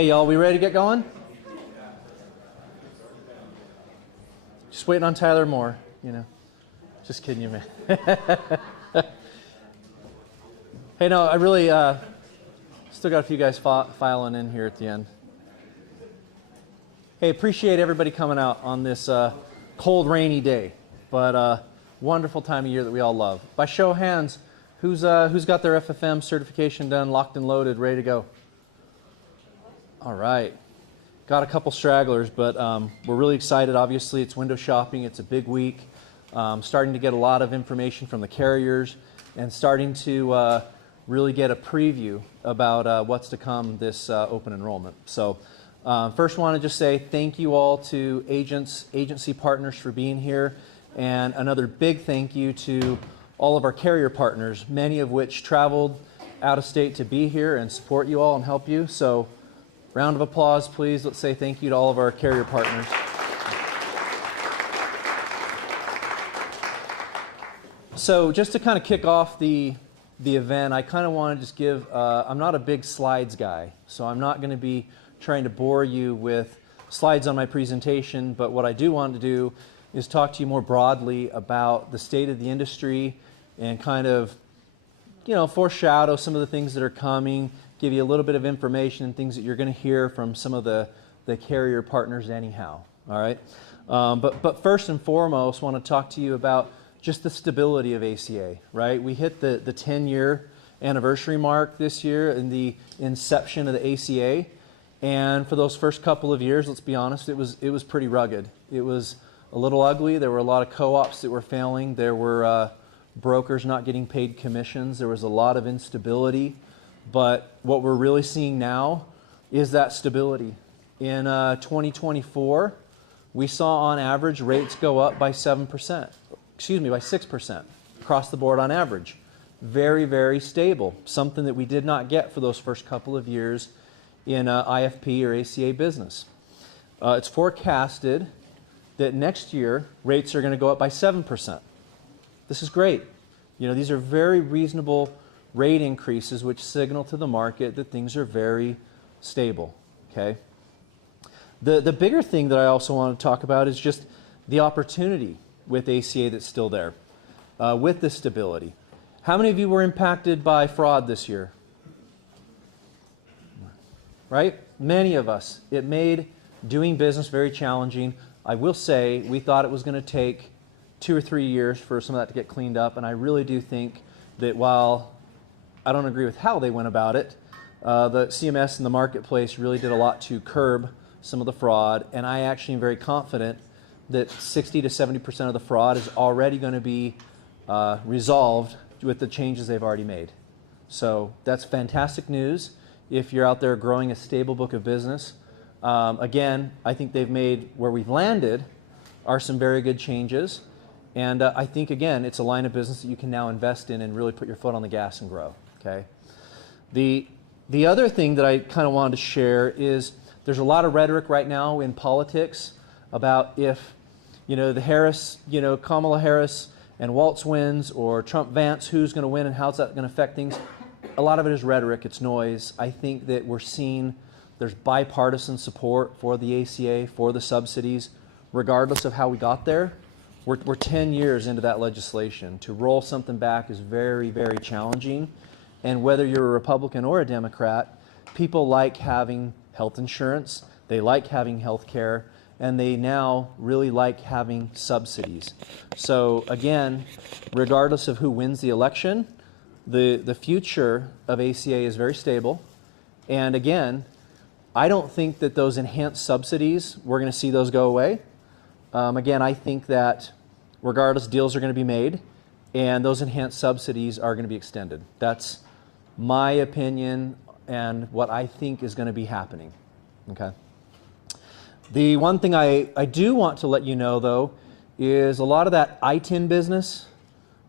Okay, y'all, we ready to get going? Just waiting on Tyler Moore, you know. Just kidding you, man. Hey, no, I really still got a few guys filing in here at the end. Hey, appreciate everybody coming out on this cold, rainy day, but wonderful time of year that we all love. By show of hands, who's got their FFM certification done, locked and loaded, ready to go? All right. Got a couple stragglers, but we're really excited. Obviously, it's window shopping. It's a big week. Starting to get a lot of information from the carriers and starting to really get a preview about what's to come this open enrollment. So first want to just say thank you all to agency partners for being here, and another big thank you to all of our carrier partners, many of which traveled out of state to be here and support you all and help you. So round of applause, please. Let's say thank you to all of our carrier partners. So just to kind of kick off the event, I kind of want to just give, I'm not a big slides guy, so I'm not going to be trying to bore you with slides on my presentation, but what I do want to do is talk to you more broadly about the state of the industry and kind of, you know, foreshadow some of the things that are coming, give you a little bit of information and things that you're going to hear from some of the carrier partners anyhow, all right? But first and foremost, I want to talk to you about just the stability of ACA, right? We hit the 10-year anniversary mark this year in the inception of the ACA, and for those first couple of years, let's be honest, it was pretty rugged. It was a little ugly. There were a lot of co-ops that were failing. There were brokers not getting paid commissions. There was a lot of instability. But what we're really seeing now is that stability. In 2024, we saw on average rates go up by 7%, excuse me, by 6% across the board on average. Very, very stable, something that we did not get for those first couple of years in IFP or ACA business. It's forecasted that next year rates are going to go up by 7%. This is great. You know, these are very reasonable rate increases which signal to the market that things are very stable, okay? The bigger thing that I also want to talk about is just the opportunity with ACA that's still there, with this stability. How many of you were impacted by fraud this year? Right? Many of us. It made doing business very challenging. I will say we thought it was going to take 2 or 3 years for some of that to get cleaned up, and I really do think that while I don't agree with how they went about it, the CMS and the marketplace really did a lot to curb some of the fraud, and I actually am very confident that 60 to 70% of the fraud is already going to be resolved with the changes they've already made. So that's fantastic news if you're out there growing a stable book of business. Again, I think they've made, where we've landed are some very good changes, and I think, again, it's a line of business that you can now invest in and really put your foot on the gas and grow, okay? The other thing that I kind of wanted to share is there's a lot of rhetoric right now in politics about if, you know, the Harris, you know, Kamala Harris and Waltz wins, or Trump Vance, who's going to win and how's that going to affect things. A lot of it is rhetoric, it's noise. I think that we're seeing there's bipartisan support for the ACA, for the subsidies, regardless of how we got there. We're 10 years into that legislation. To roll something back is very, very challenging. And whether you're a Republican or a Democrat, people like having health insurance, they like having health care, and they now really like having subsidies. So again, regardless of who wins the election, the future of ACA is very stable. And again, I don't think that those enhanced subsidies, we're going to see those go away. Again, I think that regardless, deals are going to be made, and those enhanced subsidies are going to be extended. That's my opinion and what I think is going to be happening, okay? The one thing I do want to let you know, though, is a lot of that ITIN business,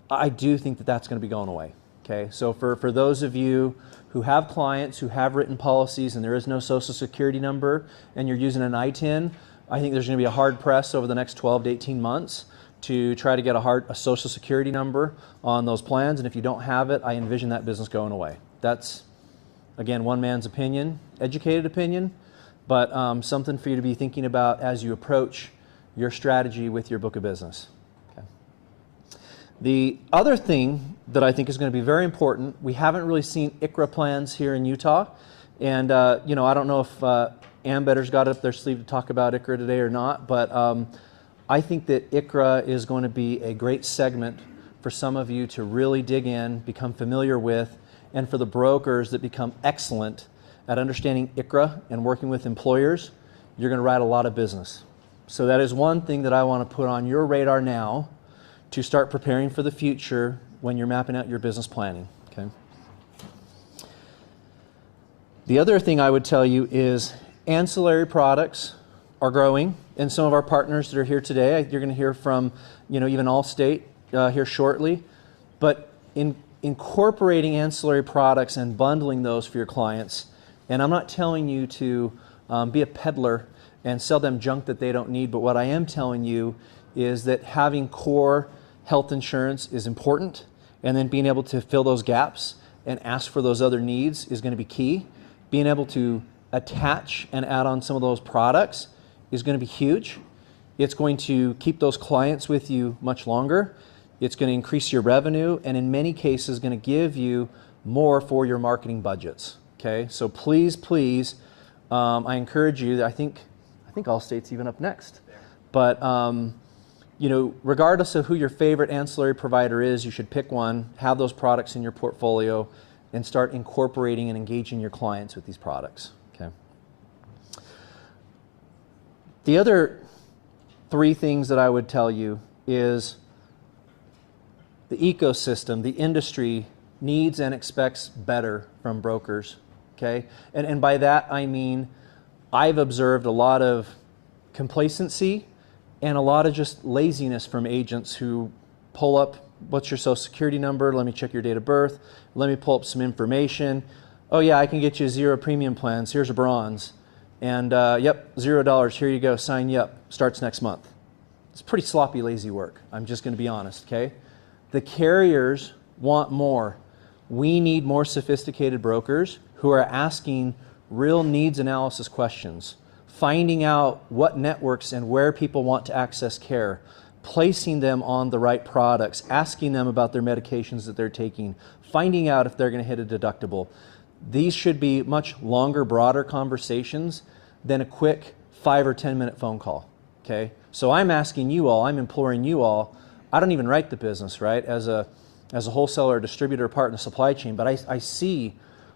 I do think that that's going to be going away, okay? So for those of you who have clients who have written policies and there is no Social Security number and you're using an ITIN, I think there's going to be a hard press over the next 12 to 18 months to try to get a Social Security number on those plans, and if you don't have it, I envision that business going away. That's, again, one man's opinion, educated opinion, but something for you to be thinking about as you approach your strategy with your book of business. Okay. The other thing that I think is going to be very important, we haven't really seen ICRA plans here in Utah, and you know, I don't know if Ambetter's got it up their sleeve to talk about ICRA today or not, but I think that ICRA is going to be a great segment for some of you to really dig in, become familiar with, and for the brokers that become excellent at understanding ICRA and working with employers, you're going to write a lot of business. So that is one thing that I want to put on your radar now to start preparing for the future when you're mapping out your business planning. Okay. The other thing I would tell you is ancillary products are growing, and some of our partners that are here today, you're going to hear from, you know, even Allstate here shortly, but in incorporating ancillary products and bundling those for your clients, and I'm not telling you to be a peddler and sell them junk that they don't need, but what I am telling you is that having core health insurance is important, and then being able to fill those gaps and ask for those other needs is going to be key. Being able to attach and add on some of those products is going to be huge. It's going to keep those clients with you much longer. It's going to increase your revenue, and in many cases going to give you more for your marketing budgets. Okay, so please, please, I encourage you. I think Allstate's even up next, but you know, regardless of who your favorite ancillary provider is, you should pick one, have those products in your portfolio, and start incorporating and engaging your clients with these products. Okay. The other three things that I would tell you is the ecosystem, the industry needs and expects better from brokers, okay? And by that I mean I've observed a lot of complacency and a lot of just laziness from agents who pull up, what's your social security number? Let me check your date of birth. Let me pull up some information. Oh yeah, I can get you 0 premium plans. Here's a bronze. And yep, $0, here you go, sign you up, starts next month. It's pretty sloppy, lazy work. I'm just going to be honest, okay? The carriers want more. We need more sophisticated brokers who are asking real needs analysis questions, finding out what networks and where people want to access care, placing them on the right products, asking them about their medications that they're taking, finding out if they're going to hit a deductible. These should be much longer, broader conversations than a quick 5 or 10 minute phone call, okay? So I'm asking you all, I'm imploring you all, I don't even write the business, right, as a wholesaler, distributor, part in the supply chain, but I see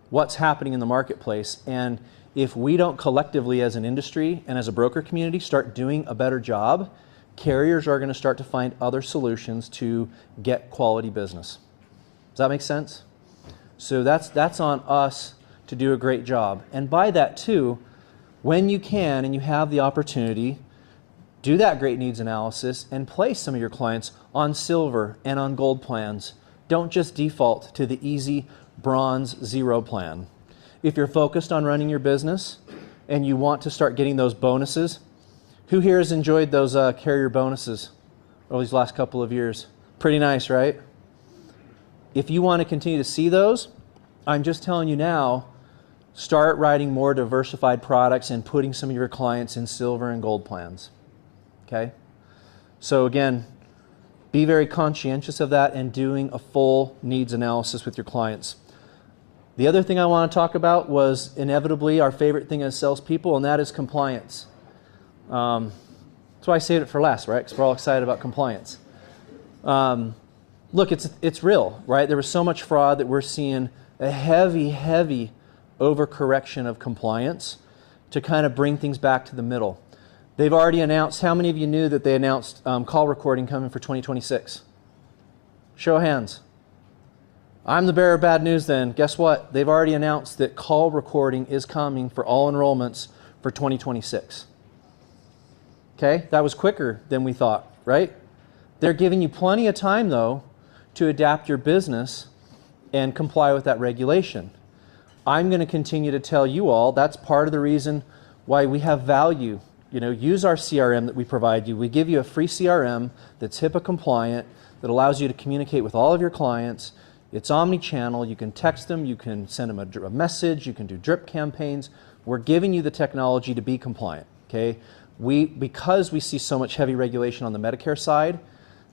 what's happening in the marketplace, and if we don't collectively as an industry and as a broker community start doing a better job, carriers are going to start to find other solutions to get quality business. Does that make sense? So that's on us to do a great job. And by that too, when you can and you have the opportunity, do that great needs analysis and place some of your clients on silver and on gold plans. Don't just default to the easy bronze 0 plan. If you're focused on running your business and you want to start getting those bonuses, who here has enjoyed those carrier bonuses over these last couple of years? Pretty nice, right? If you want to continue to see those, I'm just telling you now, start writing more diversified products and putting some of your clients in silver and gold plans. Okay? So again, be very conscientious of that and doing a full needs analysis with your clients. The other thing I want to talk about was inevitably our favorite thing as salespeople, and that is compliance. That's why I saved it for last, right? Because we're all excited about compliance. Look, it's real, right? There was so much fraud that we're seeing a heavy overcorrection of compliance to kind of bring things back to the middle. They've already announced, how many of you knew that they announced call recording coming for 2026? Show of hands. I'm the bearer of bad news then. Guess what? They've already announced that call recording is coming for all enrollments for 2026. Okay, that was quicker than we thought, right? They're giving you plenty of time though to adapt your business and comply with that regulation. I'm going to continue to tell you all that's part of the reason why we have value. You know, use our CRM that we provide you. We give you a free CRM that's HIPAA compliant, that allows you to communicate with all of your clients. It's omni-channel. You can text them, you can send them a message, you can do drip campaigns. We're giving you the technology to be compliant, okay? Because we see so much heavy regulation on the Medicare side,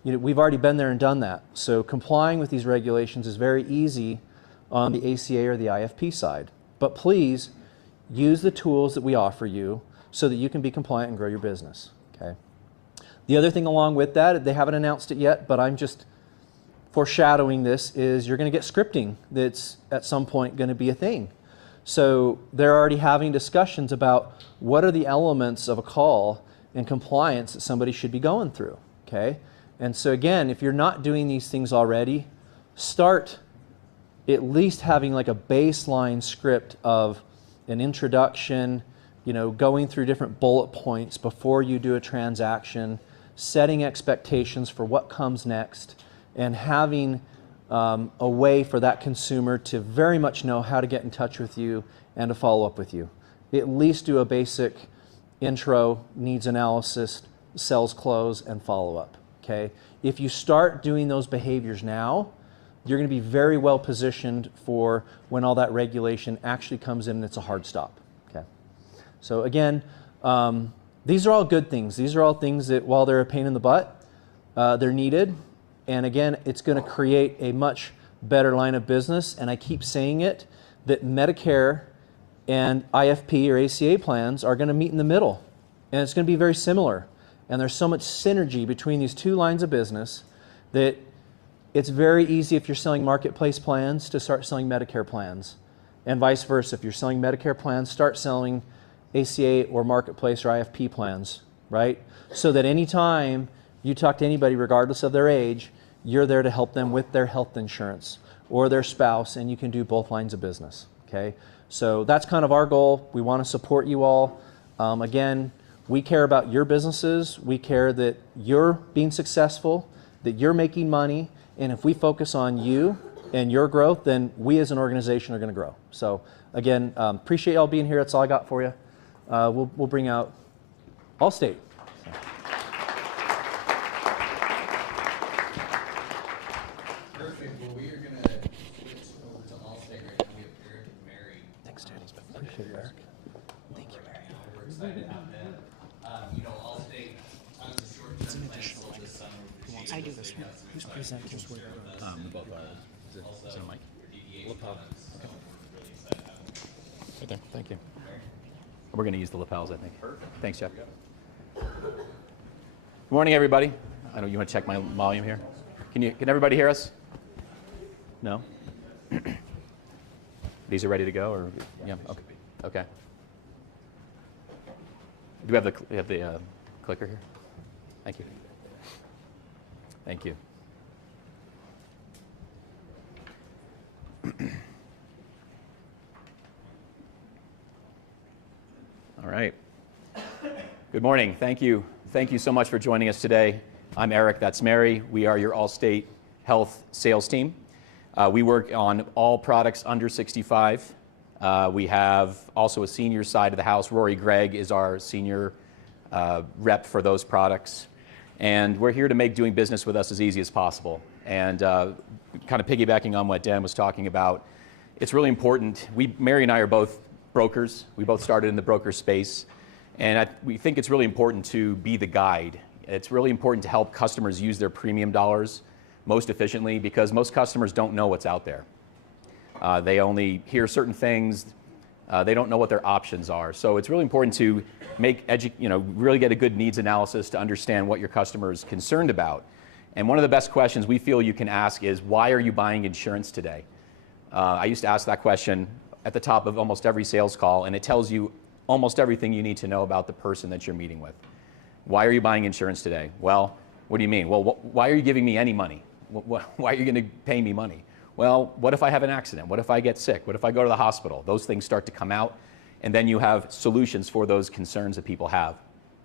we've already been there and done that. So complying with these regulations is very easy on the ACA or the IFP side. But please use the tools that we offer you so that you can be compliant and grow your business, okay? The other thing along with that, they haven't announced it yet, but I'm just foreshadowing this, is you're going to get scripting that's at some point going to be a thing. So they're already having discussions about what are the elements of a call and compliance that somebody should be going through, okay? And so again, if you're not doing these things already, start at least having like a baseline script of an introduction, going through different bullet points before you do a transaction, setting expectations for what comes next, and having a way for that consumer to very much know how to get in touch with you and to follow up with you. At least do a basic intro, needs analysis, sales close, and follow up, okay? If you start doing those behaviors now, you're going to be very well positioned for when all that regulation actually comes in and it's a hard stop, okay? So again, these are all good things. These are all things that, while they're a pain in the butt, they're needed. And again, it's going to create a much better line of business. And I keep saying it, that Medicare and IFP or ACA plans are going to meet in the middle. And it's going to be very similar. And there's so much synergy between these two lines of business that it's very easy, if you're selling marketplace plans, to start selling Medicare plans. And vice versa. If you're selling Medicare plans, start selling ACA or marketplace or IFP plans, right? So that anytime you talk to anybody, regardless of their age, you're there to help them with their health insurance or their spouse, and you can do both lines of business, okay? So that's kind of our goal. We want to support you all. Again, we care about your businesses. We care that you're being successful, that you're making money, and if we focus on you and your growth, then we as an organization are going to grow. So again, appreciate y'all being here. That's all I got for you. We'll bring out Allstate. I do this one. Who's presenting? Both are. Is it a mic? Lapel. Okay. Right there. Thank you. We're going to use the lapels, I think. Thanks, Jeff. Good morning, everybody. I know you want to check my volume here. Can everybody hear us? No? These are ready to go, or yeah? Okay. Okay. Do we have the clicker here? Thank you. Thank you. All right. Good morning. Thank you. Thank you so much for joining us today. I'm Eric. That's Mary. We are your Allstate Health sales team. We work on all products under 65. We have also a senior side of the house. Rory Gregg is our senior rep for those products. And we're here to make doing business with us as easy as possible. And kind of piggybacking on what Dan was talking about, it's really important. Mary and I are both brokers. We both started in the broker space. And we think it's really important to be the guide. It's really important to help customers use their premium dollars most efficiently, because most customers don't know what's out there. They only hear certain things. They don't know what their options are. So it's really important to really get a good needs analysis to understand what your customer is concerned about. And one of the best questions we feel you can ask is, why are you buying insurance today? I used to ask that question at the top of almost every sales call, and it tells you almost everything you need to know about the person that you're meeting with. Why are you buying insurance today? Well, what do you mean? Well, why are you giving me any money? Why are you going to pay me money? Well, what if I have an accident? What if I get sick? What if I go to the hospital? Those things start to come out, and then you have solutions for those concerns that people have.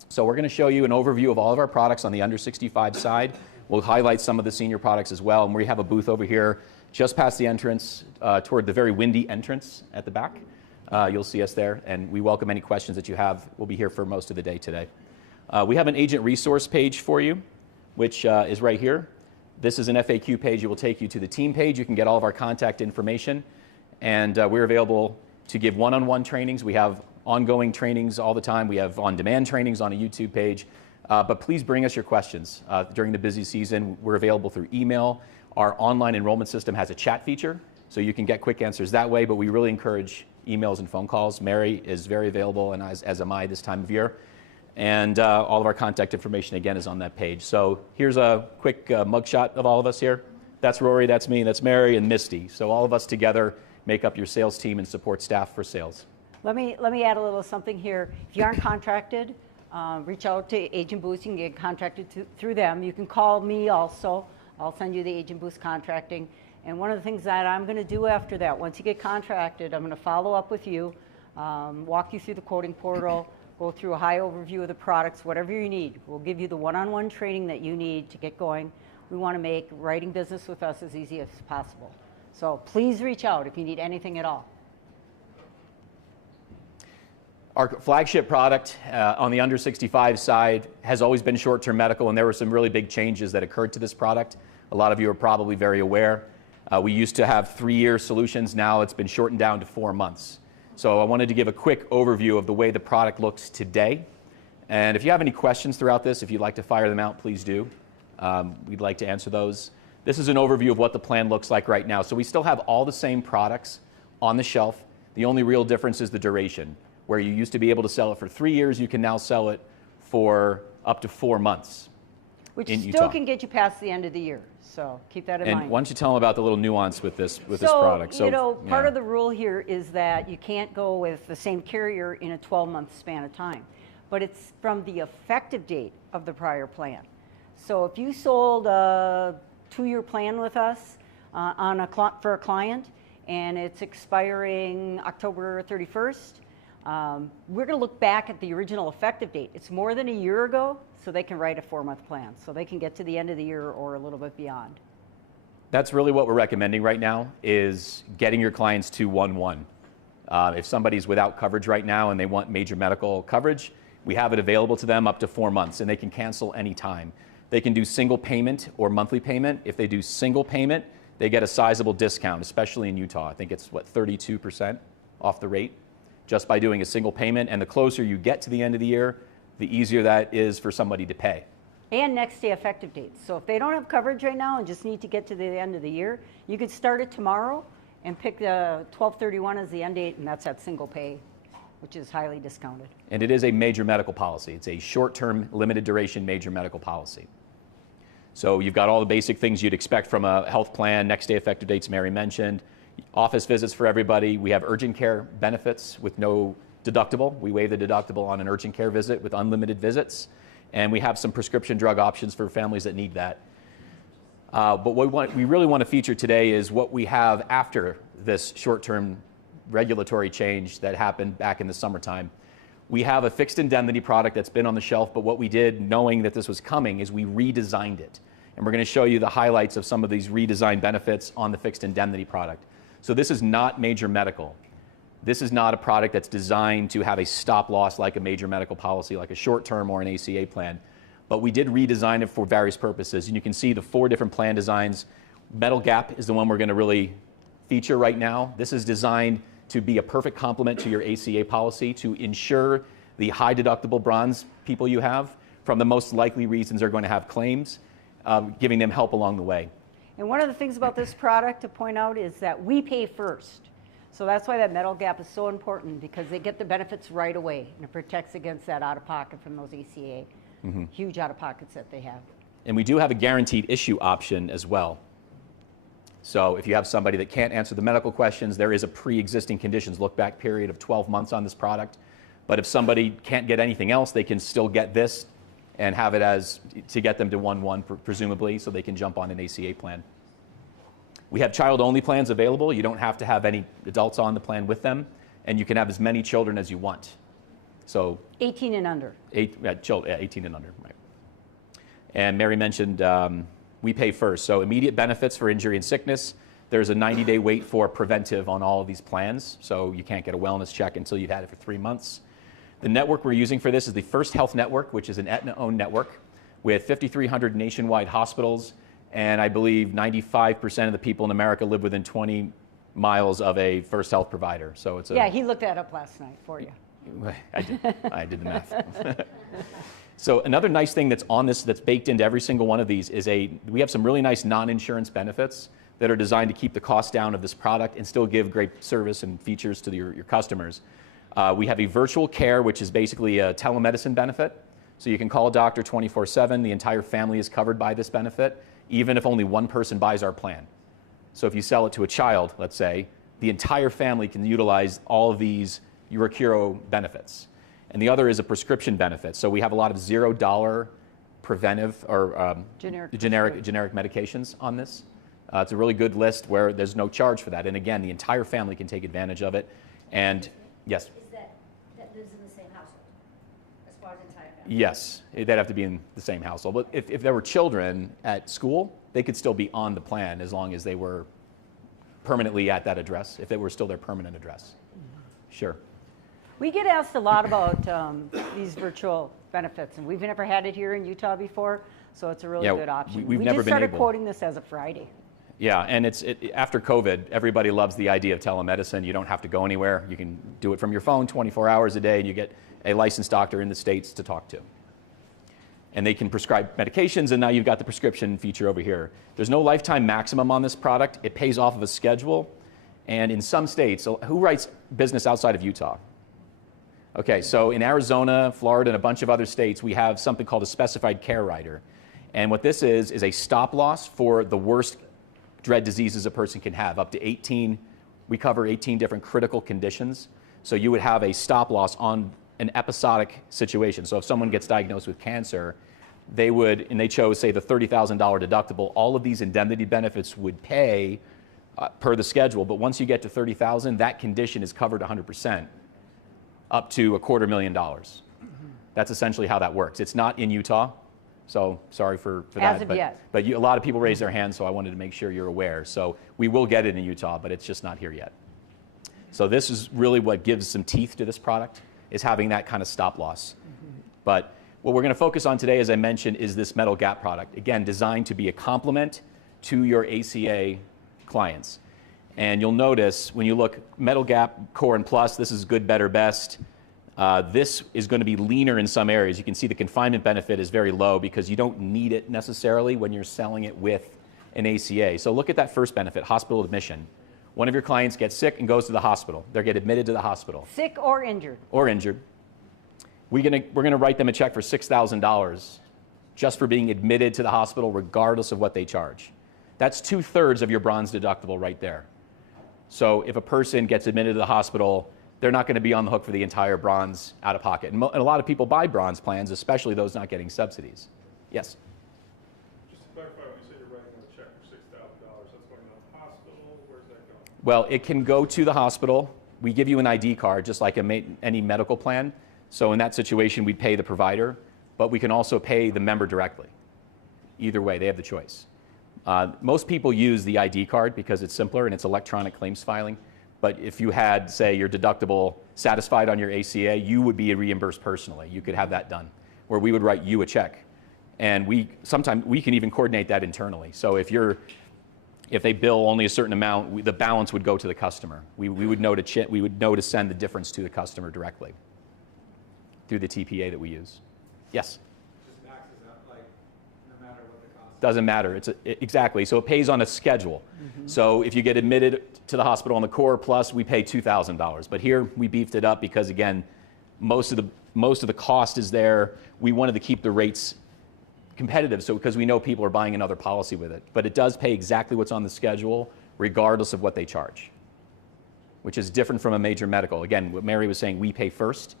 So we're going to show you an overview of all of our products on the under 65 side. We'll highlight some of the senior products as well, and we have a booth over here just past the entrance, toward the very windy entrance at the back. You'll see us there, and we welcome any questions that you have. We'll be here for most of the day today. We have an agent resource page for you, which is right here. This is an FAQ page. It will take you to the team page. You can get all of our contact information. And we're available to give one-on-one trainings. We have ongoing trainings all the time. We have on-demand trainings on a YouTube page. But please bring us your questions. During the busy season, we're available through email. Our online enrollment system has a chat feature, so you can get quick answers that way, but we really encourage emails and phone calls. Mary is very available, and as am I this time of year. And all of our contact information, again, is on that page. So here's a quick mugshot of all of us here. That's Rory, that's me, that's Mary, and Misty. So all of us together make up your sales team and support staff for sales. Let me add a little something here. If you aren't contracted, reach out to Agent Boost. You can get contracted through them. You can call me also. I'll send you the Agent Boost contracting. And one of the things that I'm going to do after that, once you get contracted, I'm going to follow up with you, walk you through the quoting portal, go through a high overview of the products, whatever you need. We'll give you the one-on-one training that you need to get going. We want to make writing business with us as easy as possible. So please reach out if you need anything at all. Our flagship product on the under 65 side has always been short-term medical, and there were some really big changes that occurred to this product. A lot of you are probably very aware. We used to have 3-year solutions. Now it's been shortened down to 4 months. So I wanted to give a quick overview of the way the product looks today. And if you have any questions throughout this, if you'd like to fire them out, please do. We'd like to answer those. This is an overview of what the plan looks like right now. So we still have all the same products on the shelf. The only real difference is the duration. Where you used to be able to sell it for 3 years, you can now sell it for up to 4 months. Which in still Utah. can get you past the end of the year. So keep that in mind. And why don't you tell them about the little nuance with this product? So, you know, part of the rule here is that you can't go with the same carrier in a 12-month span of time. But it's from the effective date of the prior plan. So if you sold a 2-year plan with us for a client, and it's expiring October 31st, we're going to look back at the original effective date. It's more than a year ago, so they can write a 4-month plan. So they can get to the end of the year or a little bit beyond. That's really what we're recommending right now, is getting your clients to 1/1. If somebody's without coverage right now and they want major medical coverage, we have it available to them up to 4 months, and they can cancel anytime. They can do single payment or monthly payment. If they do single payment, they get a sizable discount, especially in Utah. I think it's, 32% off the rate, just by doing a single payment. And the closer you get to the end of the year, the easier that is for somebody to pay. And next day effective dates. So if they don't have coverage right now and just need to get to the end of the year, you could start it tomorrow and pick the 12/31 as the end date, and that's at single pay, which is highly discounted. And it is a major medical policy. It's a short-term, limited duration major medical policy. So you've got all the basic things you'd expect from a health plan, next day effective dates Mary mentioned, office visits for everybody. We have urgent care benefits with no deductible. We waive the deductible on an urgent care visit with unlimited visits. And we have some prescription drug options for families that need that. But what we really want to feature today is what we have after this short-term regulatory change that happened back in the summertime. We have a fixed indemnity product that's been on the shelf, but what we did, knowing that this was coming, is we redesigned it. And we're going to show you the highlights of some of these redesigned benefits on the fixed indemnity product. So this is not major medical. This is not a product that's designed to have a stop loss like a major medical policy, like a short-term or an ACA plan. But we did redesign it for various purposes. And you can see the 4 different plan designs. Metal Gap is the one we're going to really feature right now. This is designed to be a perfect complement to your ACA policy, to ensure the high deductible bronze people you have from the most likely reasons they're going to have claims, giving them help along the way. And one of the things about this product to point out is that we pay first. So that's why that Metal Gap is so important, because they get the benefits right away, and it protects against that out-of-pocket from those ACA huge out-of-pockets that they have. And we do have a guaranteed issue option as well. So if you have somebody that can't answer the medical questions, there is a pre-existing conditions look-back period of 12 months on this product. But if somebody can't get anything else, they can still get this and have it as to get them to 1/1, presumably, so they can jump on an ACA plan. We have child-only plans available. You don't have to have any adults on the plan with them, and you can have as many children as you want. So 18 and under. 18 and under, right. And Mary mentioned we pay first. So immediate benefits for injury and sickness. There's a 90-day wait for preventive on all of these plans, so you can't get a wellness check until you've had it for 3 months. The network we're using for this is the First Health Network, which is an Aetna-owned network with 5,300 nationwide hospitals, and I believe 95% of the people in America live within 20 miles of a First Health provider. So it's Yeah, he looked that up last night for you. I did the math. So another nice thing that's on this, that's baked into every single one of these, is we have some really nice non-insurance benefits that are designed to keep the cost down of this product and still give great service and features to your customers. We have a virtual care, which is basically a telemedicine benefit. So you can call a doctor 24/7. The entire family is covered by this benefit, even if only one person buys our plan. So if you sell it to a child, let's say, the entire family can utilize all of these Eurocuro benefits. And the other is a prescription benefit. So we have a lot of $0 preventive or generic medications on this. It's a really good list where there's no charge for that. And again, the entire family can take advantage of it. And yes? Is that lives in the same household as far as the entire family? Yes, they'd have to be in the same household. But if there were children at school, they could still be on the plan as long as they were permanently at that address, if it were still their permanent address. Sure. We get asked a lot about these virtual benefits, and we've never had it here in Utah before, so it's a really good option. We've never just been started able. quoting this as of Friday. Yeah, and after COVID, everybody loves the idea of telemedicine. You don't have to go anywhere. You can do it from your phone 24 hours a day, and you get a licensed doctor in the States to talk to. And they can prescribe medications, and now you've got the prescription feature over here. There's no lifetime maximum on this product. It pays off of a schedule. And in some states, who writes business outside of Utah? Okay, so in Arizona, Florida, and a bunch of other states, we have something called a specified care rider. And what this is a stop loss for the worst dread diseases a person can have, up to 18. We cover 18 different critical conditions. So you would have a stop loss on an episodic situation. So if someone gets diagnosed with cancer, they would, and they chose, say, the $30,000 deductible, all of these indemnity benefits would pay per the schedule. But once you get to $30,000, that condition is covered 100%, up to $250,000. That's essentially how that works. It's not in Utah, so sorry for that. As of yet. But a lot of people raised their hands, so I wanted to make sure you're aware. So we will get it in Utah, but it's just not here yet. So this is really what gives some teeth to this product, is having that kind of stop loss. But what we're going to focus on today, as I mentioned, is this metal gap product. Again, designed to be a complement to your ACA clients. And you'll notice when you look metal gap, core, and plus, this is good, better, best. This is going to be leaner in some areas. You can see the confinement benefit is very low because you don't need it necessarily when you're selling it with an ACA. So look at that first benefit, hospital admission. One of your clients gets sick and goes to the hospital. They get admitted to the hospital. Sick or injured. Or injured. We're going to write them a check for $6,000 just for being admitted to the hospital regardless of what they charge. That's 2/3 of your bronze deductible right there. So if a person gets admitted to the hospital, they're not going to be on the hook for the entire bronze out of pocket. And a lot of people buy bronze plans, especially those not getting subsidies. Yes? Just to clarify, when you say you're writing a check for $6,000, that's going to the hospital? Where's that going? Well, it can go to the hospital. We give you an ID card, just like any medical plan. So in that situation, we'd pay the provider, but we can also pay the member directly. Either way, they have the choice. Most people use the ID card because it's simpler and it's electronic claims filing. But if you had, say, your deductible satisfied on your ACA, you would be reimbursed personally. You could have that done, where we would write you a check. And sometimes we can even coordinate that internally. So if they bill only a certain amount, the balance would go to the customer. We would know to send the difference to the customer directly through the TPA that we use. Yes? Just maxes out, like, no matter what the cost is. Doesn't matter. Exactly. So it pays on a schedule. So if you get admitted to the hospital on the core plus, we pay $2,000. But here we beefed it up because, again, most of the cost is there. We wanted to keep the rates competitive, so because we know people are buying another policy with it. But it does pay exactly what's on the schedule, regardless of what they charge, which is different from a major medical. Again, what Mary was saying, we pay first.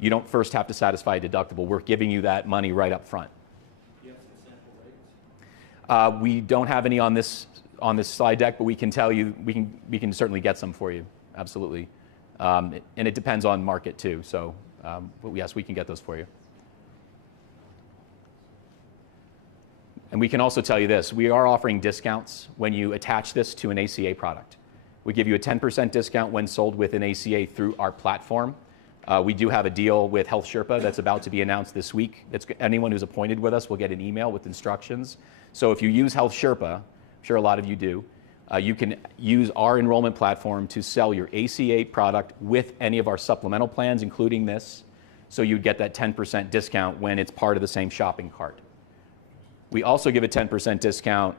You don't first have to satisfy a deductible. We're giving you that money right up front. Do you have some sample rates? We don't have any on this slide deck, but we can tell you, we can certainly get some for you, absolutely. And it depends on market too, so but yes, we can get those for you. And we can also tell you this, we are offering discounts when you attach this to an ACA product. We give you a 10% discount when sold with an ACA through our platform. We do have a deal with Health Sherpa that's about to be announced this week. Anyone who's appointed with us will get an email with instructions. So if you use Health Sherpa, I'm sure a lot of you do, You can use our enrollment platform to sell your ACA product with any of our supplemental plans, including this, so you'd get that 10% discount when it's part of the same shopping cart. We also give a 10% discount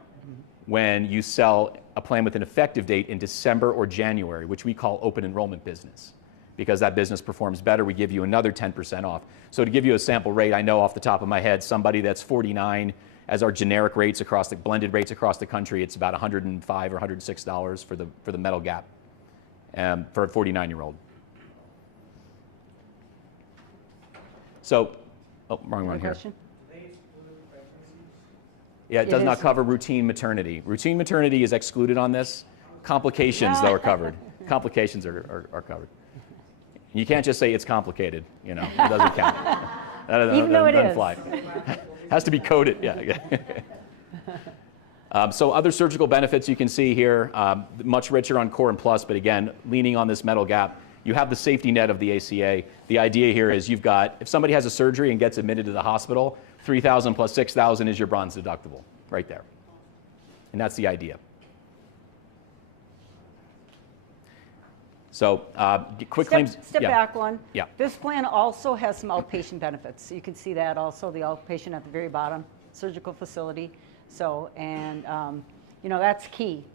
when you sell a plan with an effective date in December or January, which we call open enrollment business. Because that business performs better, we give you another 10% off. So to give you a sample rate, I know off the top of my head, somebody that's 49, as our generic rates across the blended rates across the country, it's about $105 or $106 for the metal gap for a 49-year-old. So, oh, wrong one here. Question? Yeah, it does It not is. cover routine maternity. Routine maternity is excluded on this. Complications, though, are covered. Complications are covered. You can't just say it's complicated, you know, it doesn't count. Even though it doesn't is. fly. Has to be coded, yeah. So other surgical benefits you can see here, much richer on Core and Plus, but again, leaning on this metal gap. You have the safety net of the ACA. The idea here is you've got, if somebody has a surgery and gets admitted to the hospital, $3,000 plus $6,000 is your bronze deductible, right there. And that's the idea. So quick claims. Step yeah. back one. Yeah. This plan also has some outpatient benefits. So you can see that also, the outpatient at the very bottom, surgical facility. So, and you know, that's key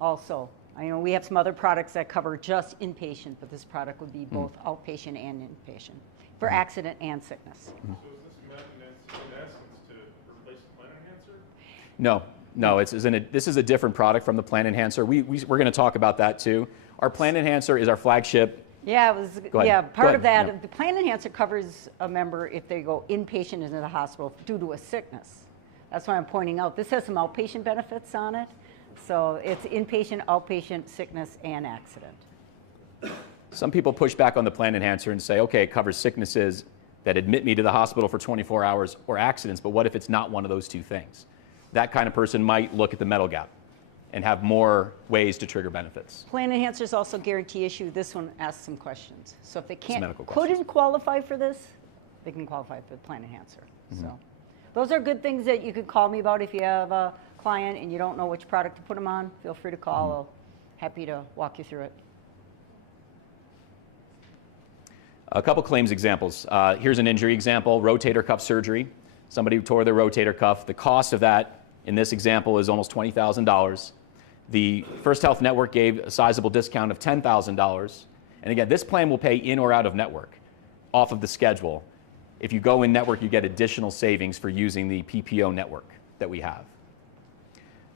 also. I know we have some other products that cover just inpatient, but this product would be both outpatient and inpatient for accident and sickness. So is this meant in essence to replace the plan enhancer? No, this is a different product from the Plan Enhancer. We're going to talk about that too. Our Plan Enhancer is our flagship. Yeah, it was. Go ahead. Yeah, part Go of that. ahead. The Plan Enhancer covers a member if they go inpatient into the hospital due to a sickness. That's why I'm pointing out. This has some outpatient benefits on it. So it's inpatient, outpatient, sickness, and accident. Some people push back on the Plan Enhancer and say, okay, it covers sicknesses that admit me to the hospital for 24 hours or accidents, but what if it's not one of those two things? That kind of person might look at the metal gap and have more ways to trigger benefits. Plan Enhancers also guarantee issue. This one asks some questions. So if they medical questions. couldn't qualify for this, they can qualify for the Plan Enhancer. So those are good things that you could call me about if you have a client and you don't know which product to put them on. Feel free to call. I'll happy to walk you through it. A couple claims examples. Here's an injury example, rotator cuff surgery. Somebody tore their rotator cuff. The cost of that in this example is almost $20,000. The First Health Network gave a sizable discount of $10,000. And again, this plan will pay in or out of network, off of the schedule. If you go in network, you get additional savings for using the PPO network that we have.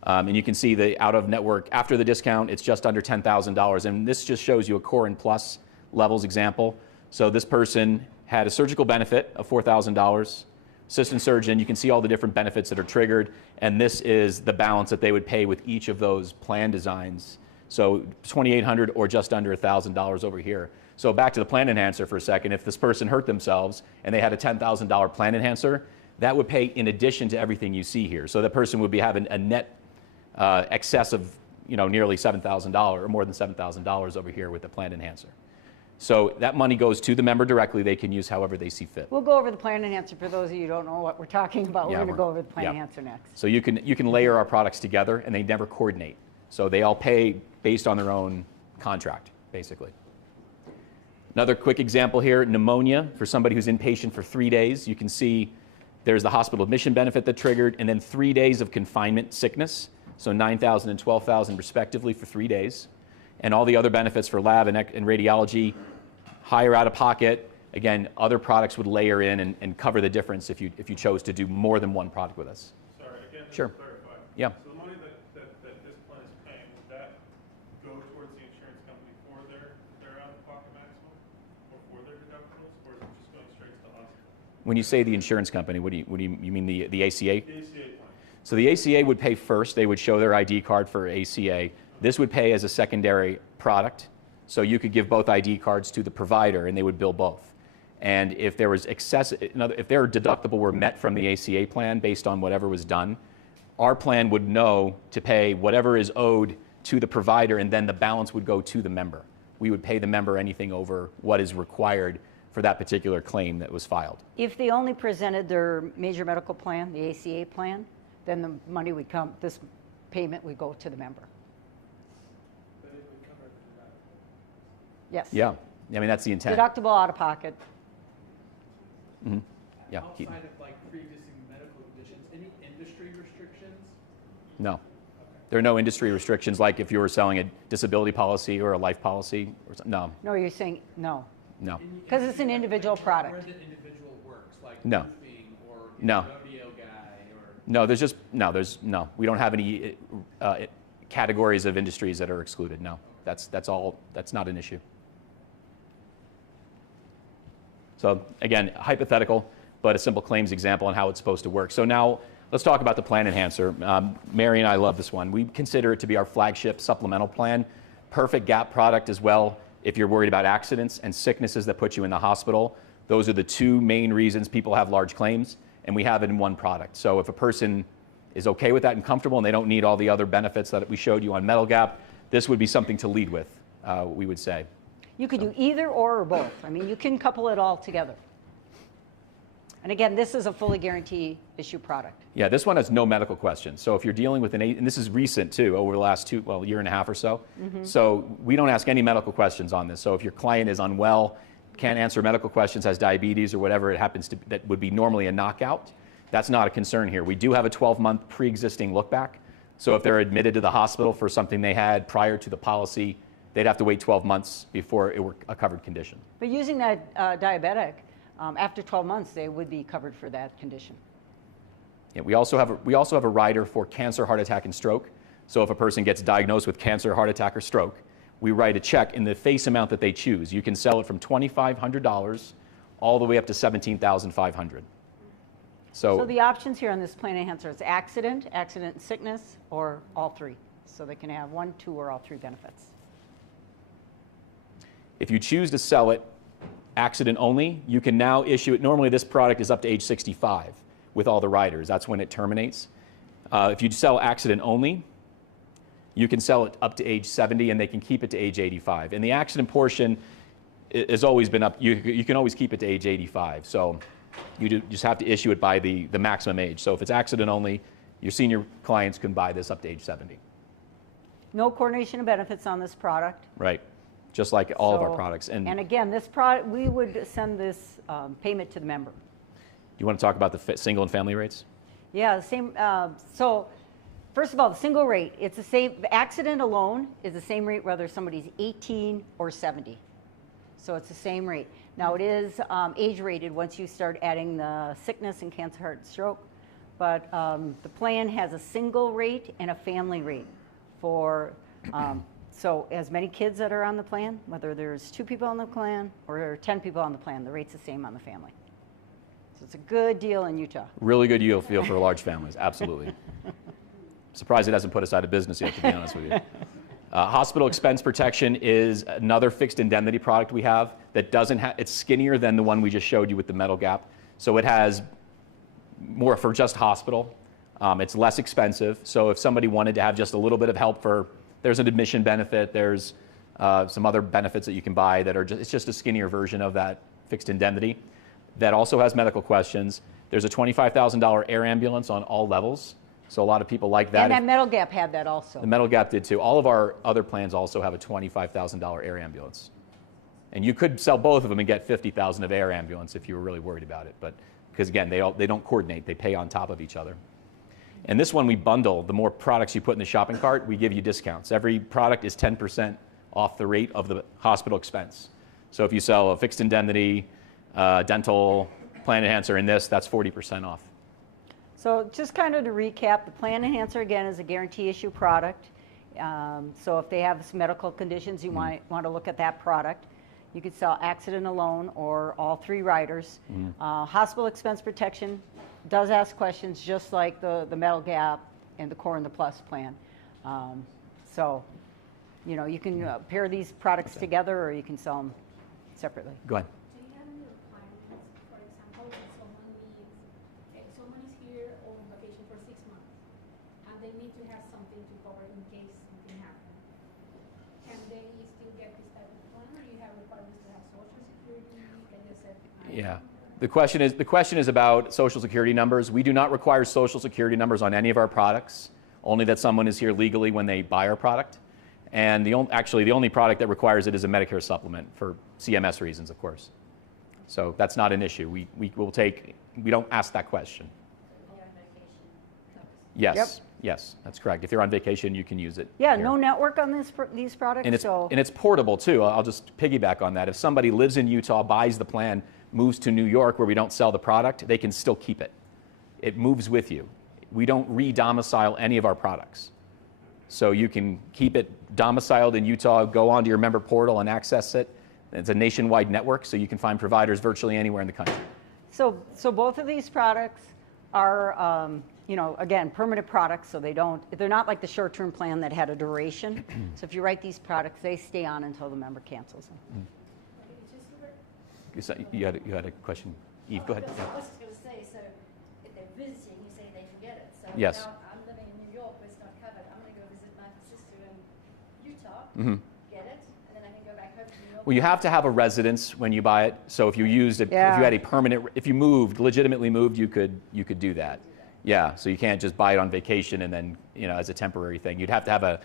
And you can see the out of network, after the discount, it's just under $10,000. And this just shows you a Core and Plus levels example. So this person had a surgical benefit of $4,000. Assistant surgeon, you can see all the different benefits that are triggered. And this is the balance that they would pay with each of those plan designs. So $2,800 or just under $1,000 over here. So back to the Plan Enhancer for a second. If this person hurt themselves and they had a $10,000 Plan Enhancer, that would pay in addition to everything you see here. So the person would be having a net excess of nearly $7,000 or more than $7,000 over here with the Plan Enhancer. So that money goes to the member directly. They can use however they see fit. We'll go over the Plan Enhancer for those of you who don't know what we're talking about. Yeah, We're going to go over the Plan yeah. Enhancer next. So you can layer our products together and they never coordinate. So they all pay based on their own contract, basically. Another quick example here, pneumonia for somebody who's inpatient for 3 days. You can see there's the hospital admission benefit that triggered, and then 3 days of confinement sickness. So $9,000 and $12,000 respectively for 3 days. And all the other benefits for lab and radiology, higher out of pocket. Again, other products would layer in and cover the difference if you chose to do more than one product with us. Sorry, again, just Sure. to clarify. Yeah. So the money that this plan is paying, would that go towards the insurance company for their out-of-pocket maximum or for their deductibles, or is it just going straight to the hospital? When you say the insurance company, what do you mean the ACA? The ACA plan. So the ACA would pay first. They would show their ID card for ACA. This would pay as a secondary product. So you could give both ID cards to the provider and they would bill both. And if there was if their deductible were met from the ACA plan based on whatever was done, our plan would know to pay whatever is owed to the provider and then the balance would go to the member. We would pay the member anything over what is required for that particular claim that was filed. If they only presented their major medical plan, the ACA plan, then the money would come, this payment would go to the member. Yes. Yeah. I mean, that's the intent. Deductible out of pocket. Yeah. Outside of like pre-existing medical conditions, any industry restrictions? No. There are no industry restrictions like if you were selling a disability policy or a life policy or something. No. No, you're saying no. No. Because it's an individual product. Where the individual works, like No. roofing or No. rodeo guy or... No, no. We don't have any categories of industries that are excluded. No. That's not an issue. So again, hypothetical, but a simple claims example on how it's supposed to work. So now let's talk about the plan enhancer. Mary and I love this one. We consider it to be our flagship supplemental plan. Perfect gap product as well if you're worried about accidents and sicknesses that put you in the hospital. Those are the two main reasons people have large claims, and we have it in one product. So if a person is okay with that and comfortable and they don't need all the other benefits that we showed you on metal gap, this would be something to lead with, we would say. You could do either or both. I mean, you can couple it all together. And again, this is a fully guarantee issue product. Yeah, this one has no medical questions. So if you're dealing with and this is recent too, over the last year and a half or so. So we don't ask any medical questions on this. So if your client is unwell, can't answer medical questions, has diabetes or whatever it happens to, that would be normally a knockout, that's not a concern here. We do have a 12-month pre-existing look back. So if they're admitted to the hospital for something they had prior to the policy, they'd have to wait 12 months before it were a covered condition. But using that diabetic, after 12 months, they would be covered for that condition. Yeah, we also have a rider for cancer, heart attack, and stroke. So if a person gets diagnosed with cancer, heart attack, or stroke, we write a check in the face amount that they choose. You can sell it from $2,500 all the way up to $17,500. So the options here on this plan enhancer is accident and sickness, or all three. So they can have one, two, or all three benefits. If you choose to sell it accident only, you can now issue it. Normally this product is up to age 65 with all the riders. That's when it terminates. If you sell accident only, you can sell it up to age 70 and they can keep it to age 85. And the accident portion has always been up. You can always keep it to age 85. So you just have to issue it by the maximum age. So if it's accident only, your senior clients can buy this up to age 70. No coordination of benefits on this product. Right. Just like all of our products. And again, this product, we would send this payment to the member. You want to talk about the single and family rates? Yeah, the same. So first of all, the single rate, it's the same. The accident alone is the same rate whether somebody's 18 or 70. So it's the same rate. Now it is age rated once you start adding the sickness and cancer, heart, and stroke. But the plan has a single rate and a family rate for so as many kids that are on the plan, whether there's 2 people on the plan or 10 people on the plan, the rate's the same on the family. So it's a good deal in Utah. Really good deal for large families, absolutely. Surprised it hasn't put us out of business yet, to be honest with you. Hospital expense protection is another fixed indemnity product we have that doesn't have, it's skinnier than the one we just showed you with the metal gap. So it has more for just hospital. It's less expensive. So if somebody wanted to have just a little bit of help there's an admission benefit, there's some other benefits that you can buy that are it's just a skinnier version of that fixed indemnity. That also has medical questions. There's a $25,000 air ambulance on all levels. So a lot of people like that. And that metal gap had that also. The metal gap did too. All of our other plans also have a $25,000 air ambulance. And you could sell both of them and get $50,000 of air ambulance if you were really worried about it. But because again, they don't coordinate. They pay on top of each other. And this one we bundle. The more products you put in the shopping cart, we give you discounts. Every product is 10% off the rate of the hospital expense. So if you sell a fixed indemnity, dental, plan enhancer, and that's 40% off. So just kind of to recap, the plan enhancer again is a guarantee issue product. So if they have some medical conditions, you might want to look at that product. You could sell accident alone or all 3 riders. Hospital expense protection does ask questions just like the metal gap and the core and the plus plan. So, you can pair these products together or you can sell them separately. Go ahead. Do you have any requirements, for example, when someone is here on vacation for 6 months and they need to have something to cover in case something happens? Can they still get this type of plan, or you have requirements to have Social Security? Can you set? Yeah. The question is about Social Security numbers. We do not require Social Security numbers on any of our products, only that someone is here legally when they buy our product. And actually, the only product that requires it is a Medicare supplement for CMS reasons, of course. So that's not an issue. We don't ask that question. Yes, Yep. yes, that's correct. If you're on vacation, you can use it. Yeah, here. no network on these products, And it's portable too. I'll just piggyback on that. If somebody lives in Utah, buys the plan, moves to New York where we don't sell the product, they can still keep it. It moves with you. We don't re-domicile any of our products. So you can keep it domiciled in Utah, go onto your member portal and access it. It's a nationwide network, so you can find providers virtually anywhere in the country. So both of these products are, again, permanent products, so they're not like the short-term plan that had a duration. So if you write these products, they stay on until the member cancels them. You had a question? Eve, go ahead. I was just going to say, so if they're visiting, you say they forget it. So Yes. now I'm living in New York, where it's not covered. I'm going to go visit my sister in Utah, get it, and then I can go back home to New York. Well, you have to have a residence when you buy it. So if you used it, if you had a permanent, if you moved, legitimately moved, you could do that. Yeah. So you can't just buy it on vacation and then as a temporary thing. You'd have to have a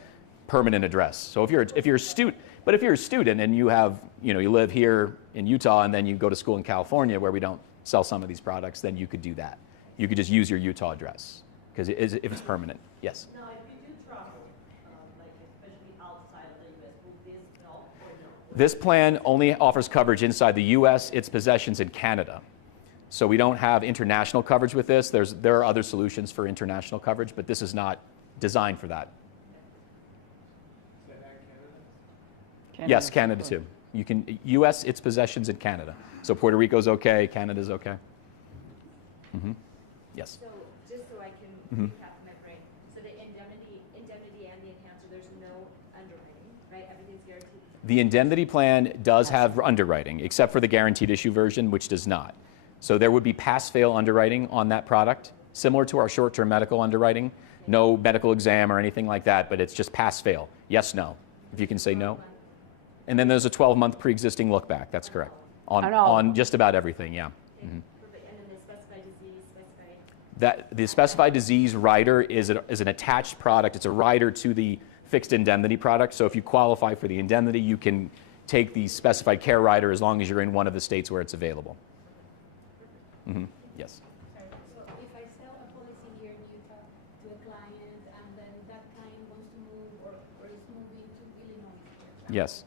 permanent address. So if you're a student, but if you're a student and you have you live here in Utah and then you go to school in California where we don't sell some of these products, then you could do that. You could just use your Utah address because if it's permanent. Yes. Now, if you do travel, like especially outside of the U.S., will this help or no? This plan only offers coverage inside the U.S., its possessions in Canada. So we don't have international coverage with this. There are other solutions for international coverage, but this is not designed for that. Yes, Canada too. You can U.S. its possessions in Canada. So Puerto Rico's okay, Canada's okay. Yes. So just so I can recap my brain, so the indemnity and the enhancer, there's no underwriting, right? Everything's guaranteed. The indemnity plan does have underwriting, except for the guaranteed issue version, which does not. So there would be pass-fail underwriting on that product, similar to our short-term medical underwriting. No medical exam or anything like that, but it's just pass-fail. Yes, no. If you can say no. And then there's a 12-month pre-existing look-back. That's correct. On just about everything, yeah. Perfect. And then the specified disease, The specified disease rider is an attached product. It's a rider to the fixed indemnity product. So if you qualify for the indemnity, you can take the specified care rider as long as you're in one of the states where it's available. Yes. So if I sell a policy here in Utah to a client and then that client wants to move or is moving to Illinois, for example, Yes.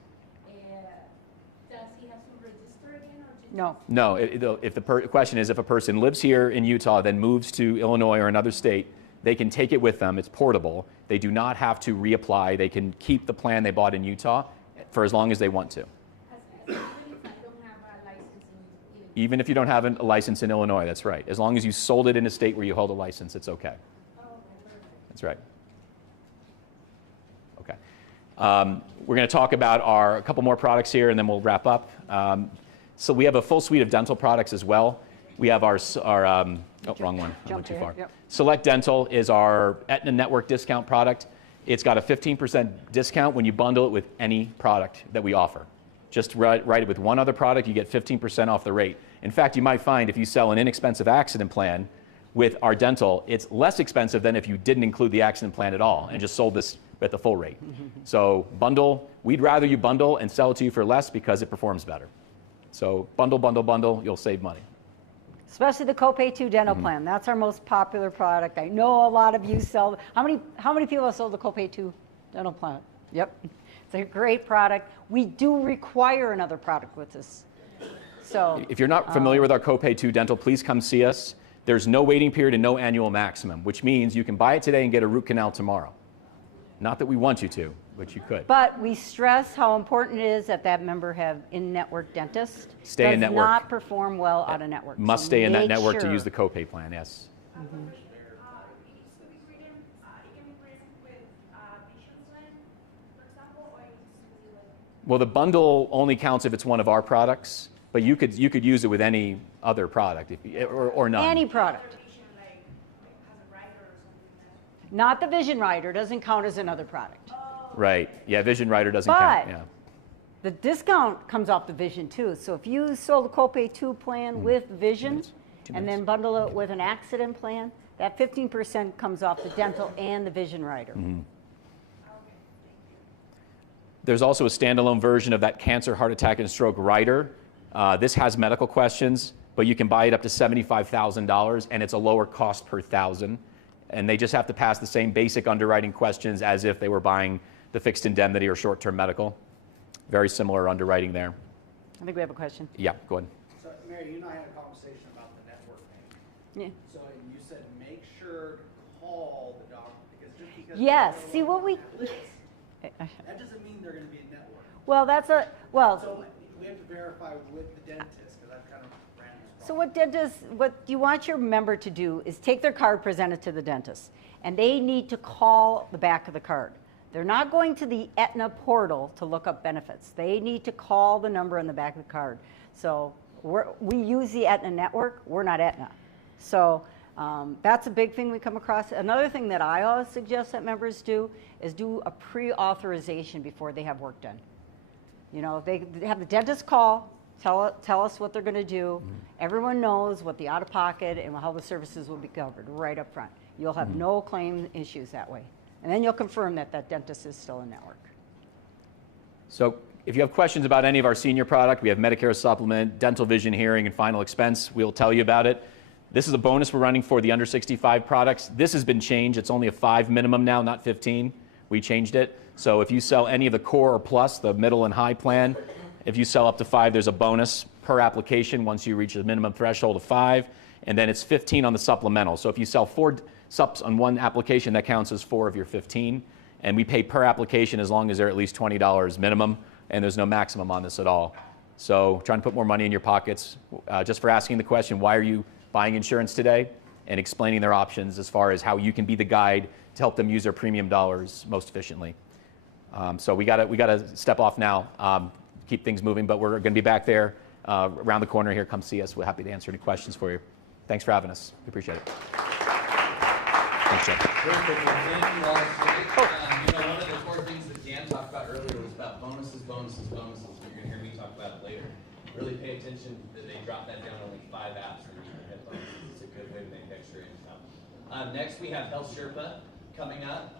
Does he have to register again or just No. No, if the question is if a person lives here in Utah, then moves to Illinois or another state, they can take it with them. It's portable. They do not have to reapply. They can keep the plan they bought in Utah for as long as they want to. even if I don't have a license in Illinois? Even if you don't have a license in Illinois, that's right. As long as you sold it in a state where you hold a license, it's okay. Oh, okay, perfect. That's right. Okay. We're going to talk about a couple more products here, and then we'll wrap up. So we have a full suite of dental products as well. We have wrong one. I went too far. Yep. Select Dental is our Aetna Network discount product. It's got a 15% discount when you bundle it with any product that we offer. Just write it with one other product, you get 15% off the rate. In fact, you might find if you sell an inexpensive accident plan with our dental, it's less expensive than if you didn't include the accident plan at all and just sold this at the full rate. So bundle, we'd rather you bundle and sell it to you for less because it performs better. So bundle, bundle, bundle, you'll save money. Especially the Copay 2 dental plan. That's our most popular product. I know a lot of you sell. How many people have sold the Copay 2 dental plan? Yep. It's a great product. We do require another product with this. So if you're not familiar with our Copay 2 dental, please come see us. There's no waiting period and no annual maximum, which means you can buy it today and get a root canal tomorrow. Not that we want you to, but you could. But we stress how important it is that that member have in-network dentist. Stay in network. Does not perform well out of network. Must So stay in that make network to sure. use the copay plan, yes. Well, the bundle only counts if it's one of our products, but you could use it with any other product or none. Any product. Not the Vision Rider doesn't count as another product. Right. Yeah, Vision Rider doesn't But count. Yeah. the discount comes off the Vision too. So if you sold a Copay 2 plan with Vision and then bundle it with an accident plan, that 15% comes off the dental and the Vision Rider. There's also a standalone version of that cancer, heart attack, and stroke rider. This has medical questions, but you can buy it up to $75,000, and it's a lower cost per thousand. And they just have to pass the same basic underwriting questions as if they were buying the fixed indemnity or short-term medical. Very similar underwriting there. I think we have a question. Yeah, go ahead. So, Mary, you and I had a conversation about the network thing. Yeah. So you said make sure to call the doctor because just because Yes. they're See what we. that doesn't mean they're going to be a network. Well, that's a well. So we have to verify with the dentist because I've kind of ran this So problem. what you want your member to do is take their card, present it to the dentist, and they need to call the back of the card. They're not going to the Aetna portal to look up benefits. They need to call the number on the back of the card. So we use the Aetna network. We're not Aetna. So that's a big thing we come across. Another thing that I always suggest that members do is do a pre-authorization before they have work done. You know, they have the dentist call, tell us what they're going to do. Everyone knows what the out-of-pocket and how the services will be covered right up front. You'll have no claim issues that way. And then you'll confirm that that dentist is still in network. So if you have questions about any of our senior product, we have Medicare supplement, dental, vision, hearing, and final expense. We'll tell you about it. This is a bonus we're running for the under 65 products. This has been changed. It's only a 5 minimum now, not 15. We changed it. So if you sell any of the core or plus, the middle and high plan, if you sell up to 5, there's a bonus per application once you reach the minimum threshold of 5. And then it's 15 on the supplemental. So if you sell 4 subs on one application, that counts as 4 of your 15. And we pay per application as long as they're at least $20 minimum, and there's no maximum on this at all. So trying to put more money in your pockets, just for asking the question, why are you buying insurance today? And explaining their options as far as how you can be the guide to help them use their premium dollars most efficiently. So we gotta step off now, keep things moving, but we're gonna be back there around the corner here. Come see us. We're happy to answer any questions for you. Thanks for having us. We appreciate it. Thanks, Jeff. Perfect. Thank you all. One of the core things that Dan talked about earlier was about bonuses. You're going to hear me talk about it later. Really pay attention that they dropped that down to only 5 apps and you can get bonuses. It's a good way to make extra income. Next, we have Health Sherpa coming up.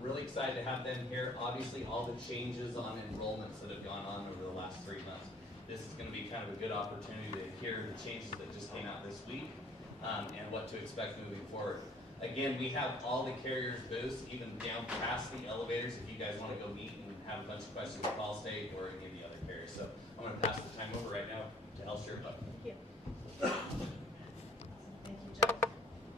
Really excited to have them here. Obviously, all the changes on enrollments that have gone on over the last 3 months. This is going to be kind of a good opportunity to hear the changes that just came out this week and what to expect moving forward. Again, we have all the carriers booths, even down past the elevators, if you guys want to go meet and have a bunch of questions with Allstate or any of the other carriers. So I'm going to pass the time over right now to Health Sherpa. Thank you. Thank you, Jeff.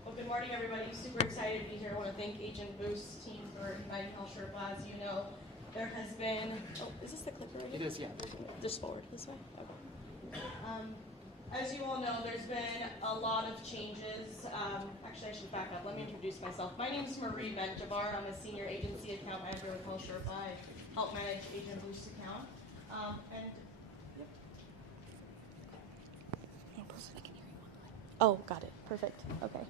Well, good morning, everybody. Super excited to be here. I want to thank Agent Boost team for inviting Health Sherpa. As you know, there has been, is this the clicker right here? It is, yeah. Just forward this way? Okay. As you all know, there's been a lot of changes. Actually, I should back up. Let me introduce myself. My name is Marie Benjavar. I'm a senior agency account manager with Health Sherpa. I help manage Agent Boost account. Oh, got it. Perfect. Okay.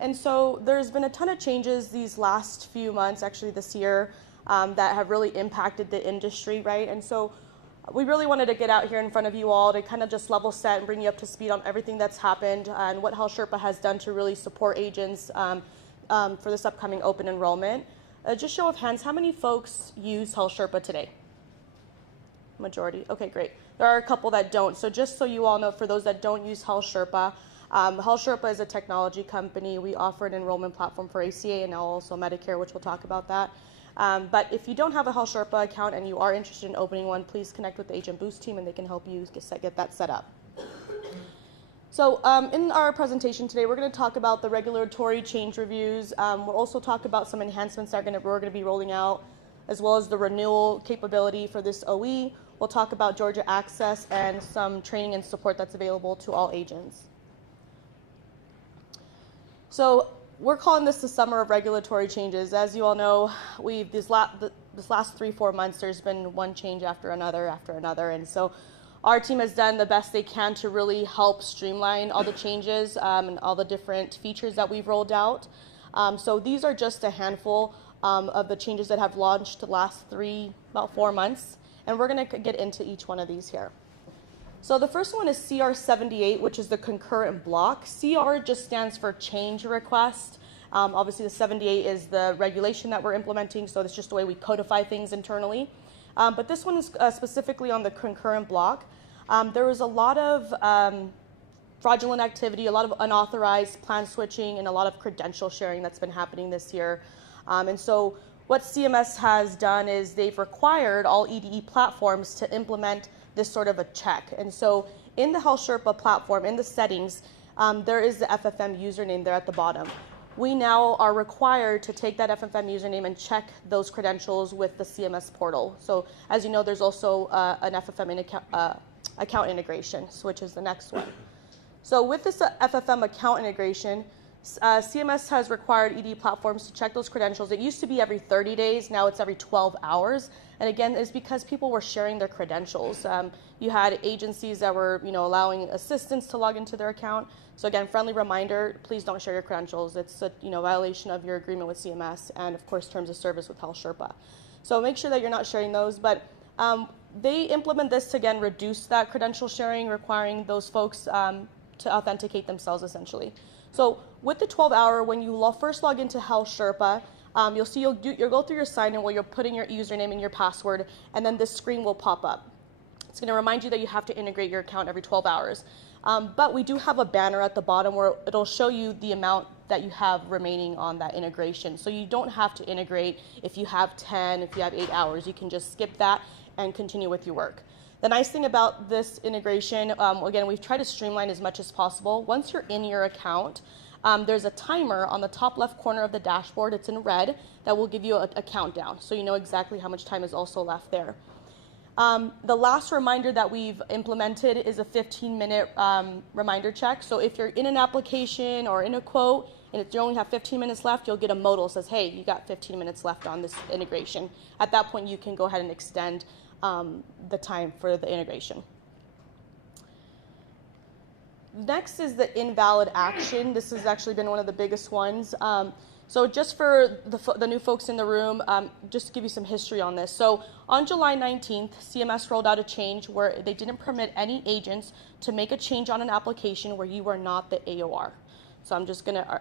And so there's been a ton of changes these last few months, actually this year, that have really impacted the industry, right? And so we really wanted to get out here in front of you all to kind of just level set and bring you up to speed on everything that's happened and what Health Sherpa has done to really support agents for this upcoming open enrollment. Just show of hands, how many folks use Health Sherpa today? Majority. Okay, great. There are a couple that don't. So just so you all know, for those that don't use Health Sherpa, Health Sherpa is a technology company. We offer an enrollment platform for ACA and now also Medicare, which we'll talk about that. But if you don't have a Health Sherpa account and you are interested in opening one, please connect with the Agent Boost team and they can help you get that set up. So in our presentation today, we're going to talk about the regulatory change reviews. We'll also talk about some enhancements that we're going to be rolling out, as well as the renewal capability for this OE. We'll talk about Georgia Access and some training and support that's available to all agents. So we're calling this the summer of regulatory changes. As you all know, this last 3-4 months, there's been one change after another, and so our team has done the best they can to really help streamline all the changes and all the different features that we've rolled out. So these are just a handful of the changes that have launched the last about 4 months, and we're going to get into each one of these here. So the first one is CR78, which is the concurrent block. CR just stands for change request. Obviously, the 78 is the regulation that we're implementing, so it's just the way we codify things internally. But this one is specifically on the concurrent block. There was a lot of fraudulent activity, a lot of unauthorized plan switching, and a lot of credential sharing that's been happening this year. And so what CMS has done is they've required all EDE platforms to implement this sort of a check. And so in the Health Sherpa platform, in the settings, there is the FFM username there at the bottom. We now are required to take that FFM username and check those credentials with the CMS portal. So as you know, there's also an FFM account integration, which is the next one. So with this FFM account integration, CMS has required ED platforms to check those credentials. It used to be every 30 days, now it's every 12 hours. And again, it's because people were sharing their credentials. You had agencies that were, allowing assistants to log into their account. So again, friendly reminder, please don't share your credentials. It's a violation of your agreement with CMS and of course terms of service with Health Sherpa. So make sure that you're not sharing those. But they implement this to again reduce that credential sharing, requiring those folks to authenticate themselves essentially. So with the 12-hour, when you first log into Health Sherpa, you'll see you'll go through your sign-in where you're putting your username and your password, and then this screen will pop up. It's going to remind you that you have to integrate your account every 12 hours. But we do have a banner at the bottom where it'll show you the amount that you have remaining on that integration. So you don't have to integrate if you have 10, if you have 8 hours. You can just skip that and continue with your work. The nice thing about this integration, again, we've tried to streamline as much as possible. Once you're in your account, there's a timer on the top left corner of the dashboard. It's in red that will give you a countdown, so you know exactly how much time is also left there. The last reminder that we've implemented is a 15-minute reminder check. So if you're in an application or in a quote and if you only have 15 minutes left, you'll get a modal that says, hey, you got 15 minutes left on this integration. At that point, you can go ahead and extend the time for the integration. Next is the invalid action. This has actually been one of the biggest ones. So just for the new folks in the room, just to give you some history on this. So on July 19th, CMS rolled out a change where they didn't permit any agents to make a change on an application where you are not the AOR. So I'm just going to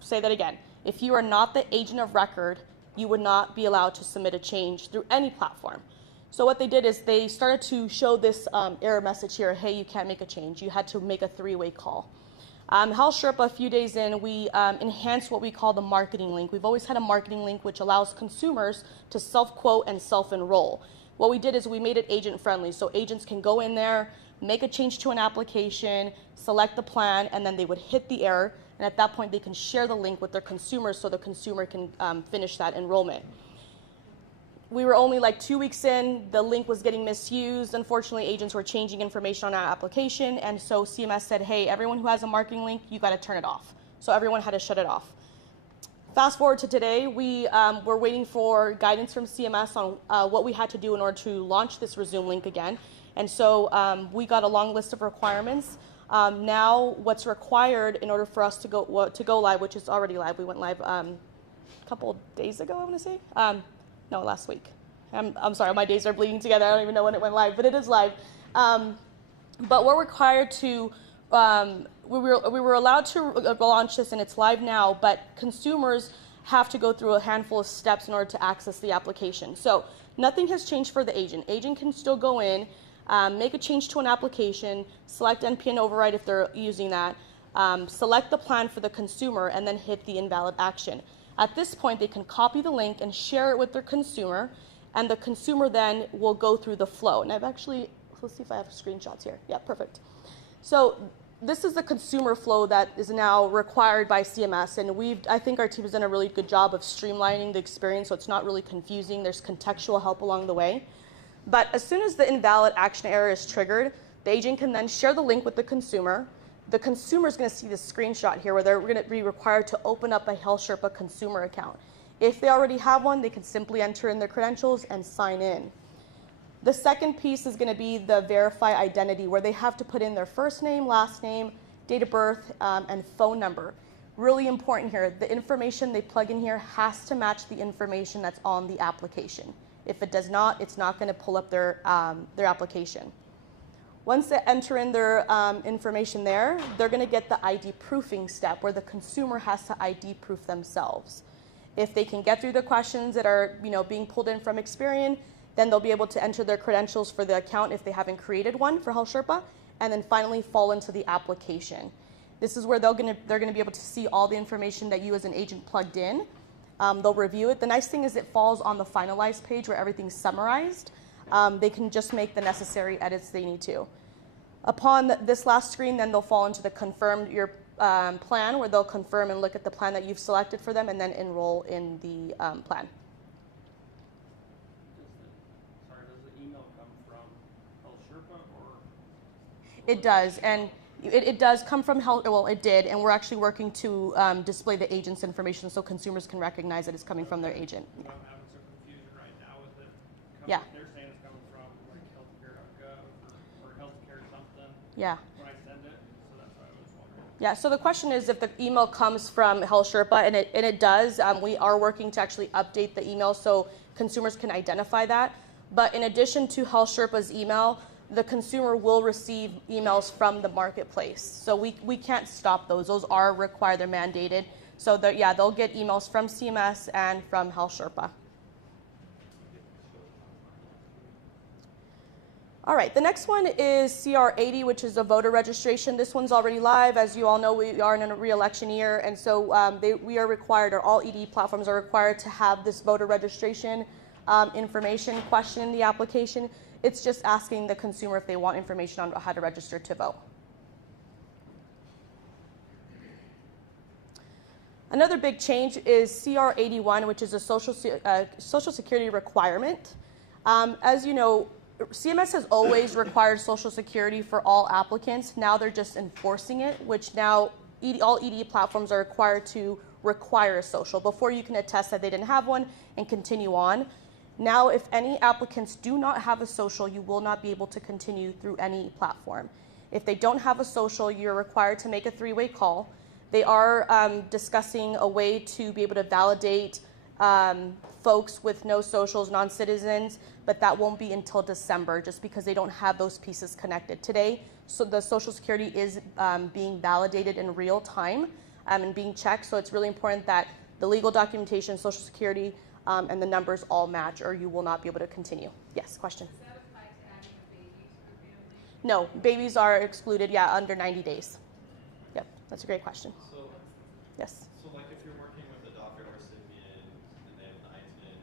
say that again. If you are not the agent of record, you would not be allowed to submit a change through any platform. So what they did is they started to show this error message here, hey, you can't make a change. You had to make a three-way call. Health Sherpa, a few days in, we enhanced what we call the marketing link. We've always had a marketing link which allows consumers to self-quote and self-enroll. What we did is we made it agent-friendly, so agents can go in there, make a change to an application, select the plan, and then they would hit the error, and at that point they can share the link with their consumers so the consumer can finish that enrollment. We were only like 2 weeks in, the link was getting misused. Unfortunately, agents were changing information on our application, and so CMS said, hey, everyone who has a marketing link, you gotta turn it off. So everyone had to shut it off. Fast forward to today, we were waiting for guidance from CMS on what we had to do in order to launch this resume link again. And so we got a long list of requirements. Now what's required in order for us to go live, which is already live, we went live a couple days ago, I wanna say. No, last week. I'm sorry, my days are bleeding together. I don't even know when it went live, but it is live. But we're required to, we were allowed to launch this, and it's live now, but consumers have to go through a handful of steps in order to access the application. So nothing has changed for the agent. Agent can still go in, make a change to an application, select NPN override if they're using that, select the plan for the consumer, and then hit the invalid action. At this point, they can copy the link and share it with their consumer, and the consumer then will go through the flow. And I've actually, let's see if I have screenshots here. Yeah, perfect. So this is the consumer flow that is now required by CMS, and I think our team has done a really good job of streamlining the experience so it's not really confusing. There's contextual help along the way. But as soon as the invalid action error is triggered, the agent can then share the link with the consumer. The consumer is going to see this screenshot here where they're going to be required to open up a Health Sherpa consumer account. If they already have one, they can simply enter in their credentials and sign in. The second piece is going to be the verify identity, where they have to put in their first name, last name, date of birth, and phone number. Really important here, the information they plug in here has to match the information that's on the application. If it does not, it's not going to pull up their application. Once they enter in their information there, they're going to get the ID proofing step where the consumer has to ID proof themselves. If they can get through the questions that are being pulled in from Experian, then they'll be able to enter their credentials for the account if they haven't created one for Health Sherpa, and then finally fall into the application. This is where they're going to be able to see all the information that you as an agent plugged in. They'll review it. The nice thing is it falls on the finalized page where everything's summarized. They can just make the necessary edits they need to. Upon this last screen, then they'll fall into the confirm your plan, where they'll confirm and look at the plan that you've selected for them and then enroll in the plan. Does the email come from Health Sherpa or? It does, and it does come from Health, well, it did, and we're actually working to display the agent's information so consumers can recognize that it's coming from their agent. I'm having some confusion right now with it. Yeah. They're saying it's coming from like healthcare.gov or healthcare something. Yeah. When I send it, so that's why I was wondering. Yeah, so the question is if the email comes from Health Sherpa, and it does, we are working to actually update the email so consumers can identify that. But in addition to Health Sherpa's email, the consumer will receive emails from the marketplace. So we can't stop those. Those are required, they're mandated. So they'll get emails from CMS and from Health Sherpa. All right, the next one is CR80, which is a voter registration. This one's already live. As you all know, we are in a re-election year, and so we are required, or all ED platforms are required to have this voter registration information question in the application. It's just asking the consumer if they want information on how to register to vote. Another big change is CR81, which is a Social Security requirement. As you know, CMS has always required Social Security for all applicants. Now they're just enforcing it, which now all ED platforms are required to require a social. Before you can attest that they didn't have one and continue on. Now, if any applicants do not have a social, you will not be able to continue through any platform. If they don't have a social, you're required to make a three-way call. They are discussing a way to be able to validate folks with no socials, non-citizens, but that won't be until December just because they don't have those pieces connected. Today, so the Social Security is being validated in real time and being checked, so it's really important that the legal documentation, Social Security, and the numbers all match, or you will not be able to continue. Yes, question? Does that apply to adding a baby to the family? No, babies are excluded, under 90 days. Yep, that's a great question. So, yes. So like if you're working with a DACA recipient and they have an ITIN,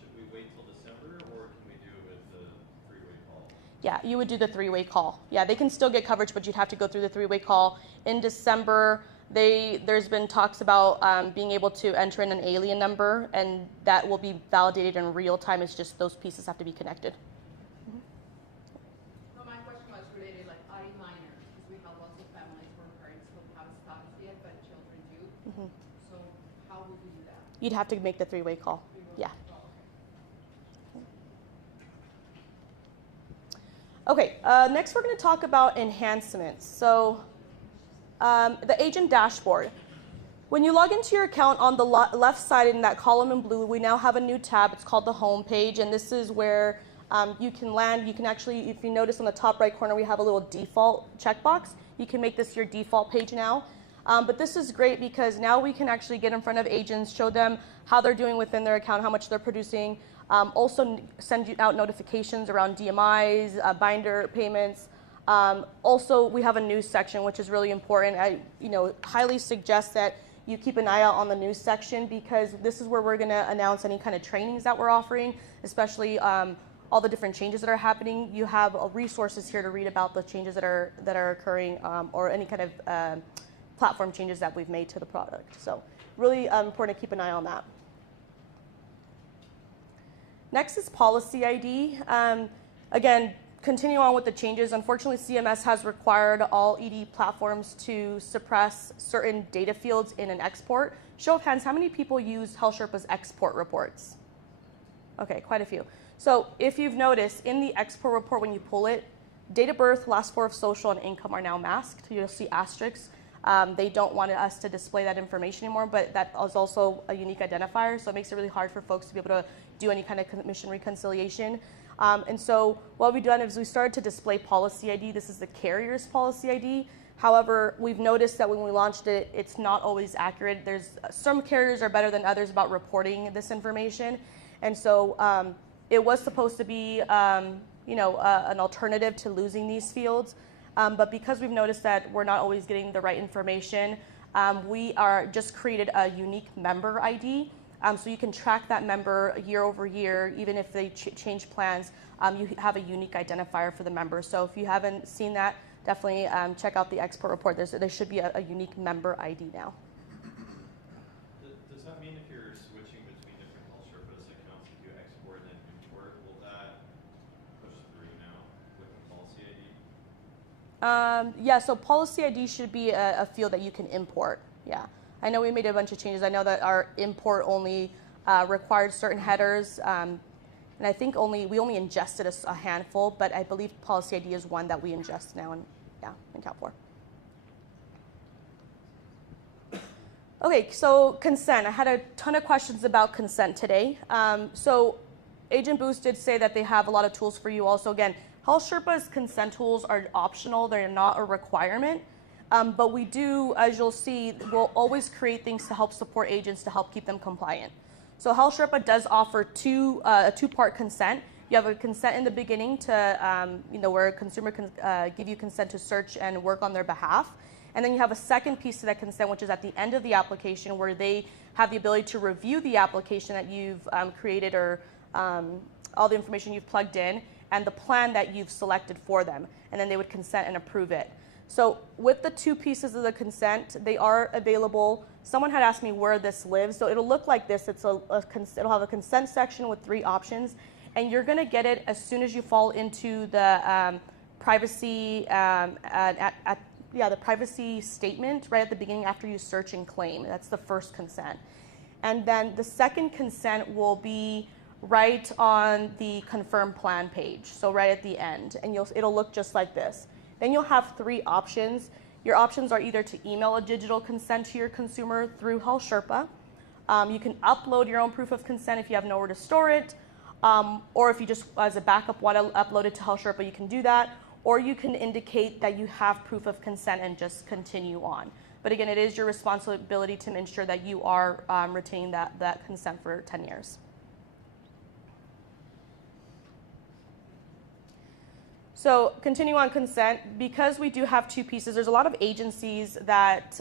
should we wait till December or can we do it with the three-way call? Yeah, you would do the three-way call. Yeah, they can still get coverage, but you'd have to go through the three-way call. In December, there's been talks about being able to enter in an alien number, and that will be validated in real time. It's just those pieces have to be connected. So my question was related, like minors, because we have lots of families where parents don't have spouse yet, but children do. So how would we do that? You'd have to make the three-way call. Yeah. Okay, next we're going to talk about enhancements. So the agent dashboard. When you log into your account, on the left side in that column in blue, we now have a new tab. It's called the home page, and this is where you can land. You can actually, if you notice on the top right corner, we have a little default checkbox. You can make this your default page now. But this is great because now we can actually get in front of agents, show them how they're doing within their account, how much they're producing, also send you out notifications around DMIs, binder payments. Also, we have a news section, which is really important. I highly suggest that you keep an eye out on the news section because this is where we're going to announce any kind of trainings that we're offering, especially all the different changes that are happening. You have resources here to read about the changes that are occurring or any kind of platform changes that we've made to the product. So really important to keep an eye on that. Next is policy ID. Again, continue on with the changes. Unfortunately, CMS has required all ED platforms to suppress certain data fields in an export. Show of hands, how many people use Health Sherpa's export reports? Okay, quite a few. So if you've noticed, in the export report, when you pull it, date of birth, last four of social, and income are now masked. You'll see asterisks. They don't want us to display that information anymore, but that is also a unique identifier, so it makes it really hard for folks to be able to do any kind of commission reconciliation. And so what we've done is we started to display policy ID. This is the carrier's policy ID. However, we've noticed that when we launched it, it's not always accurate. There's some carriers are better than others about reporting this information. And so it was supposed to be an alternative to losing these fields. But because we've noticed that we're not always getting the right information, we are just created a unique member ID. So you can track that member year over year, even if they change plans, you have a unique identifier for the member. So if you haven't seen that, definitely check out the export report. There should be a unique member ID now. Does that mean if you're switching between different Health Sherpas accounts, if you export and then import, will that push through now with the policy ID? Yeah, so policy ID should be a field that you can import. Yeah, I know we made a bunch of changes. I know that our import only required certain headers, and I think we only ingested a handful, but I believe policy ID is one that we ingest now in Cal 4. Okay, so consent. I had a ton of questions about consent today. So Agent Boost did say that they have a lot of tools for you also. Again, Health Sherpa's consent tools are optional. They're not a requirement. But we do, as you'll see, we'll always create things to help support agents to help keep them compliant. So Health Sherpa does offer a two-part consent. You have a consent in the beginning to, where a consumer can give you consent to search and work on their behalf. And then you have a second piece to that consent, which is at the end of the application, where they have the ability to review the application that you've created or all the information you've plugged in and the plan that you've selected for them. And then they would consent and approve it. So with the two pieces of the consent, they are available. Someone had asked me where this lives. So it'll look like this. It'll have a consent section with 3 options. And you're going to get it as soon as you fall into the privacy the privacy statement right at the beginning after you search and claim. That's the first consent. And then the second consent will be right on the confirm plan page, so right at the end. And it'll look just like this. Then you'll have 3 options. Your options are either to email a digital consent to your consumer through Health Sherpa. You can upload your own proof of consent if you have nowhere to store it. Or if you just, as a backup, want to upload it to Health Sherpa, you can do that. Or you can indicate that you have proof of consent and just continue on. But again, it is your responsibility to ensure that you are retaining that consent for 10 years. So continue on consent. Because we do have 2 pieces, there's a lot of agencies that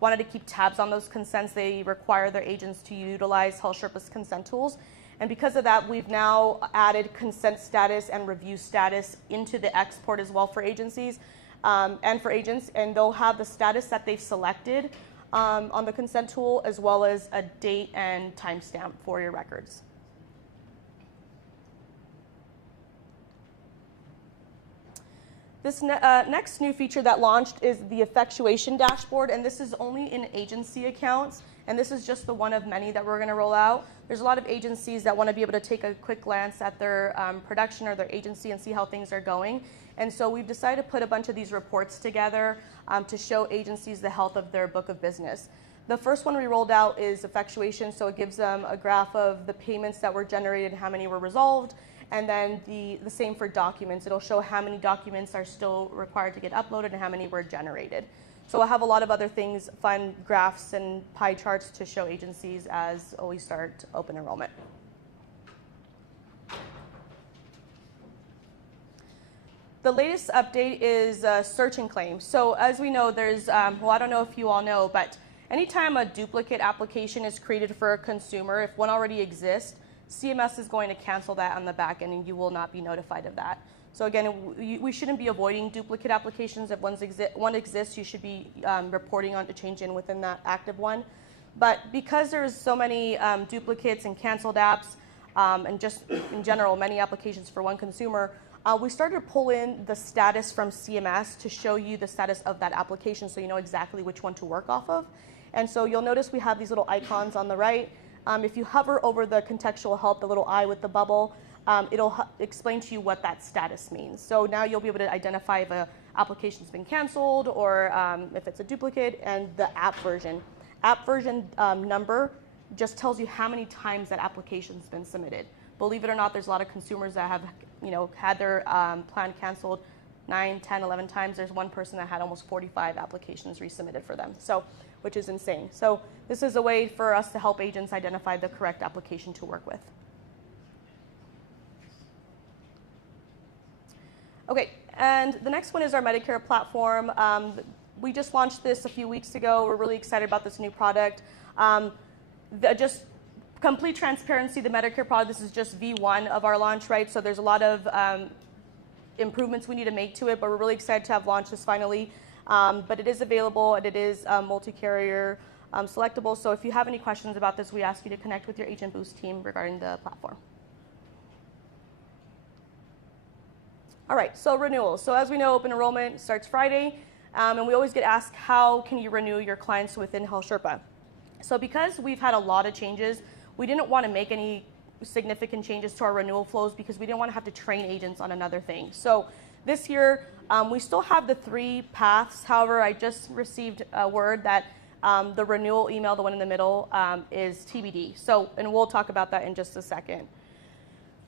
wanted to keep tabs on those consents. They require their agents to utilize Health Sherpa's consent tools. And because of that, we've now added consent status and review status into the export as well for agencies and for agents. And they'll have the status that they've selected on the consent tool, as well as a date and timestamp for your records. This next new feature that launched is the effectuation dashboard, and this is only in agency accounts, and this is just the one of many that we're going to roll out. There's a lot of agencies that want to be able to take a quick glance at their production or their agency and see how things are going, and so we've decided to put a bunch of these reports together to show agencies the health of their book of business. The first one we rolled out is effectuation, so it gives them a graph of the payments that were generated and how many were resolved. And then the same for documents. It'll show how many documents are still required to get uploaded and how many were generated. So we'll have a lot of other things, fun graphs and pie charts to show agencies as we start open enrollment. The latest update is search and claim. So as we know, there's, well, I don't know if you all know, but anytime a duplicate application is created for a consumer, if one already exists, CMS is going to cancel that on the back end, and you will not be notified of that. So again, we shouldn't be avoiding duplicate applications. If one exists, you should be reporting on a change in within that active one. But because there's so many duplicates and canceled apps, and just in general, many applications for one consumer, we started to pull in the status from CMS to show you the status of that application so you know exactly which one to work off of. And so you'll notice we have these little icons on the right. If you hover over the contextual help, the little eye with the bubble, it'll explain to you what that status means. So now you'll be able to identify if an application's been canceled or if it's a duplicate, and the app version. App version number just tells you how many times that application's been submitted. believe it or not, there's a lot of consumers that have, had their plan canceled 9, 10, 11 times. There's one person that had almost 45 applications resubmitted for them, so, which is insane. So this is a way for us to help agents identify the correct application to work with. Okay, and the next one is our Medicare platform. We just launched this a few weeks ago. We're really excited about this new product. Just complete transparency, the Medicare product, this is just V1 of our launch, right? So there's a lot of improvements we need to make to it, but we're really excited to have launched this finally. But it is available, and it is multi-carrier selectable. So if you have any questions about this, we ask you to connect with your Agent Boost team regarding the platform. All right, so renewals. So as we know, open enrollment starts Friday, and we always get asked, how can you renew your clients within Health Sherpa? So because we've had a lot of changes, we didn't want to make any significant changes to our renewal flows because we didn't want to have to train agents on another thing. So this year, we still have the 3 paths. However, I just received a word that the renewal email, the one in the middle, is TBD. So, and we'll talk about that in just a second.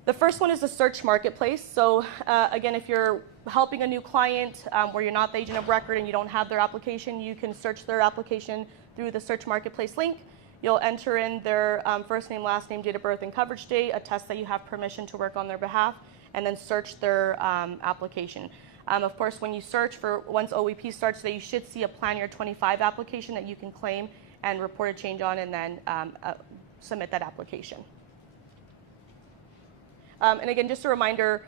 The first one is the search marketplace. So again, if you're helping a new client where you're not the agent of record and you don't have their application, you can search their application through the search marketplace link. You'll enter in their first name, last name, date of birth, and coverage date, attest that you have permission to work on their behalf, and then search their application. Of course, when you search for, once OEP starts, you should see a Plan Year 25 application that you can claim and report a change on, and then submit that application. And again, just a reminder,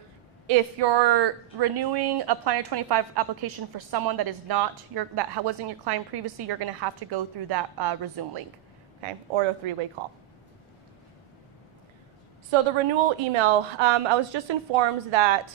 if you're renewing a Plan Year 25 application for someone that is not that wasn't your client previously, you're going to have to go through that resume link, okay, or a 3-way call. So the renewal email, I was just informed that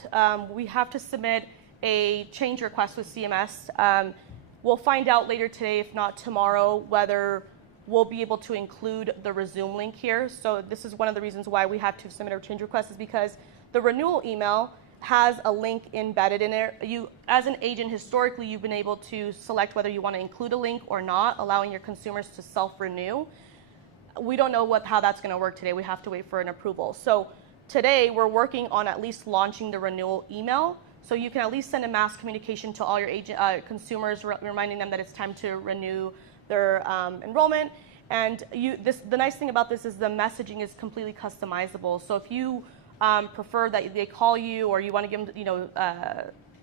we have to submit a change request with CMS. We'll find out later today, if not tomorrow, whether we'll be able to include the resume link here. So this is one of the reasons why we have to submit our change request, is because the renewal email has a link embedded in there. You, as an agent, historically, you've been able to select whether you want to include a link or not, allowing your consumers to self-renew. We don't know how that's going to work today. We have to wait for an approval. So today, we're working on at least launching the renewal email. So you can at least send a mass communication to all your consumers, reminding them that it's time to renew their enrollment. And the nice thing about this is the messaging is completely customizable. So if you prefer that they call you, or you want to give them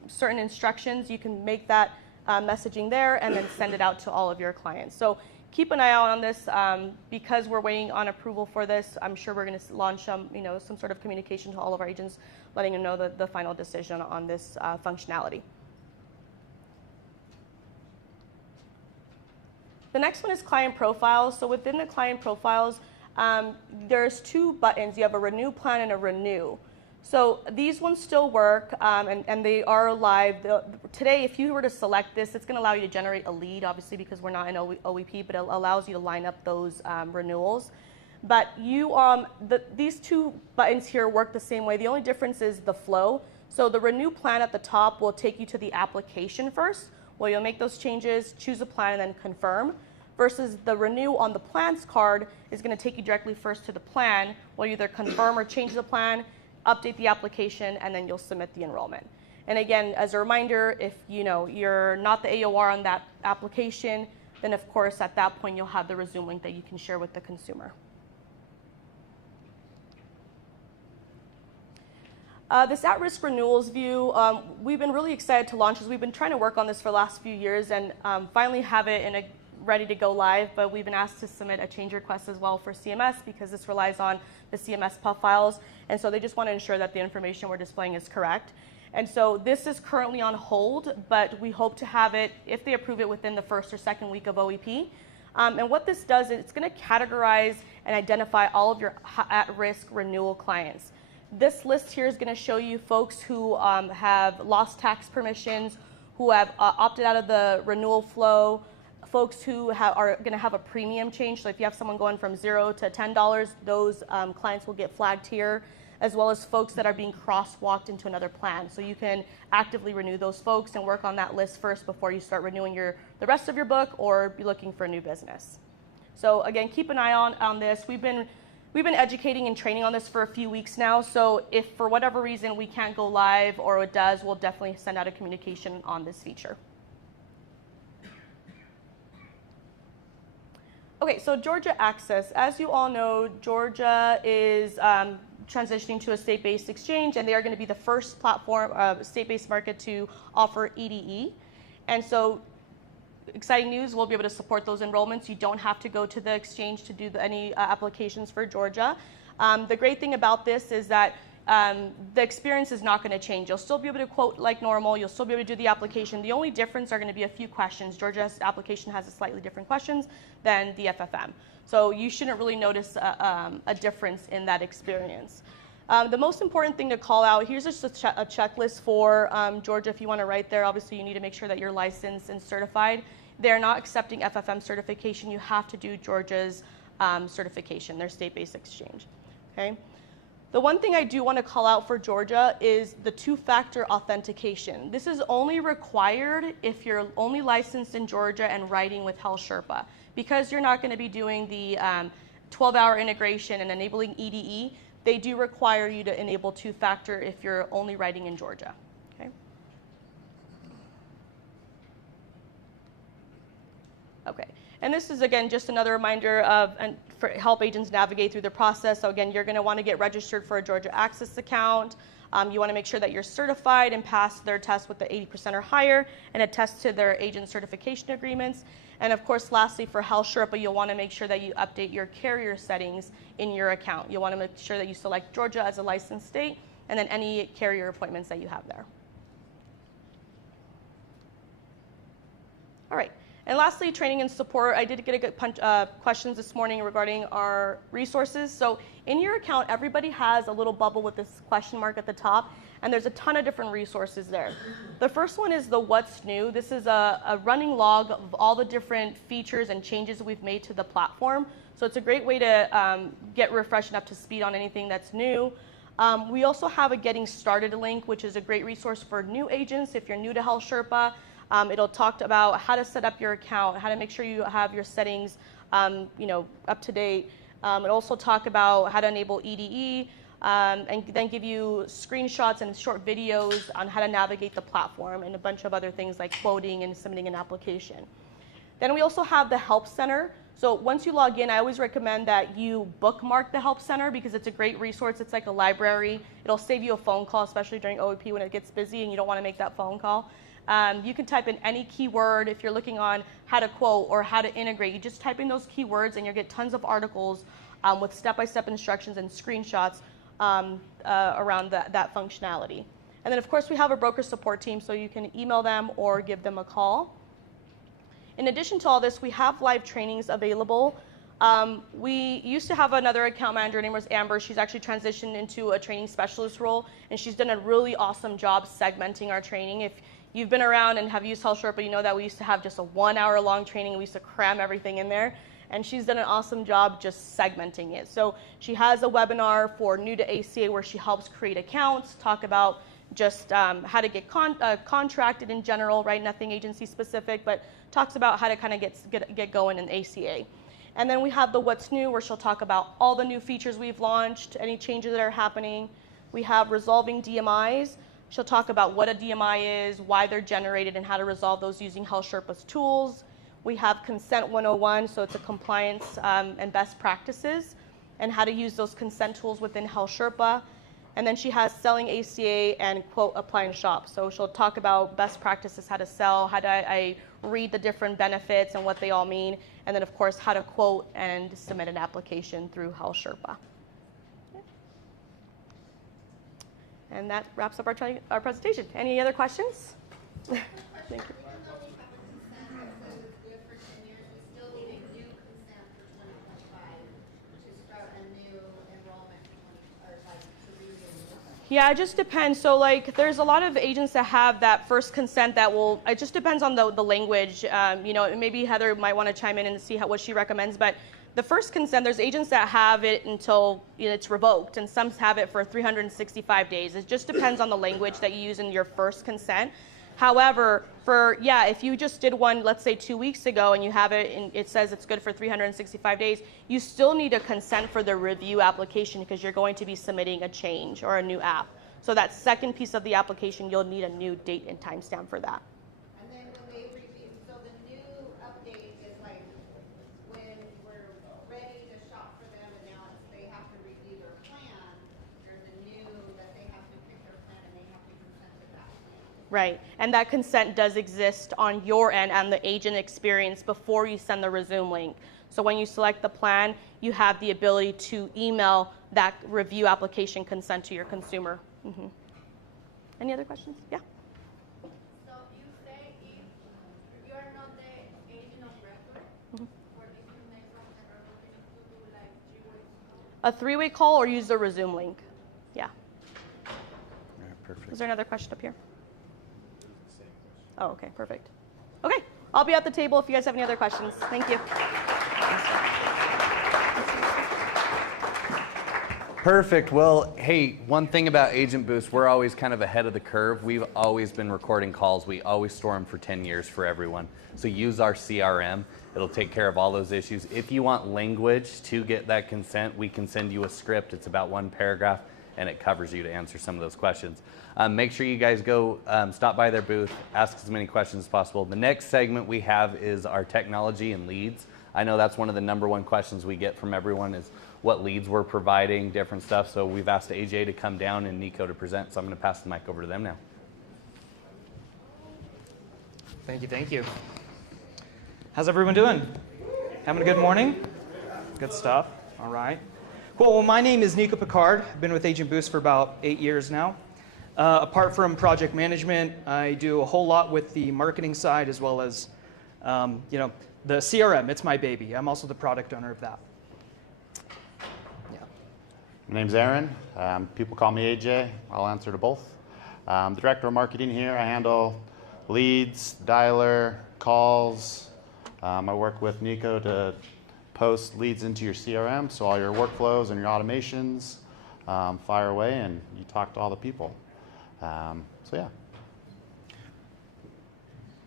certain instructions, you can make that messaging there and then send it out to all of your clients. So keep an eye out on this. Because we're waiting on approval for this, I'm sure we're going to launch some sort of communication to all of our agents, letting them know the final decision on this functionality. The next one is client profiles. So within the client profiles, there's 2 buttons. You have a renew plan and a renew. So these ones still work, and they are live. Today, if you were to select this, it's going to allow you to generate a lead, obviously, because we're not in OEP, but it allows you to line up those renewals. But these 2 buttons here work the same way. The only difference is the flow. So the renew plan at the top will take you to the application first, where you'll make those changes, choose a plan, and then confirm, versus the renew on the plans card is going to take you directly first to the plan, where you either confirm or change the plan, update the application, and then you'll submit the enrollment. And again, as a reminder, if you're not the AOR on that application, then of course at that point you'll have the resume link that you can share with the consumer. This at-risk renewals view, we've been really excited to launch this. We've been trying to work on this for the last few years and finally have it ready to go live, but we've been asked to submit a change request as well for CMS because this relies on the CMS PUF files, and so they just want to ensure that the information we're displaying is correct. And so this is currently on hold, but we hope to have it, if they approve it, within the 1st or 2nd week of OEP. And what this does is it's going to categorize and identify all of your at-risk renewal clients. This list here is going to show you folks who have lost tax permissions, who have opted out of the renewal flow, folks who are going to have a premium change. So if you have someone going from $0 to $10, those clients will get flagged here, as well as folks that are being crosswalked into another plan. So you can actively renew those folks and work on that list first before you start renewing the rest of your book or be looking for a new business. So again, keep an eye on this. We've been we've been educating and training on this for a few weeks now, so if for whatever reason we can't go live or it does, we'll definitely send out a communication on this feature. Okay, so Georgia Access. As you all know, Georgia is transitioning to a state-based exchange, and they are going to be the first platform, state-based market to offer EDE. And so, exciting news, we'll be able to support those enrollments. You don't have to go to the exchange to do any applications for Georgia. The great thing about this is that the experience is not going to change. You'll still be able to quote like normal. You'll still be able to do the application. The only difference are going to be a few questions. Georgia's application has a slightly different questions than the FFM. So you shouldn't really notice a difference in that experience. The most important thing to call out, here's just a checklist for Georgia. If you want to write there, obviously you need to make sure that you're licensed and certified. They're not accepting FFM certification. You have to do Georgia's certification, their state-based exchange. Okay. The one thing I do want to call out for Georgia is the two-factor authentication. This is only required if you're only licensed in Georgia and writing with Health Sherpa. Because you're not going to be doing the 12-hour integration and enabling EDE, they do require you to enable two-factor if you're only writing in Georgia. Okay. Okay. And this is, again, just another reminder of for help agents navigate through the process. So again, you're going to want to get registered for a Georgia Access account. You want to make sure that you're certified and pass their test with the 80% or higher and attest to their agent certification agreements. And of course, lastly, for Health Sherpa, you'll want to make sure that you update your carrier settings in your account. You'll want to make sure that you select Georgia as a licensed state and then any carrier appointments that you have there. All right. And lastly, training and support. I did get a good questions this morning regarding our resources. So in your account, everybody has a little bubble with this question mark at the top, and there's a ton of different resources there. The first one is the What's New. This is a running log of all the different features and changes we've made to the platform. So it's a great way to get refreshed and up to speed on anything that's new. We also have a Getting Started link, which is a great resource for new agents if you're new to Health Sherpa. It'll talk about how to set up your account, how to make sure you have your settings up to date. It'll also talk about how to enable EDE and then give you screenshots and short videos on how to navigate the platform and a bunch of other things like quoting and submitting an application. Then we also have the Help Center. So once you log in, I always recommend that you bookmark the Help Center because it's a great resource. It's like a library. It'll save you a phone call, especially during OEP when it gets busy and you don't want to make that phone call. You can type in any keyword if you're looking on how to quote or how to integrate. You just type in those keywords and you'll get tons of articles with step-by-step instructions and screenshots around that functionality. And then, of course, we have a broker support team, so you can email them or give them a call. In addition to all this, we have live trainings available. We used to have another account manager, her name was Amber. She's actually transitioned into a training specialist role, and she's done a really awesome job segmenting our training. If you've been around and have used Health Sherpa, you know that we used to have just a 1-hour-long training. We used to cram everything in there. And she's done an awesome job just segmenting it. So she has a webinar for new to ACA where she helps create accounts, talk about just how to get contracted in general, right? Nothing agency specific, but talks about how to kind of get going in ACA. And then we have the What's New, where she'll talk about all the new features we've launched, any changes that are happening. We have Resolving DMIs. She'll talk about what a DMI is, why they're generated, and how to resolve those using Health Sherpa's tools. We have Consent 101, so it's a compliance and best practices, and how to use those consent tools within Health Sherpa. And then she has Selling ACA and Quote, Apply, and Shop. So she'll talk about best practices, how to sell, how do I read the different benefits and what they all mean, and then, of course, how to quote and submit an application through Health Sherpa. And that wraps up our presentation. Any other questions? Thank you. Yeah, it just depends. So like there's a lot of agents that have that first consent that will, it just depends on the language. Maybe Heather might want to chime in and see what she recommends, but the first consent, there's agents that have it until it's revoked, and some have it for 365 days. It just depends on the language that you use in your first consent. However, if you just did one, let's say 2 weeks ago, and you have it, and it says it's good for 365 days, you still need a consent for the review application because you're going to be submitting a change or a new app. So that second piece of the application, you'll need a new date and timestamp for that. And then when they review, so the new update is like when we're ready to shop for them, and now they have to review their plan. There's a new that they have to pick their plan and they have to consent to that plan. Right, and that consent does exist on your end and the agent experience before you send the resume link. So when you select the plan, you have the ability to email that review application consent to your consumer. Mm-hmm. Any other questions? Yeah. So you say if you are not the agent of record for these new networks that are looking to do like 3 ways. A 3-way call or use the resume link. Yeah. All right, perfect. Is there another question up here? Oh, okay, perfect. Okay, I'll be at the table if you guys have any other questions. Thank you. Perfect. Well, hey, one thing about Agent Boost, we're always kind of ahead of the curve. We've always been recording calls. We always store them for 10 years for everyone. So use our CRM. It'll take care of all those issues. If you want language to get that consent, we can send you a script. It's about 1 paragraph, and it covers you to answer some of those questions. Make sure you guys go stop by their booth, ask as many questions as possible. The next segment we have is our technology and leads. I know that's one of the #1 questions we get from everyone is what leads we're providing, different stuff. So we've asked AJ to come down and Nico to present. So I'm going to pass the mic over to them now. Thank you, thank you. How's everyone doing? Having a good morning? Good stuff. All right. Cool. Well, my name is Nico Picard. I've been with Agent Boost for about 8 years now. Apart from project management, I do a whole lot with the marketing side as well as, the CRM. It's my baby. I'm also the product owner of that. Yeah. My name's Aaron. People call me AJ. I'll answer to both. I'm the director of marketing here. I handle leads, dialer, calls. I work with Nico to post leads into your CRM, so all your workflows and your automations fire away and you talk to all the people. So yeah.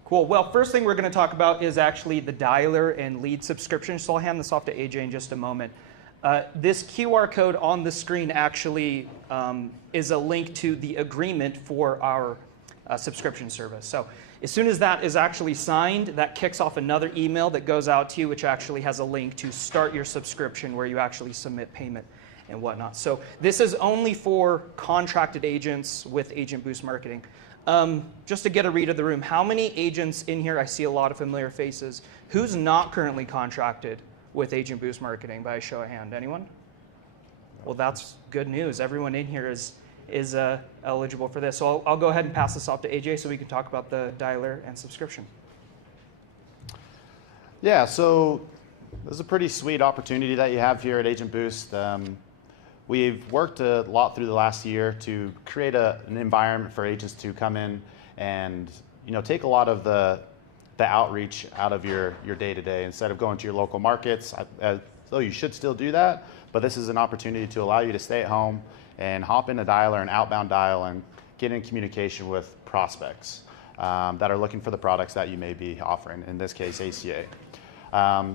Cool. Well, first thing we're going to talk about is actually the dialer and lead subscription. So I'll hand this off to AJ in just a moment. This QR code on the screen actually is a link to the agreement for our subscription service. So as soon as that is actually signed, that kicks off another email that goes out to you, which actually has a link to start your subscription where you actually submit payment and whatnot. So this is only for contracted agents with Agent Boost Marketing. Just to get a read of the room, how many agents in here, I see a lot of familiar faces, who's not currently contracted with Agent Boost Marketing by a show of hand? Anyone? Well, that's good news. Everyone in here is eligible for this. So I'll go ahead and pass this off to AJ so we can talk about the dialer and subscription. Yeah, so this is a pretty sweet opportunity that you have here at Agent Boost. We've worked a lot through the last year to create an environment for agents to come in and take a lot of the outreach out of your day-to-day. Instead of going to your local markets, though you should still do that, but this is an opportunity to allow you to stay at home and hop in a dialer, an outbound dial, and get in communication with prospects that are looking for the products that you may be offering, in this case, ACA.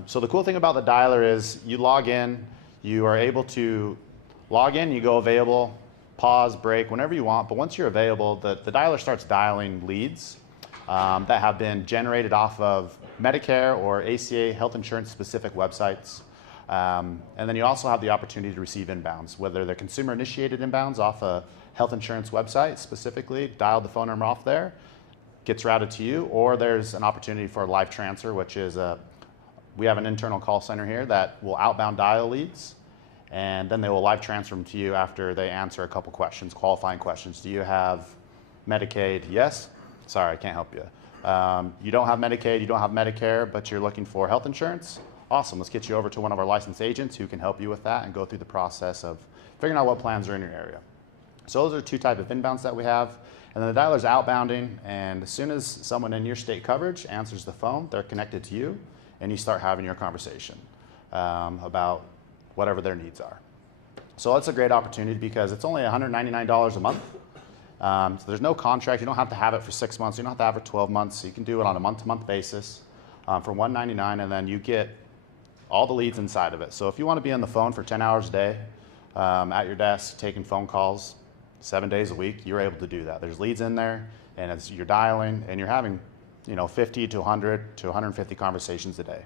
So the cool thing about the dialer is you log in, you are able to log in, you go available, pause, break, whenever you want, but once you're available, the dialer starts dialing leads that have been generated off of Medicare or ACA health insurance specific websites. And then you also have the opportunity to receive inbounds, whether they're consumer initiated inbounds off a health insurance website specifically, dial the phone number off there, gets routed to you, or there's an opportunity for a live transfer, which is we have an internal call center here that will outbound dial leads, and then they will live transfer them to you after they answer a couple questions, qualifying questions. Do you have Medicaid? Yes? Sorry, I can't help you. You don't have Medicaid, you don't have Medicare, but you're looking for health insurance? Awesome, let's get you over to one of our licensed agents who can help you with that and go through the process of figuring out what plans are in your area. So those are 2 types of inbounds that we have. And then the dialer's outbounding, and as soon as someone in your state coverage answers the phone, they're connected to you, and you start having your conversation about whatever their needs are. So that's a great opportunity because it's only $199 a month. So there's no contract. You don't have to have it for 6 months. You don't have to have it 12 months. So you can do it on a month-to-month basis for $199, and then you get all the leads inside of it. So if you want to be on the phone for 10 hours a day at your desk taking phone calls 7 days a week, you're able to do that. There's leads in there, and you're dialing, and you're having 50 to 100 to 150 conversations a day.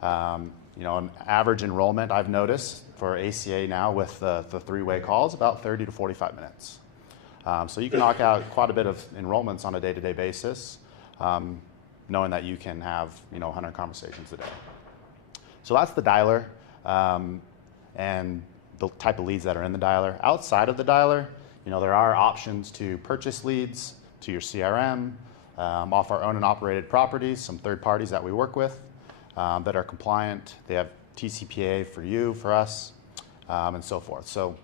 An average enrollment I've noticed for ACA now with the three-way calls about 30 to 45 minutes. So you can knock out quite a bit of enrollments on a day-to-day basis, knowing that you can have 100 conversations a day. So that's the dialer and the type of leads that are in the dialer. Outside of the dialer, there are options to purchase leads to your CRM, off our owned and operated properties, some third parties that we work with that are compliant. They have TCPA for you, for us, and so forth. So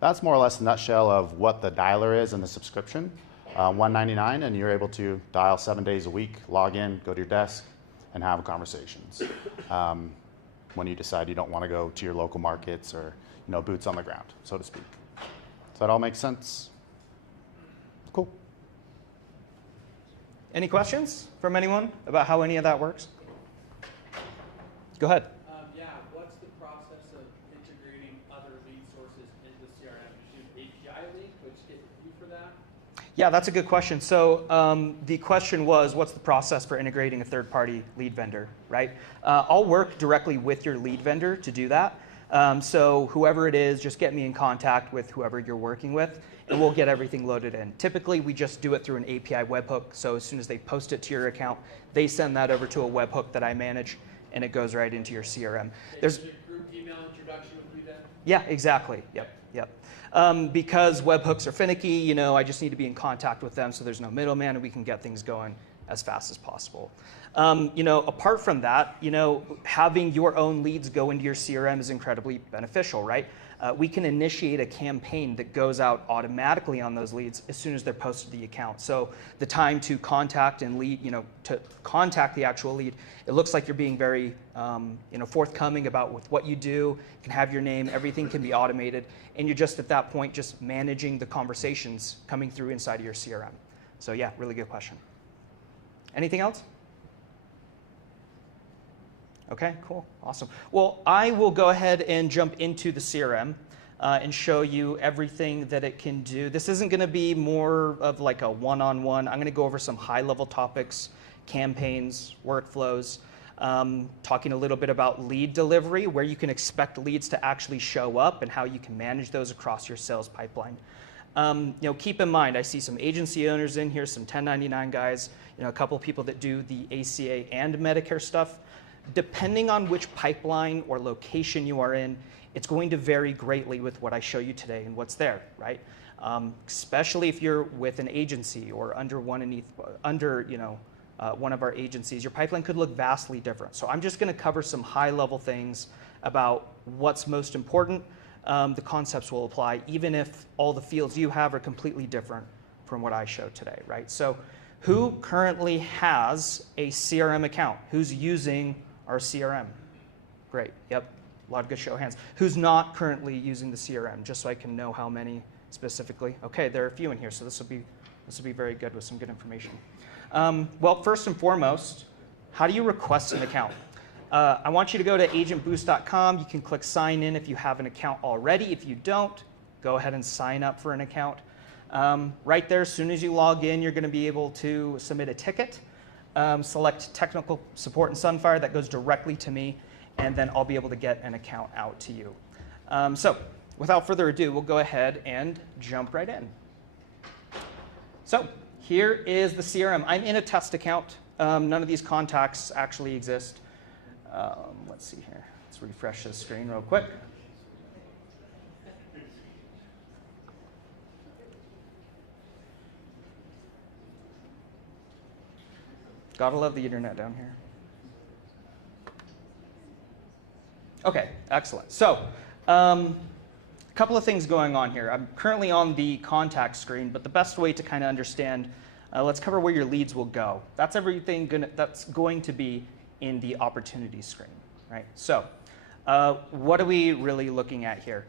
that's more or less a nutshell of what the dialer is and the subscription. $199, and you're able to dial 7 days a week, log in, go to your desk, and have conversations when you decide you don't want to go to your local markets or boots on the ground, so to speak. Does that all make sense? Cool. Any questions from anyone about how any of that works? Go ahead. Yeah, what's the process of integrating other lead sources into CRM? Do you API link, which gets you for that? Yeah, that's a good question. So the question was, what's the process for integrating a third-party lead vendor, right? I'll work directly with your lead vendor to do that. So whoever it is, just get me in contact with whoever you're working with, and we'll get everything loaded in. Typically, we just do it through an API webhook. So as soon as they post it to your account, they send that over to a webhook that I manage, and it goes right into your CRM. There's a group email introduction with you then? Yeah, exactly. Yep. Because webhooks are finicky, I just need to be in contact with them so there's no middleman and we can get things going as fast as possible. Apart from that, having your own leads go into your CRM is incredibly beneficial, right? We can initiate a campaign that goes out automatically on those leads as soon as they're posted to the account. So the time to contact and lead, to contact the actual lead, it looks like you're being very, forthcoming about with what you do. You can have your name, everything can be automated, and you're just at that point just managing the conversations coming through inside of your CRM. So yeah, really good question. Anything else? Okay, cool, awesome. Well, I will go ahead and jump into the CRM and show you everything that it can do. This isn't going to be more of like a one-on-one. I'm going to go over some high-level topics, campaigns, workflows, talking a little bit about lead delivery, where you can expect leads to actually show up and how you can manage those across your sales pipeline. Keep in mind, I see some agency owners in here, some 1099 guys, a couple of people that do the ACA and Medicare stuff. Depending on which pipeline or location you are in, it's going to vary greatly with what I show you today and what's there, right? Especially if you're with an agency or under one of our agencies, your pipeline could look vastly different. So I'm just going to cover some high-level things about what's most important. The concepts will apply even if all the fields you have are completely different from what I showed today, right? So who currently has a CRM account? Who's using our CRM? Great, yep, a lot of good show of hands. Who's not currently using the CRM, just so I can know how many specifically? Okay, there are a few in here, so this will be very good with some good information. Well, first and foremost, how do you request an account? I want you to go to agentboost.com. You can click sign in if you have an account already. If you don't, go ahead and sign up for an account. Right there, as soon as you log in, you're going to be able to submit a ticket, select technical support in Sunfire. That goes directly to me, and then I'll be able to get an account out to you. So without further ado, we'll go ahead and jump right in. So here is the CRM. I'm in a test account. None of these contacts actually exist. Let's see here. Let's refresh this screen real quick. Gotta love the internet down here. Okay, excellent. So, a couple of things going on here. I'm currently on the contact screen, but the best way to kind of understand, let's cover where your leads will go. That's everything that's going to be in the opportunity screen, right? So, what are we really looking at here?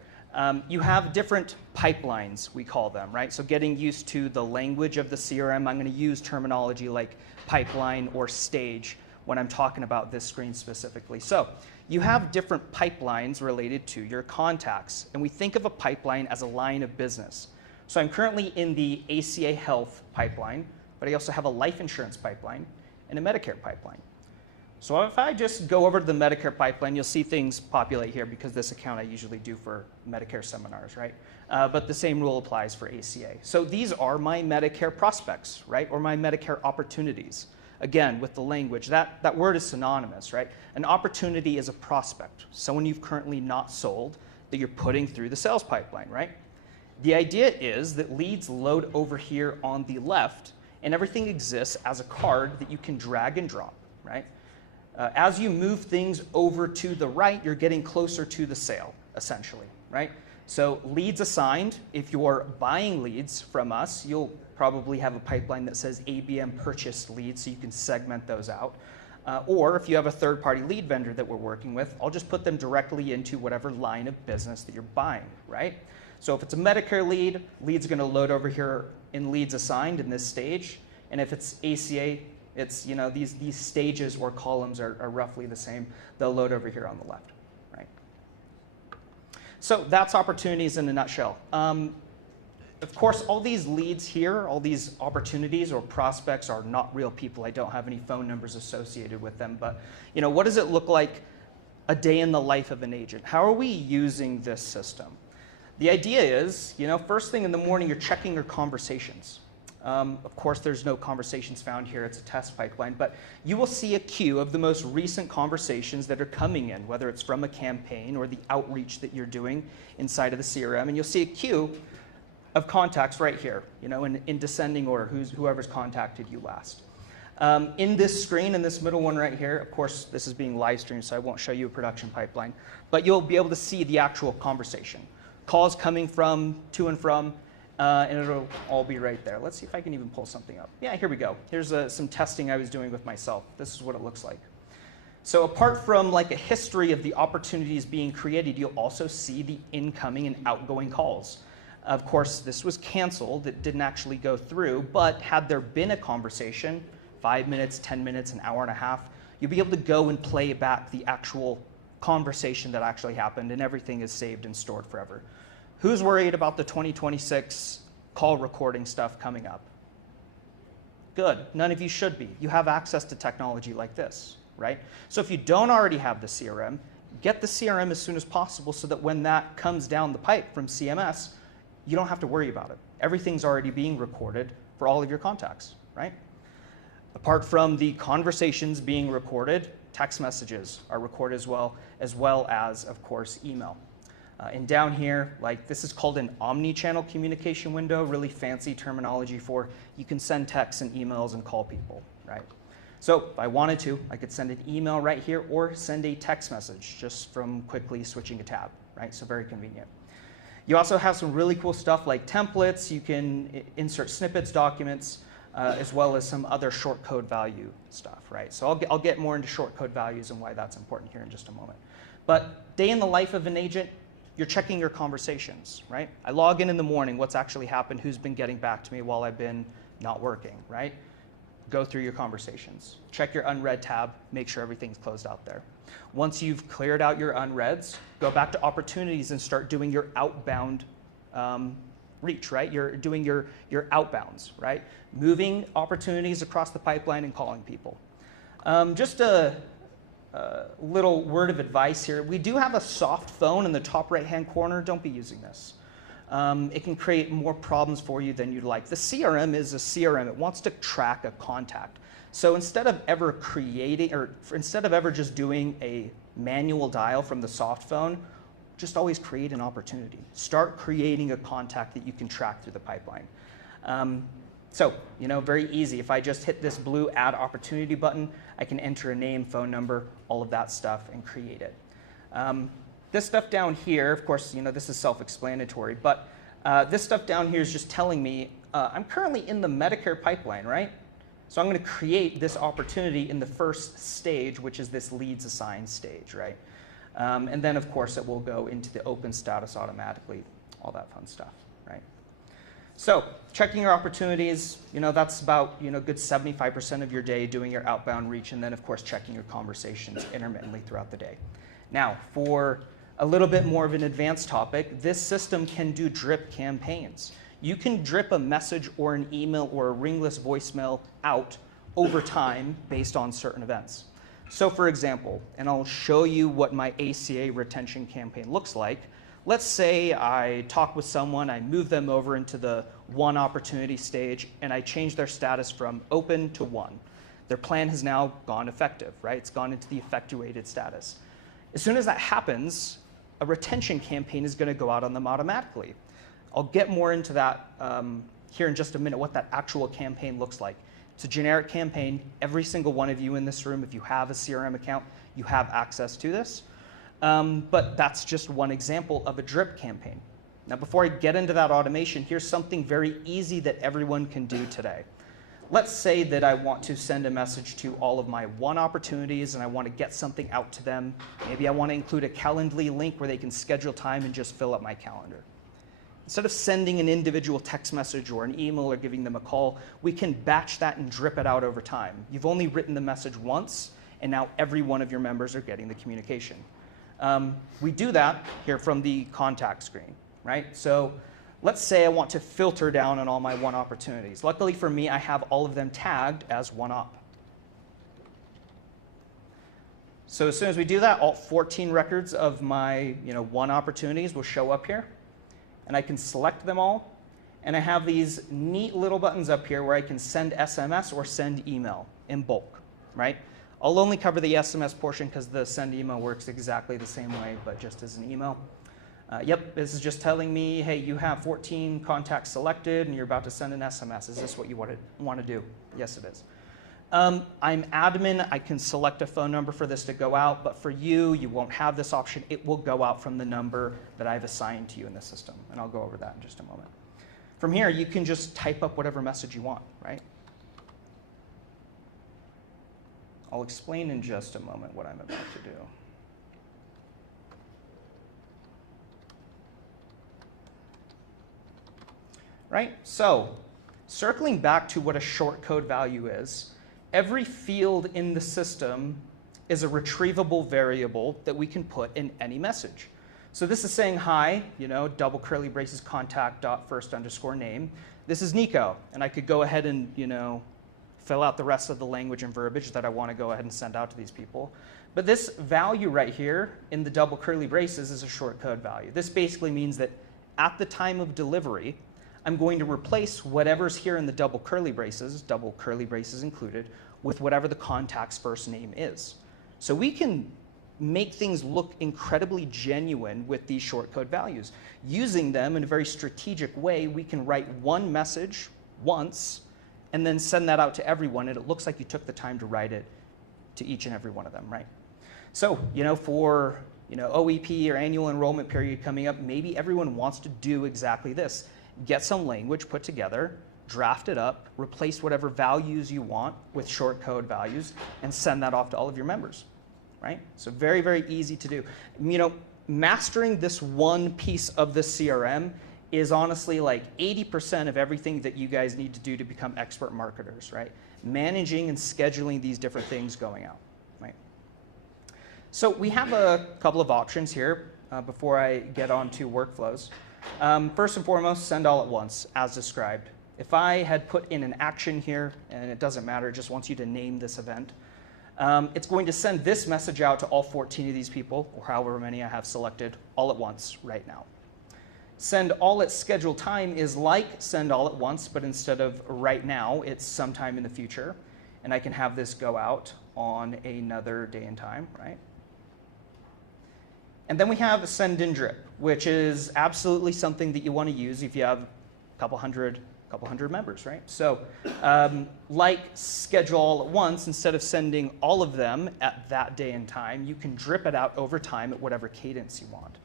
You have different pipelines, we call them, right? So getting used to the language of the CRM, I'm going to use terminology like pipeline or stage when I'm talking about this screen specifically. So you have different pipelines related to your contacts, and we think of a pipeline as a line of business. So I'm currently in the ACA Health pipeline, but I also have a life insurance pipeline and a Medicare pipeline. So if I just go over to the Medicare pipeline, you'll see things populate here because this account I usually do for Medicare seminars, right? But the same rule applies for ACA. So these are my Medicare prospects, right? Or my Medicare opportunities. Again, with the language, that word is synonymous, right? An opportunity is a prospect, someone you've currently not sold that you're putting through the sales pipeline, right? The idea is that leads load over here on the left, and everything exists as a card that you can drag and drop, right? As you move things over to the right, you're getting closer to the sale, essentially, right? So leads assigned, if you're buying leads from us, you'll probably have a pipeline that says ABM purchased leads, so you can segment those out. Or if you have a third-party lead vendor that we're working with, I'll just put them directly into whatever line of business that you're buying, right? So if it's a Medicare lead, leads are going to load over here in leads assigned in this stage. And if it's ACA, it's, you know, these stages or columns are roughly the same. They'll load over here on the left, right? So that's opportunities in a nutshell. Of course, all these leads here, all these opportunities or prospects are not real people. I don't have any phone numbers associated with them. But, you know, what does it look like a day in the life of an agent? How are we using this system? The idea is, you know, first thing in the morning, you're checking your conversations. Of course, there's no conversations found here. It's a test pipeline. But you will see a queue of the most recent conversations that are coming in, whether it's from a campaign or the outreach that you're doing inside of the CRM. And you'll see a queue of contacts right here, you know, in descending order, whoever's contacted you last. In this screen, in this middle one right here, of course, this is being live streamed, so I won't show you a production pipeline. But you'll be able to see the actual conversation. Calls coming from, to and from, and it'll all be right there. Let's see if I can even pull something up. Yeah, here we go. Here's some testing I was doing with myself. This is what it looks like. So apart from like a history of the opportunities being created, you'll also see the incoming and outgoing calls. Of course, this was canceled. It didn't actually go through, but had there been a conversation, 5 minutes, 10 minutes, an hour and a half, you'll be able to go and play back the actual conversation that actually happened, and everything is saved and stored forever. Who's worried about the 2026 call recording stuff coming up? Good. None of you should be. You have access to technology like this, right? So if you don't already have the CRM, get the CRM as soon as possible so that when that comes down the pipe from CMS, you don't have to worry about it. Everything's already being recorded for all of your contacts, right? Apart from the conversations being recorded, text messages are recorded as well as, of course, email. And down here, like this is called an omni-channel communication window, really fancy terminology for you can send texts and emails and call people, right? So if I wanted to, I could send an email right here or send a text message just from quickly switching a tab, right? So very convenient. You also have some really cool stuff like templates. You can insert snippets, documents, as well as some other short code value stuff, right? So I'll get more into short code values and why that's important here in just a moment. But day in the life of an agent, you're checking your conversations, right? I log in the morning, what's actually happened, who's been getting back to me while I've been not working, right? Go through your conversations. Check your unread tab, make sure everything's closed out there. Once you've cleared out your unreads, go back to opportunities and start doing your outbound reach, right? You're doing your outbounds, right? Moving opportunities across the pipeline and calling people. Just a little word of advice here. We do have a soft phone in the top right-hand corner. Don't be using this. It can create more problems for you than you'd like. The CRM is a CRM. It wants to track a contact. So instead of ever just doing a manual dial from the soft phone, just always create an opportunity. Start creating a contact that you can track through the pipeline. So, you know, very easy. If I just hit this blue Add Opportunity button, I can enter a name, phone number, all of that stuff, and create it. This stuff down here, of course, you know, this is self-explanatory, but this stuff down here is just telling me I'm currently in the Medicare pipeline, right? So I'm going to create this opportunity in the first stage, which is this leads assigned stage, right? And then, of course, it will go into the open status automatically, all that fun stuff, right? So checking your opportunities, that's about, good 75% of your day doing your outbound reach, and then, of course, checking your conversations intermittently throughout the day. Now, for a little bit more of an advanced topic, this system can do drip campaigns. You can drip a message or an email or a ringless voicemail out over time based on certain events. So for example, and I'll show you what my ACA retention campaign looks like. Let's say I talk with someone, I move them over into the 1 opportunity stage, and I change their status from open to 1. Their plan has now gone effective, right? It's gone into the effectuated status. As soon as that happens, a retention campaign is going to go out on them automatically. I'll get more into that here in just a minute, what that actual campaign looks like. It's a generic campaign. Every single one of you in this room, if you have a CRM account, you have access to this. But that's just one example of a drip campaign. Now, before I get into that automation, here's something very easy that everyone can do today. Let's say that I want to send a message to all of my 1 opportunities and I want to get something out to them. Maybe I want to include a Calendly link where they can schedule time and just fill up my calendar. Instead of sending an individual text message or an email or giving them a call, we can batch that and drip it out over time. You've only written the message once, and now every one of your members are getting the communication. We do that here from the contact screen, right? So let's say I want to filter down on all my 1 opportunities. Luckily for me, I have all of them tagged as 1 op. So as soon as we do that, all 14 records of my 1 opportunities will show up here. And I can select them all. And I have these neat little buttons up here where I can send SMS or send email in bulk, right? I'll only cover the SMS portion because the send email works exactly the same way, but just as an email. Yep, this is just telling me, hey, you have 14 contacts selected and you're about to send an SMS. Is this what you want to do? Yes, it is. I'm admin. I can select a phone number for this to go out, but for you, you won't have this option. It will go out from the number that I've assigned to you in the system, and I'll go over that in just a moment. From here, you can just type up whatever message you want, right? I'll explain in just a moment what I'm about to do. Right, so circling back to what a short code value is, every field in the system is a retrievable variable that we can put in any message. So this is saying hi, double curly braces contact dot first underscore name. This is Nico, and I could go ahead and fill out the rest of the language and verbiage that I want to go ahead and send out to these people. But this value right here in the double curly braces is a short code value. This basically means that at the time of delivery, I'm going to replace whatever's here in the double curly braces included, with whatever the contact's first name is. So we can make things look incredibly genuine with these short code values. Using them in a very strategic way, we can write 1 message once and then send that out to everyone, and it looks like you took the time to write it to each and every one of them, right? So, for OEP or annual enrollment period coming up, maybe everyone wants to do exactly this. Get some language put together, draft it up, replace whatever values you want with short code values, and send that off to all of your members, right? So very, very easy to do. Mastering this one piece of the CRM is honestly like 80% of everything that you guys need to do to become expert marketers, right? Managing and scheduling these different things going out, right? So we have a couple of options here before I get on to workflows. First and foremost, send all at once, as described. If I had put in an action here, and it doesn't matter, it just wants you to name this event, it's going to send this message out to all 14 of these people, or however many I have selected, all at once right now. Send all at scheduled time is like send all at once, but instead of right now, it's sometime in the future. And I can have this go out on another day and time, right? And then we have send in drip, which is absolutely something that you want to use if you have a couple hundred members, right? So like schedule all at once, instead of sending all of them at that day and time, you can drip it out over time at whatever cadence you want.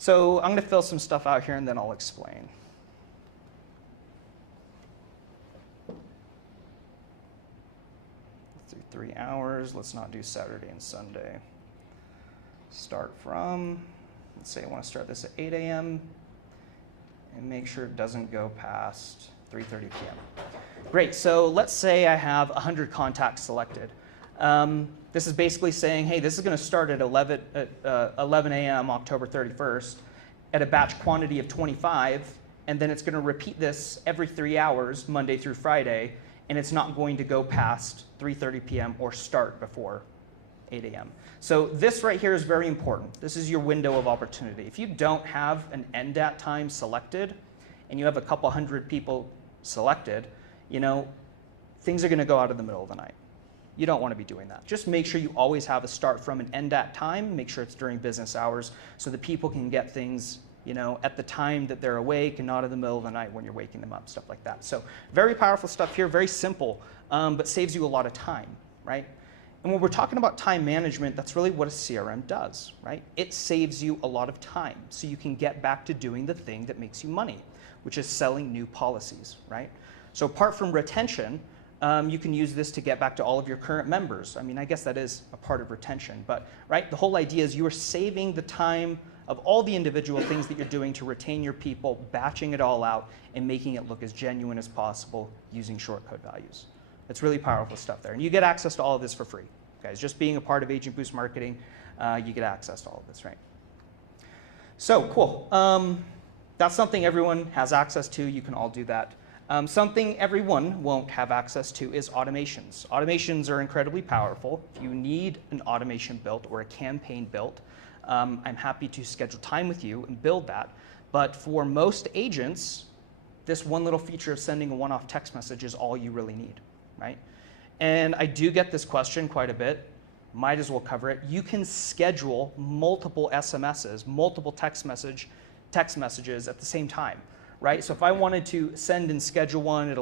So I'm going to fill some stuff out here and then I'll explain. Let's do 3 hours. Let's not do Saturday and Sunday. start from, let's say I want to start this at 8 a.m. and make sure it doesn't go past 3:30 p.m. Great, so let's say I have 100 contacts selected. This is basically saying, hey, this is going to start at 11 a.m. October 31st at a batch quantity of 25, and then it's going to repeat this every 3 hours, Monday through Friday, and it's not going to go past 3:30 p.m. or start before 8 a.m. So this right here is very important. This is your window of opportunity. If you don't have an end at time selected, and you have a couple hundred people selected, you know, things are going to go out in the middle of the night. You don't want to be doing that. Just make sure you always have a start from and end at time. Make sure it's during business hours so that people can get things, you know, at the time that they're awake and not in the middle of the night when you're waking them up, stuff like that. So very powerful stuff here, very simple, but saves you a lot of time, right? And when we're talking about time management, that's really what a CRM does, right? It saves you a lot of time so you can get back to doing the thing that makes you money, which is selling new policies, right? So apart from retention, you can use this to get back to all of your current members. I mean, I guess that is a part of retention, but right, the whole idea is you are saving the time of all the individual things that you're doing to retain your people, batching it all out, and making it look as genuine as possible using shortcode values. It's really powerful stuff there. And you get access to all of this for free. Guys, just being a part of Agent Boost Marketing, you get access to all of this, right? So, cool. That's something everyone has access to. You can all do that. Something everyone won't have access to is automations. Automations are incredibly powerful. If you need an automation built or a campaign built, I'm happy to schedule time with you and build that. But for most agents, this one little feature of sending a one-off text message is all you really need, right? And I do get this question quite a bit. Might as well cover it. You can schedule multiple SMSs, multiple text messages at the same time, right? So if I wanted to send and schedule one at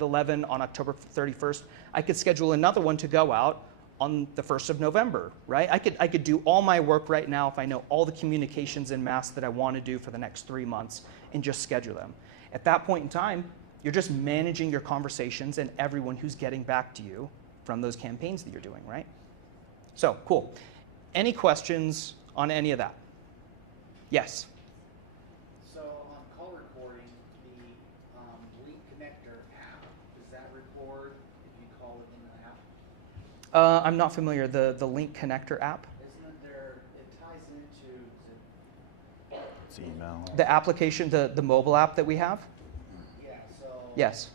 11 on October 31st, I could schedule another one to go out on the 1st of November, right? I could do all my work right now if I know all the communications en masse that I want to do for the next 3 months and just schedule them. At that point in time, you're just managing your conversations and everyone who's getting back to you from those campaigns that you're doing, right? So, cool. Any questions on any of that? Yes? So on call recording, the link connector app, does that record if you call within the app? I'm not familiar. The link connector app? Isn't there, it ties into It's email. The application, the mobile app that we have? yeah, so Yes.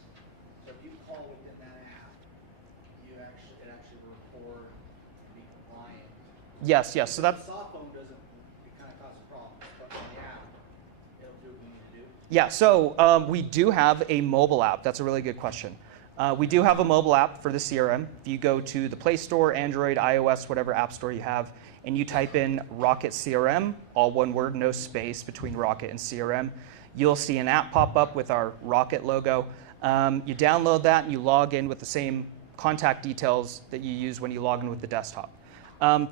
so if you call within that app, it actually record the compliant. Yes, yes. So that's the soft phone doesn't, it kind of causes problems, but on the app, it'll do what you need to do. yeah. So we do have a mobile app. That's a really good question. We do have a mobile app for the CRM. If you go to the Play Store, Android, iOS, whatever app store you have, and you type in Rocket CRM, all one word, no space between Rocket and CRM, you'll see an app pop up with our Rocket logo. You download that and you log in with the same contact details that you use when you log in with the desktop.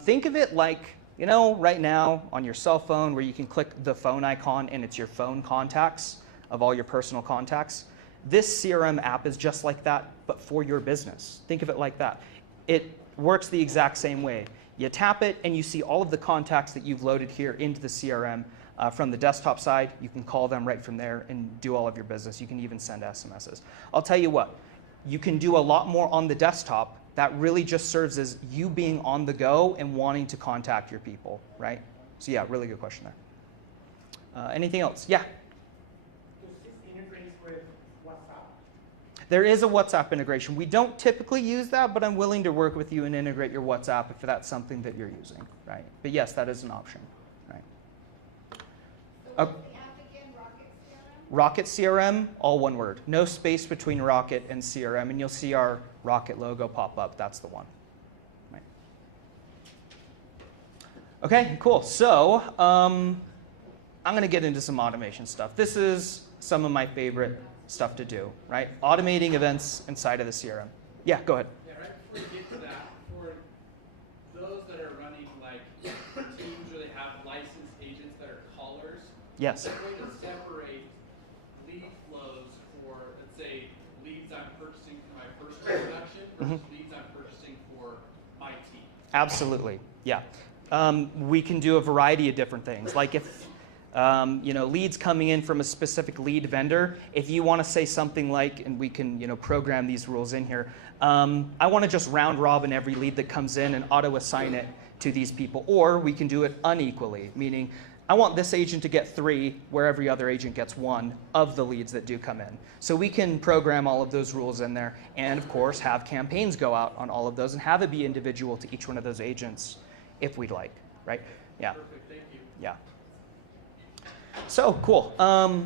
Think of it like, you know, right now on your cell phone where you can click the phone icon and it's your phone contacts of all your personal contacts. This CRM app is just like that, but for your business. Think of it like that. It works the exact same way. You tap it and you see all of the contacts that you've loaded here into the CRM from the desktop side. You can call them right from there and do all of your business. You can even send SMSs. I'll tell you what, you can do a lot more on the desktop. That really just serves as you being on the go and wanting to contact your people, right? So yeah, really good question there. Anything else? Yeah? Does this integrate with WhatsApp? There is a WhatsApp integration. We don't typically use that, but I'm willing to work with you and integrate your WhatsApp if that's something that you're using, right? But yes, that is an option, right? So what's the app again, Rocket CRM? Rocket CRM, all one word. No space between Rocket and CRM, and you'll see our Rocket logo pop up. That's the one. Right. Okay, cool. So I'm going to get into some automation stuff. This is some of my favorite stuff to do, right? Automating events inside of the CRM. Yeah, go ahead. Yeah, right before we get to that, for those that are running like teams where they have licensed agents that are callers, Yes. they're going to separate lead flows for, let's say, leads I'm purchasing for my personal production versus leads I'm purchasing for my team. Absolutely, yeah. We can do a variety of different things. Like if leads coming in from a specific lead vendor, if you want to say something like, and we can program these rules in here, I want to just round robin every lead that comes in and auto assign it to these people. Or we can do it unequally, meaning I want this agent to get 3 where every other agent gets 1 of the leads that do come in. So we can program all of those rules in there and, of course, have campaigns go out on all of those and have it be individual to each one of those agents if we'd like, right? Yeah. Perfect, thank you. Yeah. So, cool. I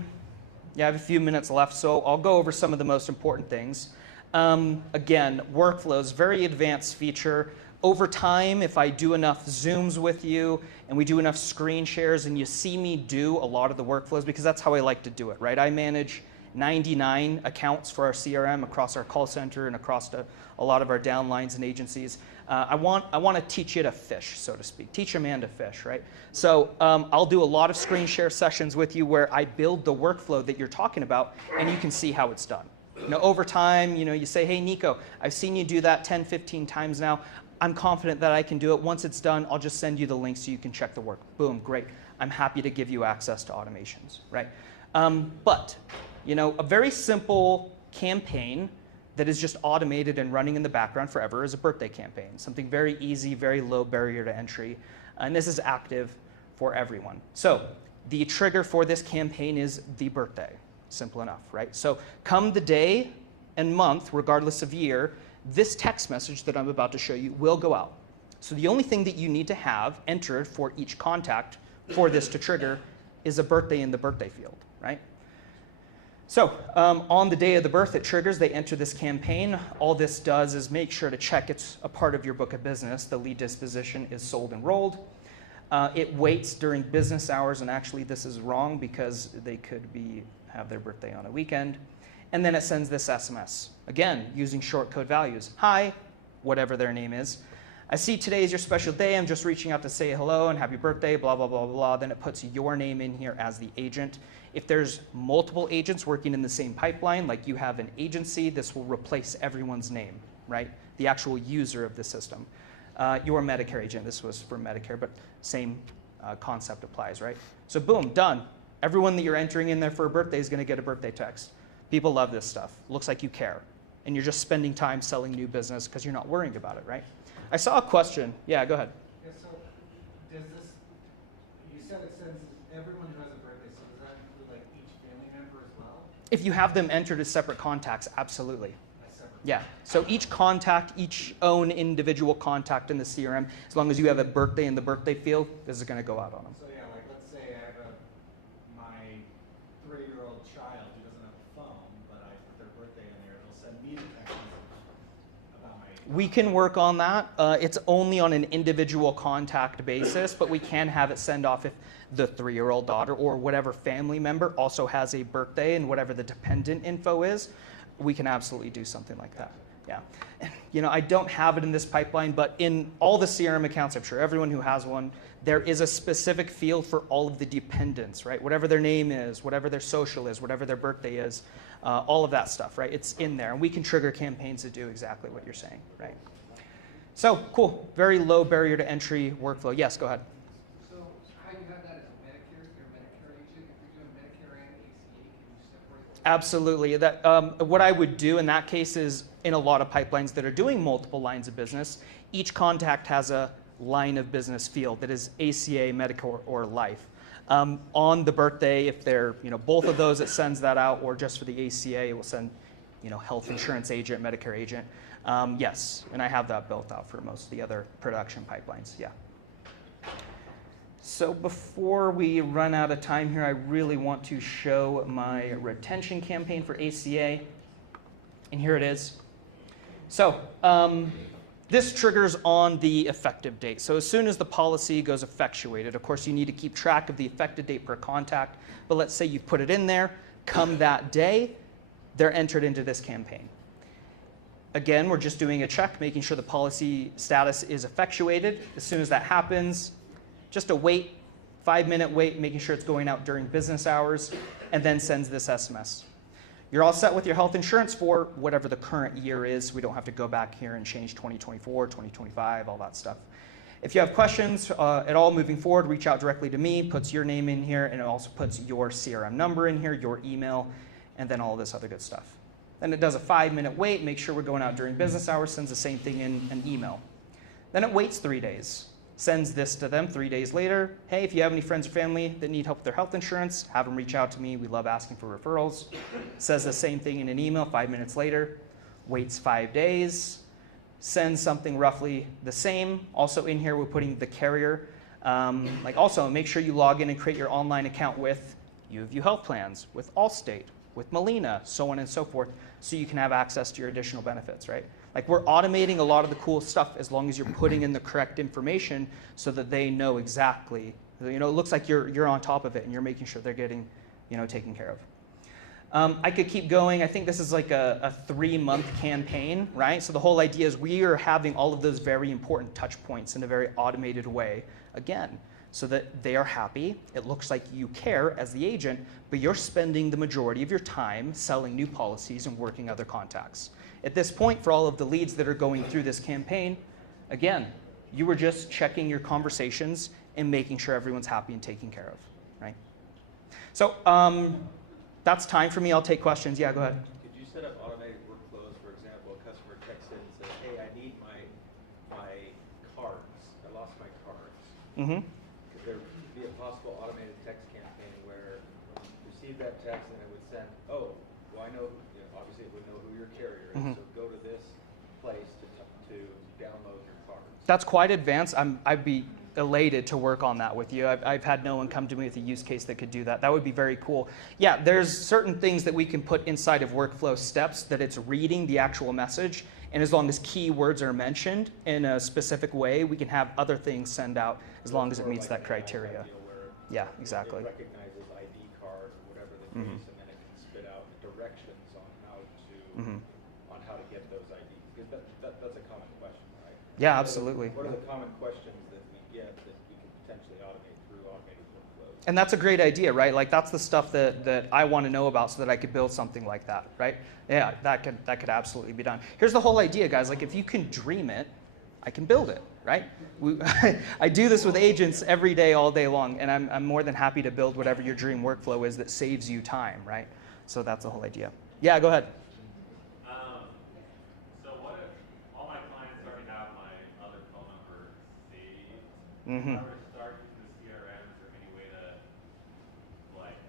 have a few minutes left, so I'll go over some of the most important things. Again, workflows, very advanced feature. Over time, if I do enough Zooms with you and we do enough screen shares and you see me do a lot of the workflows, because that's how I like to do it, right? I manage 99 accounts for our CRM across our call center and across a lot of our downlines and agencies. I want to teach you to fish, so to speak. Teach a man to fish, right? So I'll do a lot of screen share sessions with you where I build the workflow that you're talking about and you can see how it's done. Over time, you say, hey, Nico, I've seen you do that 10, 15 times now. I'm confident that I can do it. Once it's done, I'll just send you the link so you can check the work. Boom, great. I'm happy to give you access to automations, right? But a very simple campaign that is just automated and running in the background forever is a birthday campaign. Something very easy, very low barrier to entry. And this is active for everyone. So the trigger for this campaign is the birthday. Simple enough, right? So come the day and month, regardless of year, this text message that I'm about to show you will go out. So the only thing that you need to have entered for each contact for this to trigger is a birthday in the birthday field, right? So on the day of the birth it triggers, they enter this campaign. All this does is make sure to check it's a part of your book of business. The lead disposition is sold and rolled. It waits during business hours, and actually this is wrong because they could have their birthday on a weekend. And then it sends this SMS, again, using short code values. Hi, whatever their name is. I see today is your special day. I'm just reaching out to say hello and happy birthday, blah, blah, blah, blah. Then it puts your name in here as the agent. If there's multiple agents working in the same pipeline, like you have an agency, this will replace everyone's name, right? The actual user of the system. Your Medicare agent, this was for Medicare, but same concept applies, right? So boom, done. Everyone that you're entering in there for a birthday is going to get a birthday text. People love this stuff. Looks like you care. And you're just spending time selling new business because you're not worrying about it, right? I saw a question. Yeah, go ahead. Yeah, so does this, you said it sends everyone who has a birthday, so does that include like each family member as well? If you have them entered as separate contacts, absolutely. Yeah, so each contact, each own individual contact in the CRM, as long as you have a birthday in the birthday field, this is going to go out on them. So yeah, like let's say I have my 3-year-old child who doesn't have a phone, but I put their birthday in there, it'll send me the text message about my... We can work on that. It's only on an individual contact basis, but we can have it send off if the 3-year-old daughter or whatever family member also has a birthday and whatever the dependent info is. We can absolutely do something like that. Yeah. I don't have it in this pipeline, but in all the CRM accounts, I'm sure everyone who has one, there is a specific field for all of the dependents, right? Whatever their name is, whatever their social is, whatever their birthday is, all of that stuff, right? It's in there. And we can trigger campaigns to do exactly what you're saying, right? So, cool. Very low barrier to entry workflow. Yes, go ahead. So how you have that as a Medicare, your Medicare agent, if you're doing Medicare and ACA, can you separate them? Absolutely. What I would do in that case is, in a lot of pipelines that are doing multiple lines of business, each contact has a line of business field that is ACA, Medicare, or life. On the birthday, if they're both of those, it sends that out, or just for the ACA, it will send health insurance agent, Medicare agent. Yes, and I have that built out for most of the other production pipelines. Yeah. So before we run out of time here, I really want to show my retention campaign for ACA. And here it is. So this triggers on the effective date. So as soon as the policy goes effectuated, of course, you need to keep track of the effective date per contact. But let's say you put it in there. Come that day, they're entered into this campaign. Again, we're just doing a check, making sure the policy status is effectuated. As soon as that happens, just a wait, 5-minute wait, making sure it's going out during business hours, and then sends this SMS. You're all set with your health insurance for whatever the current year is. We don't have to go back here and change 2024, 2025, all that stuff. If you have questions at all moving forward, reach out directly to me, puts your name in here, and it also puts your CRM number in here, your email, and then all this other good stuff. Then it does a 5-minute wait, make sure we're going out during business hours, sends the same thing in an email. Then it waits 3 days, sends this to them 3 days later. Hey, if you have any friends or family that need help with their health insurance, have them reach out to me. We love asking for referrals. Says the same thing in an email 5 minutes later, waits 5 days, sends something roughly the same. Also in here, we're putting the carrier. Also, make sure you log in and create your online account with U Health Plans, with Allstate, with Molina, so on and so forth, so you can have access to your additional benefits, right? Like, we're automating a lot of the cool stuff as long as you're putting in the correct information so that they know exactly. It looks like you're on top of it and you're making sure they're getting, taken care of. I could keep going. I think this is like a 3-month campaign, right? So the whole idea is we are having all of those very important touch points in a very automated way, again, so that they are happy. It looks like you care as the agent, but you're spending the majority of your time selling new policies and working other contacts. At this point, for all of the leads that are going through this campaign, again, you were just checking your conversations and making sure everyone's happy and taken care of, right? So, that's time for me. I'll take questions. Yeah, go ahead. Could you set up automated workflows? For example, a customer texts in and says, hey, I need my cards. I lost my cards. Mm-hmm. Could there be a possible automated text campaign where when you receive that text and it would send, oh, well, I know, obviously it would know who your carrier is, so go to this place to download your cards. That's quite advanced. I'd be elated to work on that with you. I've had no one come to me with a use case that could do that. That would be very cool. Yeah, there's certain things that we can put inside of workflow steps that it's reading the actual message, and as long as keywords are mentioned in a specific way, we can have other things send out as long as it meets that criteria. Yeah, exactly. It recognizes ID cards or whatever the case, and then it can spit out directions on how to get those IDs. Because that's a common question, right? Yeah, absolutely. What are the common questions that we get that we can potentially automate through automated workflows? And that's a great idea, right? Like, that's the stuff that I want to know about so that I could build something like that, right? Yeah, that could absolutely be done. Here's the whole idea, guys. Like, if you can dream it, I can build it, right? I do this with agents every day, all day long, and I'm more than happy to build whatever your dream workflow is that saves you time, right? So that's the whole idea. Yeah, go ahead. So what if all my clients already have my other phone number saved? Mm-hmm. If I were to start using the CRM, is there any way to select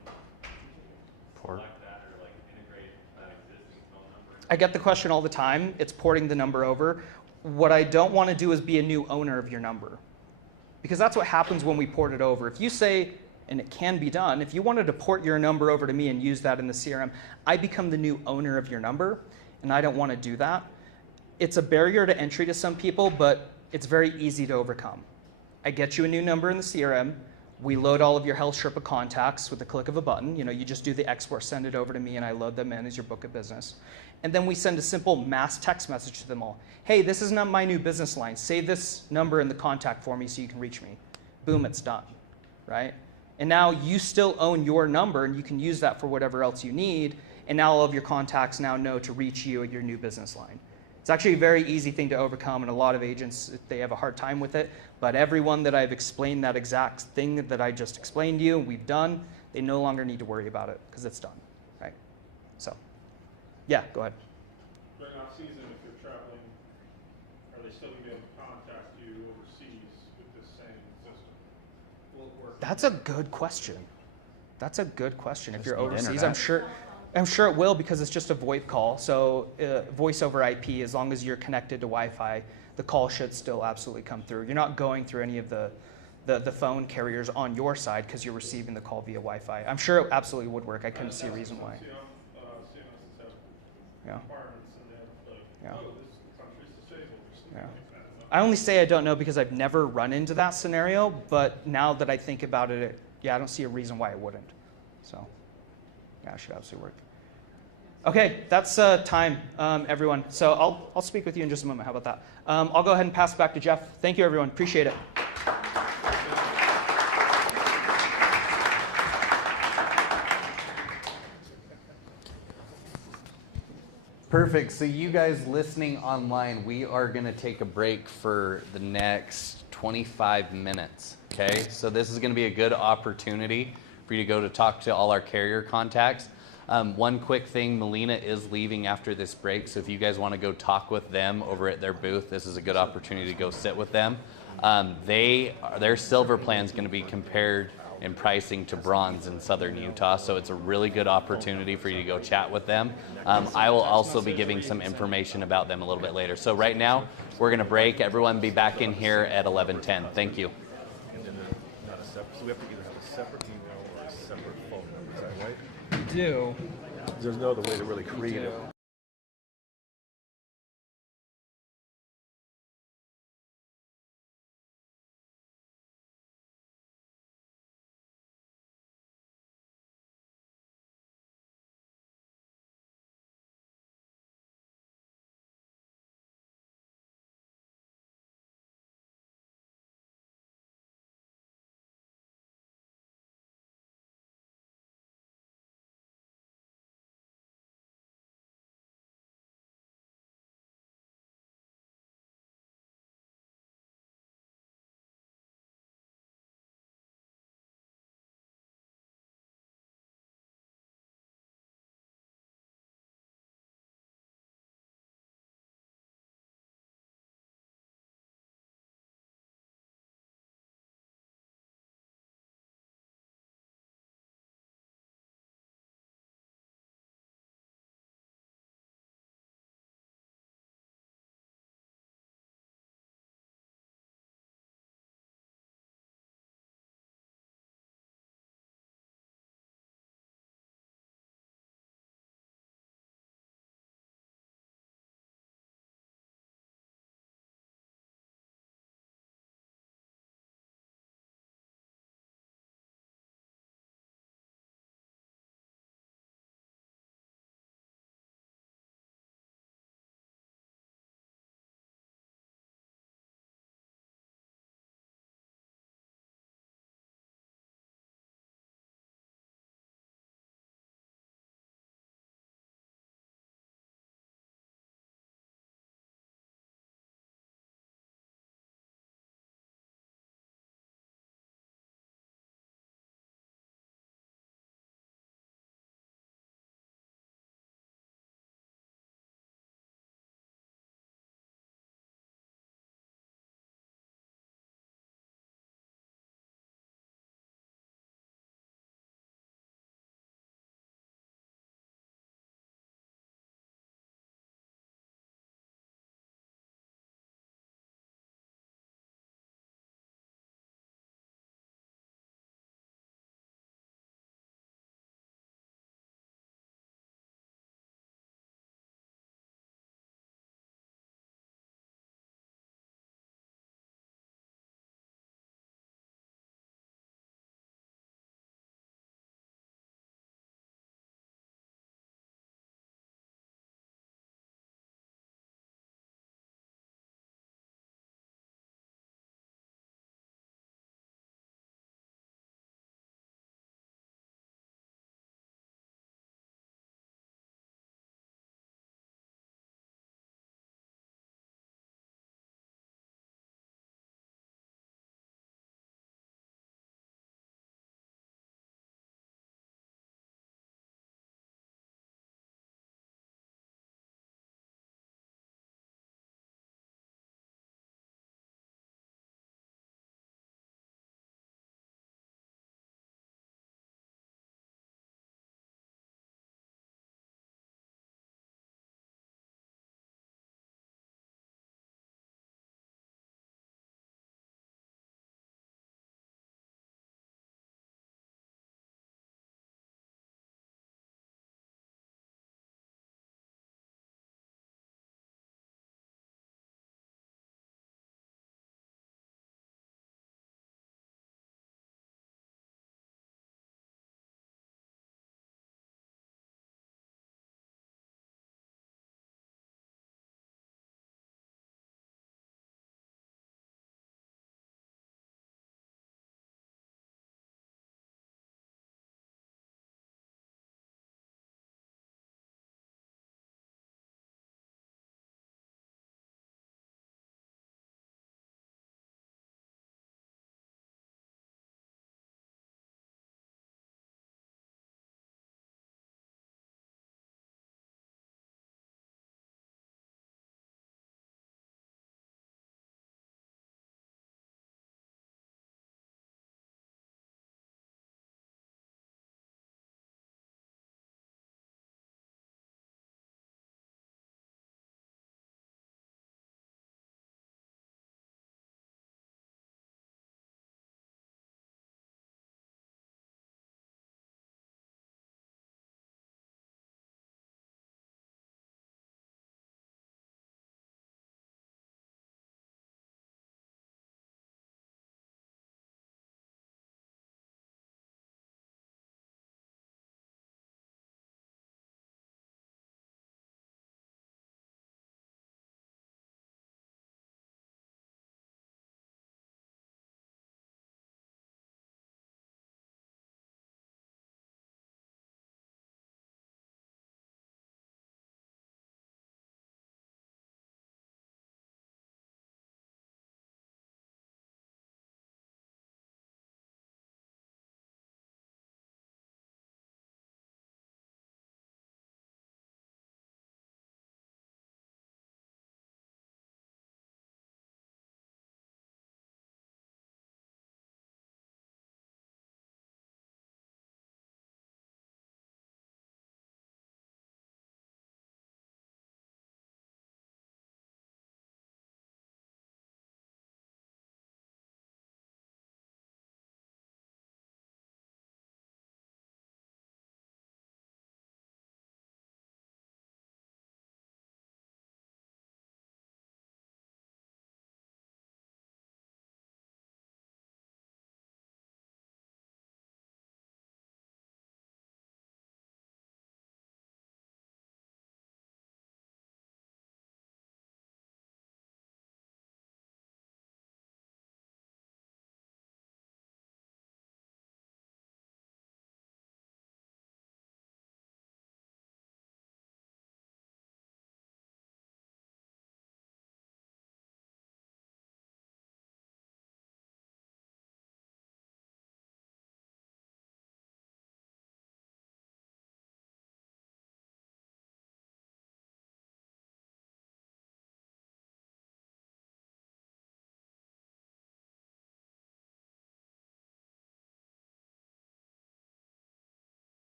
that or integrate that existing phone number? I get the question all the time. It's porting the number over. What I don't want to do is be a new owner of your number, because that's what happens when we port it over. If you say, and it can be done, if you wanted to port your number over to me and use that in the CRM, I become the new owner of your number, and I don't want to do that. It's a barrier to entry to some people, but it's very easy to overcome. I get you a new number in the CRM. We load all of your Health Sherpa contacts with the click of a button. You just do the export, send it over to me, and I load them in as your book of business. And then we send a simple mass text message to them all. Hey, this is not my new business line. Save this number in the contact for me so you can reach me. Boom, it's done, right? And now you still own your number, and you can use that for whatever else you need. And now all of your contacts now know to reach you at your new business line. It's actually a very easy thing to overcome, and a lot of agents, they have a hard time with it. But everyone that I've explained that exact thing that I just explained to you, we've done, they no longer need to worry about it because it's done, right? So, yeah, go ahead. During off season, if you're traveling, are they still going to be able to contact you overseas with this same system? Will it work? That's a good question. That's a good question. If you're need overseas, internet. I'm sure it will, because it's just a VoIP call. So voice over IP, as long as you're connected to Wi-Fi, the call should still absolutely come through. You're not going through any of the phone carriers on your side because you're receiving the call via Wi-Fi. I'm sure it absolutely would work. I couldn't see a reason why. Yeah. Yeah. Yeah. I only say I don't know because I've never run into that scenario, but now that I think about it, I don't see a reason why it wouldn't. So, yeah, it should absolutely work. Okay, that's time, everyone. So I'll speak with you in just a moment. How about that? I'll go ahead and pass it back to Jeff. Thank you, everyone. Appreciate it. Perfect. So you guys listening online, we are going to take a break for the next 25 minutes. Okay, so this is going to be a good opportunity for you to go to talk to all our carrier contacts. One quick thing, Melina is leaving after this break, so if you guys want to go talk with them over at their booth, this is a good opportunity to go sit with them. Their silver plan is going to be compared in pricing to bronze in southern Utah, so it's a really good opportunity for you to go chat with them. I will also be giving some information about them a little bit later. So right now, we're going to break. Everyone be back in here at 11:10. Thank you. And then not a separate, so we have to either have a separate email or a separate phone number, is that right? We do. There's no other way to really create it.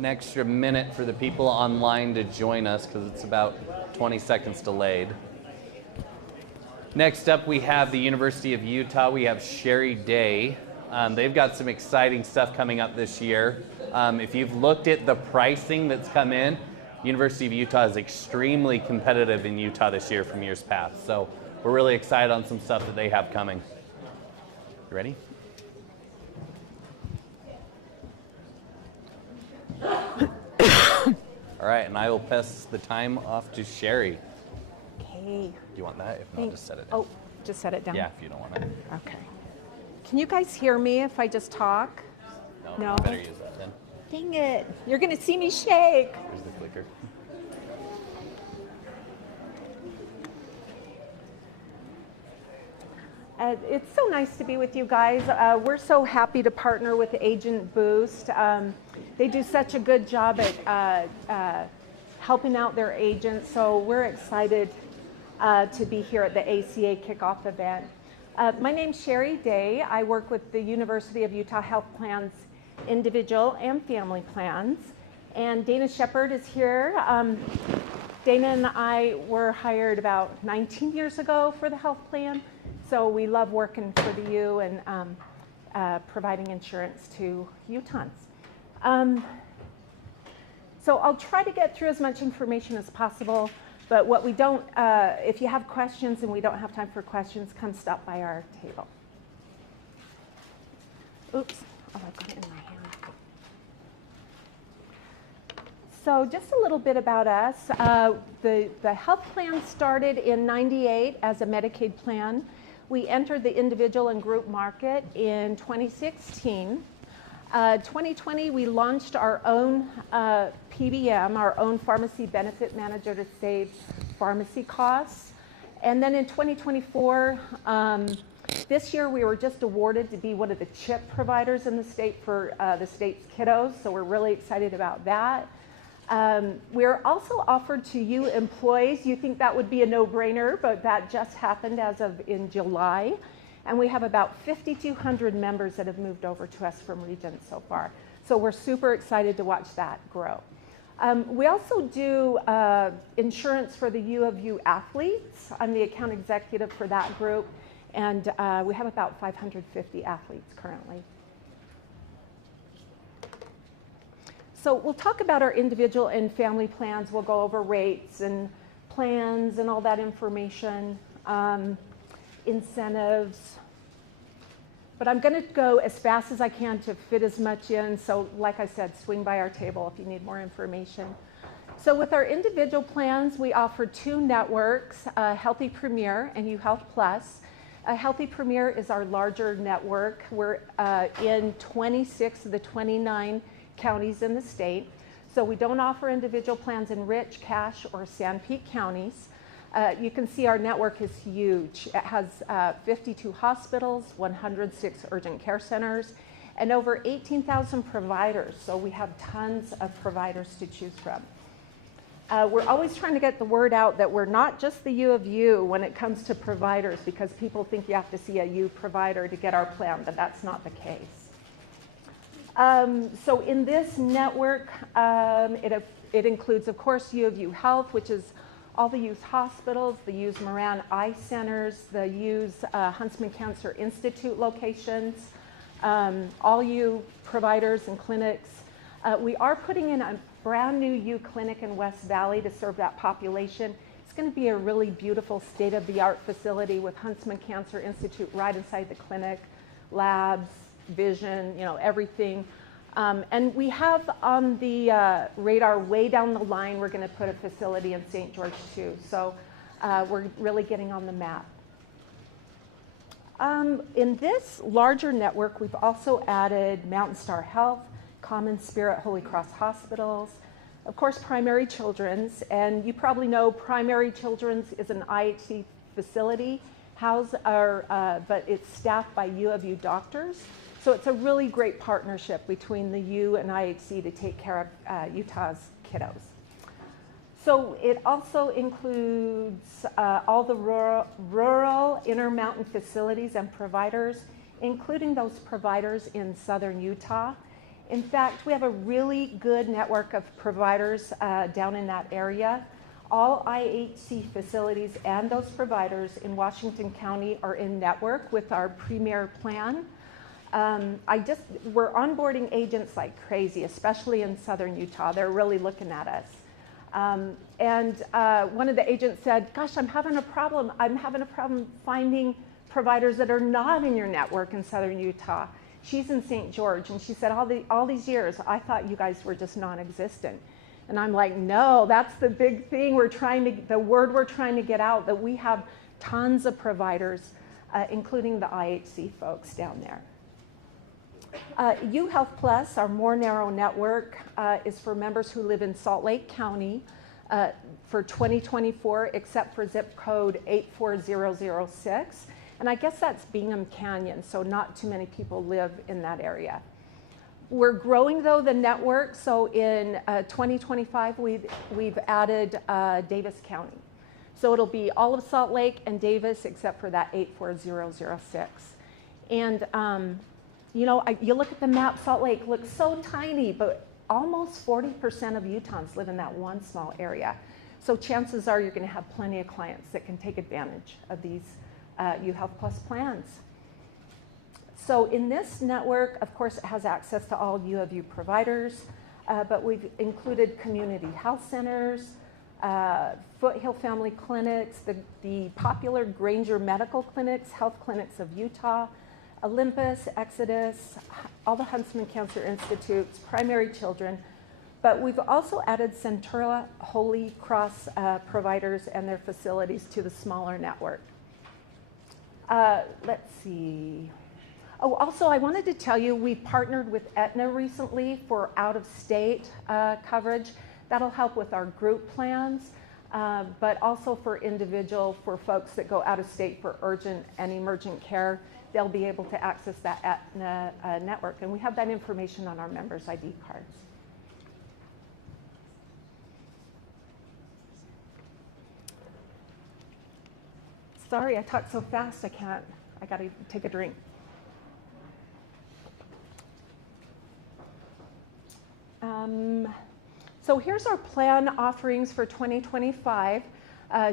an extra minute for the people online to join us because it's about 20 seconds delayed. Next up, we have the University of Utah. We have Sherry Day. They've got some exciting stuff coming up this year. If you've looked at the pricing that's come in, University of Utah is extremely competitive in Utah this year from years past. So we're really excited on some stuff that they have coming. You ready? All right, and I will pass the time off to Sherry. Okay. Do you want that? If not, just set it down. Oh, just set it down? Yeah, if you don't want it. Okay. Can you guys hear me if I just talk? No? Better use that then. Dang it. You're going to see me shake. Here's the clicker. It's so nice to be with you guys. We're so happy to partner with Agent Boost. They do such a good job at helping out their agents, so we're excited to be here at the ACA Kickoff event. My name's Sherry Day. I work with the University of Utah Health Plan's individual and family plans. And Dana Shepard is here. Dana and I were hired about 19 years ago for the health plan. So we love working for the U and providing insurance to Utahns. So I'll try to get through as much information as possible, but what we don't, if you have questions and we don't have time for questions, come stop by our table. Oops, oh, I've got it in my hand. So just a little bit about us. The health plan started in '98 as a Medicaid plan. We entered the individual and group market in 2016. 2020, we launched our own PBM, our own pharmacy benefit manager to save pharmacy costs. And then in 2024, this year we were just awarded to be one of the CHIP providers in the state for the state's kiddos, so we're really excited about that. We're also offered to you employees. You think that would be a no-brainer, but that just happened as of in July. And we have about 5,200 members that have moved over to us from Regent so far. So we're super excited to watch that grow. We also do insurance for the U of U athletes. I'm the account executive for that group, and we have about 550 athletes currently. So we'll talk about our individual and family plans. We'll go over rates and plans and all that information, incentives. But I'm going to go as fast as I can to fit as much in. So like I said, swing by our table if you need more information. So with our individual plans, we offer two networks, Healthy Premier and UHealth Plus. Healthy Premier is our larger network. We're in 26 of the 29 counties in the state. So we don't offer individual plans in Rich, Cache, or San Pete counties. You can see our network is huge. It has 52 hospitals, 106 urgent care centers, and over 18,000 providers. So we have tons of providers to choose from. We're always trying to get the word out that we're not just the U of U when it comes to providers, because people think you have to see a U provider to get our plan, but that's not the case. So in this network, it includes, of course, U of U Health, which is all the U's hospitals, the U's Moran Eye Centers, the U's Huntsman Cancer Institute locations, all U providers and clinics. We are putting in a brand new U clinic in West Valley to serve that population. It's going to be a really beautiful state-of-the-art facility with Huntsman Cancer Institute right inside the clinic, labs, vision, you know, everything. And we have on the radar way down the line, we're going to put a facility in St. George too. So we're really getting on the map. In this larger network, we've also added Mountain Star Health, Common Spirit Holy Cross Hospitals, of course, Primary Children's. And you probably know Primary Children's is an IHC facility, but it's staffed by U of U doctors. So it's a really great partnership between the U and IHC to take care of Utah's kiddos. So it also includes all the rural Intermountain facilities and providers, including those providers in southern Utah. In fact, we have a really good network of providers down in that area. All IHC facilities and those providers in Washington County are in network with our Premier plan. We're onboarding agents like crazy, especially in southern Utah. They're really looking at us. One of the agents said, gosh, I'm having a problem. I'm having a problem finding providers that are not in your network in southern Utah. She's in St. George, and she said, all these years, I thought you guys were just non-existent. And I'm like, no, that's the big thing the word we're trying to get out, that we have tons of providers, including the IHC folks down there. UHealth Plus, our more narrow network, is for members who live in Salt Lake County for 2024, except for zip code 84006. And I guess that's Bingham Canyon, so not too many people live in that area. We're growing, though, the network. So in 2025, we've added Davis County. So it'll be all of Salt Lake and Davis, except for that 84006. And you look at the map, Salt Lake looks so tiny, but almost 40% of Utahns live in that one small area. So chances are you're going to have plenty of clients that can take advantage of these UHealth Plus plans. So in this network, of course, it has access to all U of U providers, but we've included community health centers, Foothill Family Clinics, the popular Granger Medical Clinics, Health Clinics of Utah, Olympus, Exodus, all the Huntsman Cancer Institutes, Primary Children, but we've also added Centura Holy Cross providers and their facilities to the smaller network. Let's see. Oh, also, I wanted to tell you, we partnered with Aetna recently for out-of-state coverage. That'll help with our group plans, but also for folks that go out of state for urgent and emergent care. They'll be able to access that Aetna network, and we have that information on our members' ID cards. Sorry, I talk so fast, I gotta take a drink. So here's our plan offerings for 2025.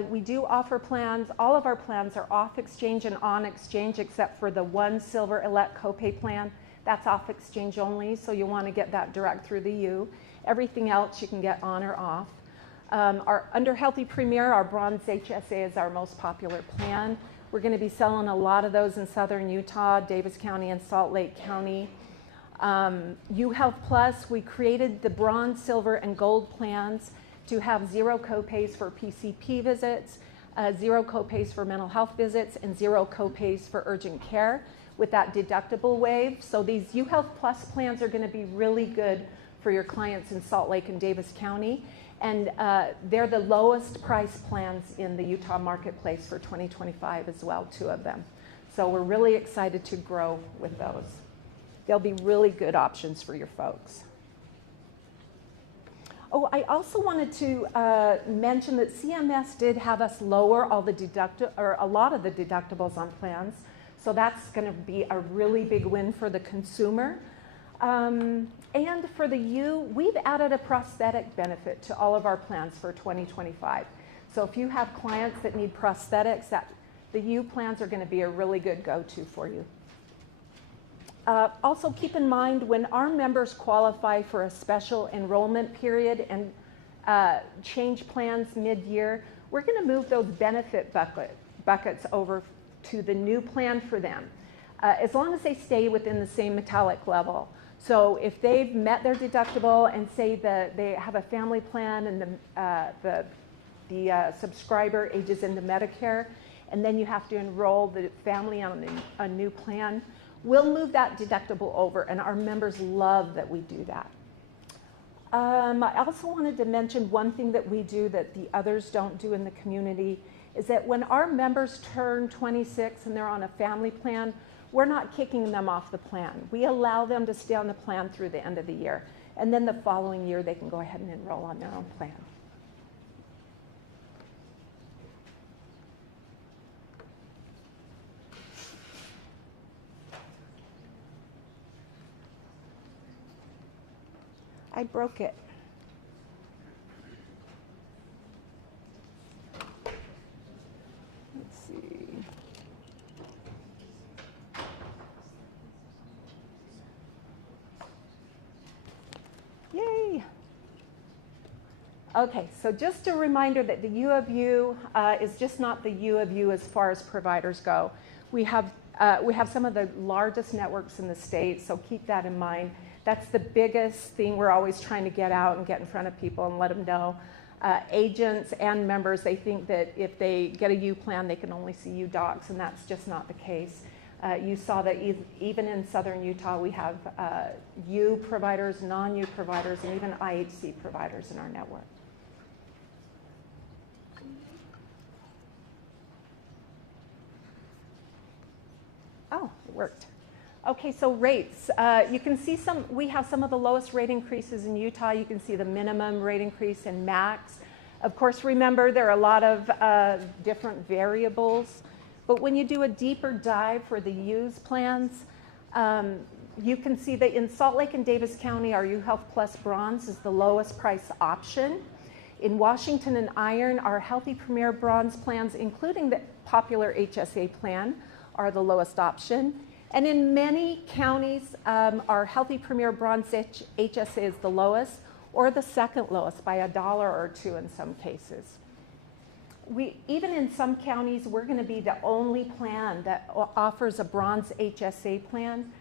We do offer plans. All of our plans are off exchange and on exchange, except for the one Silver Elect copay plan. That's off exchange only, so you want to get that direct through the U. Everything else you can get on or off. Under Healthy Premier, our Bronze HSA is our most popular plan. We're going to be selling a lot of those in southern Utah, Davis County, and Salt Lake County. UHealth Plus, we created the Bronze, Silver, and Gold plans to have zero copays for PCP visits, zero copays for mental health visits, and zero copays for urgent care with that deductible waive. So these UHealth Plus plans are going to be really good for your clients in Salt Lake and Davis County. And they're the lowest price plans in the Utah marketplace for 2025 as well, 2 of them. So we're really excited to grow with those. They'll be really good options for your folks. Oh, I also wanted to mention that CMS did have us lower a lot of the deductibles on plans. So that's going to be a really big win for the consumer. And for the U, we've added a prosthetic benefit to all of our plans for 2025. So if you have clients that need prosthetics, the U plans are going to be a really good go-to for you. Also keep in mind, when our members qualify for a special enrollment period and change plans mid-year, we're going to move those benefit buckets over to the new plan for them, as long as they stay within the same metallic level. So if they've met their deductible and say that they have a family plan and the subscriber ages into Medicare, and then you have to enroll the family on a new plan, we'll move that deductible over, and our members love that we do that. I also wanted to mention one thing that we do that the others don't do in the community is that when our members turn 26 and they're on a family plan, we're not kicking them off the plan. We allow them to stay on the plan through the end of the year, and then the following year they can go ahead and enroll on their own plan. I broke it. Let's see. Yay. Okay, so just a reminder that the U of U is just not the U of U as far as providers go. We have some of the largest networks in the state, so keep that in mind. That's the biggest thing we're always trying to get out and get in front of people and let them know. Agents and members, they think that if they get a U plan, they can only see U docs, and that's just not the case. You saw that even in southern Utah, we have U providers, non-U providers, and even IHC providers in our network. Oh, it worked. Okay, so rates. You can see we have some of the lowest rate increases in Utah. You can see the minimum rate increase and max. Of course, remember, there are a lot of different variables. But when you do a deeper dive for the U's plans, you can see that in Salt Lake and Davis County, our U Health Plus Bronze is the lowest price option. In Washington and Iron, our Healthy Premier Bronze plans, including the popular HSA plan, are the lowest option. And in many counties, our Healthy Premier Bronze HSA is the lowest, or the second lowest by $1 or $2 in some cases. Even in some counties, we're going to be the only plan that offers a bronze HSA plan.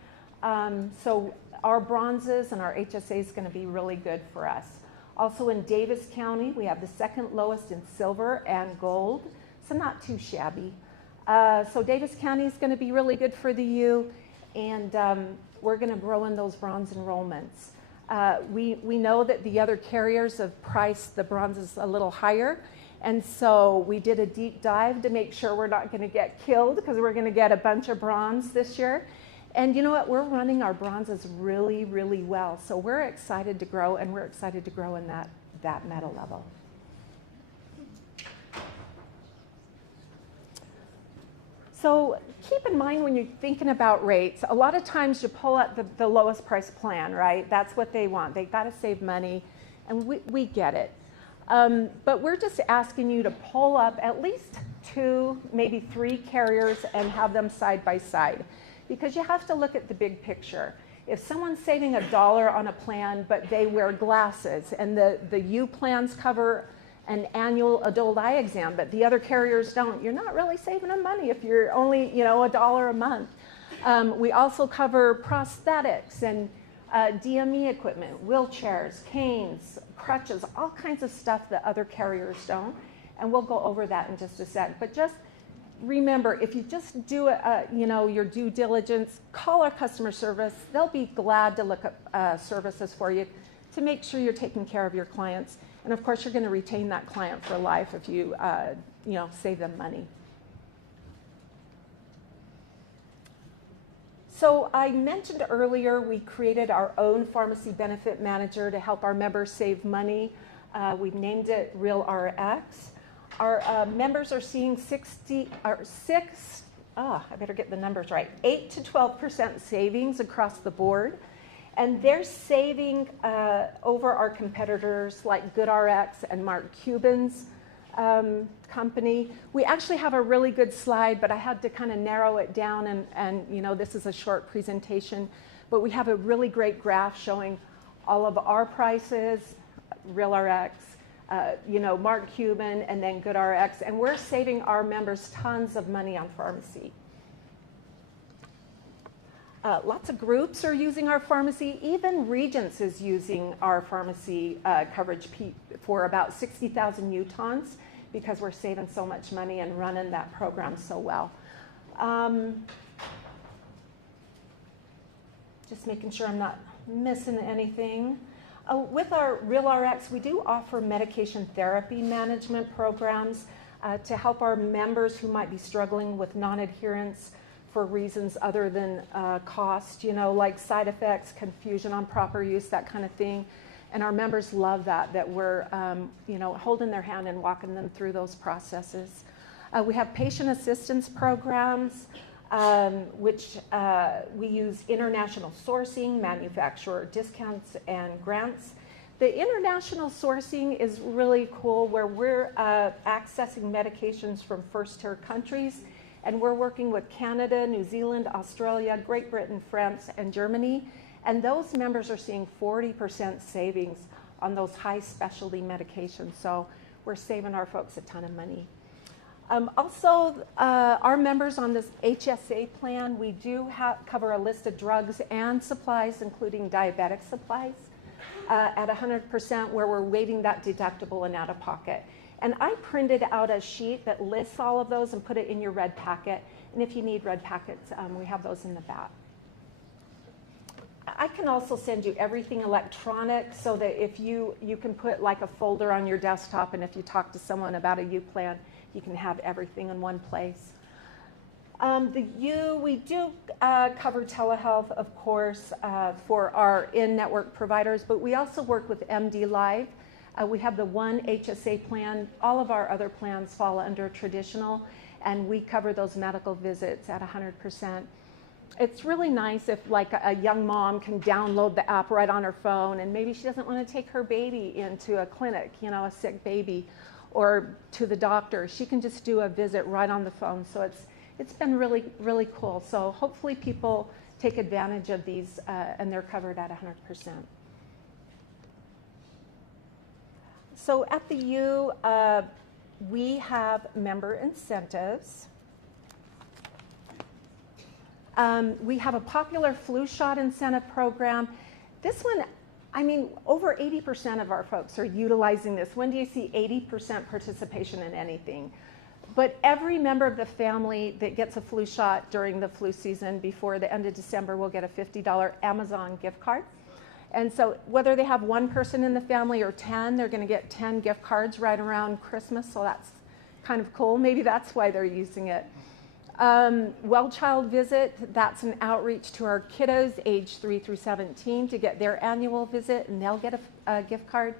So our bronzes and our HSA is going to be really good for us. Also in Davis County, we have the second lowest in silver and gold, so not too shabby. So Davis County is going to be really good for the U, and we're going to grow in those bronze enrollments. We know that the other carriers have priced the bronzes a little higher, and so we did a deep dive to make sure we're not going to get killed, because we're going to get a bunch of bronze this year. And you know what? We're running our bronzes really, really well. So we're excited to grow, and we're excited to grow in that meta level. So keep in mind when you're thinking about rates, a lot of times you pull out the lowest price plan, right? That's what they want. They got to save money, and we get it. But we're just asking you to pull up at least 2, maybe 3 carriers and have them side by side, because you have to look at the big picture. If someone's saving $1 on a plan, but they wear glasses, and the U plans cover an annual adult eye exam, but the other carriers don't, you're not really saving them money if you're only, $1 a month. We also cover prosthetics and DME equipment, wheelchairs, canes, crutches, all kinds of stuff that other carriers don't. And we'll go over that in just a sec. But just remember, if you just do your due diligence, call our customer service. They'll be glad to look up services for you to make sure you're taking care of your clients. And of course, you're going to retain that client for life if you, save them money. So I mentioned earlier we created our own pharmacy benefit manager to help our members save money. We've named it RealRx. Our members are seeing 8 to 12% savings across the board. And they're saving over our competitors like GoodRx and Mark Cuban's company. We actually have a really good slide, but I had to kind of narrow it down, and this is a short presentation. But we have a really great graph showing all of our prices, RealRx, Mark Cuban, and then GoodRx. And we're saving our members tons of money on pharmacy. Lots of groups are using our pharmacy. Even Regents is using our pharmacy coverage for about 60,000 Utahns, because we're saving so much money and running that program so well. Just making sure I'm not missing anything. With our RealRx, we do offer medication therapy management programs to help our members who might be struggling with non-adherence for reasons other than cost, like side effects, confusion on proper use, that kind of thing. And our members love that we're, holding their hand and walking them through those processes. We have patient assistance programs, which we use international sourcing, manufacturer discounts, and grants. The international sourcing is really cool, where we're accessing medications from first-tier countries, and we're working with Canada, New Zealand, Australia, Great Britain, France, and Germany, and those members are seeing 40% savings on those high specialty medications, so we're saving our folks a ton of money. Also, our members on this HSA plan, we do cover a list of drugs and supplies, including diabetic supplies, at 100%, where we're waiving that deductible and out-of-pocket. And I printed out a sheet that lists all of those and put it in your red packet. And if you need red packets, we have those in the back. I can also send you everything electronic, so that if you can put like a folder on your desktop, and if you talk to someone about a U plan, you can have everything in one place. We do cover telehealth, of course, for our in-network providers, but we also work with MD Live. We have the one HSA plan. All of our other plans fall under traditional, and we cover those medical visits at 100%. It's really nice if like a young mom can download the app right on her phone, and maybe she doesn't want to take her baby into a clinic, you know, a sick baby, or to the doctor. She can just do a visit right on the phone. So it's been really, really cool. So hopefully people take advantage of these and they're covered at 100%. So at the U, we have member incentives. We have a popular flu shot incentive program. This one, I mean, over 80% of our folks are utilizing this. When do you see 80% participation in anything? But every member of the family that gets a flu shot during the flu season before the end of December will get a $50 Amazon gift card. And so whether they have one person in the family or 10, they're going to get 10 gift cards right around Christmas. So that's kind of cool. Maybe that's why they're using it. Well Child Visit, that's an outreach to our kiddos age 3 through 17 to get their annual visit, and they'll get a gift card.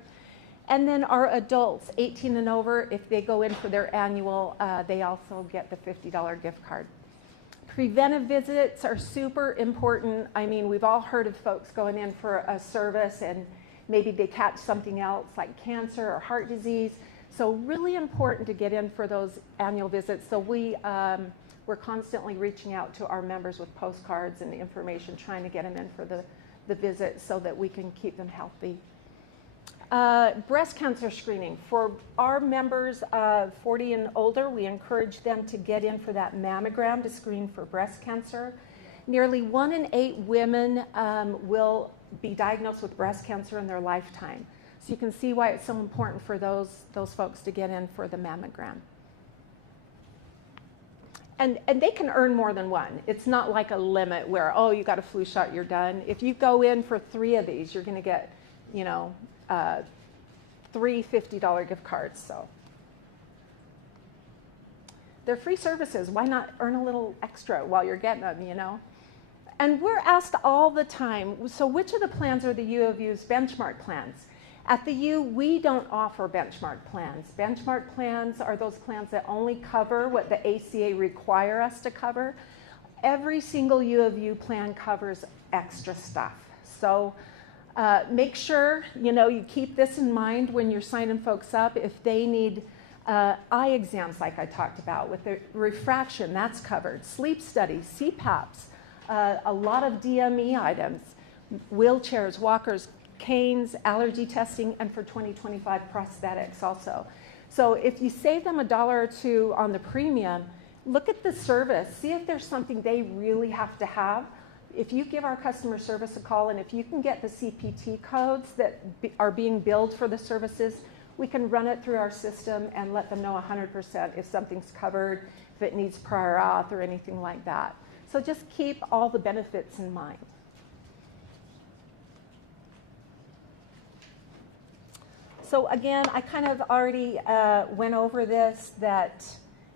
And then our adults 18 and over, if they go in for their annual, they also get the $50 gift card. Preventive visits are super important. I mean, we've all heard of folks going in for a service and maybe they catch something else like cancer or heart disease. So really important to get in for those annual visits. So we're constantly reaching out to our members with postcards and information, trying to get them in for the visit so that we can keep them healthy. Breast cancer screening. For our members 40 and older, we encourage them to get in for that mammogram to screen for breast cancer. Nearly 1 in 8 women will be diagnosed with breast cancer in their lifetime. So you can see why it's so important for those folks to get in for the mammogram. And they can earn more than one. It's not like a limit where, oh, you got a flu shot, you're done. If you go in for 3 of these, you're going to get, you know, 3 $50 gift cards. So they're free services. Why not earn a little extra while you're getting them, you know? And we're asked all the time, so which of the plans are the U of U's benchmark plans? At the U, we don't offer benchmark plans. Benchmark plans are those plans that only cover what the ACA require us to cover. Every single U of U plan covers extra stuff. So make sure, you know, you keep this in mind when you're signing folks up. If they need eye exams, like I talked about, with the refraction, that's covered. Sleep studies, CPAPs, a lot of DME items, wheelchairs, walkers, canes, allergy testing, and for 2025 prosthetics also. So if you save them $1 or $2 on the premium, look at the service. See if there's something they really have to have. If you give our customer service a call, and if you can get the CPT codes that are being billed for the services, we can run it through our system and let them know 100% if something's covered, if it needs prior auth or anything like that. So just keep all the benefits in mind. So again, I kind of already went over this, that,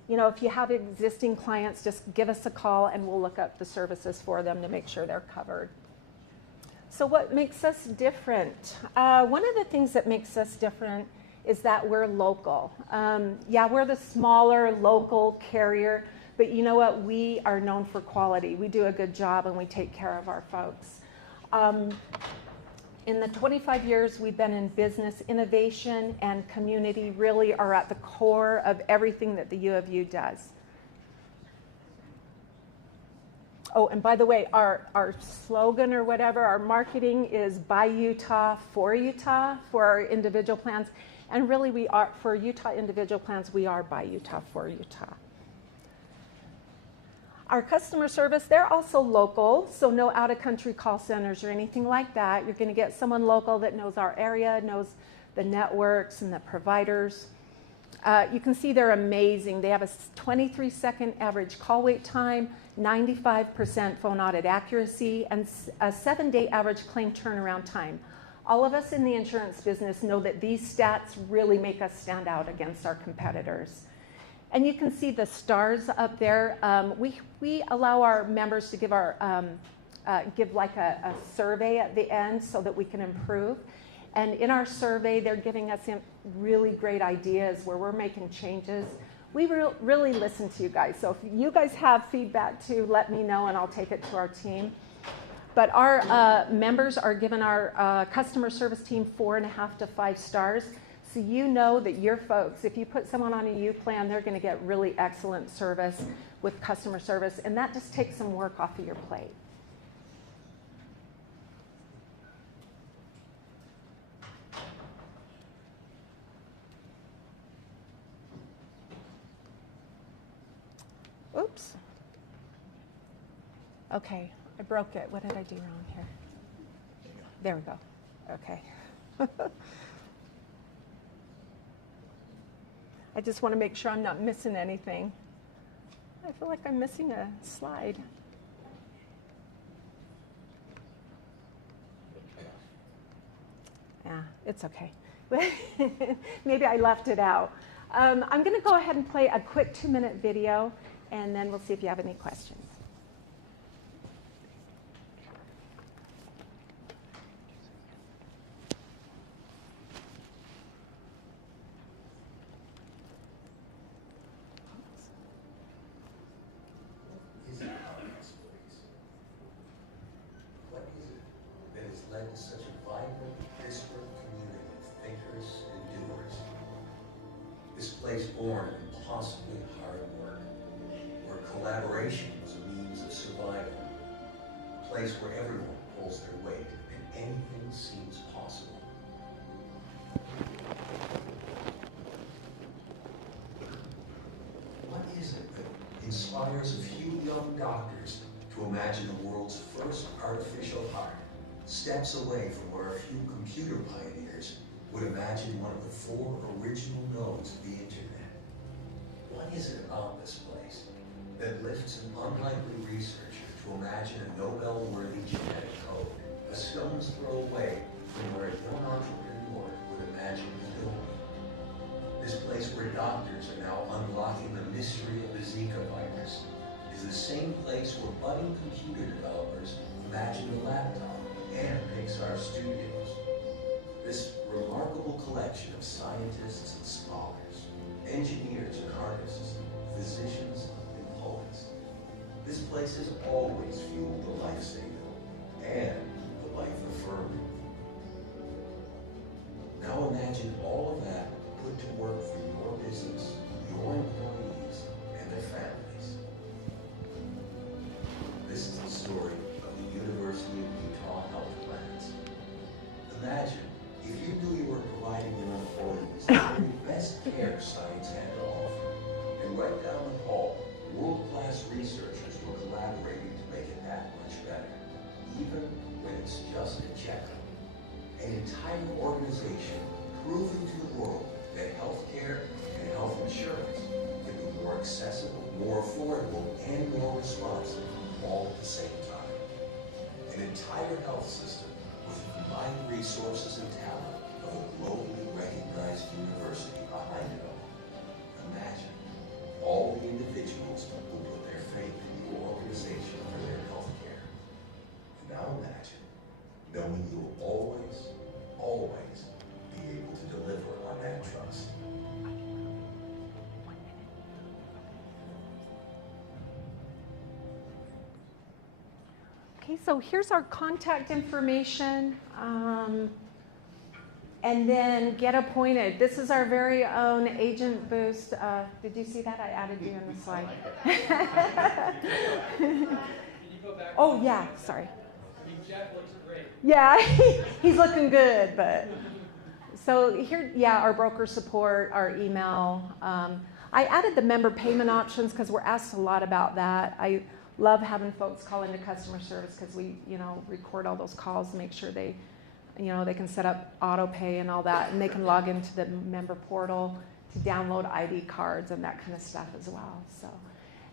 you know, if you have existing clients, just give us a call and we'll look up the services for them to make sure they're covered. So what makes us different? One of the things that makes us different is that we're local. Yeah, we're the smaller local carrier, but you know what? We are known for quality. We do a good job and we take care of our folks. In the 25 years we've been in business, innovation and community really are at the core of everything that the U of U does. Oh, and by the way, our slogan or whatever, our marketing is by Utah for our individual plans. And really we are, for Utah individual plans, we are by Utah for Utah. Our customer service, they're also local, so no out-of-country call centers or anything like that. You're going to get someone local that knows our area, knows the networks and the providers. You can see they're amazing. They have a 23-second average call wait time, 95% phone audit accuracy, and a 7-day average claim turnaround time. All of us in the insurance business know that these stats really make us stand out against our competitors. And you can see the stars up there. We allow our members to give give like a survey at the end so that we can improve. And in our survey, they're giving us really great ideas where we're making changes. We really listen to you guys. So if you guys have feedback too, let me know and I'll take it to our team. But our members are giving our customer service team 4.5 to 5 stars. So you know that your folks, if you put someone on a U plan, they're going to get really excellent service with customer service, and that just takes some work off of your plate. Oops. Okay, I broke it. What did I do wrong here? There we go. Okay. I just want to make sure I'm not missing anything. I feel like I'm missing a slide. Yeah, it's okay. Maybe I left it out. I'm going to go ahead and play a quick 2-minute video, and then we'll see if you have any questions. led to such a vibrant, disparate community of thinkers and doers. This place born of impossibly hard work, where collaboration was a means of survival, a place where everyone pulls their weight and anything seems possible. What is it that inspires a few young doctors to imagine the world's first artificial heart, steps away from where a few computer pioneers would imagine one of the 4 original nodes of the internet? What is it about this place that lifts an unlikely researcher to imagine a Nobel-worthy genetic code, a stone's throw away from where a young entrepreneur would imagine building? This place where doctors are now unlocking the mystery of the Zika virus is the same place where budding computer developers imagine the laptop and Pixar Studios. This remarkable collection of scientists and scholars, engineers and artists, physicians and poets. This place has always fueled the life-saving and the life-affirming. Now imagine all of that put to work for your business, your employees, and their families. This is the story of the University of Utah Health Plans. Imagine if you knew you were providing your employees the very best care science had to offer, and right down the hall, world-class researchers were collaborating to make it that much better, even when it's just a checkup. An entire organization proving to the world that healthcare and health insurance can be more accessible, more affordable, and more responsive all at the same time. An entire health system with combined resources and talent of a globally recognized university behind it all. Imagine all the individuals who put their faith in your organization for their healthcare. And now imagine knowing you'll always, always be able to deliver on that trust. Okay, so here's our contact information. And then get appointed. This is our very own Agent Boost. Did you see that? I added you in the slide. Oh, yeah, sorry. Jeff looks great. Yeah, he's looking good, but. So here, yeah, our broker support, our email. I added the member payment options because we're asked a lot about that. I love having folks call into customer service because we, record all those calls and make sure they can set up auto pay and all that, and they can log into the member portal to download ID cards and that kind of stuff as well. So,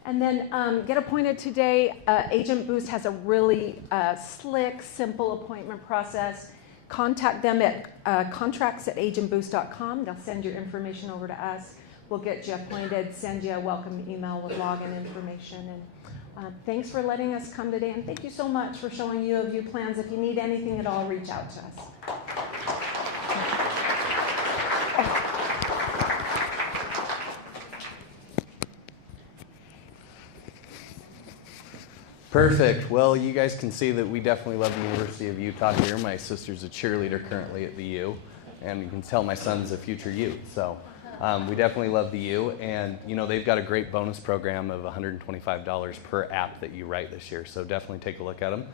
and then get appointed today. Agent Boost has a really slick, simple appointment process. Contact them at contracts@agentboost.com. They'll send your information over to us. We'll get you appointed, send you a welcome email with login information. And thanks for letting us come today, and thank you so much for showing U of U plans. If you need anything at all, reach out to us. Perfect. Well, you guys can see that we definitely love the University of Utah here. My sister's a cheerleader currently at the U, and you can tell my son's a future U. So we definitely love the U, and they've got a great bonus program of $125 per app that you write this year. So definitely take a look at them.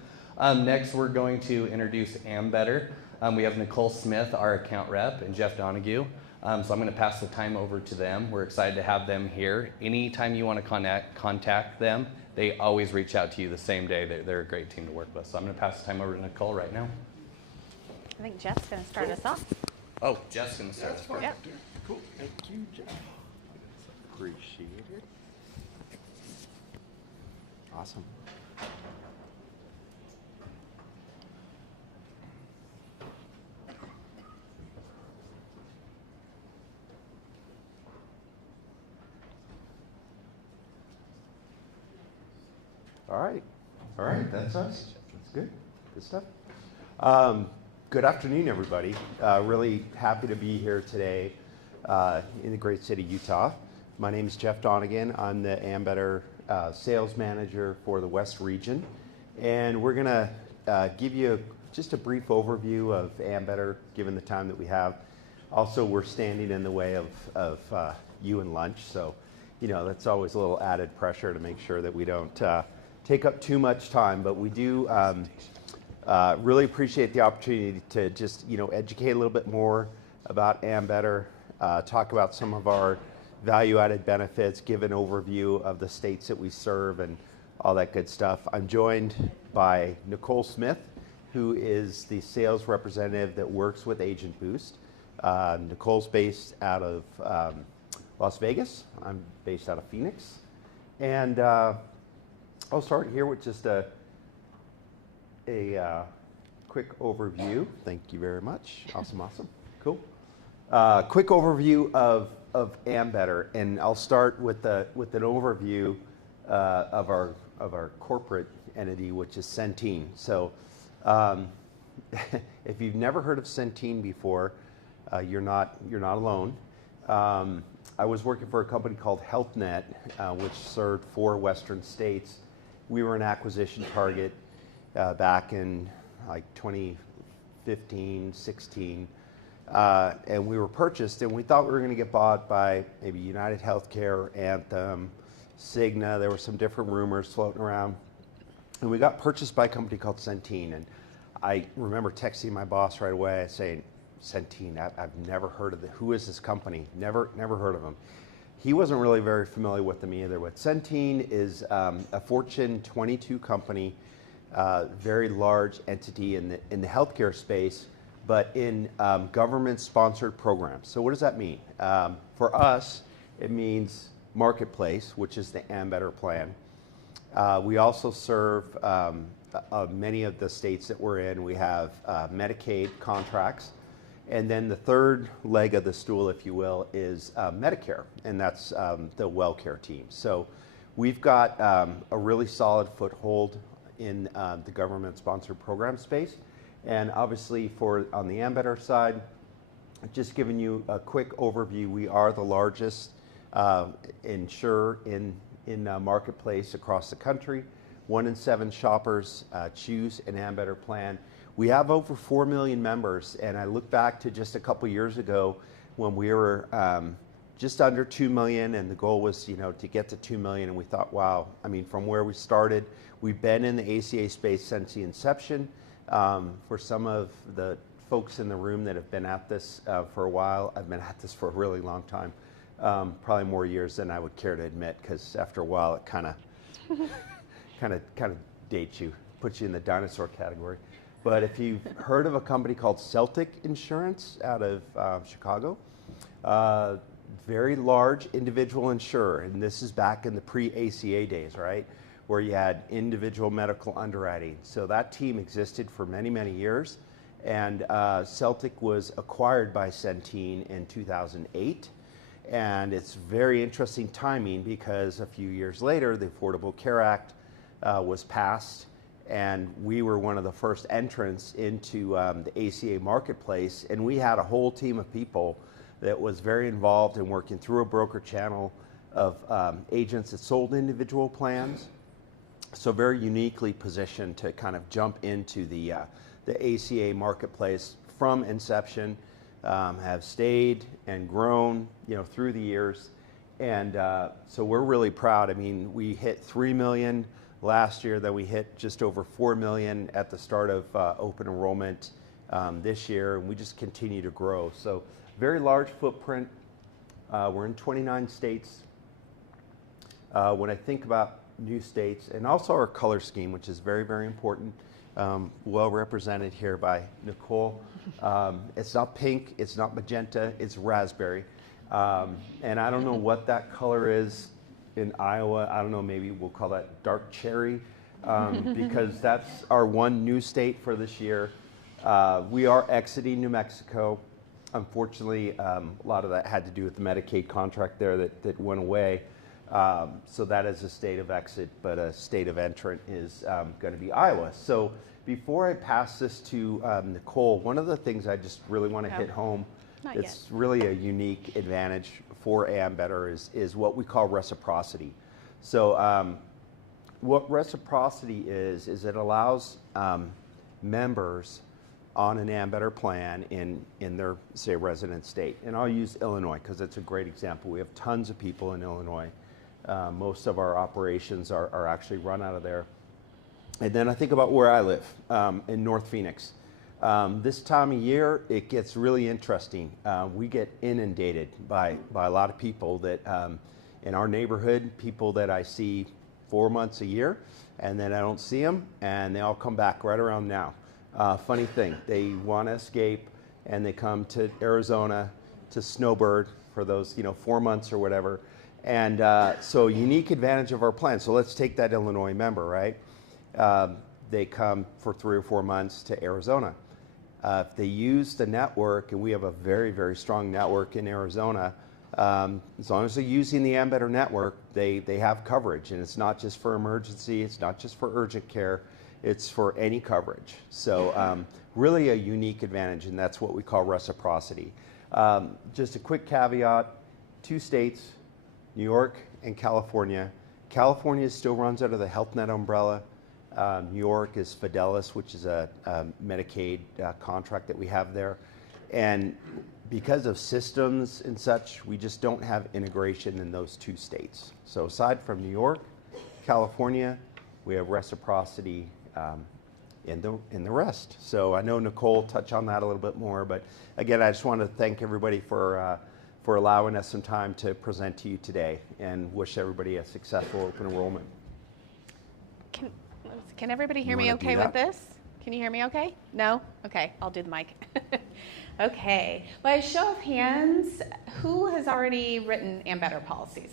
Next, we're going to introduce Ambetter. We have Nicole Smith, our account rep, and Jeff Donahue. So I'm going to pass the time over to them. We're excited to have them here. Anytime you want to contact them, they always reach out to you the same day. They're a great team to work with. So I'm going to pass the time over to Nicole right now. I think Jeff's going to start us off. Oh, Jeff's going to start us off. Yep. Cool. Thank you, Jeff. Appreciate it. Awesome. All right, that's us. That's good. Good stuff. Good afternoon, everybody. Really happy to be here today in the great city of Utah. My name is Jeff Donegan. I'm the Ambetter sales manager for the West region. And we're going to give you just a brief overview of Ambetter, given the time that we have. Also, we're standing in the way of you and lunch. So, that's always a little added pressure to make sure that we don't take up too much time, but we do really appreciate the opportunity to just educate a little bit more about Ambetter, talk about some of our value-added benefits, give an overview of the states that we serve, and all that good stuff. I'm joined by Nicole Smith, who is the sales representative that works with Agent Boost. Nicole's based out of Las Vegas. I'm based out of Phoenix, and I'll start here with just a quick overview. Thank you very much. Awesome. Cool. Quick overview of Ambetter, and I'll start with an overview of our corporate entity, which is Centene. So, if you've never heard of Centene before, you're not alone. I was working for a company called HealthNet, which served 4 Western states. We were an acquisition target back in like 2015, 16, and we were purchased, and we thought we were going to get bought by maybe United Healthcare, Anthem, Cigna. There were some different rumors floating around, and we got purchased by a company called Centene. And I remember texting my boss right away saying, Centene, I've never heard of it. Who is this company? Never heard of them. He wasn't really very familiar with them either. But Centene is a Fortune 22 company, very large entity in the healthcare space, but in government-sponsored programs. So what does that mean? For us, it means Marketplace, which is the Ambetter plan. We also serve many of the states that we're in. We have Medicaid contracts. And then the third leg of the stool, if you will, is Medicare, and that's the WellCare team. So we've got a really solid foothold in the government-sponsored program space. And obviously on the Ambetter side, just giving you a quick overview, we are the largest insurer in Marketplace across the country. 1 in 7 shoppers choose an Ambetter plan. We have over 4 million members, and I look back to just a couple years ago when we were just under 2 million, and the goal was, to get to 2 million, and we thought, wow, I mean, from where we started, we've been in the ACA space since the inception. For some of the folks in the room that have been at this for a while, I've been at this for a really long time, probably more years than I would care to admit, because after a while it kind of dates you, puts you in the dinosaur category. But if you've heard of a company called Celtic Insurance out of Chicago, very large individual insurer, and this is back in the pre-ACA days, right, where you had individual medical underwriting. So that team existed for many, many years, and Celtic was acquired by Centene in 2008. And it's very interesting timing because a few years later, the Affordable Care Act was passed, and we were one of the first entrants into the ACA marketplace, and we had a whole team of people that was very involved in working through a broker channel of agents that sold individual plans. So very uniquely positioned to kind of jump into the ACA marketplace from inception, have stayed and grown, through the years. And so we're really proud. I mean, we hit 3 million last year, then we hit just over 4 million at the start of open enrollment this year, and we just continue to grow. So very large footprint. We're in 29 states. When I think about new states, and also our color scheme, which is very, very important, well represented here by Nicole. It's not pink, it's not magenta, it's raspberry. And I don't know what that color is in Iowa. I don't know, maybe we'll call that dark cherry, because that's our one new state for this year. We are exiting New Mexico. Unfortunately, a lot of that had to do with the Medicaid contract there that went away. So that is a state of exit, but a state of entrant is going to be Iowa. So before I pass this to Nicole, one of the things I just really want to hit home, it's really a unique advantage for Ambetter is what we call reciprocity. So what reciprocity is it allows members on an Ambetter plan in their, say, resident state. And I'll use Illinois because it's a great example. We have tons of people in Illinois. Most of our operations are actually run out of there. And then I think about where I live, in North Phoenix. This time of year, it gets really interesting. We get inundated by a lot of people that, in our neighborhood, people that I see 4 months a year, and then I don't see them, and they all come back right around now. Funny thing, they want to escape, and they come to Arizona to snowbird for those 4 months or whatever. And so unique advantage of our plan. So let's take that Illinois member, right? They come for 3 or 4 months to Arizona. If they use the network, and we have a very, very strong network in Arizona, as long as they're using the Ambetter network, they have coverage. And it's not just for emergency, it's not just for urgent care, it's for any coverage. So really a unique advantage, and that's what we call reciprocity. Just a quick caveat, 2 states, New York and California. California still runs under the Health Net umbrella. New York is Fidelis, which is a Medicaid contract that we have there. And because of systems and such, we just don't have integration in those 2 states. So aside from New York, California, we have reciprocity in the rest. So I know Nicole touched on that a little bit more, but again, I just want to thank everybody for allowing us some time to present to you today, and wish everybody a successful open enrollment. Can everybody hear me okay with this? Can you hear me okay? No? Okay, I'll do the mic. Okay, by a show of hands, who has already written Ambetter policies?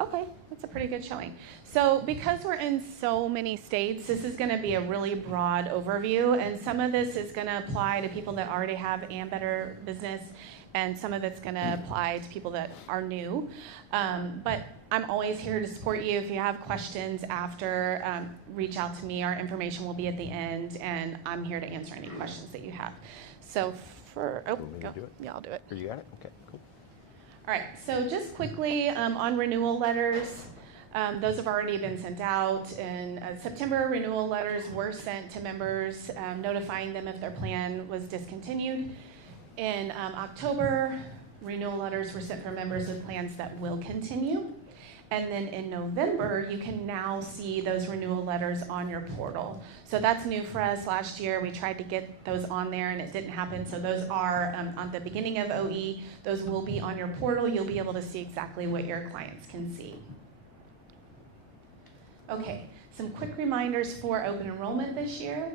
Okay, that's a pretty good showing. So because we're in so many states, this is going to be a really broad overview, and some of this is going to apply to people that already have Ambetter business, and some of it's going to apply to people that are new. But I'm always here to support you. If you have questions after, reach out to me. Our information will be at the end, and I'm here to answer any questions that you have. So yeah, I'll do it. You got it? Okay, cool. All right, so just quickly on renewal letters, Those have already been sent out. In September, renewal letters were sent to members notifying them if their plan was discontinued. In October, renewal letters were sent for members with plans that will continue. And then in November, you can now see those renewal letters on your portal. So that's new for us. Last year, we tried to get those on there and it didn't happen. So those are on the beginning of OE. Those will be on your portal. You'll be able to see exactly what your clients can see. Okay, some quick reminders for open enrollment this year.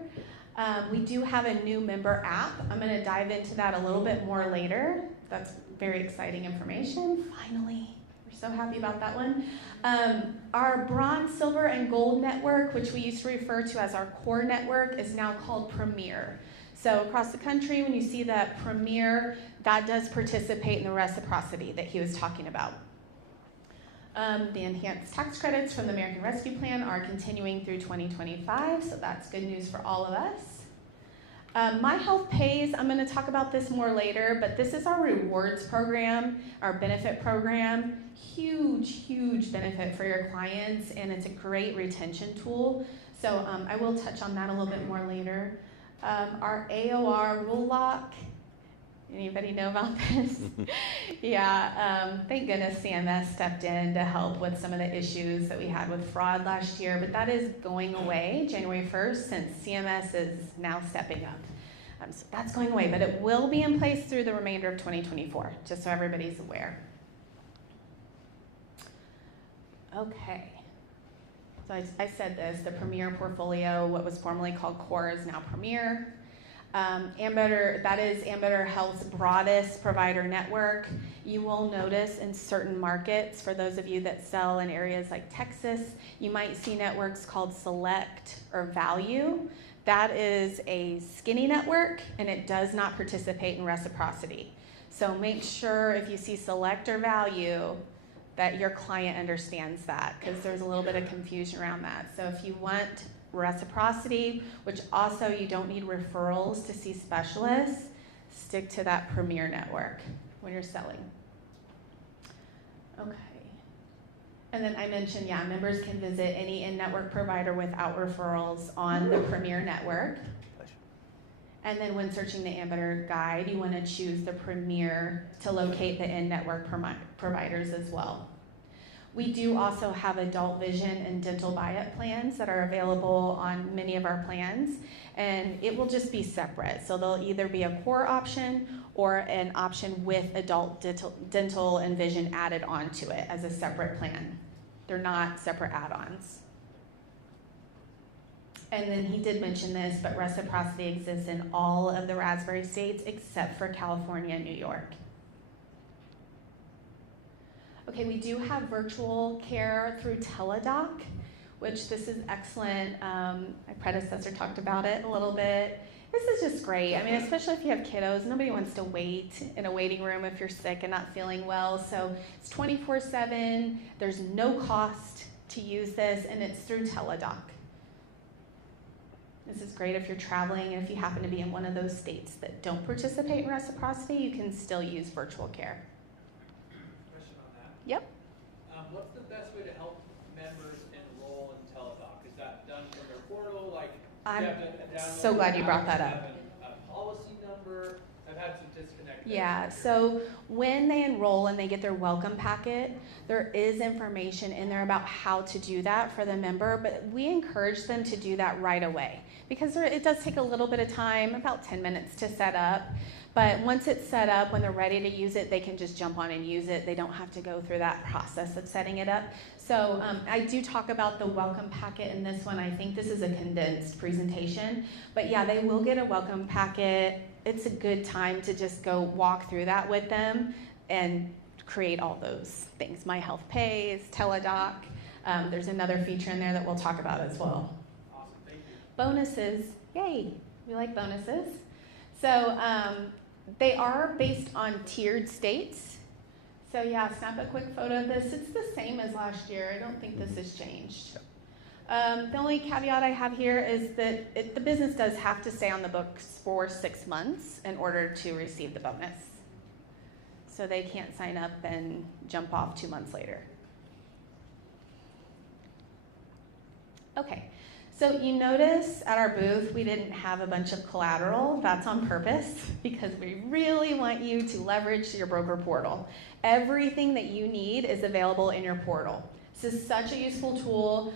We do have a new member app. I'm going to dive into that a little bit more later. That's very exciting information. Finally. So happy about that one. Our bronze, silver, and gold network, which we used to refer to as our core network, is now called Premier. So across the country, when you see that Premier, that does participate in the reciprocity that he was talking about. The enhanced tax credits from the American Rescue Plan are continuing through 2025, so that's good news for all of us. My Health Pays, I'm going to talk about this more later, but this is our rewards program, our benefit program. Huge, huge benefit for your clients, and it's a great retention tool. So I will touch on that a little bit more later. Our AOR rule lock. Anybody know about this? Yeah, thank goodness CMS stepped in to help with some of the issues that we had with fraud last year, but that is going away January 1st since CMS is now stepping up. So that's going away, but it will be in place through the remainder of 2024, just so everybody's aware. Okay. So I said this, the Premier portfolio, what was formerly called Core, is now Premier. Ambetter, that is Ambetter Health's broadest provider network. You will notice in certain markets, for those of you that sell in areas like Texas, you might see networks called Select or Value. That is a skinny network, and it does not participate in reciprocity. So make sure if you see Select or Value that your client understands that, because there's a little bit of confusion around that. So if you want reciprocity, which also you don't need referrals to see specialists, stick to that Premier network when you're selling. Okay. And then I mentioned, yeah, members can visit any in-network provider without referrals on the Premier network. And then when searching the Ambetter guide, you want to choose the Premier to locate the in-network providers as well. We do also have adult vision and dental buy-up plans that are available on many of our plans, and it will just be separate. So they'll either be a core option or an option with adult dental and vision added onto it as a separate plan. They're not separate add-ons. And then he did mention this, but reciprocity exists in all of the Raspberry states except for California and New York. Okay, we do have virtual care through Teladoc, which this is excellent. My predecessor talked about it a little bit. This is just great. I mean, especially if you have kiddos, nobody wants to wait in a waiting room if you're sick and not feeling well. So it's 24/7. There's no cost to use this, and it's through Teladoc. This is great if you're traveling, and if you happen to be in one of those states that don't participate in reciprocity, you can still use virtual care. Question on that. Yep. What's the best way to help members enroll in Teladoc? Is that done from their portal? Like, I'm you have to download so glad you an brought app, that up. have a policy number. I've had some disconnect. Yeah, so when they enroll and they get their welcome packet, there is information in there about how to do that for the member, but we encourage them to do that right away because it does take a little bit of time, about 10 minutes to set up. But once it's set up, when they're ready to use it, they can just jump on and use it. They don't have to go through that process of setting it up. So I do talk about the welcome packet in this one. I think this is a condensed presentation. But yeah, they will get a welcome packet. It's a good time to just go walk through that with them and create all those things. My Health Pays, Teladoc. There's another feature in there that we'll talk about as well. Awesome, thank you. Bonuses, yay, we like bonuses. So they are based on tiered states. So yeah, snap a quick photo of this. It's the same as last year. I don't think this has changed. The only caveat I have here is that the business does have to stay on the books for 6 months in order to receive the bonus. So they can't sign up and jump off 2 months later. Okay, so you notice at our booth we didn't have a bunch of collateral. That's on purpose because we really want you to leverage your broker portal. Everything that you need is available in your portal. This is such a useful tool.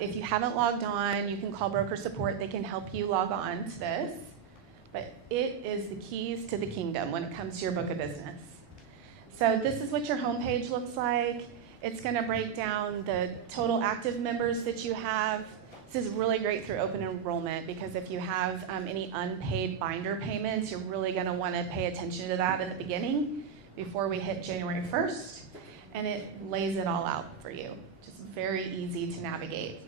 If you haven't logged on, you can call broker support. They can help you log on to this. But it is the keys to the kingdom when it comes to your book of business. So this is what your homepage looks like. It's going to break down the total active members that you have. This is really great through open enrollment because if you have any unpaid binder payments, you're really going to want to pay attention to that at the beginning before we hit January 1st. And it lays it all out for you. Just very easy to navigate.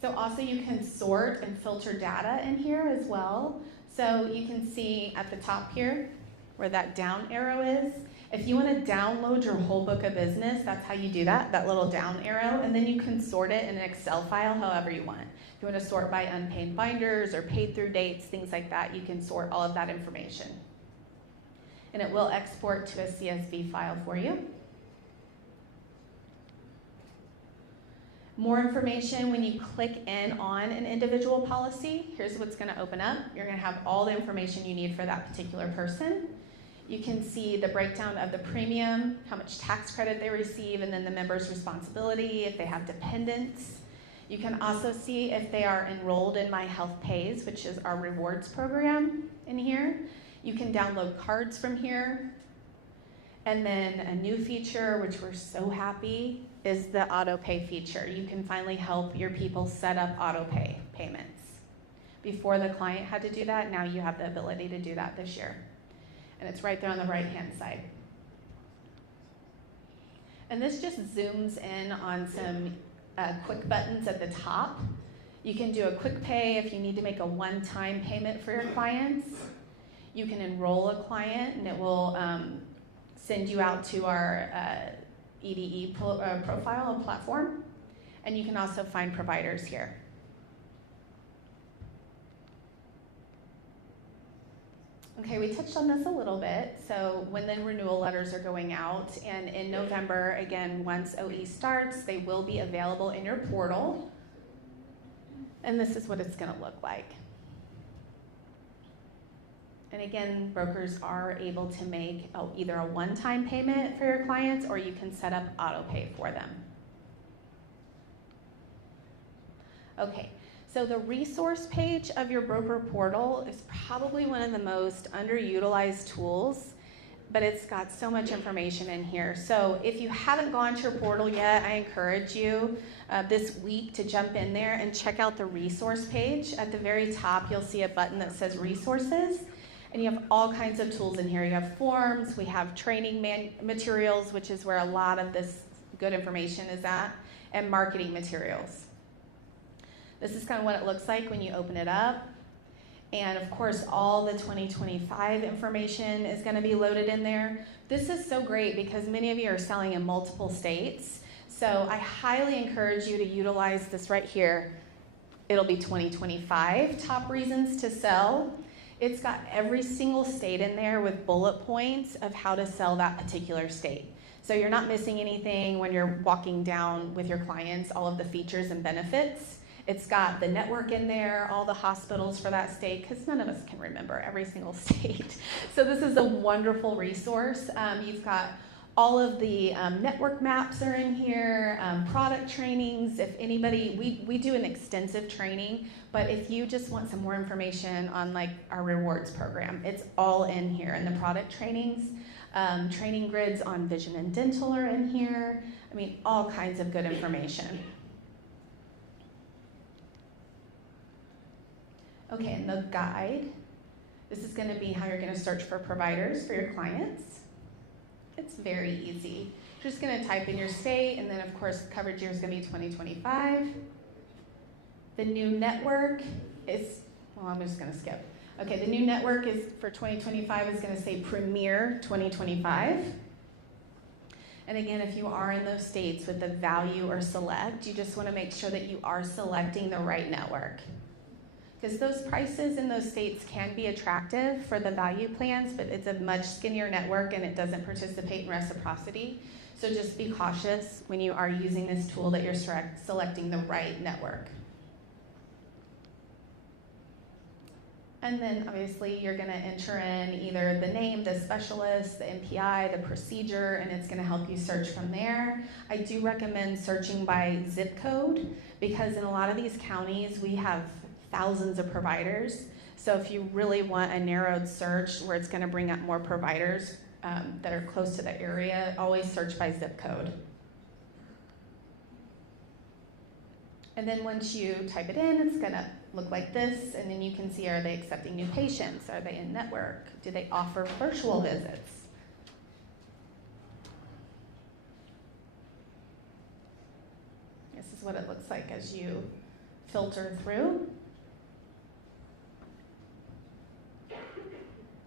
So also you can sort and filter data in here as well. So you can see at the top here where that down arrow is. If you want to download your whole book of business, that's how you do that little down arrow, and then you can sort it in an Excel file however you want. If you want to sort by unpaid binders or paid through dates, things like that, you can sort all of that information. And it will export to a CSV file for you. More information when you click in on an individual policy. Here's what's going to open up. You're going to have all the information you need for that particular person. You can see the breakdown of the premium, how much tax credit they receive, and then the member's responsibility, if they have dependents. You can also see if they are enrolled in My Health Pays, which is our rewards program in here. You can download cards from here. And then a new feature, which we're so happy, is the auto pay feature. You can finally help your people set up auto pay payments. Before the client had to do that, now you have the ability to do that this year. And it's right there on the right-hand side. And this just zooms in on some quick buttons at the top. You can do a quick pay if you need to make a one-time payment for your clients. You can enroll a client, and it will send you out to our EDE profile and platform. And you can also find providers here. Okay, we touched on this a little bit. So when the renewal letters are going out, and in November, again, once OE starts, they will be available in your portal. And this is what it's going to look like. And again, brokers are able to make either a one-time payment for your clients, or you can set up auto pay for them. Okay. So the resource page of your broker portal is probably one of the most underutilized tools, but it's got so much information in here. So if you haven't gone to your portal yet, I encourage you this week to jump in there and check out the resource page. At the very top, you'll see a button that says resources, and you have all kinds of tools in here. You have forms, we have training materials, which is where a lot of this good information is at, and marketing materials. This is kind of what it looks like when you open it up. And of course, all the 2025 information is going to be loaded in there. This is so great because many of you are selling in multiple states. So I highly encourage you to utilize this right here. It'll be 2025 top reasons to sell. It's got every single state in there with bullet points of how to sell that particular state. So you're not missing anything when you're walking down with your clients, all of the features and benefits. It's got the network in there, all the hospitals for that state, because none of us can remember every single state. So this is a wonderful resource. You've got all of the network maps are in here, product trainings. If anybody, we do an extensive training, but if you just want some more information on like our rewards program, it's all in here. And the product trainings, training grids on vision and dental are in here. I mean, all kinds of good information. Okay, and the guide, this is going to be how you're going to search for providers for your clients. It's very easy. You're just going to type in your state, and then of course coverage year is going to be 2025. The new network is, well, I'm just going to skip. Okay, the new network is for 2025 is going to say Premier 2025. And again, if you are in those states with the value or select, you just want to make sure that you are selecting the right network. because those prices in those states can be attractive for the value plans, but it's a much skinnier network and it doesn't participate in reciprocity. So just be cautious when you are using this tool that you're selecting the right network. And then obviously you're gonna enter in either the name, the specialist, the MPI, the procedure, and it's gonna help you search from there. I do recommend searching by zip code because in a lot of these counties we have thousands of providers. So if you really want a narrowed search where it's gonna bring up more providers that are close to the area, always search by zip code. And then once you type it in, it's gonna look like this, and then you can see, are they accepting new patients? Are they in network? Do they offer virtual visits? This is what it looks like as you filter through.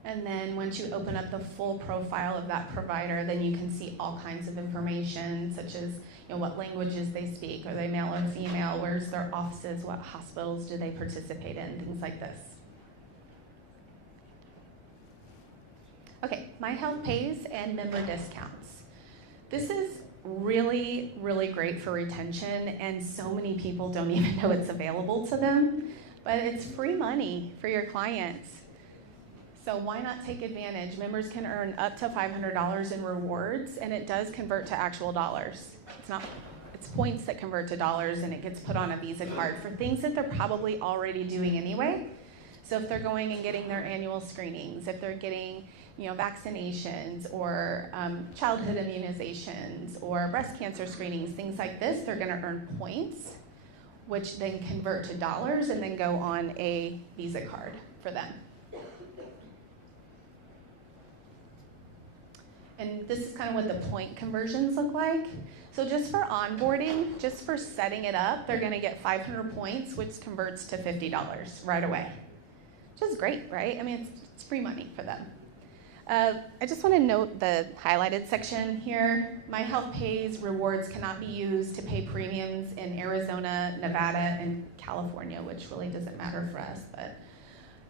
And then once you open up the full profile of that provider, then you can see all kinds of information, such as what languages they speak, are they male or female, where's their offices, what hospitals do they participate in, things like this. Okay, My Health Pays and member discounts. This is really, really great for retention, and so many people don't even know it's available to them, but it's free money for your clients. So why not take advantage? Members can earn up to $500 in rewards, and it does convert to actual dollars. It's points that convert to dollars, and it gets put on a Visa card for things that they're probably already doing anyway. So if they're going and getting their annual screenings, if they're getting vaccinations or childhood immunizations or breast cancer screenings, things like this, they're gonna earn points, which then convert to dollars and then go on a Visa card for them. And this is kind of what the point conversions look like. So just for onboarding, just for setting it up, they're gonna get 500 points, which converts to $50 right away. Which is great, right? I mean, it's free money for them. I just wanna note the highlighted section here. My Health Pays rewards cannot be used to pay premiums in Arizona, Nevada, and California, which really doesn't matter for us.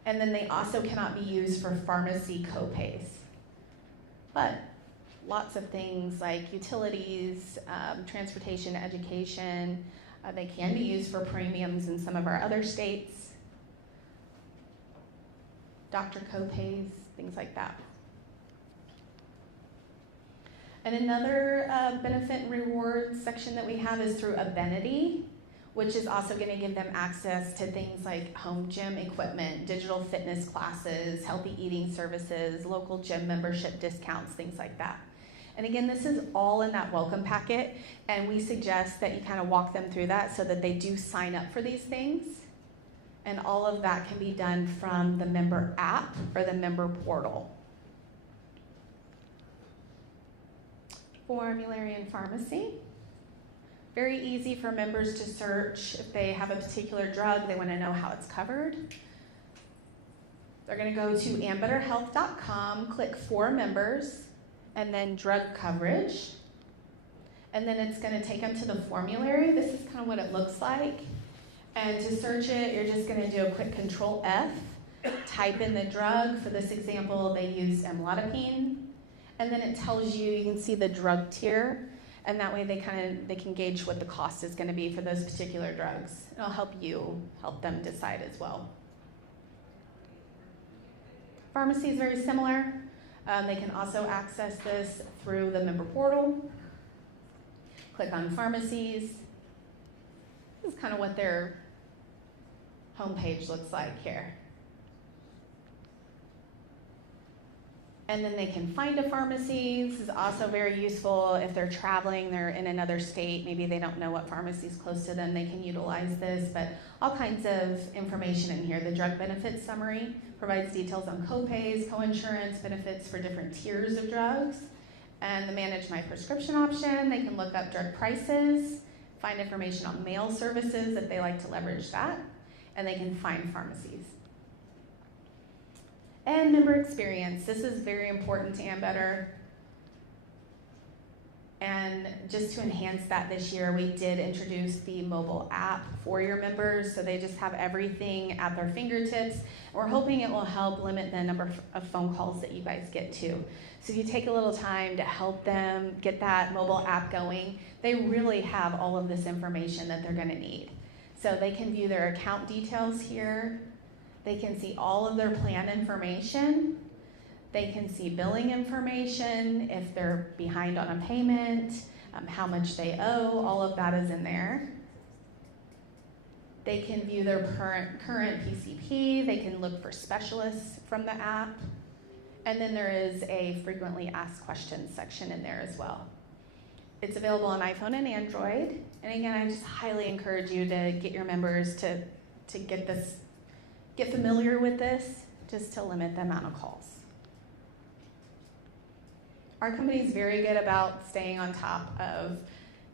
And then they also cannot be used for pharmacy copays. But lots of things like utilities, transportation, education, they can be used for premiums in some of our other states. Doctor copays, things like that. And another benefit and rewards section that we have is through Abenity, which is also going to give them access to things like home gym equipment, digital fitness classes, healthy eating services, local gym membership discounts, things like that. And again, this is all in that welcome packet, and we suggest that you kind of walk them through that so that they do sign up for these things. And all of that can be done from the member app or the member portal. Formulary and pharmacy. Very easy for members to search if they have a particular drug, they want to know how it's covered. They're going to go to ambetterhealth.com, click for members, and then drug coverage. And then it's going to take them to the formulary. This is kind of what it looks like. And to search it, you're just going to do a quick Control F, type in the drug. For this example, they used amlodipine. And then it tells you, you can see the drug tier, and that way they can gauge what the cost is going to be for those particular drugs. It'll help them decide as well. Pharmacy is very similar. They can also access this through the member portal. Click on pharmacies. This is kind of what their homepage looks like here. And then they can find a pharmacy. This is also very useful if they're traveling, they're in another state, maybe they don't know what pharmacy is close to them, they can utilize this, but all kinds of information in here. The drug benefits summary provides details on copays, coinsurance, benefits for different tiers of drugs. And the Manage My Prescription option, they can look up drug prices, find information on mail services if they like to leverage that, and they can find pharmacies. And member experience. This is very important to Ambetter. And just to enhance that this year, we did introduce the mobile app for your members, so they just have everything at their fingertips. We're hoping it will help limit the number of phone calls that you guys get to. So if you take a little time to help them get that mobile app going, they really have all of this information that they're going to need. So they can view their account details here. They can see all of their plan information. They can see billing information, if they're behind on a payment, how much they owe, all of that is in there. They can view their current PCP. They can look for specialists from the app. And then there is a frequently asked questions section in there as well. It's available on iPhone and Android. And again, I just highly encourage you to get your members to get familiar with this, just to limit the amount of calls. Our company is very good about staying on top of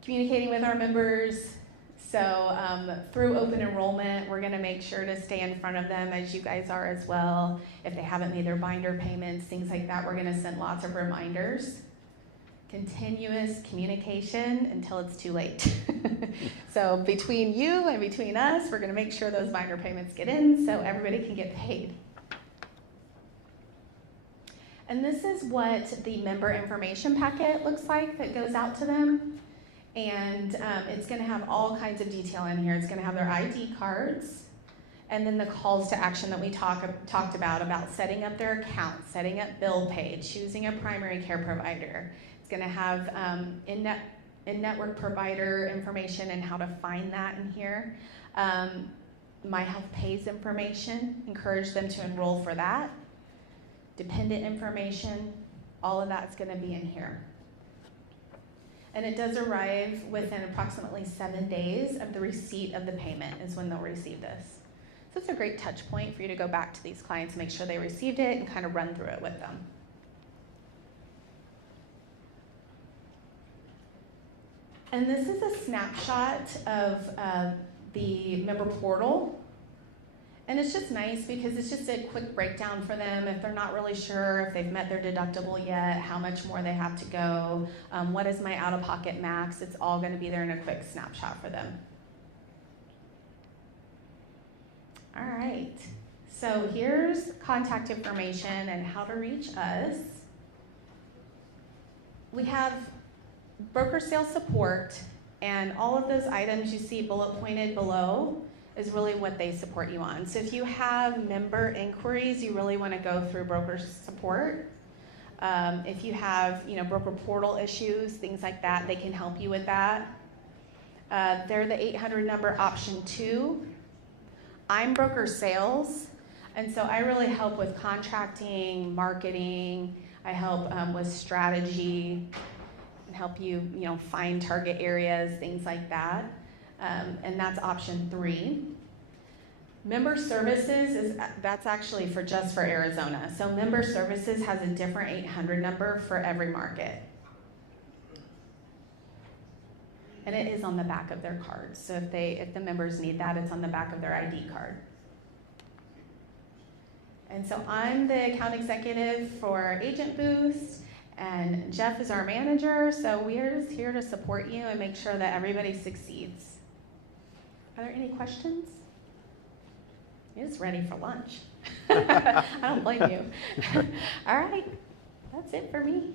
communicating with our members. So through open enrollment, we're going to make sure to stay in front of them, as you guys are as well. If they haven't made their binder payments, things like that, we're going to send lots of reminders. Continuous communication until it's too late. So between you and between us, we're going to make sure those binder payments get in so everybody can get paid. And this is what the member information packet looks like that goes out to them. And it's going to have all kinds of detail in here. It's going to have their ID cards, and then the calls to action that we talked about setting up their account, setting up bill pay, choosing a primary care provider. It's going to have in-network provider information and how to find that in here. My Health Pays information, encourage them to enroll for that. Dependent information, all of that's going to be in here. And it does arrive within approximately 7 days of the receipt of the payment is when they'll receive this. So it's a great touch point for you to go back to these clients, make sure they received it, and kind of run through it with them. And this is a snapshot of the member portal. And it's just nice because it's just a quick breakdown for them if they're not really sure if they've met their deductible yet, how much more they have to go, what is my out-of-pocket max. It's all going to be there in a quick snapshot for them. All right, so here's contact information and how to reach us. We have broker sales support, and all of those items you see bullet pointed below is really what they support you on. So if you have member inquiries, you really want to go through broker support. If you have, broker portal issues, things like that, they can help you with that. They're the 800 number option 2. I'm broker sales, and so I really help with contracting, marketing. I help with strategy and help you, find target areas, things like that. And that's option 3. Member services that's actually just for Arizona. So member services has a different 800 number for every market. And it is on the back of their cards. So if the members need that, it's on the back of their ID card. And so I'm the account executive for Agent Boost, and Jeff is our manager. So we're just here to support you and make sure that everybody succeeds. Are there any questions? You're just ready for lunch. I don't blame you. All right, that's it for me.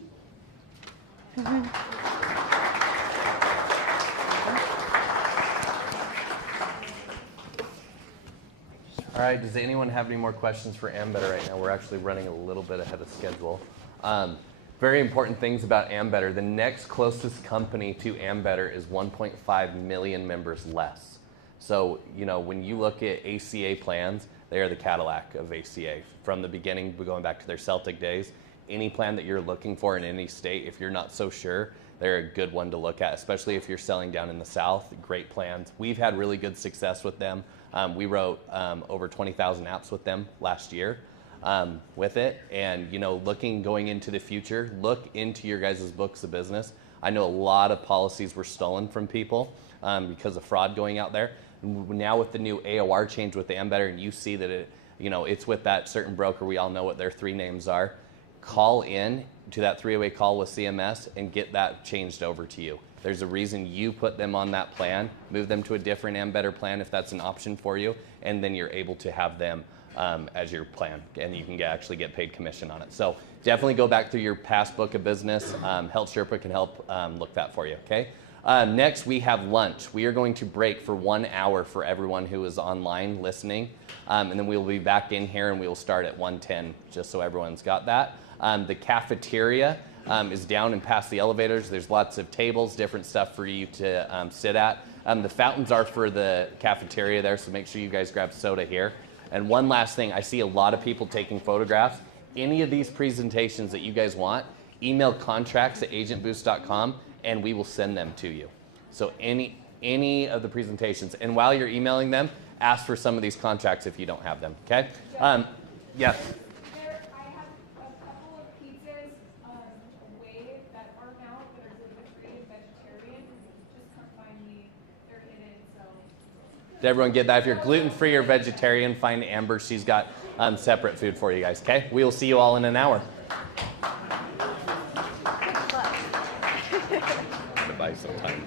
All right, does anyone have any more questions for Ambetter right now? We're actually running a little bit ahead of schedule. Very important things about Ambetter. The next closest company to Ambetter is 1.5 million members less. So, when you look at ACA plans, they are the Cadillac of ACA. From the beginning, going back to their Celtic days, any plan that you're looking for in any state, if you're not so sure, they're a good one to look at, especially if you're selling down in the South. Great plans. We've had really good success with them. We wrote over 20,000 apps with them last year with it. And, going into the future, look into your guys' books of business. I know a lot of policies were stolen from people because of fraud going out there. Now with the new AOR change with the Ambetter, and you see that it's with that certain broker, we all know what their 3 names are. Call in, to that 3-way call with CMS and get that changed over to you. There's a reason you put them on that plan, move them to a different and better plan if that's an option for you, and then you're able to have them as your plan, and you can actually get paid commission on it. So definitely go back through your past book of business. Health Sherpa can help look that for you, okay? Next, we have lunch. We are going to break for 1 hour for everyone who is online listening, and then we'll be back in here and we will start at 1:10, just so everyone's got that. The cafeteria is down and past the elevators. There's lots of tables, different stuff for you to sit at. The fountains are for the cafeteria there, so make sure you guys grab soda here. And one last thing, I see a lot of people taking photographs. Any of these presentations that you guys want, email contracts@agentboost.com and we will send them to you. So any of the presentations. And while you're emailing them, ask for some of these contracts if you don't have them, okay? Yes? Did everyone get that? If you're gluten-free or vegetarian, find Amber. She's got separate food for you guys, okay? We will see you all in an hour. Goodbye sometime.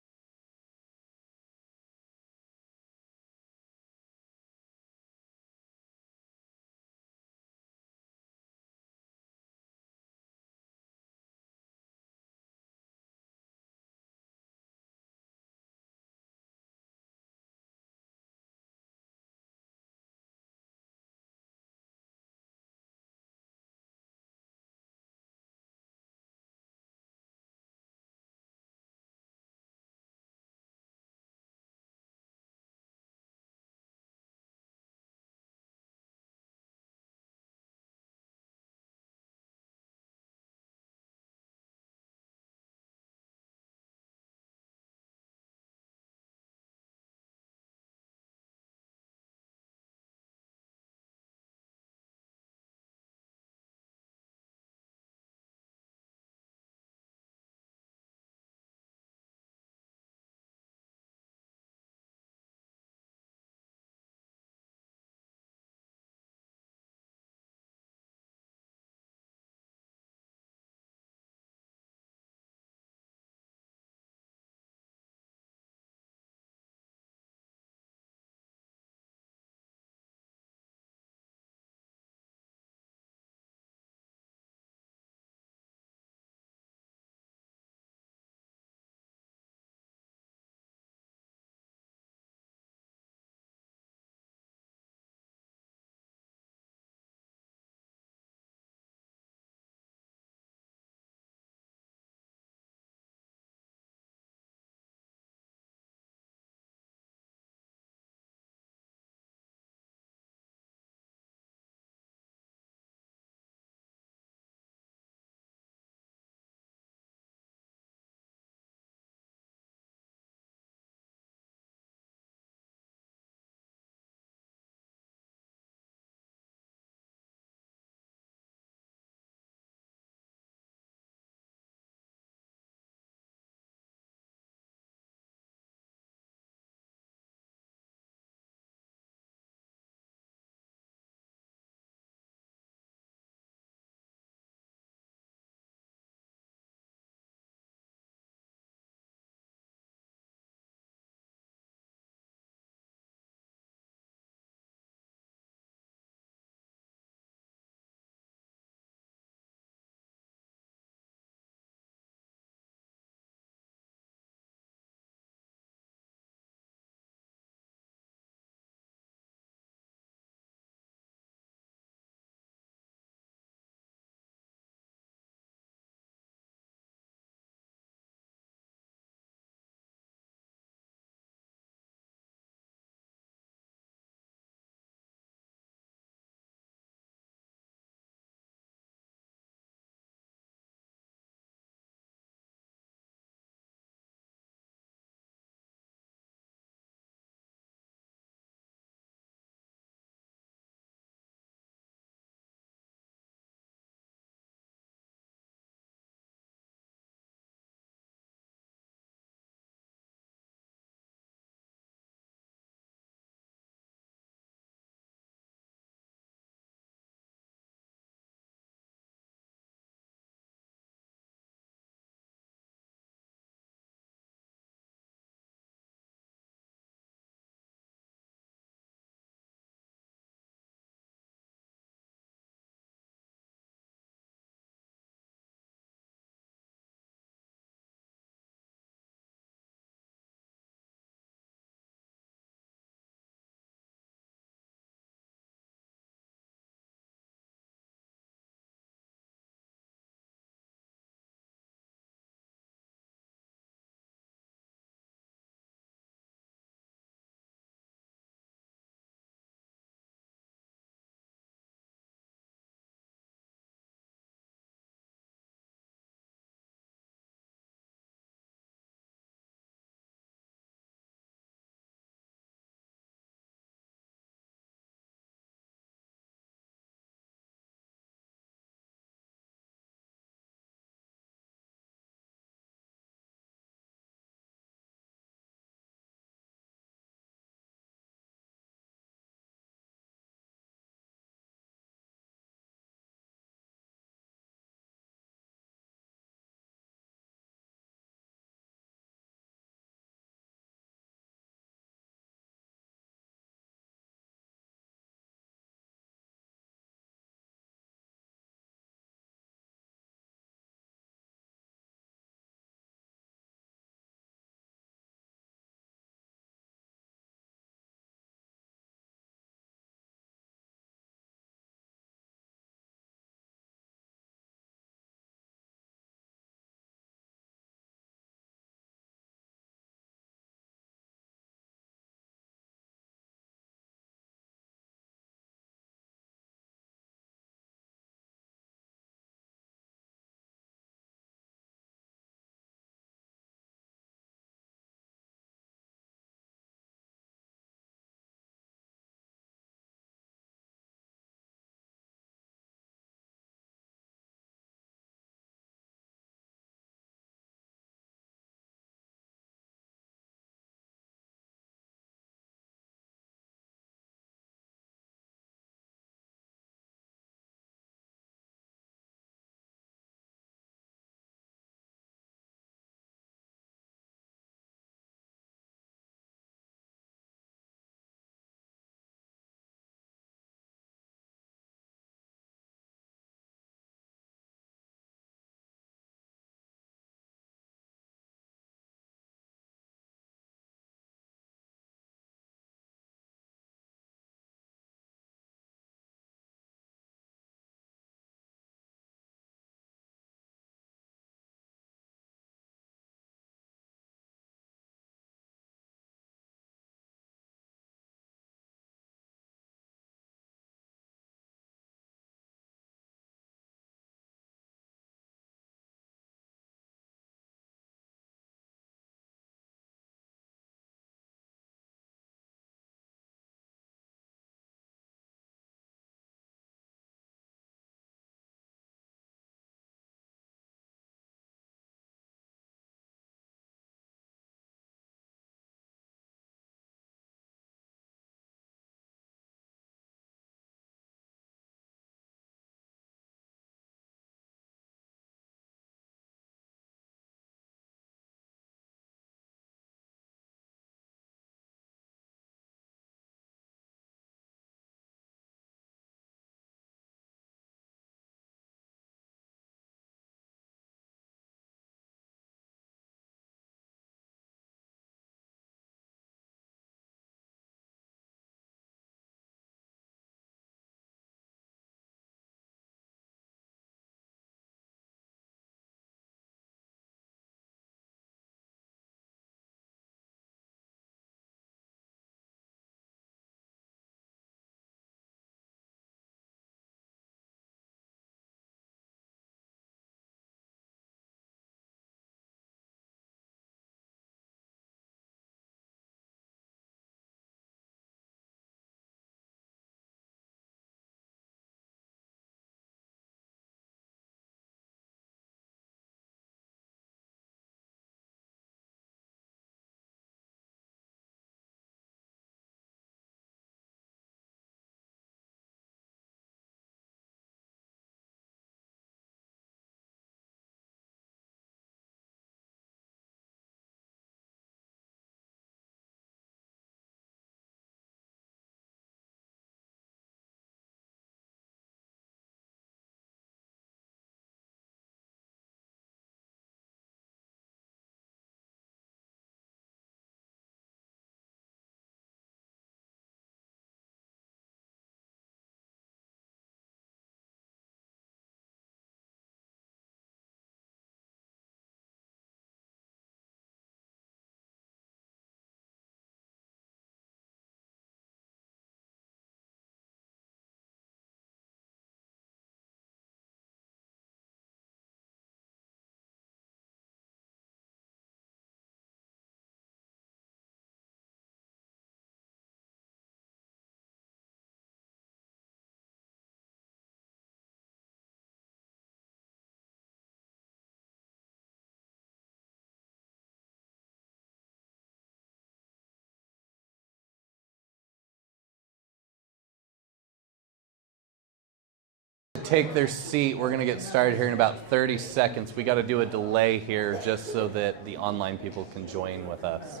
take their seat, we're going to get started here in about 30 seconds. We got to do a delay here just so that the online people can join with us.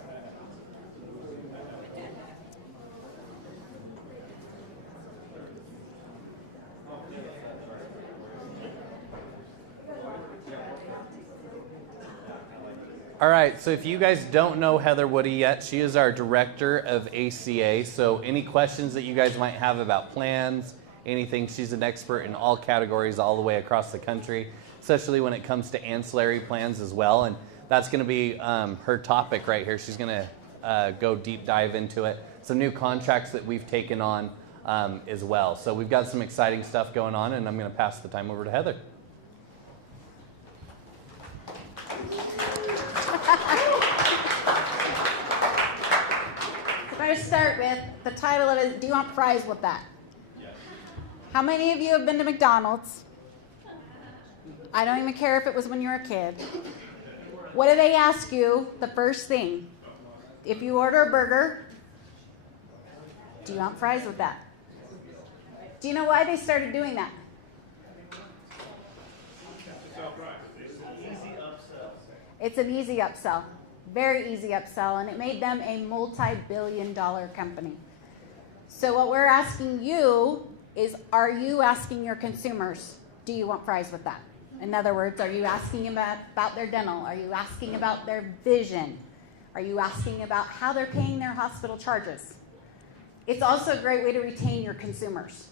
All right, so if you guys don't know Heather Woody yet, she is our director of ACA. So any questions that you guys might have about plans, anything, she's an expert in all categories all the way across the country, especially when it comes to ancillary plans as well. And that's going to be her topic right here. She's going to go deep dive into it. Some new contracts that we've taken on as well. So we've got some exciting stuff going on, and I'm going to pass the time over to Heather. I'm going to start with the title of it. Do you want fries with that? Yes. How many of you have been to McDonald's? I don't even care if it was when you were a kid. What do they ask you the first thing? If you order a burger, do you want fries with that? Do you know why they started doing that? It's an easy upsell. Very easy upsell, and it made them a multi-billion-dollar company. So what we're asking you is, are you asking your consumers, do you want fries with that? In other words, are you asking about their dental? Are you asking about their vision? Are you asking about how they're paying their hospital charges? It's also a great way to retain your consumers.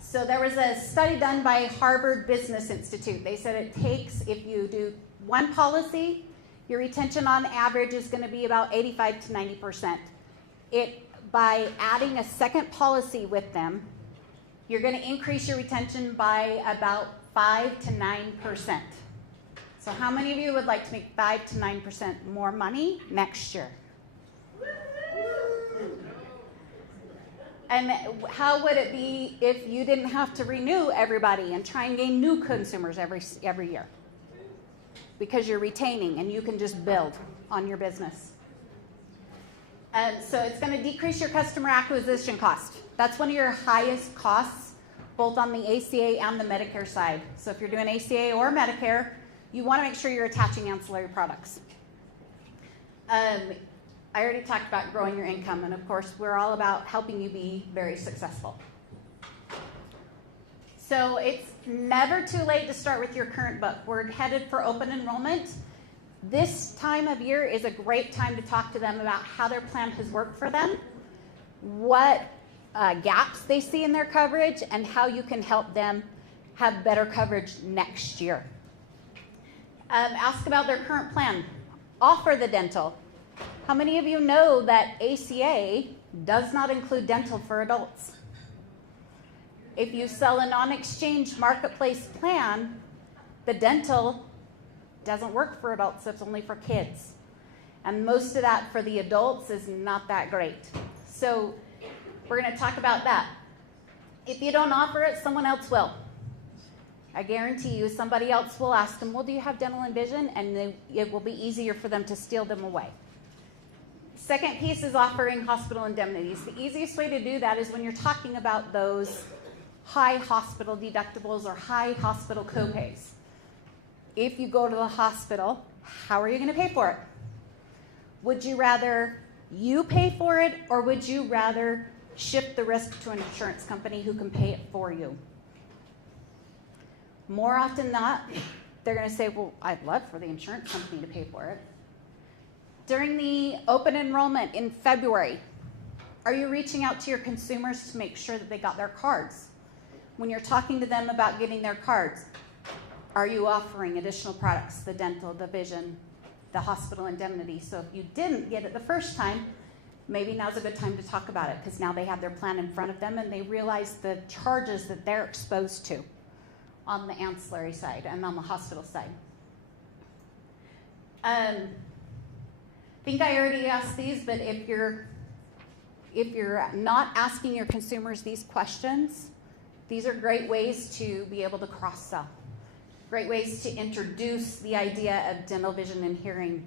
So there was a study done by Harvard Business Institute. They said it takes, if you do one policy, your retention on average is going to be about 85 to 90%. By adding a second policy with them, you're going to increase your retention by about 5 to 9%. So how many of you would like to make 5 to 9% more money next year? And how would it be if you didn't have to renew everybody and try and gain new consumers every year? Because you're retaining and you can just build on your business. And so it's going to decrease your customer acquisition cost. That's one of your highest costs, both on the ACA and the Medicare side. So if you're doing ACA or Medicare, you want to make sure you're attaching ancillary products. I already talked about growing your income, and of course, we're all about helping you be very successful. So it's never too late to start with your current book. We're headed for open enrollment. This time of year is a great time to talk to them about how their plan has worked for them, what gaps they see in their coverage, and how you can help them have better coverage next year. Ask about their current plan. Offer the dental. How many of you know that ACA does not include dental for adults? If you sell a non-exchange marketplace plan, the dental doesn't work for adults, it's only for kids. And most of that for the adults is not that great. So we're going to talk about that. If you don't offer it, someone else will. I guarantee you somebody else will ask them, well, do you have dental and vision? And it will be easier for them to steal them away. Second piece is offering hospital indemnities. The easiest way to do that is when you're talking about those high hospital deductibles or high hospital copays. If you go to the hospital, how are you going to pay for it? Would you rather you pay for it, or would you rather shift the risk to an insurance company who can pay it for you? More often than not, they're going to say, well, I'd love for the insurance company to pay for it. During the open enrollment in February, are you reaching out to your consumers to make sure that they got their cards? When you're talking to them about getting their cards, are you offering additional products, the dental, the vision, the hospital indemnity? So if you didn't get it the first time, maybe now's a good time to talk about it, because now they have their plan in front of them and they realize the charges that they're exposed to on the ancillary side and on the hospital side. I think I already asked these, but if you're not asking your consumers these questions, these are great ways to be able to cross-sell. Great ways to introduce the idea of dental, vision, and hearing.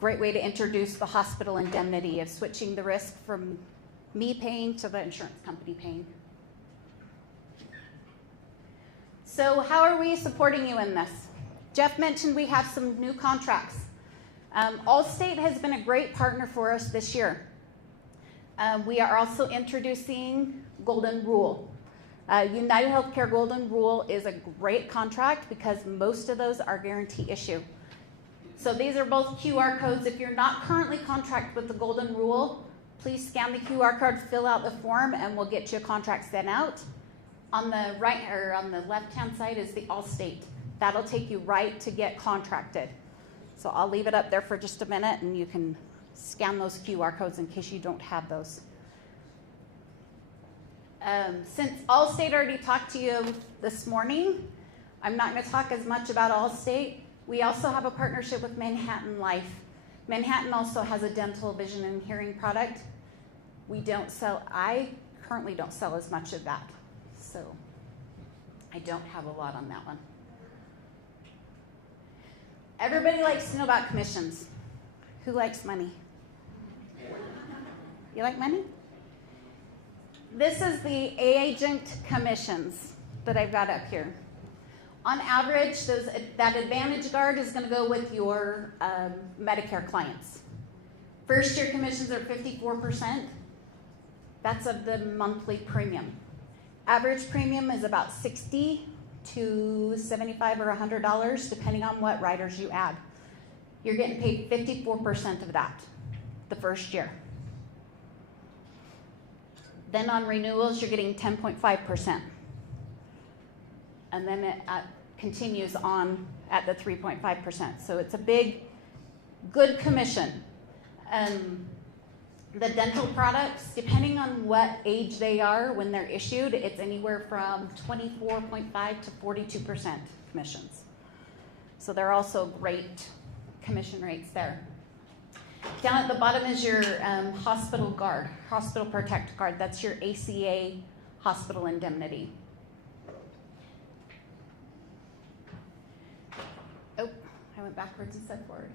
Great way to introduce the hospital indemnity of switching the risk from me paying to the insurance company paying. So how are we supporting you in this? Jeff mentioned we have some new contracts. Allstate has been a great partner for us this year. We are also introducing Golden Rule. United Healthcare Golden Rule is a great contract because most of those are guarantee issue. So these are both QR codes. If you're not currently contracted with the Golden Rule, please scan the QR code, fill out the form, and we'll get you a contract sent out. On the right or on the left-hand side is the Allstate. That'll take you right to get contracted. So I'll leave it up there for just a minute, and you can scan those QR codes in case you don't have those. Since Allstate already talked to you this morning, I'm not going to talk as much about Allstate. We also have a partnership with Manhattan Life. Manhattan also has a dental, vision, and hearing product. I currently don't sell as much of that, so I don't have a lot on that one. Everybody likes to know about commissions. Who likes money? You like money? This is the agent commissions that I've got up here. On average, that Advantage Guard is going to go with your Medicare clients. First year commissions are 54%. That's of the monthly premium. Average premium is about $60 to $75 or $100, depending on what riders you add. You're getting paid 54% of that the first year. Then on renewals, you're getting 10.5%. And then it continues on at the 3.5%. So it's a big, good commission. The dental products, depending on what age they are when they're issued, it's anywhere from 24.5 to 42% commissions. So they're also great commission rates there. Down at the bottom is your hospital guard, hospital protect guard. That's your ACA hospital indemnity. Oh, I went backwards instead of forward.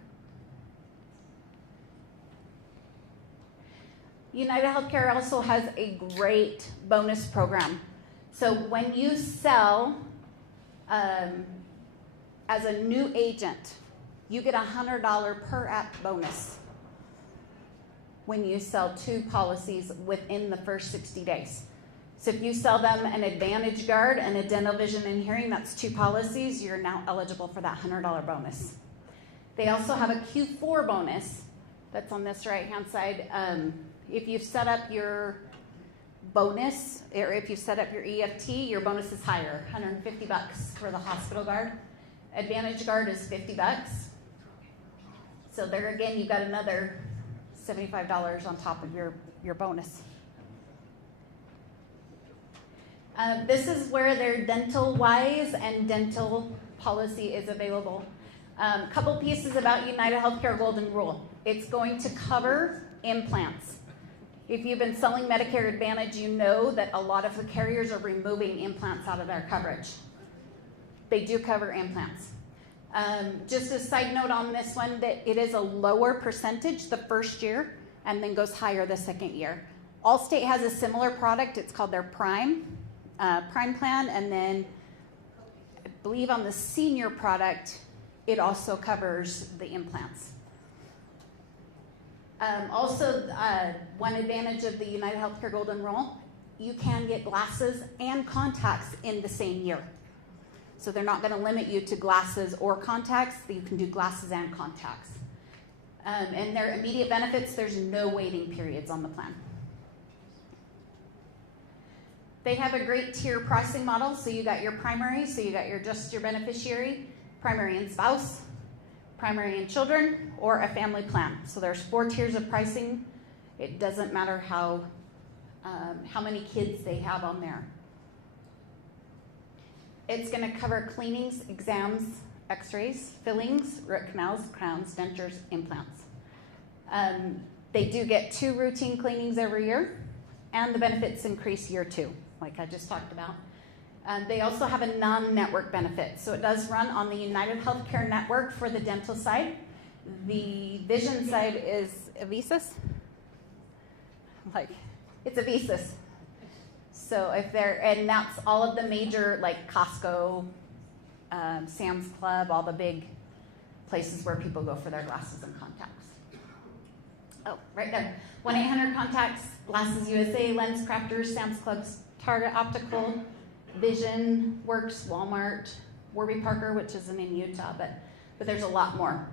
United Healthcare also has a great bonus program. So when you sell as a new agent, you get a $100 per app bonus when you sell 2 policies within the first 60 days. So if you sell them an Advantage Guard and a dental, vision, and hearing, that's 2 policies, you're now eligible for that $100 bonus. They also have a Q4 bonus that's on this right-hand side. If you've set up your bonus, or if you've set up your EFT, your bonus is higher, $150 for the hospital guard. Advantage Guard is $50. So there again, you've got another $75 on top of your bonus. This is where their dental wise and dental policy is available. Couple pieces about United Healthcare Golden Rule. It's going to cover implants. If you've been selling Medicare Advantage, you know that a lot of the carriers are removing implants out of their coverage. They do cover implants. Just a side note on this one, that it is a lower percentage the first year and then goes higher the second year. Allstate has a similar product. It's called their Prime plan, and then I believe on the senior product, it also covers the implants. One advantage of the United Healthcare Golden Rule, you can get glasses and contacts in the same year. So they're not going to limit you to glasses or contacts. You can do glasses and contacts. And their immediate benefits, there's no waiting periods on the plan. They have a great tier pricing model. So you got your primary, so you got just your beneficiary, primary and spouse, primary and children, or a family plan. So there's 4 tiers of pricing. It doesn't matter how many kids they have on there. It's going to cover cleanings, exams, x-rays, fillings, root canals, crowns, dentures, implants. They do get 2 routine cleanings every year, and the benefits increase year 2, like I just talked about. They also have a non-network benefit. So it does run on the United Healthcare network for the dental side. The vision side is Avisus. It's Avisus. So if they're, and that's all of the major, like Costco, Sam's Club, all the big places where people go for their glasses and contacts. Oh, right there. 1-800-CONTACTS, Glasses USA, Lens Crafters, Sam's Clubs, Target Optical, Vision Works, Walmart, Warby Parker, which isn't in Utah, but there's a lot more.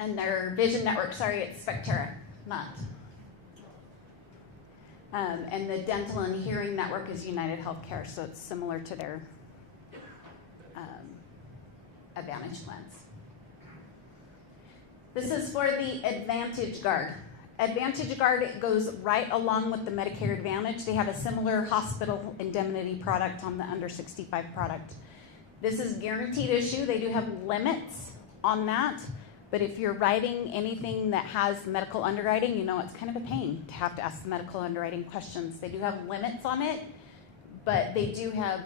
And their Vision Network, sorry, it's Spectera, not. And the Dental and Hearing Network is United Healthcare, so it's similar to their Advantage Lens. This is for the Advantage Guard. Advantage Guard, it goes right along with the Medicare Advantage. They have a similar hospital indemnity product on the under 65 product. This is guaranteed issue. They do have limits on that, but if you're writing anything that has medical underwriting, you know it's kind of a pain to have to ask the medical underwriting questions. They do have limits on it, but they do have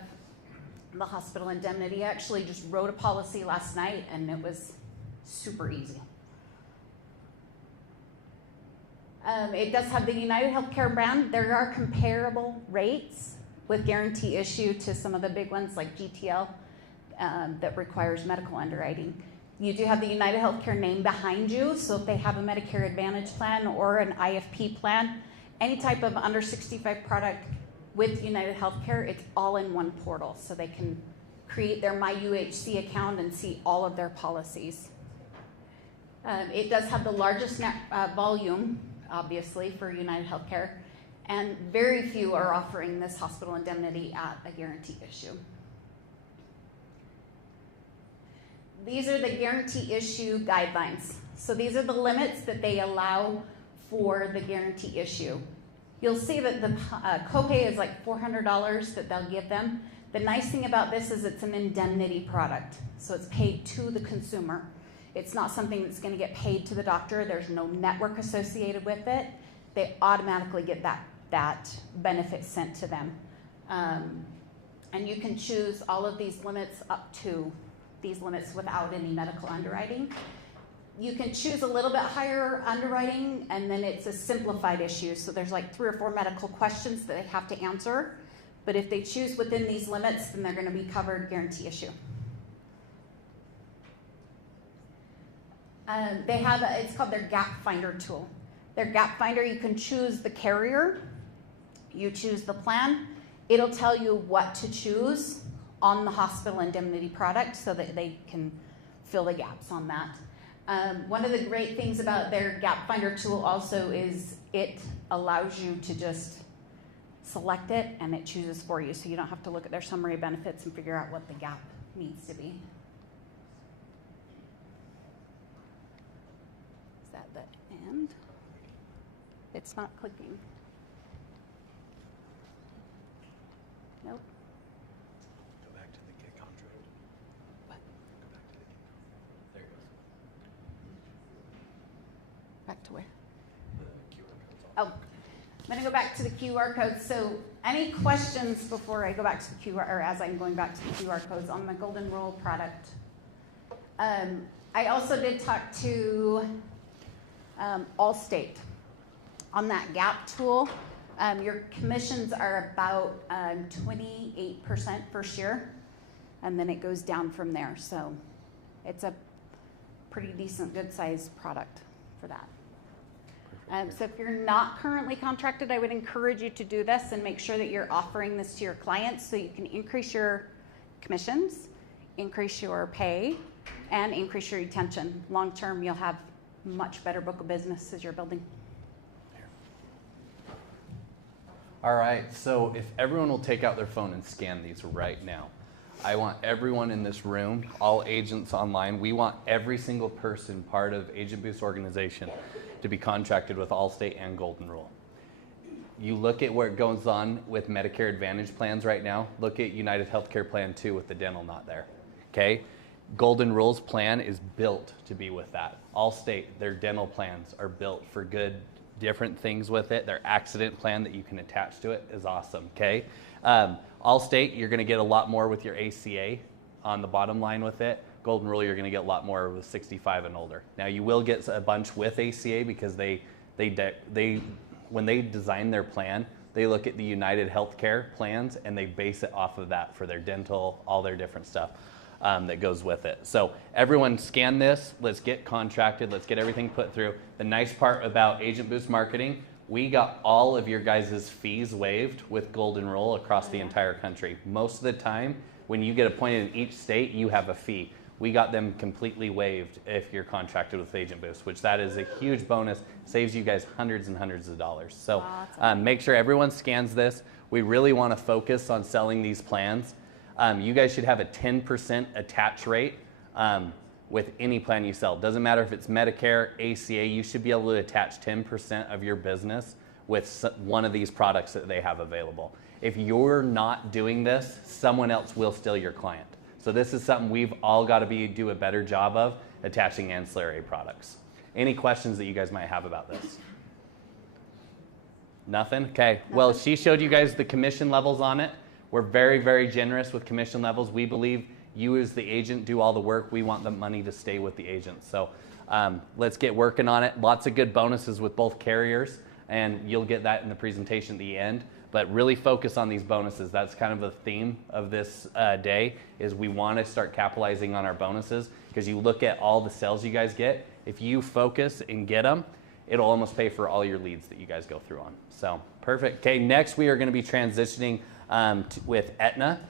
the hospital indemnity. I actually just wrote a policy last night, and it was super easy. It does have the United Healthcare brand. There are comparable rates with guarantee issue to some of the big ones like GTL that requires medical underwriting. You do have the United Healthcare name behind you, so if they have a Medicare Advantage plan or an IFP plan, any type of under 65 product with United Healthcare, it's all in one portal, so they can create their MyUHC account and see all of their policies. It does have the largest net volume, obviously, for United Healthcare, and very few are offering this hospital indemnity at a guarantee issue. These are the guarantee issue guidelines. So these are the limits that they allow for the guarantee issue. You'll see that the copay is like $400 that they'll give them. The nice thing about this is it's an indemnity product, so it's paid to the consumer. It's not something that's going to get paid to the doctor. There's no network associated with it. They automatically get that benefit sent to them. And you can choose all of these limits up to these limits without any medical underwriting. You can choose a little bit higher underwriting, and then it's a simplified issue. So there's like 3 or 4 medical questions that they have to answer. But if they choose within these limits, then they're going to be covered guarantee issue. They have, it's called their Gap Finder tool. Their Gap Finder, you can choose the carrier, you choose the plan. It'll tell you what to choose on the hospital indemnity product so that they can fill the gaps on that. One of the great things about their Gap Finder tool also is it allows you to just select it and it chooses for you, so you don't have to look at their summary of benefits and figure out what the gap needs to be. Is that the end? It's not clicking. Nope. Go back to the get contract. What? Go back to the there it goes. Back to where? The QR code's on. Oh, I'm going to go back to the QR codes. So any questions before I go back to the QR, or as I'm going back to the QR codes on the Golden Rule product? I also did talk to Allstate on that Gap tool. Your commissions are about 28% first year, and then it goes down from there. So it's a pretty decent, good-sized product for that. So if you're not currently contracted, I would encourage you to do this and make sure that you're offering this to your clients so you can increase your commissions, increase your pay, and increase your retention. Long term, you'll have much better book of business as you're building. All right, so if everyone will take out their phone and scan these right now. I want everyone in this room, all agents online, we want every single person part of Agent Boost organization to be contracted with Allstate and Golden Rule. You look at where it goes on with Medicare Advantage plans right now. Look at United Healthcare Plan 2 with the dental not there, okay? Golden Rule's plan is built to be with that. Allstate, their dental plans are built for good, different things with it. Their accident plan that you can attach to it is awesome, okay? Allstate, you're gonna get a lot more with your ACA on the bottom line with it. Golden Rule, you're gonna get a lot more with 65 and older. Now you will get a bunch with ACA because they when they design their plan, they look at the United Healthcare plans and they base it off of that for their dental, all their different stuff that goes with it. So everyone scan this, let's get contracted, let's get everything put through. The nice part about Agent Boost marketing, we got all of your guys' fees waived with Gold Enroll across the entire country. Most of the time, when you get appointed in each state, you have a fee. We got them completely waived if you're contracted with Agent Boost, which that is a huge bonus, saves you guys hundreds and hundreds of dollars. So make sure everyone scans this. We really want to focus on selling these plans. You guys should have a 10% attach rate with any plan you sell. Doesn't matter if it's Medicare, ACA, you should be able to attach 10% of your business with one of these products that they have available. If you're not doing this, someone else will steal your client. So this is something we've all got to do a better job of, attaching ancillary products. Any questions that you guys might have about this? Nothing? Okay. Well, she showed you guys the commission levels on it. We're very, very generous with commission levels. We believe you as the agent do all the work. We want the money to stay with the agent. So let's get working on it. Lots of good bonuses with both carriers, and you'll get that in the presentation at the end. But really focus on these bonuses. That's kind of the theme of this day, is we want to start capitalizing on our bonuses, because you look at all the sales you guys get. If you focus and get them, it'll almost pay for all your leads that you guys go through on. So perfect. Okay, next we are going to be transitioning with Aetna.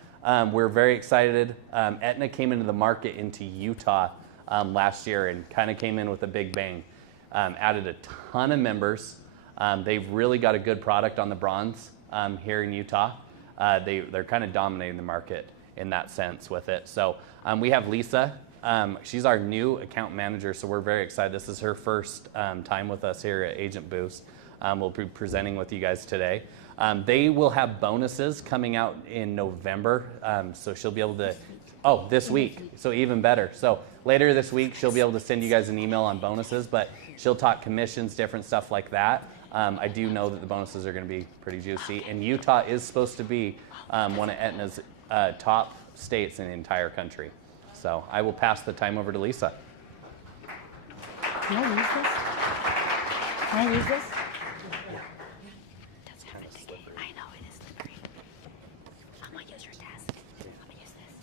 We're very excited. Aetna came into the market into Utah last year and kind of came in with a big bang. Added a ton of members. They've really got a good product on the bronze here in Utah. They're kind of dominating the market in that sense with it. So we have Lisa. She's our new account manager, so we're very excited. This is her first time with us here at Agent Boost. We'll be presenting with you guys today. They will have bonuses coming out in November, so she'll be able to, this week, so even better. So later this week, she'll be able to send you guys an email on bonuses, but she'll talk commissions, different stuff like that. I do know that the bonuses are going to be pretty juicy, and Utah is supposed to be one of Aetna's top states in the entire country. So I will pass the time over to Lisa. Can I use this? Can I use this? I know it is slippery. I'm gonna use your desk. I'm gonna use this.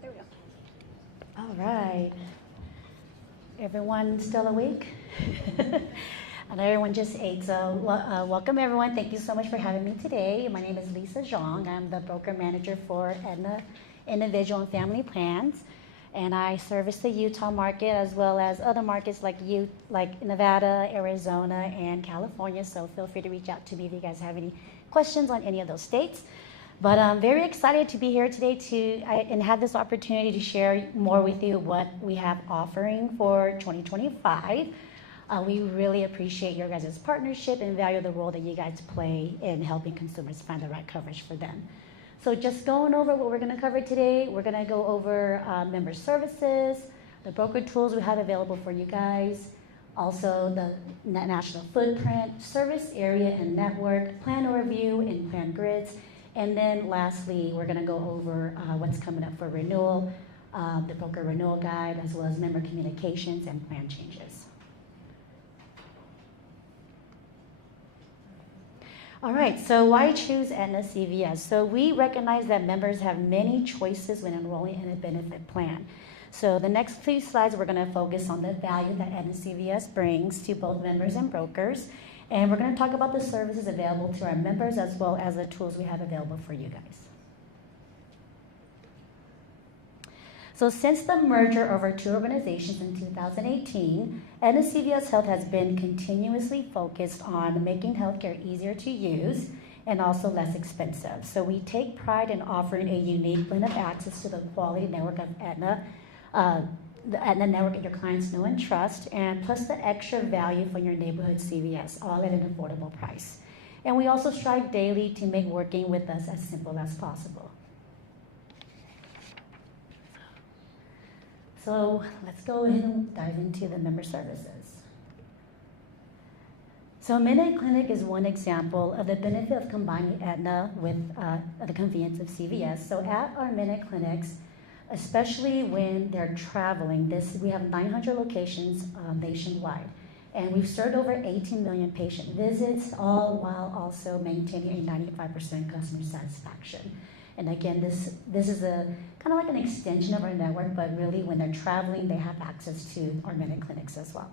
There we go. All right. Everyone still awake? I know everyone just ate, so welcome everyone. Thank you so much for having me today. My name is Lisa Zhang. I'm the broker manager for Aetna Individual and Family Plans, and I service the Utah market as well as other markets like Nevada, Arizona, and California. So feel free to reach out to me if you guys have any questions on any of those states. But I'm very excited to be here today and have this opportunity to share more with you what we have offering for 2025. We really appreciate your guys' partnership and value the role that you guys play in helping consumers find the right coverage for them. So just going over what we're going to cover today, we're going to go over member services, the broker tools we have available for you guys, also the national footprint, service area and network, plan overview and plan grids, and then lastly, we're going to go over what's coming up for renewal, the broker renewal guide, as well as member communications and plan changes. All right, so why choose Aetna CVS? So we recognize that members have many choices when enrolling in a benefit plan. So the next few slides, we're going to focus on the value that Aetna CVS brings to both members and brokers. And we're going to talk about the services available to our members as well as the tools we have available for you guys. So since the merger of our two organizations in 2018, Aetna CVS Health has been continuously focused on making healthcare easier to use and also less expensive. So we take pride in offering a unique blend of access to the quality network of Aetna, the Aetna network that your clients know and trust, and plus the extra value for your neighborhood CVS, all at an affordable price. And we also strive daily to make working with us as simple as possible. So let's go ahead and dive into the member services. So Minute Clinic is one example of the benefit of combining Aetna with the convenience of CVS. So at our Minute Clinics, especially when they're traveling, we have 900 locations nationwide. And we've served over 18 million patient visits, all while also maintaining a 95% customer satisfaction. And again, this is a kind of like an extension of our network, but really when they're traveling, they have access to our Minute Clinics as well.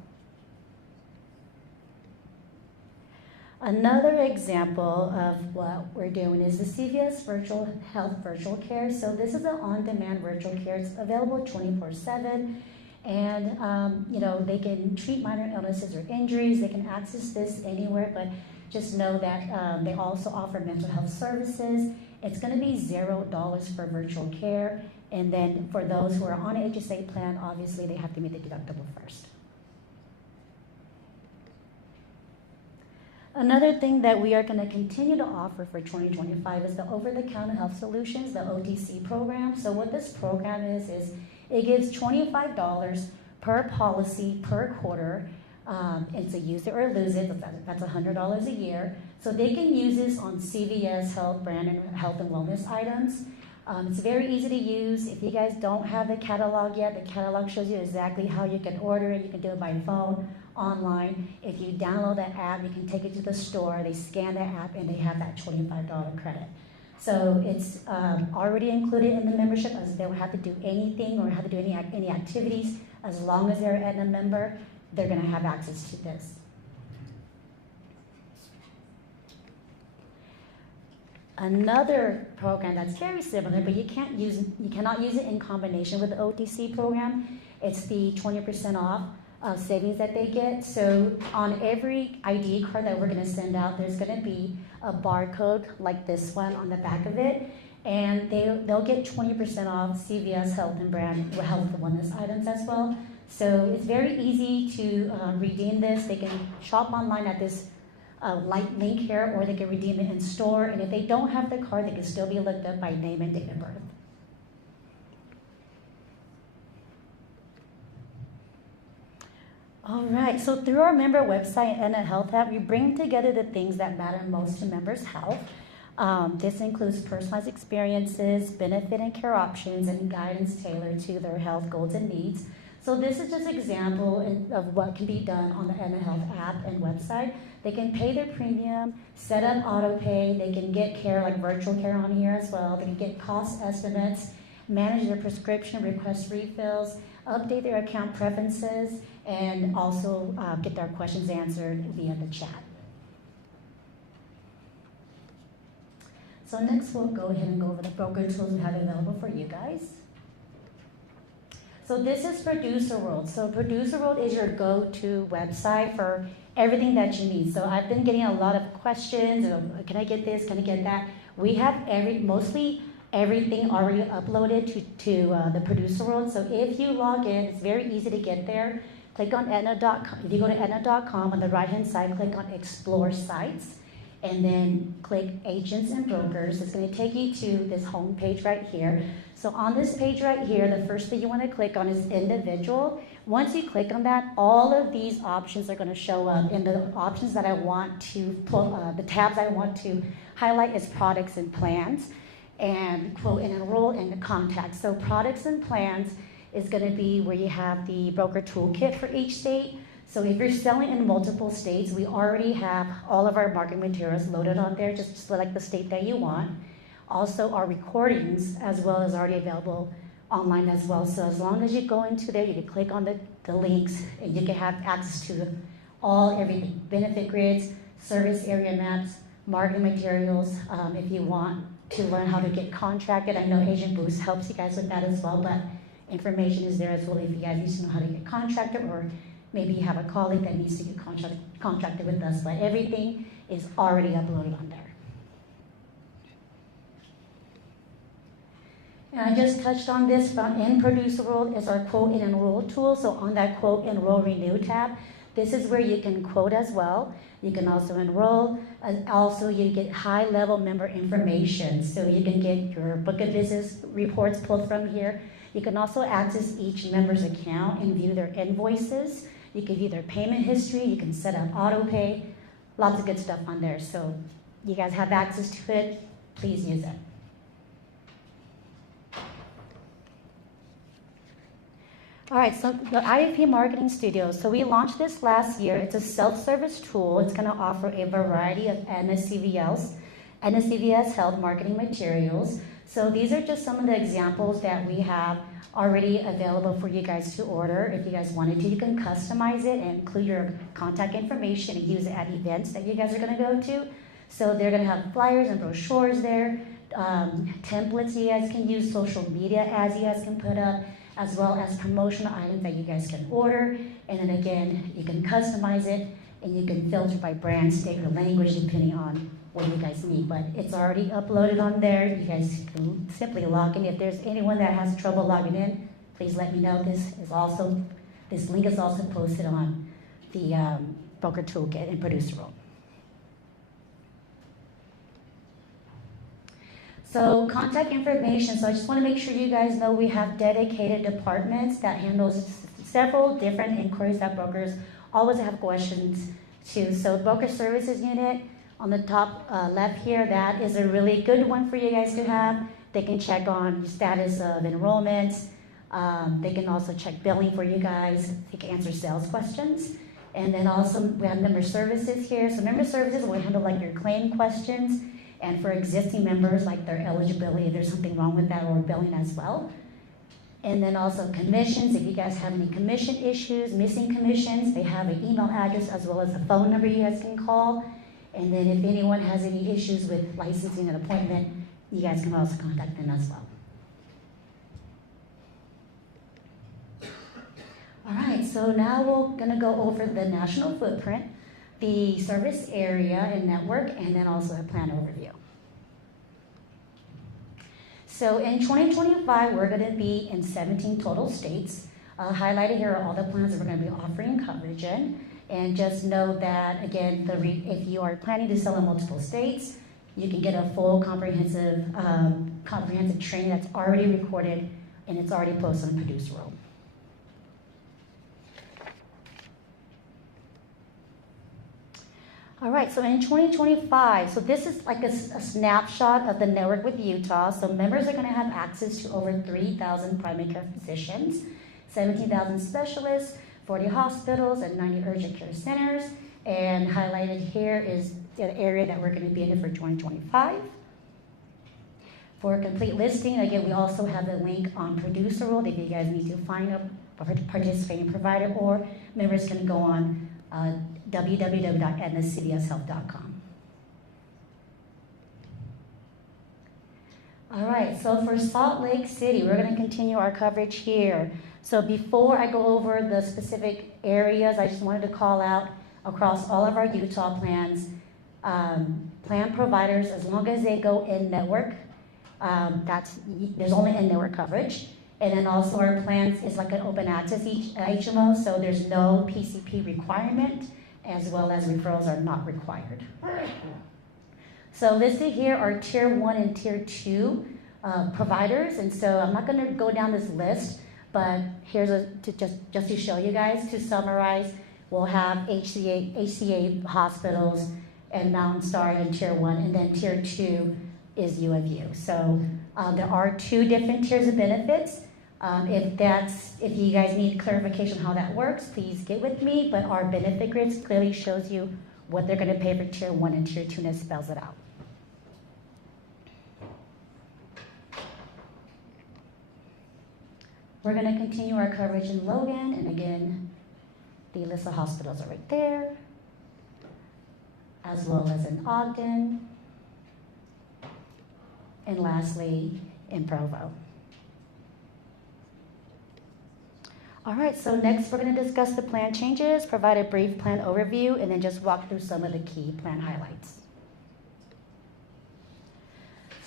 Another example of what we're doing is the CVS Virtual Health Virtual Care. So this is an on-demand virtual care. It's available 24/7. And they can treat minor illnesses or injuries. They can access this anywhere, but just know that they also offer mental health services. It's going to be $0 for virtual care. And then for those who are on an HSA plan, obviously they have to meet the deductible first. Another thing that we are going to continue to offer for 2025 is the over-the-counter health solutions, the OTC program. So what this program is it gives $25 per policy per quarter. It's a use it or lose it. That's $100 a year. So they can use this on CVS Health brand and health and wellness items. It's very easy to use. If you guys don't have the catalog yet, the catalog shows you exactly how you can order it. You can do it by phone, online. If you download the app, you can take it to the store. They scan the app and they have that $25 credit. So it's already included in the membership, as they don't have to do anything or have to do any activities. As long as they're an Aetna member, they're going to have access to this. Another program that's very similar, but you cannot use it in combination with the OTC program. It's the 20% off savings that they get. So on every ID card that we're going to send out, there's going to be a barcode like this one on the back of it, and they'll get 20% off CVS Health and brand health and wellness items as well. So it's very easy to redeem this. They can shop online at this link here, or they can redeem it in store. And if they don't have the card, they can still be looked up by name and date of birth. All right, so through our member website and a health app, we bring together the things that matter most to members' health. This includes personalized experiences, benefit and care options, and guidance tailored to their health goals and needs. So this is just an example of what can be done on the Aetna Health app and website. They can pay their premium, set up auto pay, they can get care like virtual care on here as well, they can get cost estimates, manage their prescription, request refills, update their account preferences, and also get their questions answered via the chat. So next we'll go ahead and go over the broker tools we have available for you guys. So this is Producer World. So Producer World is your go-to website for everything that you need. So I've been getting a lot of questions. Can I get this? Can I get that? We have mostly everything already uploaded to the Producer World. So if you log in, it's very easy to get there. Click on Aetna.com. If you go to Aetna.com, on the right-hand side, click on Explore Sites, and then click Agents and Brokers. It's going to take you to this home page right here. So on this page right here, the first thing you want to click on is Individual. Once you click on that, all of these options are going to show up. And the options that I want to the tabs I want to highlight is Products and Plans, and Quote and Enroll, and Contact. So Products and Plans is going to be where you have the broker toolkit for each state. So if you're selling in multiple states, we already have all of our marketing materials loaded on there. Just select the state that you want. Also, our recordings as well as already available online as well. So as long as you go into there, you can click on the links, and you can have access to everything. Benefit grids, service area maps, marketing materials. If you want to learn how to get contracted, I know Agent Boost helps you guys with that as well, but information is there as well if you guys need to know how to get contracted, or maybe you have a colleague that needs to get contracted with us, but everything is already uploaded on there. And I just touched on this, but in Producer World is our Quote and Enroll tool. So on that Quote, Enroll, Renew tab, this is where you can quote as well. You can also enroll. Also, you get high-level member information. So you can get your book of business reports pulled from here. You can also access each member's account and view their invoices. You can view their payment history. You can set up auto pay, lots of good stuff on there. So you guys have access to it, please use it. All right, so the IFP Marketing Studio. So we launched this last year. It's a self-service tool. It's going to offer a variety of NSCVS health marketing materials. So these are just some of the examples that we have already available for you guys to order. If you guys wanted to, you can customize it and include your contact information and use it at events that you guys are going to go to. So they're going to have flyers and brochures there, templates you guys can use, social media ads you guys can put up, as well as promotional items that you guys can order. And then again, you can customize it and you can filter by brand, state, or language depending on what you guys need. But it's already uploaded on there. You guys can simply log in. If there's anyone that has trouble logging in, please let me know. This link is also posted on the Broker Toolkit and Producer Room. So contact information. So I just want to make sure you guys know we have dedicated departments that handles several different inquiries that brokers always have questions to. So Broker Services Unit on the top left here, that is a really good one for you guys to have. They can check on status of enrollments. They can also check billing for you guys. They can answer sales questions. And then also we have member services here. So member services will handle like your claim questions. And for existing members, like their eligibility, if there's something wrong with that, or billing as well. And then also commissions, if you guys have any commission issues, missing commissions, they have an email address as well as a phone number you guys can call. And then if anyone has any issues with licensing an appointment, you guys can also contact them as well. All right, so now we're gonna go over the national footprint, the service area and network, and then also a plan overview. So in 2025, we're going to be in 17 total states. Highlighted here are all the plans that we're going to be offering coverage in. And just know that, again, if you are planning to sell in multiple states, you can get a full comprehensive training that's already recorded and it's already posted on Producer Room. All right, so in 2025, so this is like a snapshot of the network with Utah. So members are going to have access to over 3,000 primary care physicians, 17,000 specialists, 40 hospitals, and 90 urgent care centers. And highlighted here is the area that we're going to be in for 2025. For a complete listing, again, we also have the link on Producer Roll if you guys need to find a participating provider, or members can go on www.aetnacvshealth.com. All right, so for Salt Lake City, we're going to continue our coverage here. So before I go over the specific areas, I just wanted to call out across all of our Utah plans, plan providers, as long as they go in network, there's only in-network coverage. And then also our plans is like an open access HMO, so there's no PCP requirement, as well as referrals are not required. So listed here are Tier 1 and Tier 2 providers, and so I'm not going to go down this list, but here's just to show you guys, to summarize, we'll have HCA hospitals and Mountain Star in Tier 1, and then Tier 2 is U of U. So there are two different tiers of benefits. If you guys need clarification on how that works, please get with me, but our benefit grids clearly shows you what they're going to pay for Tier 1 and Tier 2, and it spells it out. We're going to continue our coverage in Logan, and again, the list of hospitals are right there, as well as in Ogden, and lastly, in Provo. All right, so next we're going to discuss the plan changes, provide a brief plan overview, and then just walk through some of the key plan highlights.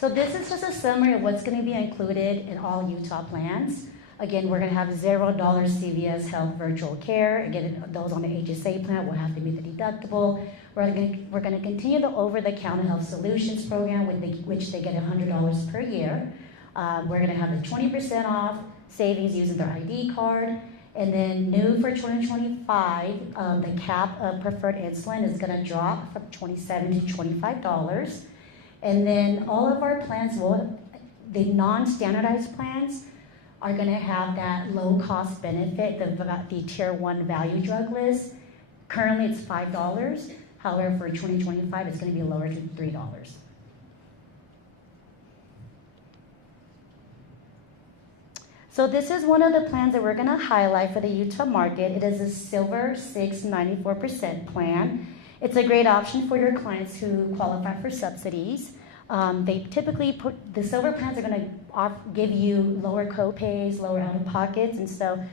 So this is just a summary of what's going to be included in all Utah plans. Again, we're going to have $0 CVS Health virtual care. Again, those on the HSA plan will have to meet the deductible. We're going to continue the over-the-counter health solutions program, which they get $100 per year. We're going to have the 20% off savings using their ID card. And then new for 2025, the cap of preferred insulin is going to drop from $27 to $25. And then all of our plans the non-standardized plans are going to have that low cost benefit, the tier 1 value drug list. Currently it's $5. However, for 2025, it's going to be lower to $3. So this is one of the plans that we're going to highlight for the Utah market. It is a Silver 6 94% plan. It's a great option for your clients who qualify for subsidies. They typically the Silver plans are going to give you lower co-pays, lower out-of-pockets, and so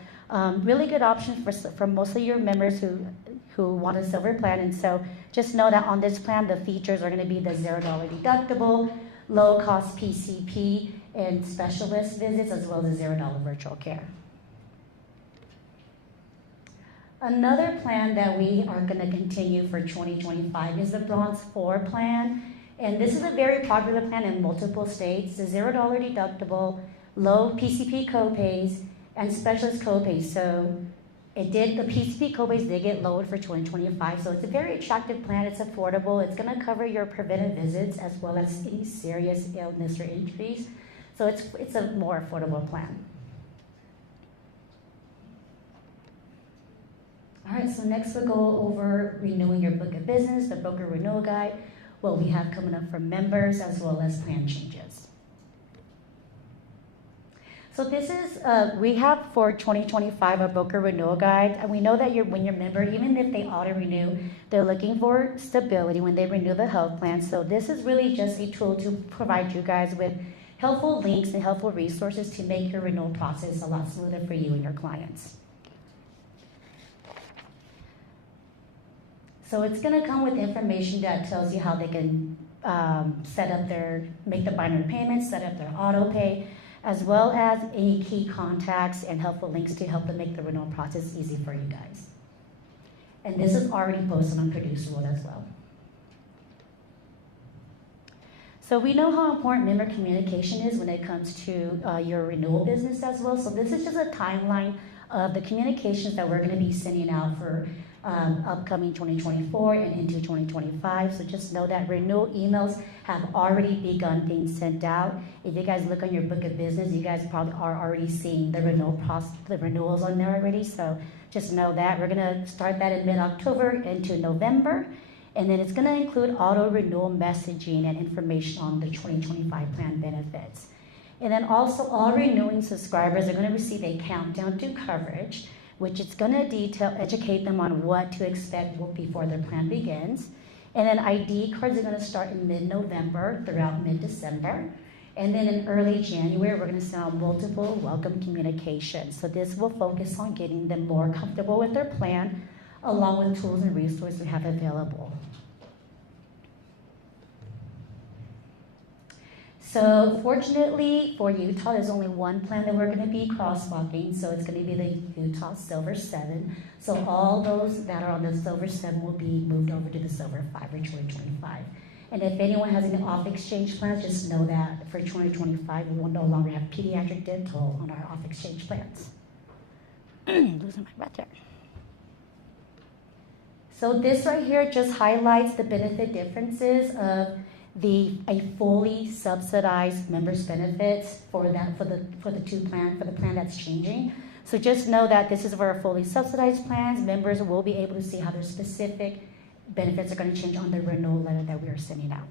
really good option for most of your members who want a Silver plan. And so just know that on this plan, the features are going to be the $0 deductible, low-cost PCP, and specialist visits, as well as $0 virtual care. Another plan that we are going to continue for 2025 is the Bronze 4 plan. And this is a very popular plan in multiple states. It's a $0 deductible, low PCP copays, and specialist copays. So the PCP copays did get lowered for 2025. So it's a very attractive plan. It's affordable. It's going to cover your preventive visits as well as any serious illness or injuries. So it's a more affordable plan. All right, so next we'll go over renewing your book of business, the broker renewal guide, what we have coming up for members, as well as plan changes. So this is, we have for 2025 a broker renewal guide, and we know that when you're a member, even if they auto renew, they're looking for stability when they renew the health plan. So this is really just a tool to provide you guys with helpful links and helpful resources to make your renewal process a lot smoother for you and your clients. So it's going to come with information that tells you how they can make the binary payments, set up their auto pay, as well as any key contacts and helpful links to help them make the renewal process easy for you guys. And this is already posted on Producer World as well. So we know how important member communication is when it comes to your renewal business as well. So this is just a timeline of the communications that we're going to be sending out for upcoming 2024 and into 2025. So just know that renewal emails have already begun being sent out. If you guys look on your book of business, you guys probably are already seeing the renewals on there already. So just know that we're going to start that in mid-October into November. And then it's going to include auto renewal messaging and information on the 2025 plan benefits. And then also all renewing subscribers are going to receive a countdown to coverage, which is going to educate them on what to expect before their plan begins. And then ID cards are going to start in mid-November throughout mid-December. And then in early January, we're going to send out multiple welcome communications. So this will focus on getting them more comfortable with their plan, along with tools and resources we have available. So fortunately for Utah, there's only one plan that we're going to be crosswalking, so it's going to be the Utah Silver 7. So all those that are on the Silver 7 will be moved over to the Silver 5 for 2025. And if anyone has any off-exchange plans, just know that for 2025, we will no longer have pediatric dental on our off-exchange plans. Losing my breath there. So this right here just highlights the benefit differences of a fully subsidized members benefits for the plan that's changing. So just know that this is for our fully subsidized plans. Members will be able to see how their specific benefits are going to change on the renewal letter that we are sending out.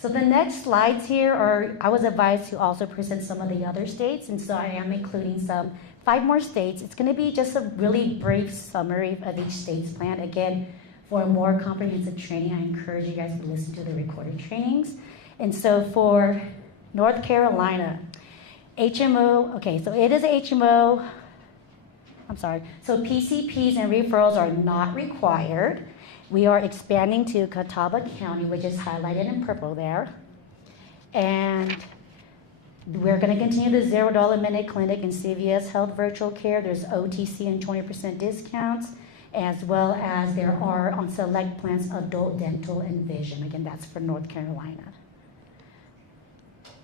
So the next slides here I was advised to also present some of the other states, and so I am including 5 more states. It's going to be just a really brief summary of each state's plan. Again, for a more comprehensive training, I encourage you guys to listen to the recorded trainings. And so for North Carolina, HMO, okay, so it is HMO, I'm sorry, so PCPs and referrals are not required. We are expanding to Catawba County, which is highlighted in purple there. And we're going to continue the $0 minute clinic and CVS Health virtual care. There's OTC and 20% discounts, as well as there are on select plans adult dental and vision. Again, that's for North Carolina.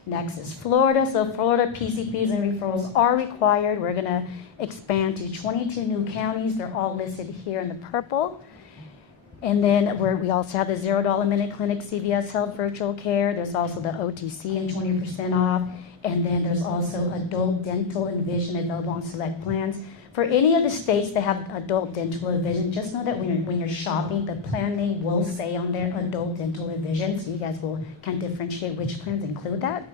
Next is Florida. So Florida PCPs and referrals are required. We're going to expand to 22 new counties. They're all listed here in the purple. And then we also have the $0 minute clinic, CVS Health virtual care. There's also the OTC and 20% off. And then there's also adult dental and vision available on select plans. For any of the states that have adult dental and vision, just know that when you're shopping, the plan name will say on there adult dental and vision, so you guys can differentiate which plans include that.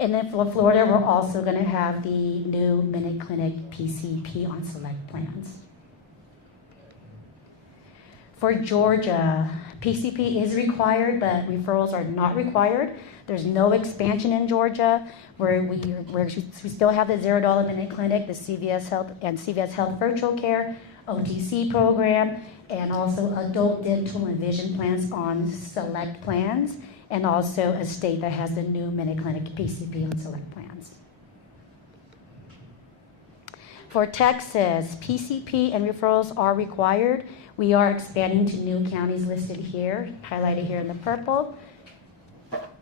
And then for Florida, we're also going to have the new Minute Clinic PCP on select plans. For Georgia, PCP is required, but referrals are not required. There's no expansion in Georgia, where we still have the $0 minute clinic, the CVS Health and CVS Health virtual care, OTC program, and also adult dental and vision plans on select plans, and also a state that has the new minute clinic PCP on select plans. For Texas, PCP and referrals are required. We are expanding to new counties listed here, highlighted here in the purple.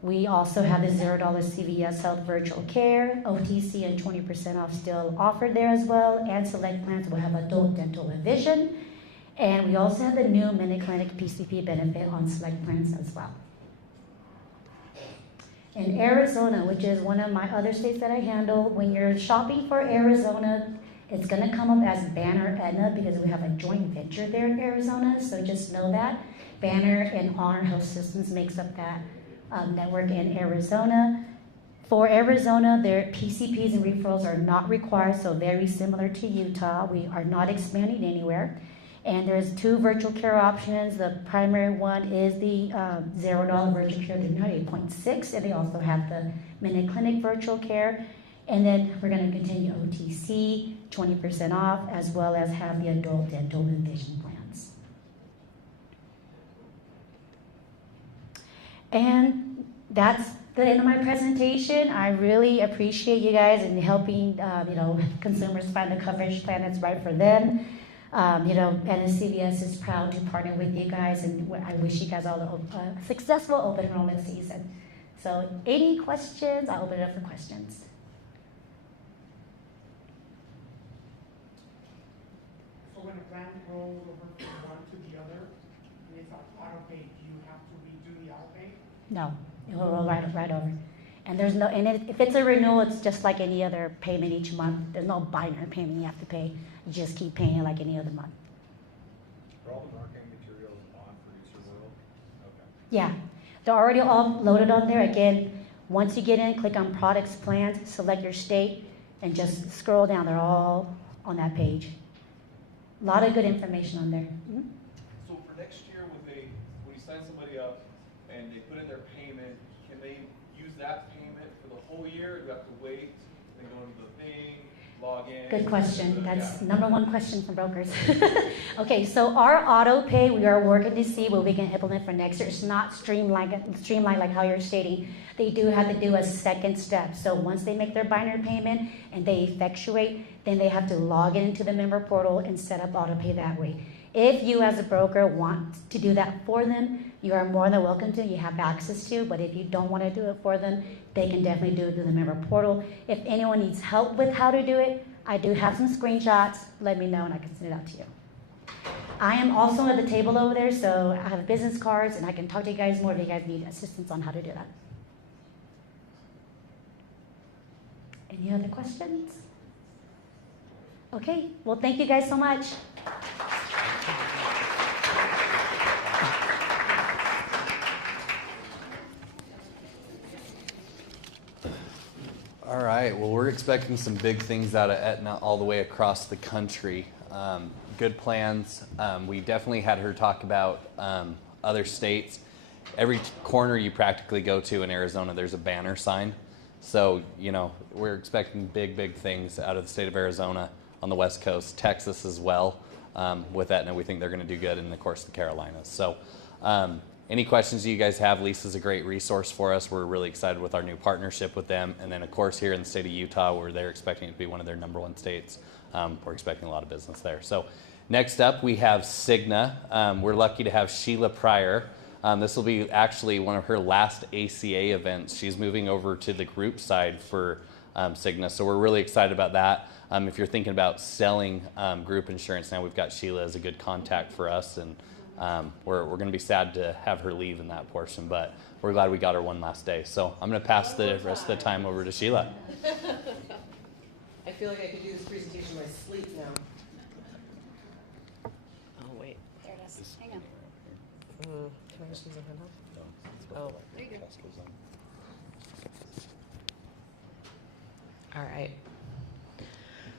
We also have the $0 CVS Health virtual care, OTC and 20% off still offered there as well, and select plans will have adult dental and vision. And we also have the new Minute Clinic PCP benefit on select plans as well. In Arizona, which is one of my other states that I handle, when you're shopping for Arizona, it's going to come up as Banner Aetna because we have a joint venture there in Arizona, so just know that. Banner and Honor Health Systems makes up that network in Arizona. For Arizona, their PCPs and referrals are not required, so very similar to Utah. We are not expanding anywhere. And there's 2 virtual care options. The primary one is the $0 virtual care, they're now 8.6, and they also have the Minute Clinic virtual care. And then we're going to continue OTC, 20% off, as well as have the adult dental and vision plans. And that's the end of my presentation. I really appreciate you guys in helping consumers find the coverage plan that's right for them. NSCVS is proud to partner with you guys, and I wish you guys all a successful open enrollment season. So any questions? I'll open it up for questions. So when a plan rolls over from one to the other, and it's auto pay, do you have to redo the auto pay? No, it will roll right over. And there's no, if it's a renewal, it's just like any other payment each month. There's no binary payment you have to pay. You just keep paying like any other month. Are all the marketing materials on Producer World? Okay. Yeah, they're already all loaded on there. Again, once you get in, click on products, plans, select your state, and just scroll down. They're all on that page. A lot of good information on there. Mm-hmm. So for next year, when you sign somebody up and they put in their payment, can they use that payment for the whole year? Do you have to wait and go into the thing, log in? Good question. That's number one question from brokers. Okay, so our auto pay, we are working to see what we can implement for next year. It's not streamlined like how you're stating. They do have to do a second step. So once they make their binary payment and they effectuate, then they have to log into the member portal and set up auto pay that way. If you as a broker want to do that for them, you are more than welcome to. You have access to, but if you don't want to do it for them, they can definitely do it through the member portal. If anyone needs help with how to do it, I do have some screenshots. Let me know and I can send it out to you. I am also at the table over there, so I have business cards and I can talk to you guys more if you guys need assistance on how to do that. Any other questions? Okay, well, thank you guys so much. All right, well, we're expecting some big things out of Aetna all the way across the country. Good plans. We definitely had her talk about other states. Every corner you practically go to in Arizona, there's a banner sign. So, we're expecting big things out of the state of Arizona on the West Coast, Texas as well. With Aetna, we think they're going to do good, and of course the Carolinas. So any questions you guys have, Lisa's a great resource for us. We're really excited with our new partnership with them. And then of course here in the state of Utah, where they're expecting it to be one of their #1 states, we're expecting a lot of business there. So next up we have Cigna. We're lucky to have Sheila Pryor. This will be actually one of her last ACA events. She's moving over to the group side for Cigna, so we're really excited about that. If you're thinking about selling group insurance now, we've got Sheila as a good contact for us, and we're going to be sad to have her leave in that portion, but we're glad we got her one last day. So I'm going to pass the rest of the time over to Sheila. I feel like I could do this presentation in my sleep now. Oh, wait. There it is. Hang on. Can I just use a handheld? Oh. There you go. All right.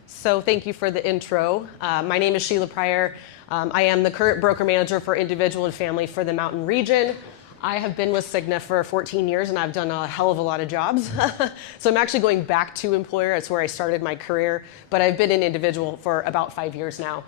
So thank you for the intro. My name is Sheila Pryor. I am the current broker manager for individual and family for the Mountain region. I have been with Cigna for 14 years and I've done a hell of a lot of jobs. So I'm actually going back to employer. That's where I started my career, but I've been an individual for about 5 years now.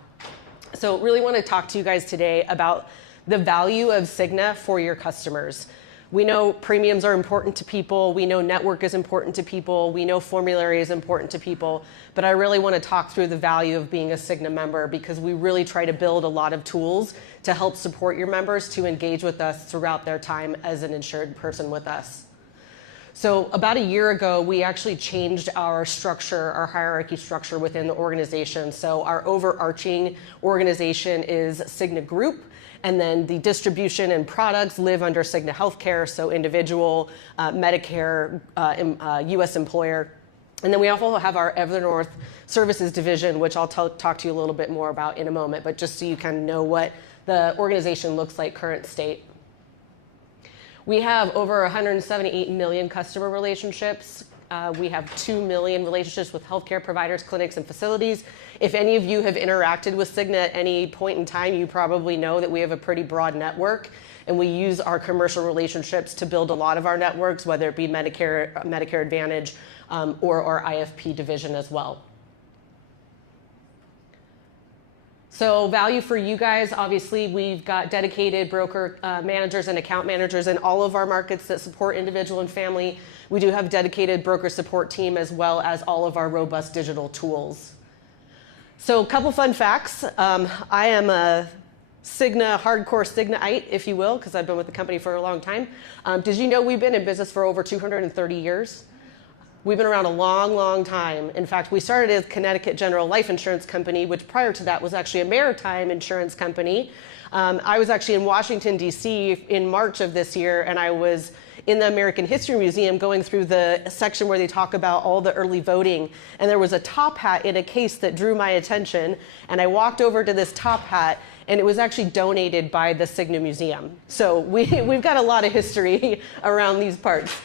So really want to talk to you guys today about the value of Cigna for your customers. We know premiums are important to people. We know network is important to people. We know formulary is important to people. But I really want to talk through the value of being a Cigna member, because we really try to build a lot of tools to help support your members to engage with us throughout their time as an insured person with us. So about a year ago, we actually changed our structure, our hierarchy structure within the organization. So our overarching organization is Cigna Group. And then the distribution and products live under Cigna Healthcare, so individual, Medicare, U.S. employer. And then we also have our Evernorth Services division, which I'll talk to you a little bit more about in a moment, but just so you kind of know what the organization looks like current state. We have over 178 million customer relationships. We have 2 million relationships with healthcare providers, clinics, and facilities. If any of you have interacted with Cigna at any point in time, you probably know that we have a pretty broad network, and we use our commercial relationships to build a lot of our networks, whether it be Medicare, Medicare Advantage, or our IFP division as well. So value for you guys, obviously, we've got dedicated broker managers and account managers in all of our markets that support individual and family. We do have a dedicated broker support team, as well as all of our robust digital tools. So a couple fun facts. I am a Cigna, hardcore Cignaite, if you will, because I've been with the company for a long time. Did you know we've been in business for over 230 years? We've been around a long, long time. In fact, we started as Connecticut General Life Insurance Company, which prior to that was actually a maritime insurance company. I was actually in Washington, D.C. in March of this year, and I was in the American History Museum going through the section where they talk about all the early voting. And there was a top hat in a case that drew my attention. And I walked over to this top hat, and it was actually donated by the Cigna Museum. So we've got a lot of history around these parts.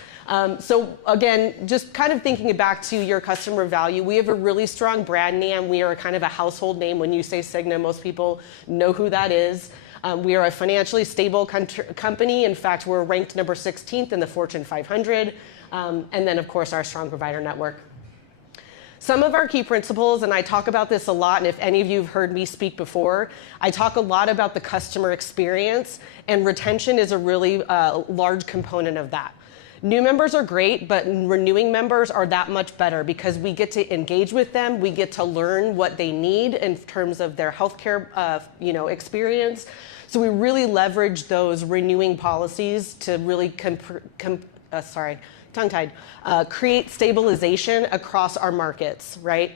So again, just kind of thinking back to your customer value, we have a really strong brand name. We are kind of a household name. When you say Cigna, most people know who that is. We are a financially stable company. In fact, we're ranked number 16th in the Fortune 500. And then, of course, our strong provider network. Some of our key principles, and I talk about this a lot, and if any of you have heard me speak before, I talk a lot about the customer experience, and retention is a really large component of that. New members are great, but renewing members are that much better because we get to engage with them. We get to learn what they need in terms of their healthcare, experience. So we really leverage those renewing policies to really create stabilization across our markets, right?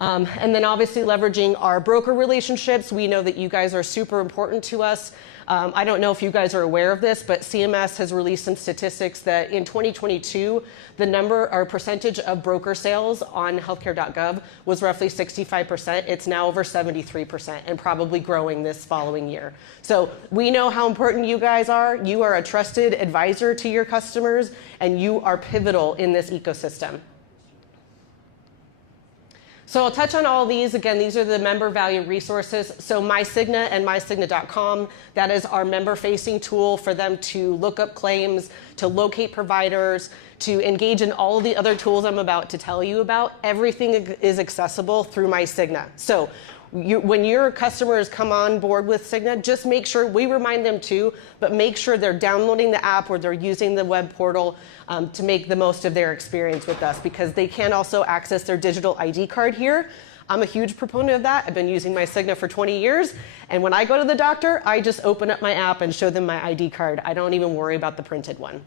And then obviously leveraging our broker relationships. We know that you guys are super important to us. I don't know if you guys are aware of this, but CMS has released some statistics that in 2022, the number or percentage of broker sales on healthcare.gov was roughly 65%. It's now over 73% and probably growing this following year. So we know how important you guys are. You are a trusted advisor to your customers, and you are pivotal in this ecosystem. So I'll touch on all these. Again, these are the member value resources. So MyCigna and MyCigna.com, that is our member-facing tool for them to look up claims, to locate providers, to engage in all of the other tools I'm about to tell you about. Everything is accessible through MyCigna. So When your customers come on board with Cigna, just make sure, we remind them too, but make sure they're downloading the app or they're using the web portal to make the most of their experience with us, because they can also access their digital ID card here. I'm a huge proponent of that. I've been using my Cigna for 20 years, and when I go to the doctor, I just open up my app and show them my ID card. I don't even worry about the printed one.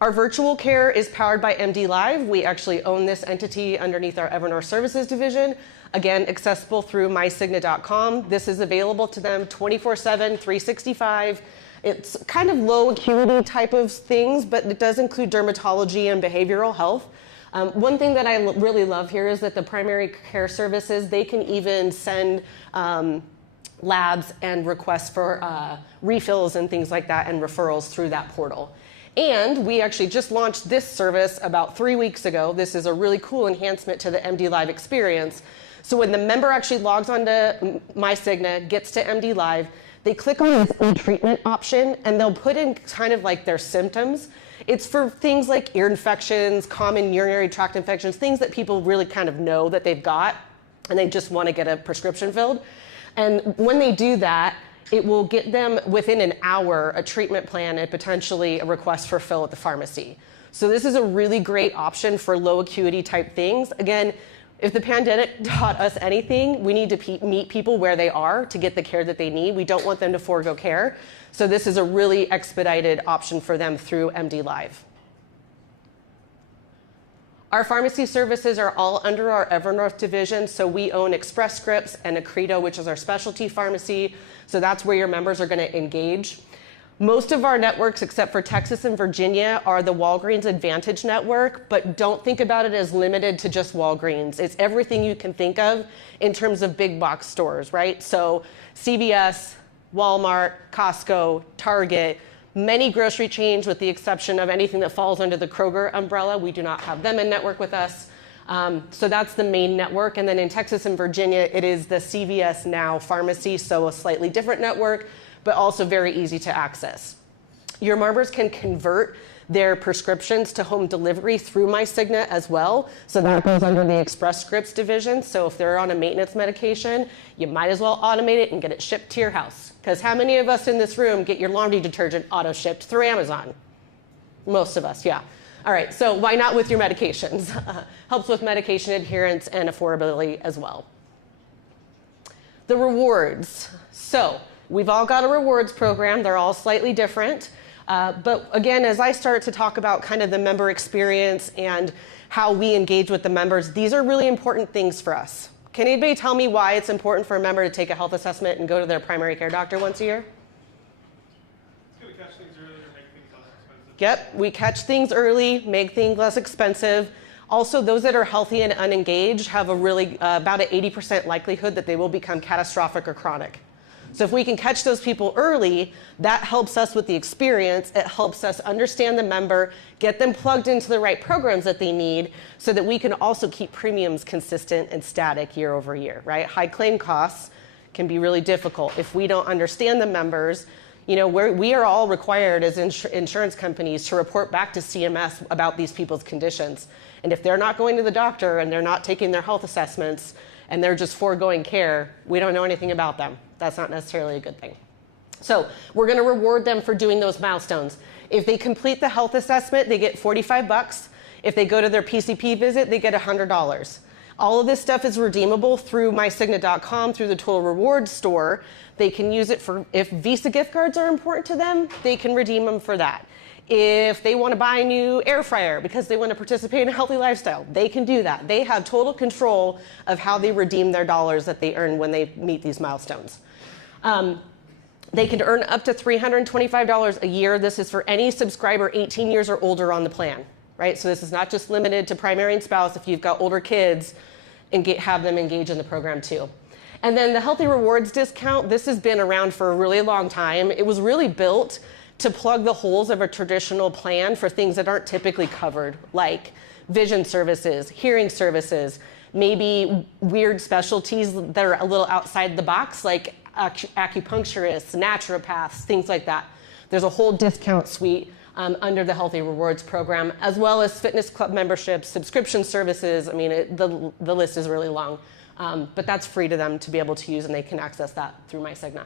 Our virtual care is powered by MD Live. We actually own this entity underneath our Evernorth Services division. Again, accessible through mycigna.com. This is available to them 24/7, 365. It's kind of low acuity type of things, but it does include dermatology and behavioral health. One thing that I really love here is that the primary care services, they can even send labs and requests for refills and things like that and referrals through that portal. And we actually just launched this service about 3 weeks ago. This is a really cool enhancement to the MD Live experience. So when the member actually logs onto MyCigna, gets to MD Live, they click on this e-treatment option and they'll put in kind of like their symptoms. It's for things like ear infections, common urinary tract infections, things that people really kind of know that they've got and they just want to get a prescription filled. And when they do that, it will get them within an hour a treatment plan and potentially a request for fill at the pharmacy. So this is a really great option for low acuity type things. Again, if the pandemic taught us anything, we need to meet people where they are to get the care that they need. We don't want them to forego care. So this is a really expedited option for them through MD Live. Our pharmacy services are all under our Evernorth division. So we own Express Scripts and Accredo, which is our specialty pharmacy. So that's where your members are going to engage. Most of our networks, except for Texas and Virginia, are the Walgreens Advantage network, but don't think about it as limited to just Walgreens. It's everything you can think of in terms of big box stores, right? So CVS, Walmart, Costco, Target, many grocery chains with the exception of anything that falls under the Kroger umbrella. We do not have them in network with us. So that's the main network. And then in Texas and Virginia, it is the CVS Now pharmacy, so a slightly different network, but also very easy to access. Your members can convert their prescriptions to home delivery through MyCigna as well. So that goes under the Express Scripts division. So if they're on a maintenance medication, you might as well automate it and get it shipped to your house. Because how many of us in this room get your laundry detergent auto shipped through Amazon? Most of us, yeah. All right, so why not with your medications? Helps with medication adherence and affordability as well. The rewards. So we've all got a rewards program. They're all slightly different. But again, as I start to talk about kind of the member experience and how we engage with the members, these are really important things for us. Can anybody tell me why it's important for a member to take a health assessment and go to their primary care doctor once a year? It's going to catch things earlier, make things less expensive. Yep, we catch things early, make things less expensive. Also, those that are healthy and unengaged have a really about an 80% likelihood that they will become catastrophic or chronic. So if we can catch those people early, that helps us with the experience. It helps us understand the member, get them plugged into the right programs that they need so that we can also keep premiums consistent and static year over year, right? High claim costs can be really difficult. If we don't understand the members, you know, we are all required as insurance companies to report back to CMS about these people's conditions. And if they're not going to the doctor and they're not taking their health assessments and they're just foregoing care, we don't know anything about them. That's not necessarily a good thing. So we're going to reward them for doing those milestones. If they complete the health assessment, they get $45. If they go to their PCP visit, they get $100. All of this stuff is redeemable through mycigna.com, through the Total Rewards store. They can use it for, if Visa gift cards are important to them, they can redeem them for that. If they want to buy a new air fryer because they want to participate in a healthy lifestyle, they can do that. They have total control of how they redeem their dollars that they earn when they meet these milestones. They can earn up to $325 a year. This is for any subscriber 18 years or older on the plan, right? So this is not just limited to primary and spouse. If you've got older kids, and have them engage in the program too. And then the Healthy Rewards discount, this has been around for a really long time. It was really built to plug the holes of a traditional plan for things that aren't typically covered, like vision services, hearing services, maybe weird specialties that are a little outside the box, like acupuncturists, naturopaths, things like that. There's a whole discount suite under the Healthy Rewards program, as well as fitness club memberships, subscription services. I mean, the list is really long. But that's free to them to be able to use, and they can access that through MyCigna.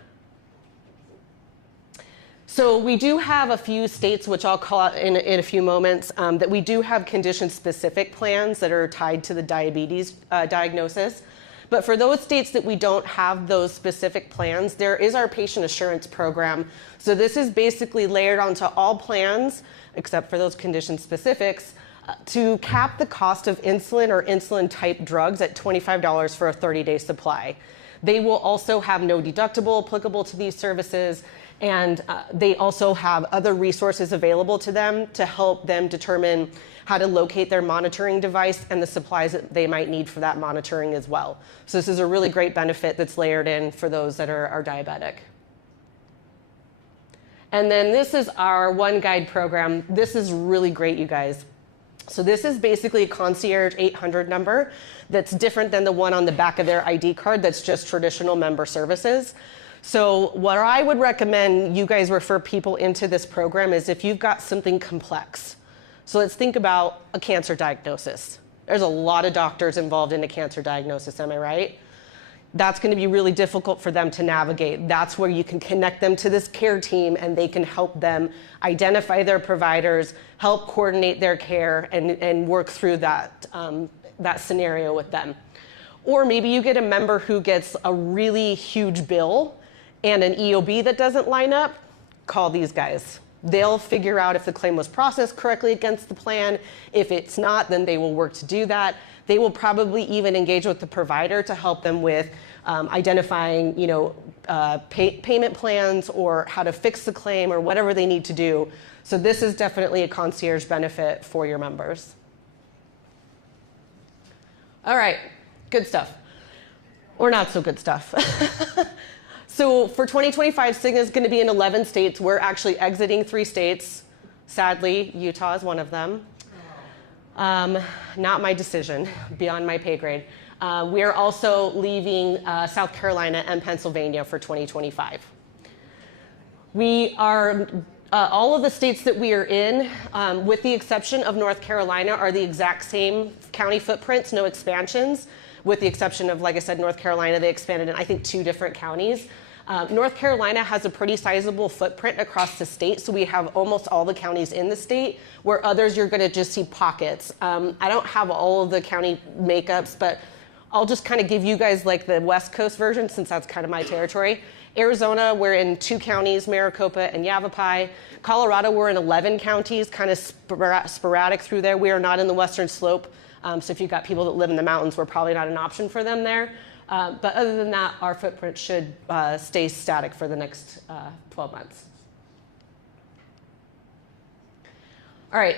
So we do have a few states, which I'll call out in a few moments, that we do have condition-specific plans that are tied to the diabetes diagnosis. But for those states that we don't have those specific plans, there is our patient assurance program. So this is basically layered onto all plans, except for those condition specifics, to cap the cost of insulin or insulin-type drugs at $25 for a 30-day supply. They will also have no deductible applicable to these services, and they also have other resources available to them to help them determine how to locate their monitoring device and the supplies that they might need for that monitoring as well. So this is a really great benefit that's layered in for those that are diabetic. And then this is our One Guide program. This is really great, you guys. So this is basically a concierge 800 number that's different than the one on the back of their ID card that's just traditional member services. So what I would recommend you guys refer people into this program is if you've got something complex. So let's think about a cancer diagnosis. There's a lot of doctors involved in a cancer diagnosis, am I right? That's going to be really difficult for them to navigate. That's where you can connect them to this care team, and they can help them identify their providers, help coordinate their care, and work through that, that scenario with them. Or maybe you get a member who gets a really huge bill and an EOB that doesn't line up. Call these guys. They'll figure out if the claim was processed correctly against the plan. If it's not, then they will work to do that. They will probably even engage with the provider to help them with identifying, payment plans or how to fix the claim or whatever they need to do. So this is definitely a concierge benefit for your members. All right, good stuff. Or not so good stuff. So for 2025, Cigna is going to be in 11 states. We're actually exiting 3 states. Sadly, Utah is one of them. Not my decision, beyond my pay grade. We are also leaving South Carolina and Pennsylvania for 2025. We are, all of the states that we are in, with the exception of North Carolina, are the exact same county footprints, no expansions, with the exception of, like I said, North Carolina, they expanded in, I think, 2 different counties. North Carolina has a pretty sizable footprint across the state, so we have almost all the counties in the state, where others you're going to just see pockets. I don't have all of the county makeups, but I'll just kind of give you guys like the West Coast version, since that's kind of my territory. Arizona, we're in 2 counties, Maricopa and Yavapai. Colorado, we're in 11 counties, kind of sporadic through there. We are not in the Western Slope, so if you've got people that live in the mountains, we're probably not an option for them there. But other than that, our footprint should stay static for the next 12 months. All right,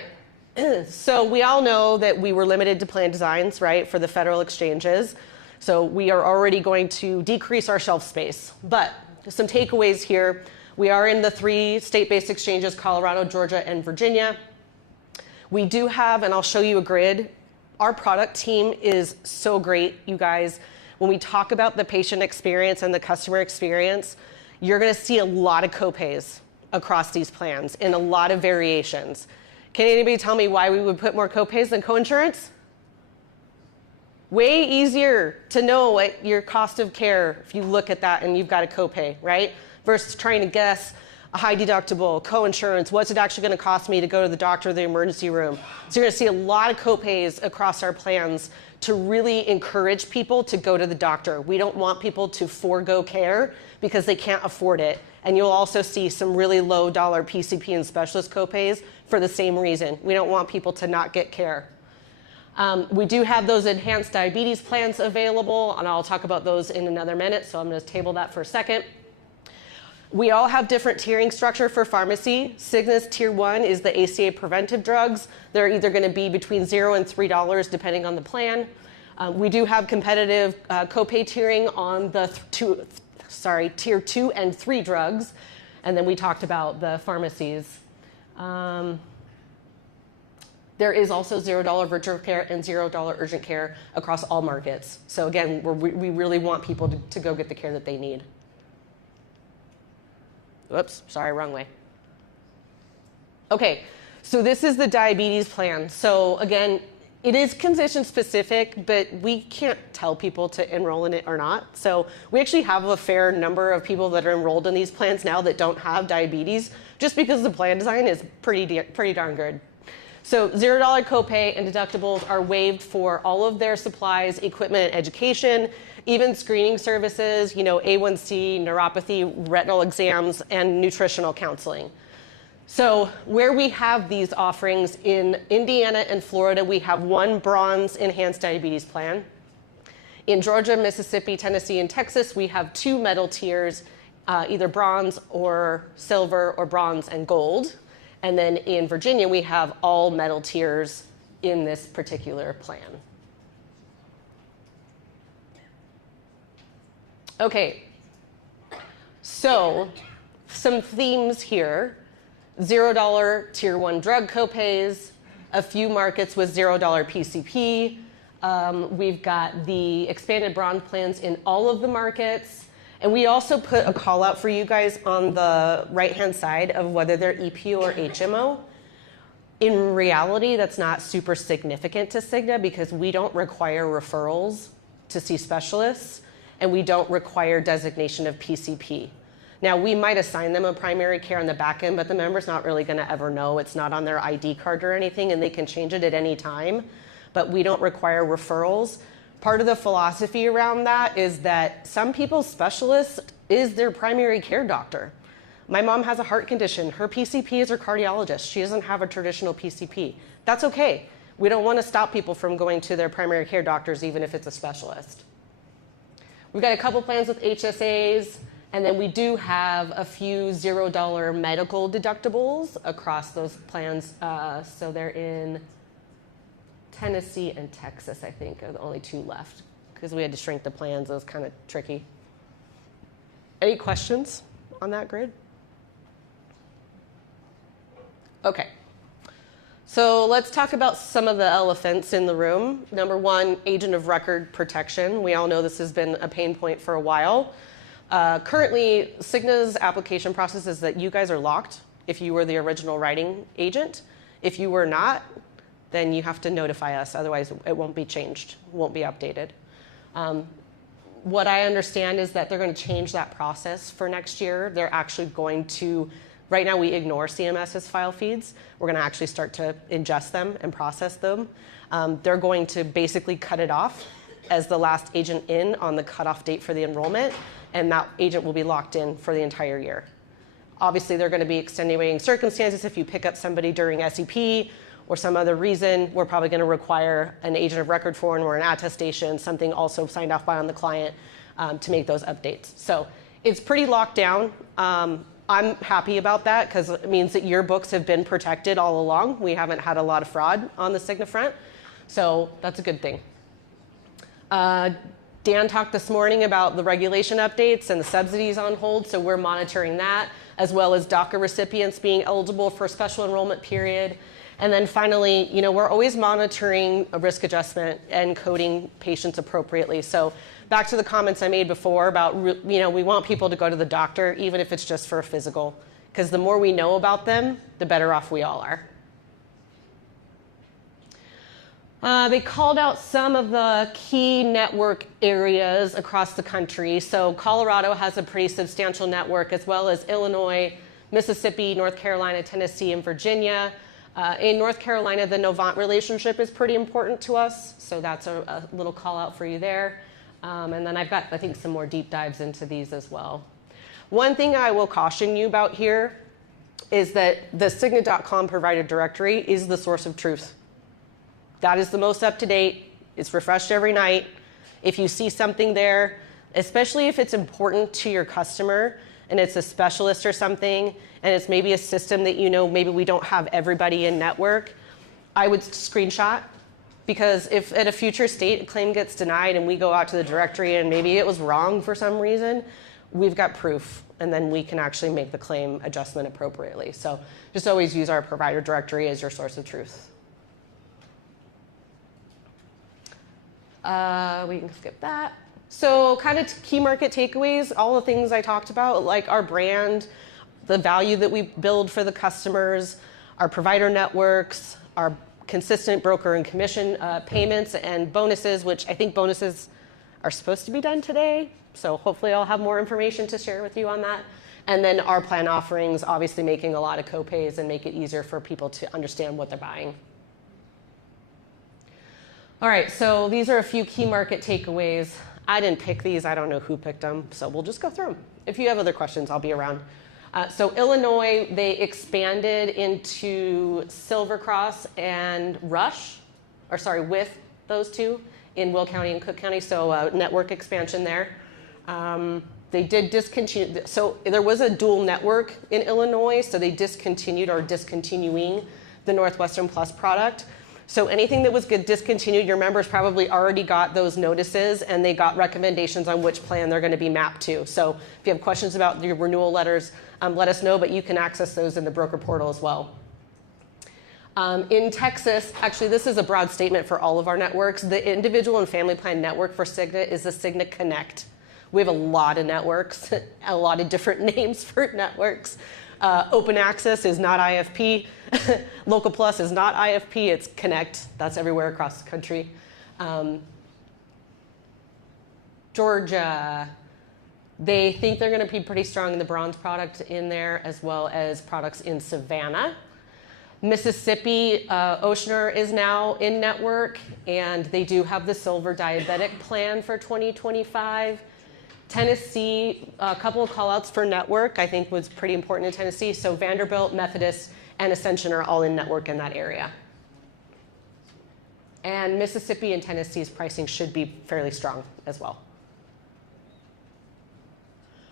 so we all know that we were limited to plan designs, right, for the federal exchanges. So we are already going to decrease our shelf space. But some takeaways here. We are in the 3 state-based exchanges, Colorado, Georgia, and Virginia. We do have, and I'll show you a grid, our product team is so great, you guys. When we talk about the patient experience and the customer experience, you're going to see a lot of copays across these plans in a lot of variations. Can anybody tell me why we would put more copays than coinsurance? Way easier to know what your cost of care if you look at that and you've got a copay, right? Versus trying to guess a high deductible, coinsurance, what's it actually going to cost me to go to the doctor or the emergency room? So you're going to see a lot of copays across our plans to really encourage people to go to the doctor. We don't want people to forego care because they can't afford it. And you'll also see some really low dollar PCP and specialist copays for the same reason. We don't want people to not get care. We do have those enhanced diabetes plans available, and I'll talk about those in another minute, so I'm going to table that for a second. We all have different tiering structure for pharmacy. Cigna's tier 1 is the ACA preventive drugs. They're either going to be between $0 and $3 depending on the plan. We do have competitive copay tiering on the tier 2 and 3 drugs. And then we talked about the pharmacies. There is also $0 virtual care and $0 urgent care across all markets. So again, we really want people to go get the care that they need. Whoops, sorry, wrong way. Okay, so this is the diabetes plan. So again, it is condition specific, but we can't tell people to enroll in it or not. So we actually have a fair number of people that are enrolled in these plans now that don't have diabetes, just because the plan design is pretty darn good. So $0 copay and deductibles are waived for all of their supplies, equipment, and education, even screening services, you know, A1C, neuropathy, retinal exams, and nutritional counseling. So where we have these offerings in Indiana and Florida, we have one bronze enhanced diabetes plan. In Georgia, Mississippi, Tennessee, and Texas, we have 2 metal tiers, either bronze or silver or bronze and gold. And then in Virginia, we have all metal tiers in this particular plan. Okay, so some themes here. $0 tier 1 drug copays, a few markets with $0 PCP. We've got the expanded bronze plans in all of the markets. And we also put a call out for you guys on the right-hand side of whether they're EPO or HMO. In reality, that's not super significant to Cigna because we don't require referrals to see specialists, and we don't require designation of PCP. Now, we might assign them a primary care on the back end, but the member's not really going to ever know. It's not on their ID card or anything, and they can change it at any time, but we don't require referrals. Part of the philosophy around that is that some people's specialist is their primary care doctor. My mom has a heart condition. Her PCP is her cardiologist. She doesn't have a traditional PCP. That's okay. We don't want to stop people from going to their primary care doctors, even if it's a specialist. We've got a couple plans with HSAs, and then we do have a few $0 medical deductibles across those plans. So they're in Tennessee and Texas, I think, are the only 2 left because we had to shrink the plans. It was kind of tricky. Any questions on that grid? Okay. So let's talk about some of the elephants in the room. Number 1, agent of record protection. We all know this has been a pain point for a while. Currently, Cigna's application process is that you guys are locked if you were the original writing agent. If you were not, then you have to notify us. Otherwise, it won't be changed, won't be updated. What I understand is that they're going to change that process for next year. They're actually going to, right now we ignore CMS's file feeds. We're going to actually start to ingest them and process them. They're going to basically cut it off as the last agent in on the cutoff date for the enrollment, and that agent will be locked in for the entire year. Obviously, there are going to be extenuating circumstances if you pick up somebody during SEP or some other reason. We're probably going to require an agent of record form or an attestation, something also signed off by on the client to make those updates. So it's pretty locked down. I'm happy about that because it means that your books have been protected all along. We haven't had a lot of fraud on the Cigna front, so that's a good thing. Dan talked this morning about the regulation updates and the subsidies on hold, so we're monitoring that, as well as DACA recipients being eligible for a special enrollment period. And then finally, you know, we're always monitoring a risk adjustment and coding patients appropriately. So back to the comments I made before about, you know, we want people to go to the doctor, even if it's just for a physical, because the more we know about them, the better off we all are. They called out some of the key network areas across the country. So Colorado has a pretty substantial network, as well as Illinois, Mississippi, North Carolina, Tennessee, and Virginia. In North Carolina, the Novant relationship is pretty important to us, so that's a little call out for you there. And then I've got, I think, some more deep dives into these as well. One thing I will caution you about here is that the Cigna.com provider directory is the source of truth. That is the most up to date. It's refreshed every night. If you see something there, especially if it's important to your customer and it's a specialist or something, and it's maybe a system that you know maybe we don't have everybody in network, I would screenshot, because if at a future state a claim gets denied and we go out to the directory and maybe it was wrong for some reason, we've got proof, and then we can actually make the claim adjustment appropriately. So just always use our provider directory as your source of truth. We can skip that. So kind of key market takeaways, all the things I talked about, like our brand, the value that we build for the customers, our provider networks, our consistent broker and commission payments and bonuses, which I think bonuses are supposed to be done today. So hopefully I'll have more information to share with you on that. And then our plan offerings, obviously making a lot of copays and make it easier for people to understand what they're buying. All right, so these are a few key market takeaways. I didn't pick these. I don't know who picked them, so we'll just go through them. If you have other questions, I'll be around. So Illinois, they expanded into Silver Cross and Rush, with those two in Will County and Cook County, so network expansion there. They did discontinue, so there was a dual network in Illinois, so they discontinued or discontinuing the Northwestern Plus product. So anything that was discontinued, your members probably already got those notices and they got recommendations on which plan they're going to be mapped to. So if you have questions about your renewal letters, let us know, but you can access those in the broker portal as well. In Texas, actually this is a broad statement for all of our networks. The individual and family plan network for Cigna is the Cigna Connect. We have a lot of networks, a lot of different names for networks. Open Access is not IFP. Local Plus is not IFP, it's Connect. That's everywhere across the country. Georgia, they think they're going to be pretty strong in the bronze product in there, as well as products in Savannah. Mississippi, Oceaner is now in network, and they do have the silver diabetic plan for 2025. Tennessee, a couple of call-outs for network, I think was pretty important in Tennessee. So Vanderbilt, Methodist, and Ascension are all in network in that area. And Mississippi and Tennessee's pricing should be fairly strong as well.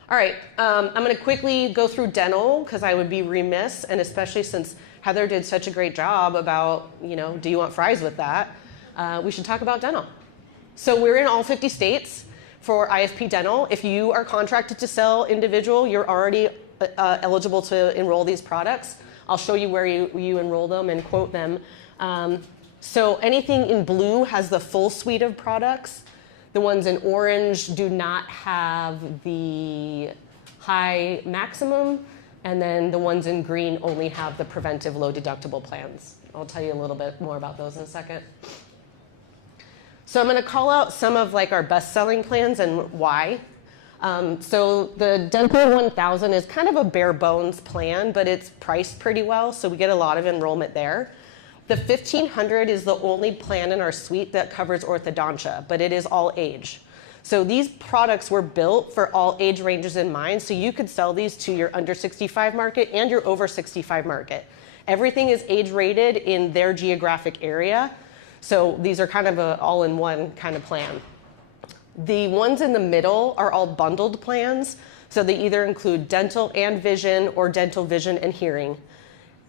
All right, I'm going to quickly go through dental because I would be remiss, and especially since Heather did such a great job about, do you want fries with that? We should talk about dental. So we're in all 50 states for IFP dental. If you are contracted to sell individual, you're already eligible to enroll these products. I'll show you where you enroll them and quote them. So anything in blue has the full suite of products. The ones in orange do not have the high maximum. And then the ones in green only have the preventive low deductible plans. I'll tell you a little bit more about those in a second. So I'm going to call out some of our best-selling plans and why. So the Dental 1000 is kind of a bare bones plan, but it's priced pretty well, so we get a lot of enrollment there. The 1500 is the only plan in our suite that covers orthodontia, but it is all age. So these products were built for all age ranges in mind, so you could sell these to your under 65 market and your over 65 market. Everything is age rated in their geographic area, so these are kind of an all-in-one kind of plan. The ones in the middle are all bundled plans, so they either include dental and vision or dental, vision, and hearing.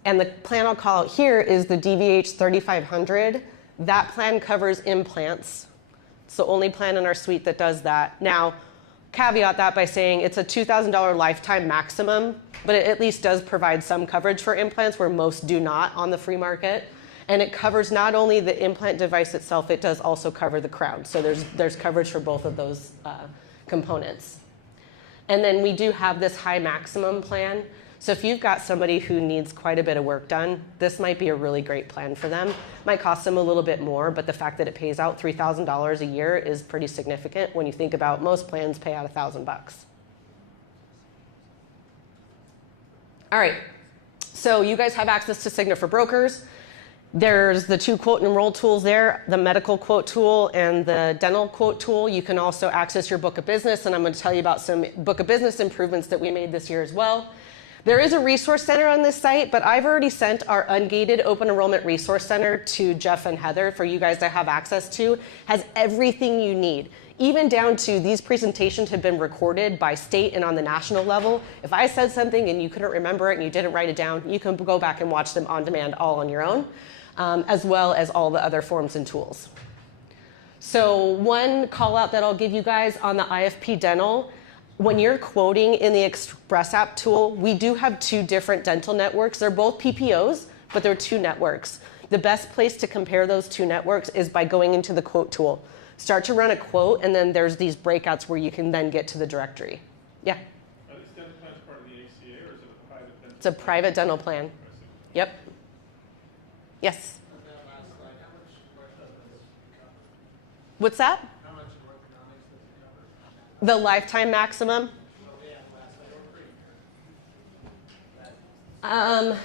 And the plan I'll call out here is the DVH 3500. That plan covers implants. It's the only plan in our suite that does that. Now, caveat that by saying it's a $2,000 lifetime maximum, but it at least does provide some coverage for implants where most do not on the free market. And it covers not only the implant device itself, it does also cover the crown. So there's coverage for both of those components. And then we do have this high maximum plan. So if you've got somebody who needs quite a bit of work done, this might be a really great plan for them. Might cost them a little bit more, but the fact that it pays out $3,000 a year is pretty significant when you think about most plans pay out $1,000 bucks. All right, so you guys have access to Cigna for Brokers. There's the two quote and enroll tools there, the medical quote tool and the dental quote tool. You can also access your book of business, and I'm going to tell you about some book of business improvements that we made this year as well. There is a resource center on this site, but I've already sent our ungated open enrollment resource center to Jeff and Heather for you guys to have access to. Has everything you need, even down to these presentations have been recorded by state and on the national level. If I said something and you couldn't remember it and you didn't write it down, you can go back and watch them on demand all on your own, as well as all the other forms and tools. So one call out that I'll give you guys on the IFP dental, when you're quoting in the Express app tool, we do have two different dental networks. They're both PPOs, but they're two networks. The best place to compare those two networks is by going into the quote tool. Start to run a quote, and then there's these breakouts where you can then get to the directory. Yeah? Are these dental plans part of the ACA, or is it a private dental? It's a private dental plan. Yep. Yes? What's that? The lifetime maximum? I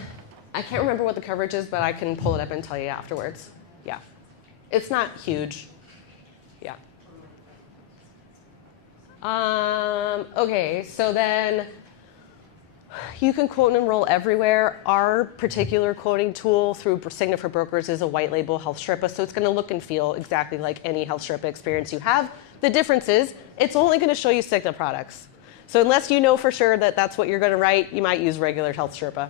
can't remember what the coverage is, but I can pull it up and tell you afterwards. Yeah. It's not huge. Yeah. Okay, so then you can quote and enroll everywhere. Our particular quoting tool through Cigna for Brokers is a white label health Sherpa, so it's going to look and feel exactly like any health Sherpa experience you have. The difference is it's only going to show you Cigna products. So unless you know for sure that that's what you're going to write, you might use regular health Sherpa.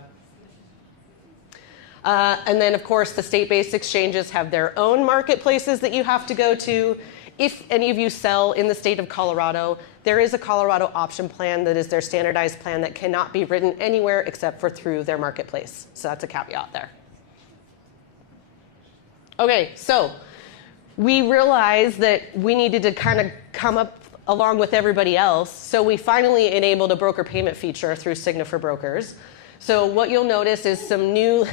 And then, of course, the state-based exchanges have their own marketplaces that you have to go to. If any of you sell in the state of Colorado, there is a Colorado option plan that is their standardized plan that cannot be written anywhere except for through their marketplace. So that's a caveat there. Okay, so we realized that we needed to kind of come up along with everybody else. So we finally enabled a broker payment feature through Cigna for Brokers. So what you'll notice is some new,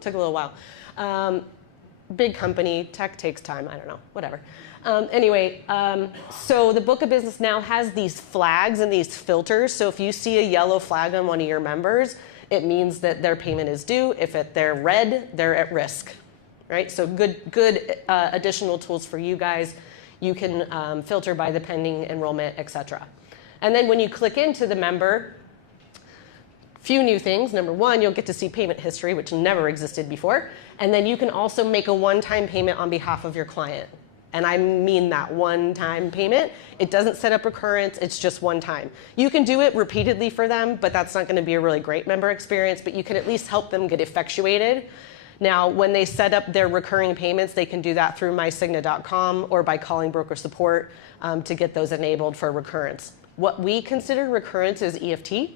took a little while. Big company, tech takes time, I don't know, whatever. So the book of business now has these flags and these filters. So if you see a yellow flag on one of your members, it means that their payment is due. If they're red, they're at risk, right? So good additional tools for you guys. You can filter by the pending enrollment, etc. And then when you click into the member, few new things. Number one, you'll get to see payment history, which never existed before. And then you can also make a one-time payment on behalf of your client. And I mean that one-time payment. It doesn't set up recurrence, it's just one time. You can do it repeatedly for them, but that's not going to be a really great member experience, but you can at least help them get effectuated. Now, when they set up their recurring payments, they can do that through mycigna.com or by calling broker support to get those enabled for recurrence. What we consider recurrence is EFT.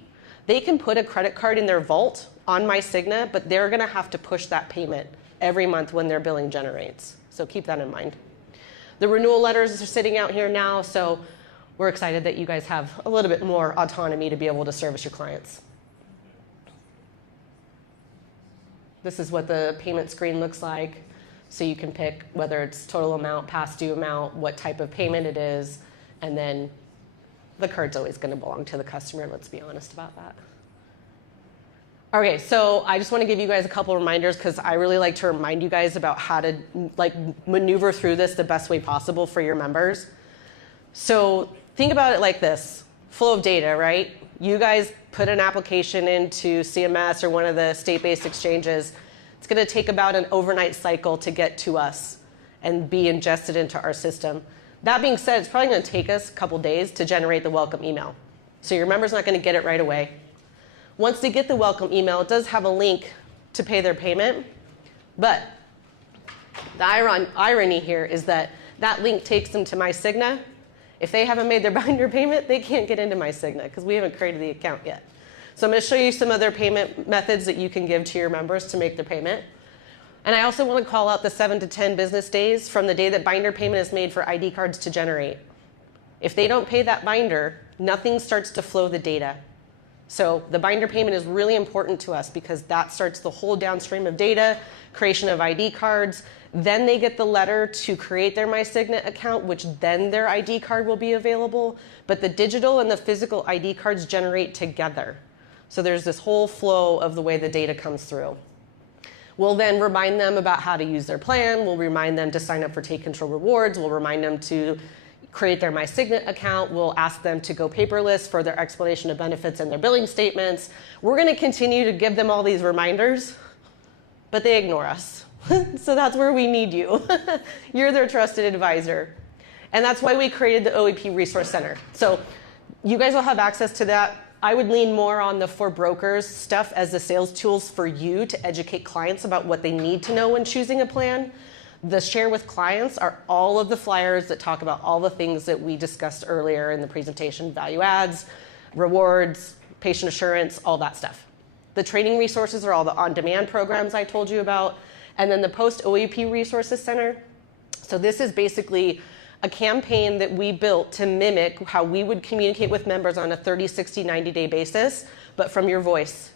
They can put a credit card in their vault on MyCigna, but they're going to have to push that payment every month when their billing generates. So keep that in mind. The renewal letters are sitting out here now, so we're excited that you guys have a little bit more autonomy to be able to service your clients. This is what the payment screen looks like. So you can pick whether it's total amount, past due amount, what type of payment it is, and then the card's always going to belong to the customer, let's be honest about that. Okay, so I just want to give you guys a couple reminders because I really like to remind you guys about how to maneuver through this the best way possible for your members. So think about it like this, flow of data, right? You guys put an application into CMS or one of the state-based exchanges. It's going to take about an overnight cycle to get to us and be ingested into our system. That being said, it's probably going to take us a couple days to generate the welcome email. So your member's not going to get it right away. Once they get the welcome email, it does have a link to pay their payment. But the irony here is that that link takes them to MyCigna. If they haven't made their binder payment, they can't get into MyCigna because we haven't created the account yet. So I'm going to show you some other payment methods that you can give to your members to make their payment. And I also want to call out the 7 to 10 business days from the day that binder payment is made for ID cards to generate. If they don't pay that binder, nothing starts to flow the data. So the binder payment is really important to us because that starts the whole downstream of data, creation of ID cards. Then they get the letter to create their MyCigna account, which then their ID card will be available. But the digital and the physical ID cards generate together. So there's this whole flow of the way the data comes through. We'll then remind them about how to use their plan. We'll remind them to sign up for Take Control Rewards. We'll remind them to create their MyCigna account. We'll ask them to go paperless for their explanation of benefits and their billing statements. We're going to continue to give them all these reminders, but they ignore us. So that's where we need you. You're their trusted advisor. And that's why we created the OEP Resource Center. So you guys will have access to that. I would lean more on the for brokers stuff as the sales tools for you to educate clients about what they need to know when choosing a plan. The share with clients are all of the flyers that talk about all the things that we discussed earlier in the presentation, value adds, rewards, patient assurance, all that stuff. The training resources are all the on-demand programs I told you about. And then the post-OEP Resources Center. So this is basically a campaign that we built to mimic how we would communicate with members on a 30, 60, 90-day basis, but from your voice.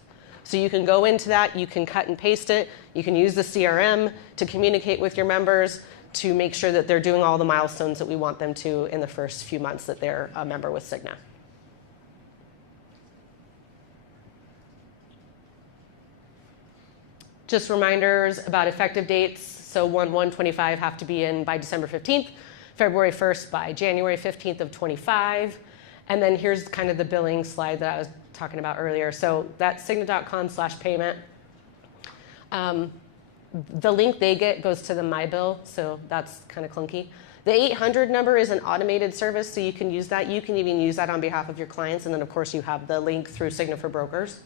So you can go into that, you can cut and paste it, you can use the CRM to communicate with your members to make sure that they're doing all the milestones that we want them to in the first few months that they're a member with Cigna. Just reminders about effective dates. So 1/1/25 have to be in by December 15th, February 1st by January 15th of 25. And then here's kind of the billing slide that I was talking about earlier. So that's Cigna.com/payment. The link they get goes to the My Bill, so that's kind of clunky. The 800 number is an automated service, so you can use that. You can even use that on behalf of your clients, and then of course you have the link through Cigna for Brokers.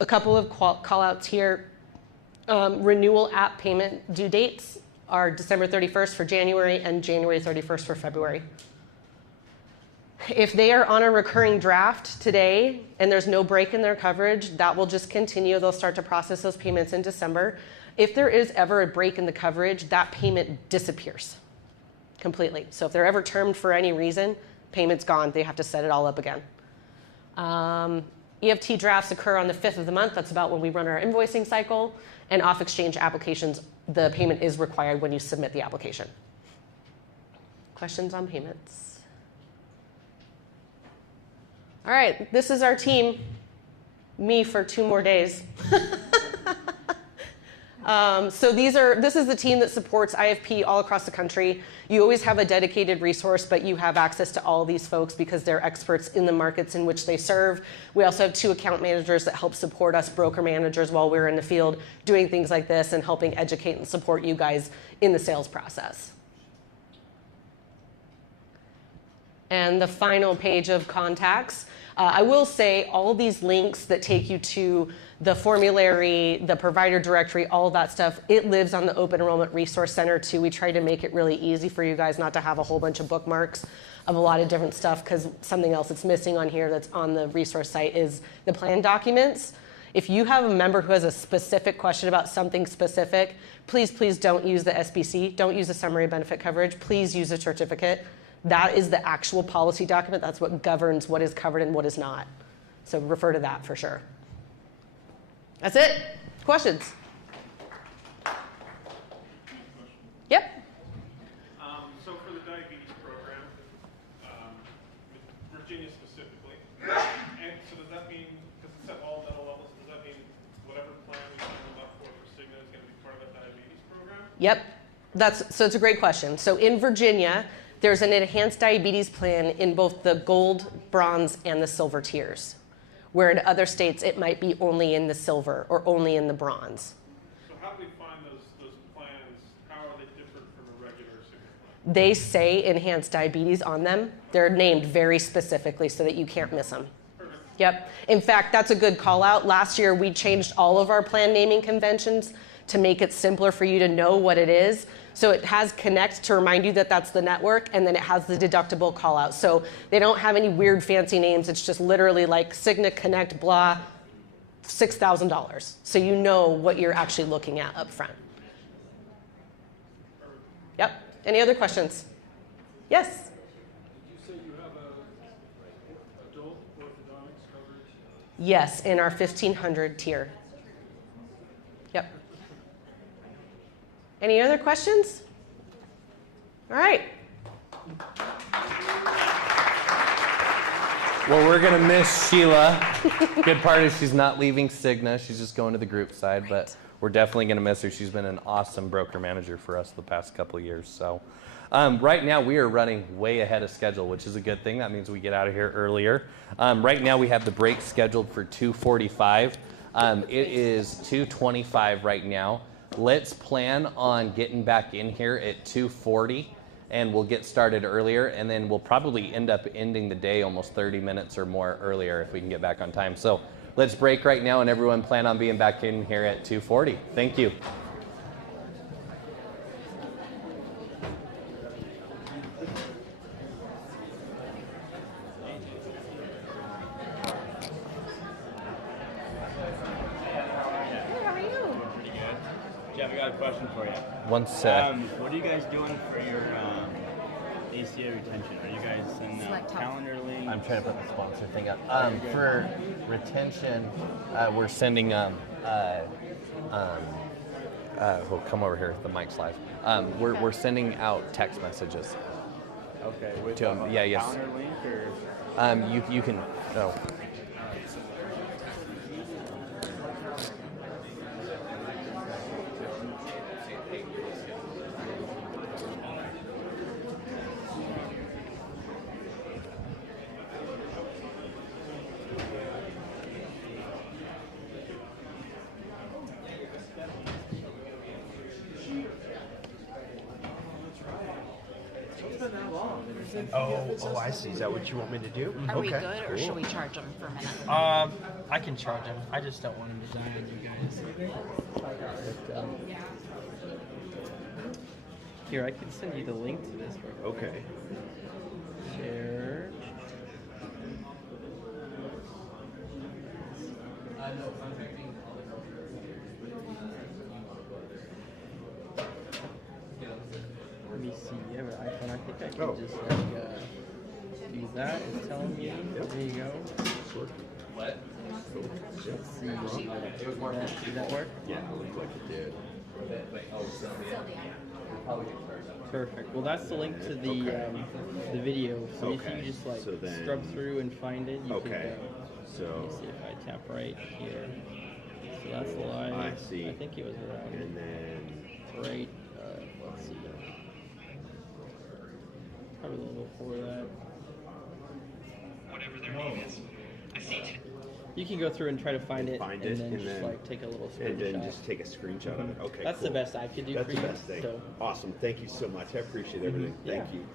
A couple of call outs here. Renewal app payment due dates are December 31st for January and January 31st for February. If they are on a recurring draft today and there's no break in their coverage, that will just continue. They'll start to process those payments in December. If there is ever a break in the coverage, that payment disappears completely. So if they're ever termed for any reason, payment's gone. They have to set it all up again. EFT drafts occur on the 5th of the month. That's about when we run our invoicing cycle. And off-exchange applications, the payment is required when you submit the application. Questions on payments? All right, this is our team. Me for 2 more days. So this is the team that supports IFP all across the country. You always have a dedicated resource, but you have access to all these folks because they're experts in the markets in which they serve. We also have 2 account managers that help support us broker managers while we're in the field doing things like this and helping educate and support you guys in the sales process. And the final page of contacts. I will say all these links that take you to the formulary, the provider directory, all of that stuff, it lives on the Open Enrollment Resource Center too. We try to make it really easy for you guys not to have a whole bunch of bookmarks of a lot of different stuff, because something else that's missing on here that's on the resource site is the plan documents. If you have a member who has a specific question about something specific, please don't use the SBC. Don't use the summary benefit coverage. Please use a certificate. That is the actual policy document. That's what governs what is covered and what is not. So refer to that for sure. That's it. Questions? Yep. So for the diabetes program, Virginia specifically, and so does that mean, because it's at all mental levels, does that mean whatever plan we sign them up for Cigna is going to be part of that diabetes program? Yep. So it's a great question. So in Virginia, there's an enhanced diabetes plan in both the gold, bronze, and the silver tiers, where in other states it might be only in the silver or only in the bronze. So how do we find those plans? How are they different from a regular Cigna plan? They say enhanced diabetes on them. They're named very specifically so that you can't miss them. Perfect. Yep. In fact, that's a good call out. Last year, we changed all of our plan naming conventions to make it simpler for you to know what it is. So it has Connect to remind you that that's the network, and then it has the deductible call out. So they don't have any weird fancy names. It's just literally like Cigna Connect blah, $6,000. So you know what you're actually looking at up front. Yep. Any other questions? Yes? Did you say you have a adult orthodontics coverage? Yes, in our 1,500 tier. Yep. Any other questions? All right. Well, we're going to miss Sheila. Good part is she's not leaving Cigna. She's just going to the group side, but we're definitely going to miss her. She's been an awesome broker manager for us the past couple of years. So right now we are running way ahead of schedule, which is a good thing. That means we get out of here earlier. Right now we have the break scheduled for 2:45. It is 2:25 right now. Let's plan on getting back in here at 2:40, and we'll get started earlier, and then we'll probably end up ending the day almost 30 minutes or more earlier if we can get back on time. So let's break right now, and everyone plan on being back in here at 2:40. Thank you. Jeff, I got a question for you. One sec. What are you guys doing for your ACA retention? Are you guys sending out calendar links? I'm trying to put the sponsor thing up. For retention, we're sending well, come over here. The mic's live. We're sending out text messages. Okay. With To 'em. Yeah, yes. calendar link or? You can. Oh. Oh, I see. Is that what you want me to do? Are we Okay, good, or cool. should we charge them for a minute? I can charge him. I just don't want him to die on you guys. Here, I can send you the link to this. Okay. Share. Let me see. You have an iPhone? I think I can just use that. It's telling me. There you go. What? Let's see. Did that work? Yeah, it looked like it did. Perfect. Well, that's the link to the video. So if you just like scrub through and find it, you can go. So let me see if I tap right here. So that's live. I see. I think it was around. And then right. Let's see. Probably a little before that. whatever their name is. I see. You can go through and try to find it, Find and it, then and just then- like take a little screenshot. And then just take a screenshot of it. Okay. That's cool. the best I could do That's for the you. best thing. So. Awesome. Thank you so much. I appreciate everything. Yeah. Thank you.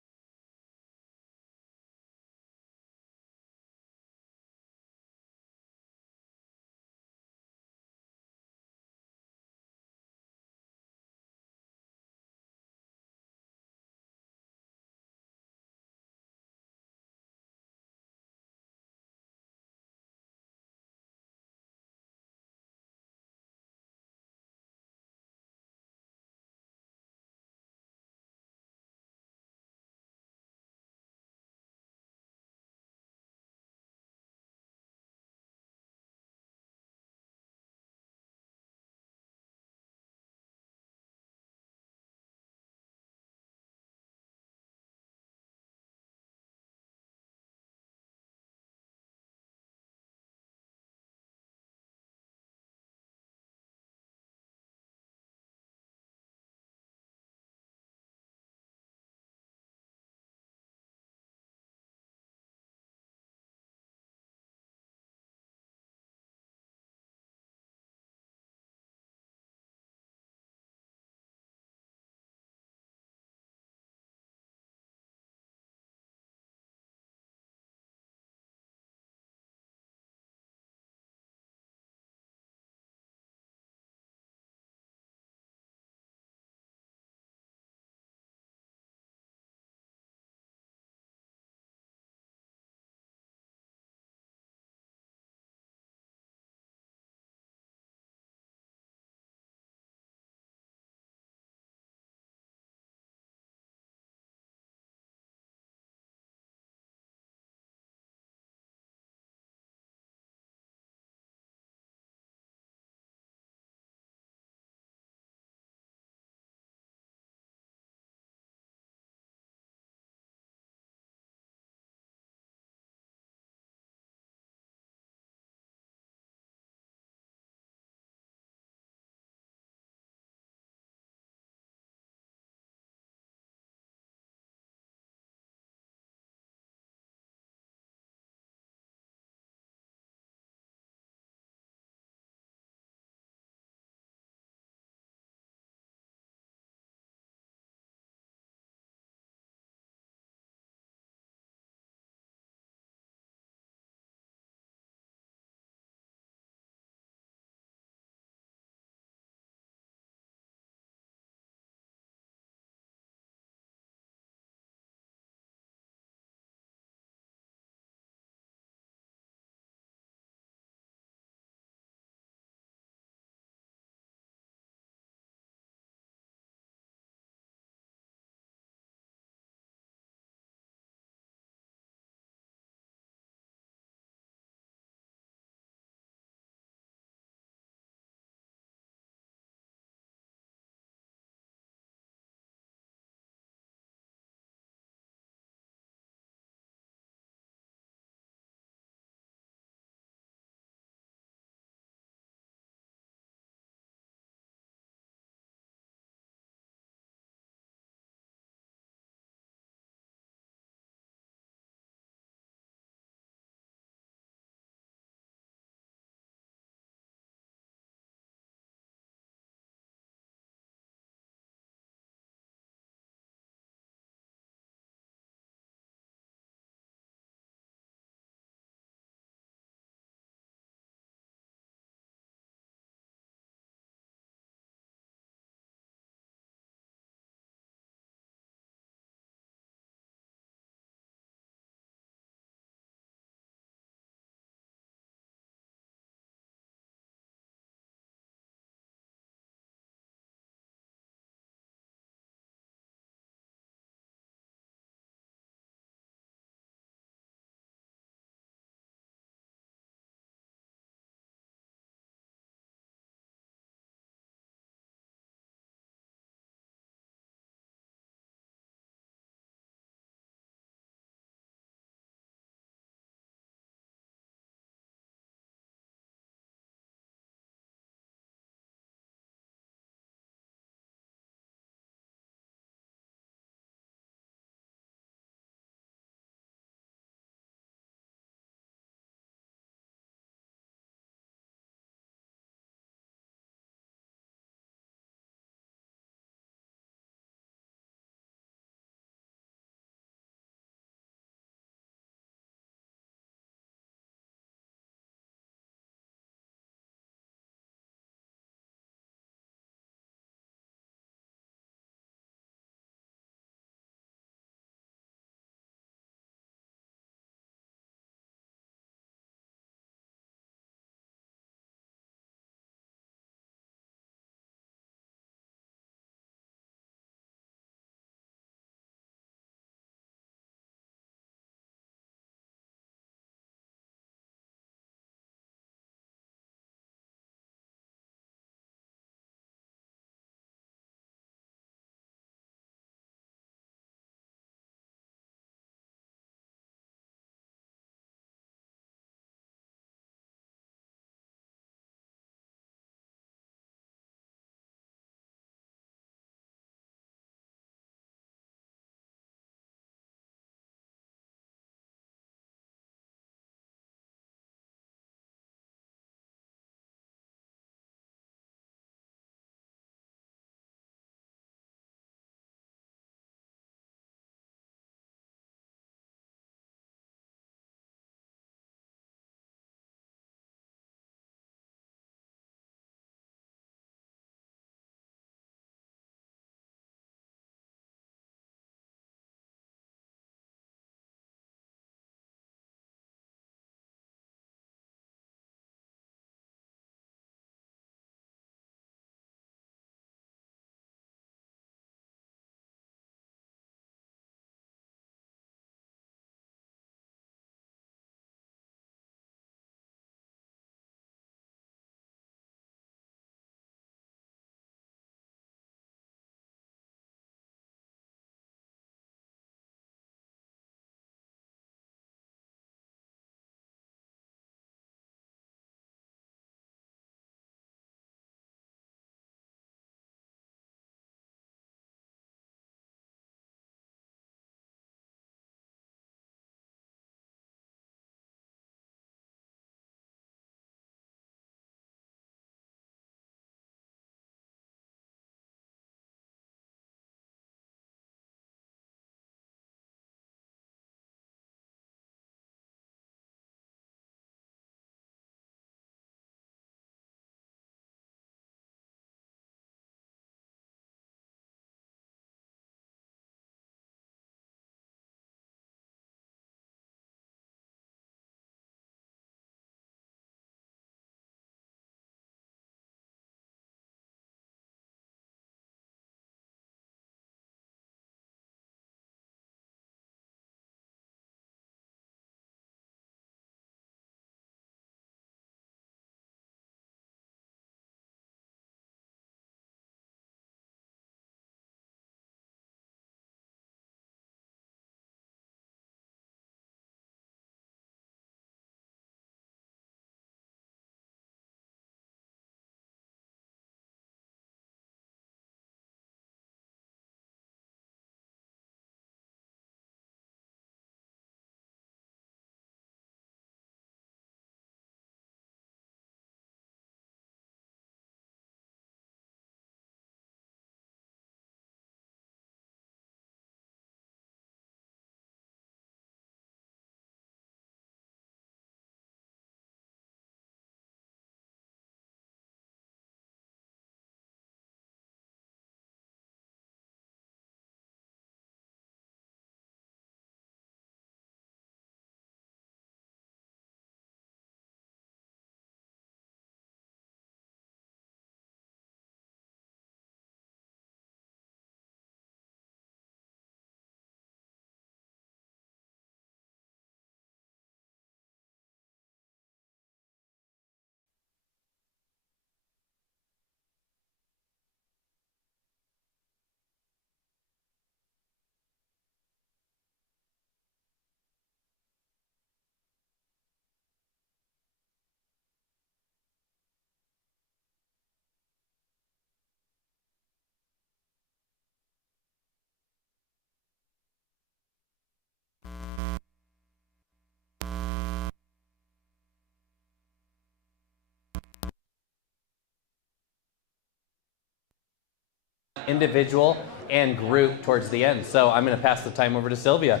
individual and group towards the end. So I'm going to pass the time over to Sylvia.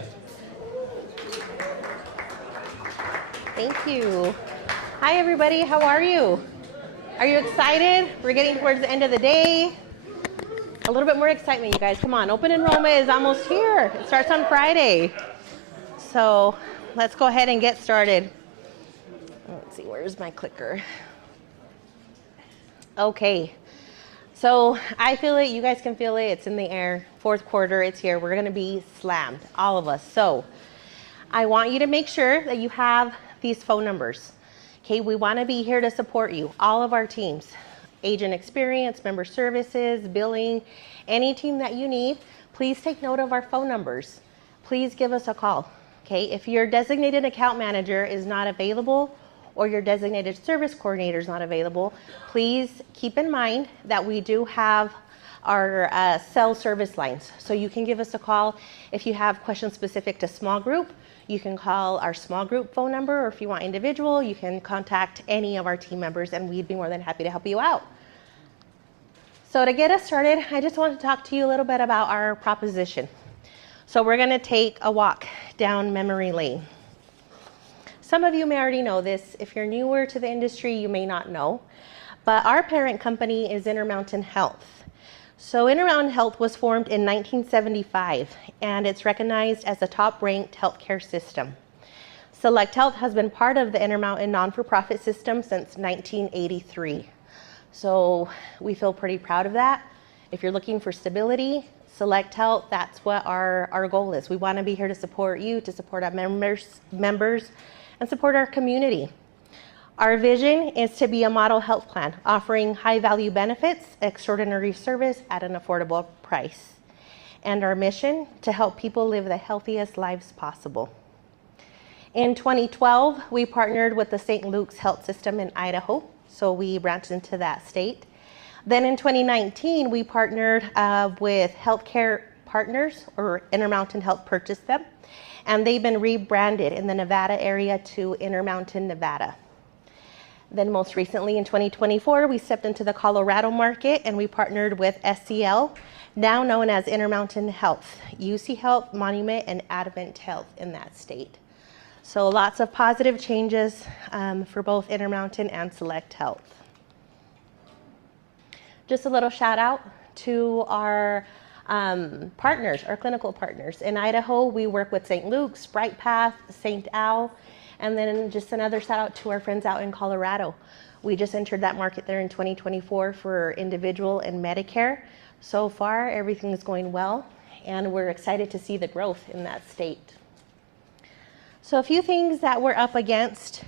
Thank you. Hi, everybody. How are you? Are you excited? We're getting towards the end of the day. A little bit more excitement, you guys. Come on. Open enrollment is almost here. It starts on Friday. So let's go ahead and get started. Let's see. Where's my clicker? Okay. So I feel it. You guys can feel it. It's in the air. Fourth quarter. It's here. We're going to be slammed. All of us. So I want you to make sure that you have these phone numbers. Okay, we want to be here to support you, all of our teams, agent experience, member services, billing, any team that you need. Please take note of our phone numbers. Please give us a call. Okay, if your designated account manager is not available or your designated service coordinator is not available, please keep in mind that we do have our cell service lines. So you can give us a call if you have questions specific to small group. You can call our small group phone number, or if you want individual, you can contact any of our team members and we'd be more than happy to help you out. So to get us started, I just want to talk to you a little bit about our proposition. So we're going to take a walk down memory lane. Some of you may already know this. If you're newer to the industry, you may not know. But our parent company is Intermountain Health. So Intermountain Health was formed in 1975, and it's recognized as a top-ranked healthcare system. Select Health has been part of the Intermountain non-for-profit system since 1983. So we feel pretty proud of that. If you're looking for stability, Select Health, that's what our goal is. We want to be here to support you, to support our members, and support our community. Our vision is to be a model health plan, offering high-value benefits, extraordinary service at an affordable price. And our mission, to help people live the healthiest lives possible. In 2012, we partnered with the St. Luke's Health System in Idaho, so we branched into that state. Then in 2019, we partnered with Healthcare Partners, or Intermountain Health purchased them, and they've been rebranded in the Nevada area to Intermountain Nevada. Then most recently in 2024, we stepped into the Colorado market and we partnered with SCL, now known as Intermountain Health, UC Health, Monument, and Advent Health in that state. So lots of positive changes for both Intermountain and Select Health. Just a little shout out to our partners, our clinical partners. In Idaho, we work with St. Luke's, Bright Path, St. Al, and then just another shout out to our friends out in Colorado. We just entered that market there in 2024 for individual and Medicare. So far, everything is going well, and we're excited to see the growth in that state. So a few things that we're up against,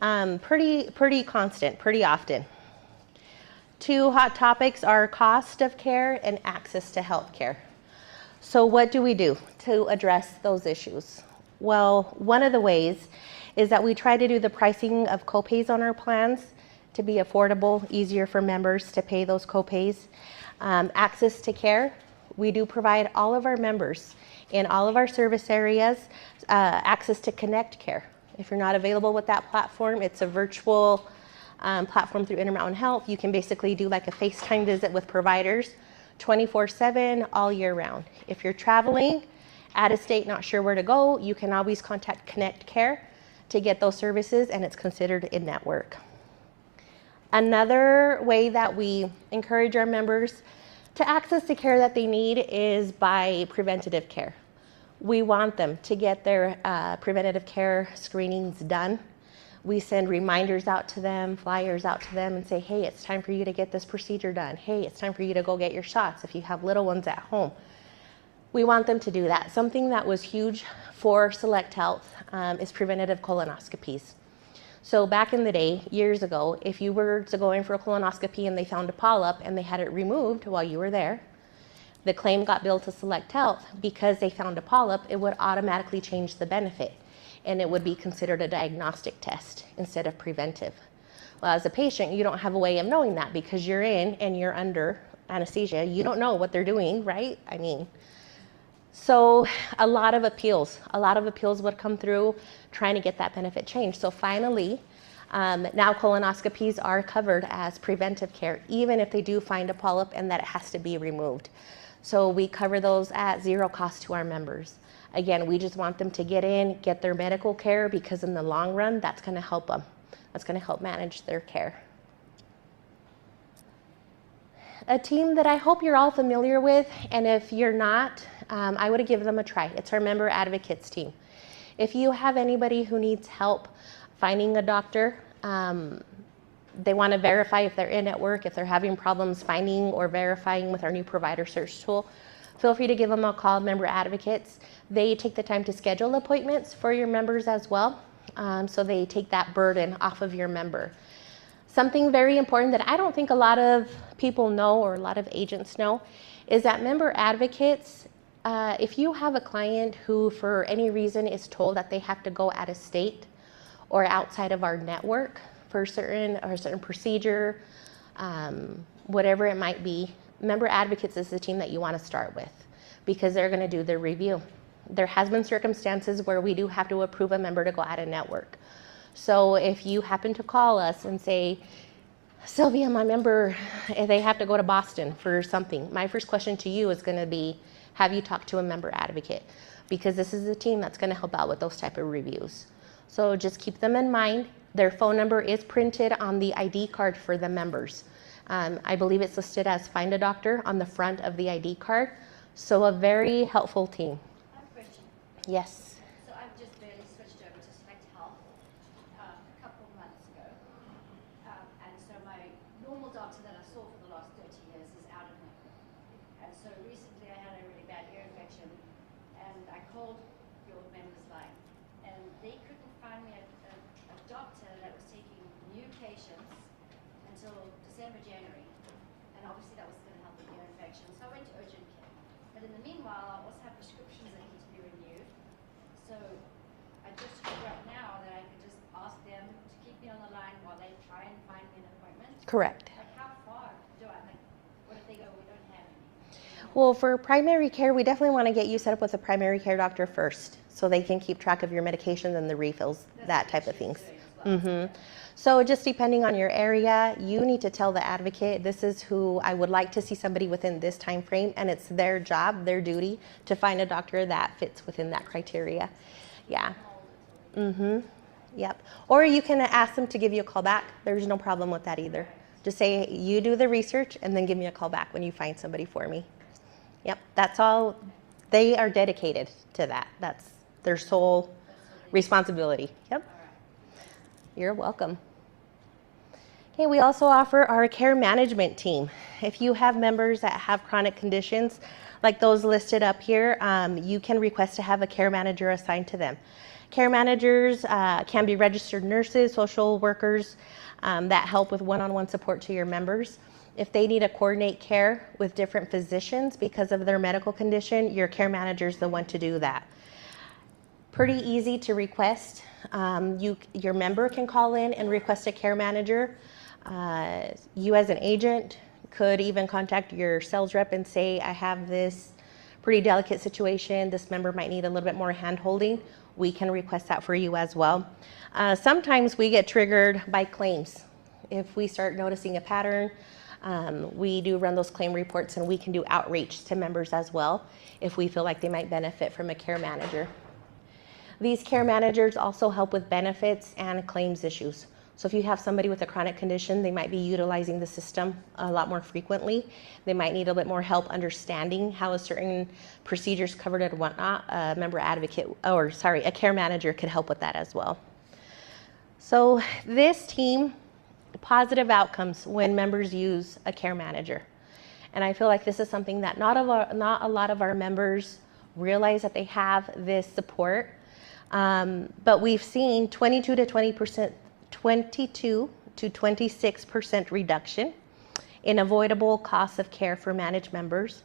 pretty constant, pretty often. Two hot topics are cost of care and access to health care. So what do we do to address those issues? Well, one of the ways is that we try to do the pricing of copays on our plans to be affordable, easier for members to pay those copays. Access to care, we do provide all of our members in all of our service areas access to Connect Care. If you're not available with that platform, it's a virtual platform through Intermountain Health. You can basically do like a FaceTime visit with providers 24/7 all year round. If you're traveling out of state, not sure where to go, you can always contact Connect Care to get those services, and it's considered in-network. Another way that we encourage our members to access the care that they need is by preventative care. We want them to get their preventative care screenings done. We send reminders out to them, flyers out to them, and say, hey, it's time for you to get this procedure done. Hey, it's time for you to go get your shots if you have little ones at home. We want them to do that. Something that was huge for Select Health is preventative colonoscopies. So back in the day, years ago, if you were to go in for a colonoscopy and they found a polyp and they had it removed while you were there, the claim got billed to Select Health. Because they found a polyp, it would automatically change the benefit, and it would be considered a diagnostic test instead of preventive. Well, as a patient, you don't have a way of knowing that because you're in and you're under anesthesia. You don't know what they're doing, right? I mean, so a lot of appeals would come through trying to get that benefit changed. So finally, Now colonoscopies are covered as preventive care, even if they do find a polyp and that it has to be removed. So we cover those at zero cost to our members. Again, we just want them to get in, get their medical care, because in the long run, that's going to help them. That's going to help manage their care. A team that I hope you're all familiar with, and if you're not, I would give them a try. It's our member advocates team. If you have anybody who needs help finding a doctor, they want to verify if they're in network, if they're having problems finding or verifying with our new provider search tool, feel free to give them a call, member advocates. They take the time to schedule appointments for your members as well, so they take that burden off of your member. Something very important that I don't think a lot of people know, or a lot of agents know, is that member advocates, if you have a client who for any reason is told that they have to go out of state or outside of our network for a certain procedure, whatever it might be, member advocates is the team that you want to start with, because they're going to do the review. There has been circumstances where we do have to approve a member to go out of network. So if you happen to call us and say, Sylvia, my member, they have to go to Boston for something, my first question to you is going to be, have you talked to a member advocate? Because this is the team that's going to help out with those type of reviews. So just keep them in mind. Their phone number is printed on the ID card for the members. I believe it's listed as Find a Doctor on the front of the ID card. So a very helpful team. I have a question. Yes. So I've just barely switched over to Select Health a couple of months ago. And so my normal doctor that I saw for the last 30 years is out of network. And so recently I had a really bad ear infection, and I called your members line, and they couldn't find me a doctor that was taking new patients until December, January. And obviously that was going to help with ear infection. So I went to urgent care. But in the meanwhile, I also have prescriptions that need to be renewed. So I just heard right now that I could just ask them to keep me on the line while they try and find me an appointment. Correct. Like how far do I, like, what if they go, we don't have any? Well, for primary care, we definitely want to get you set up with a primary care doctor first, so they can keep track of your medications and the refills, that type of things. So just depending on your area, you need to tell the advocate, this is who I would like to see somebody within this time frame, and it's their job, their duty, to find a doctor that fits within that criteria. Yeah. Yep. Or you can ask them to give you a call back. There's no problem with that either. Just say, you do the research, and then give me a call back when you find somebody for me. Yep, that's all. They are dedicated to that. That's their sole responsibility. Yep. You're welcome. Okay, we also offer our care management team. If you have members that have chronic conditions, like those listed up here, you can request to have a care manager assigned to them. Care managers can be registered nurses, social workers that help with one-on-one support to your members. If they need to coordinate care with different physicians because of their medical condition, your care manager is the one to do that. Pretty easy to request. Your member can call in and request a care manager. You as an agent could even contact your sales rep and say, I have this pretty delicate situation. This member might need a little bit more hand-holding. We can request that for you as well. Sometimes we get triggered by claims. If we start noticing a pattern, we do run those claim reports, and we can do outreach to members as well if we feel like they might benefit from a care manager. These care managers also help with benefits and claims issues. So if you have somebody with a chronic condition, they might be utilizing the system a lot more frequently. They might need a bit more help understanding how a certain procedure is covered and whatnot. A care manager could help with that as well. So this team, positive outcomes when members use a care manager. And I feel like this is something that not a lot of our members realize that they have this support. But we've seen 22 to 26% reduction in avoidable costs of care for managed members.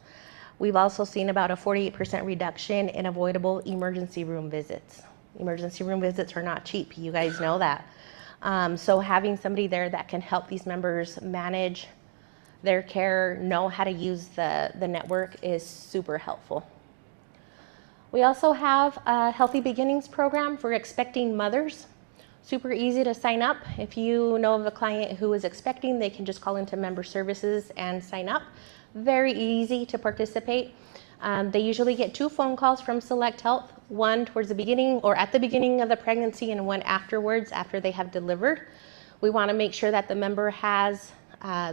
We've also seen about a 48% reduction in avoidable emergency room visits. Emergency room visits are not cheap. You guys know that. So having somebody there that can help these members manage their care, know how to use the network is super helpful. We also have a Healthy Beginnings program for expecting mothers. Super easy to sign up. If you know of a client who is expecting, they can just call into member services and sign up. Very easy to participate. They usually get 2 phone calls from Select Health, one towards the beginning or at the beginning of the pregnancy and one afterwards after they have delivered. We want to make sure that the member has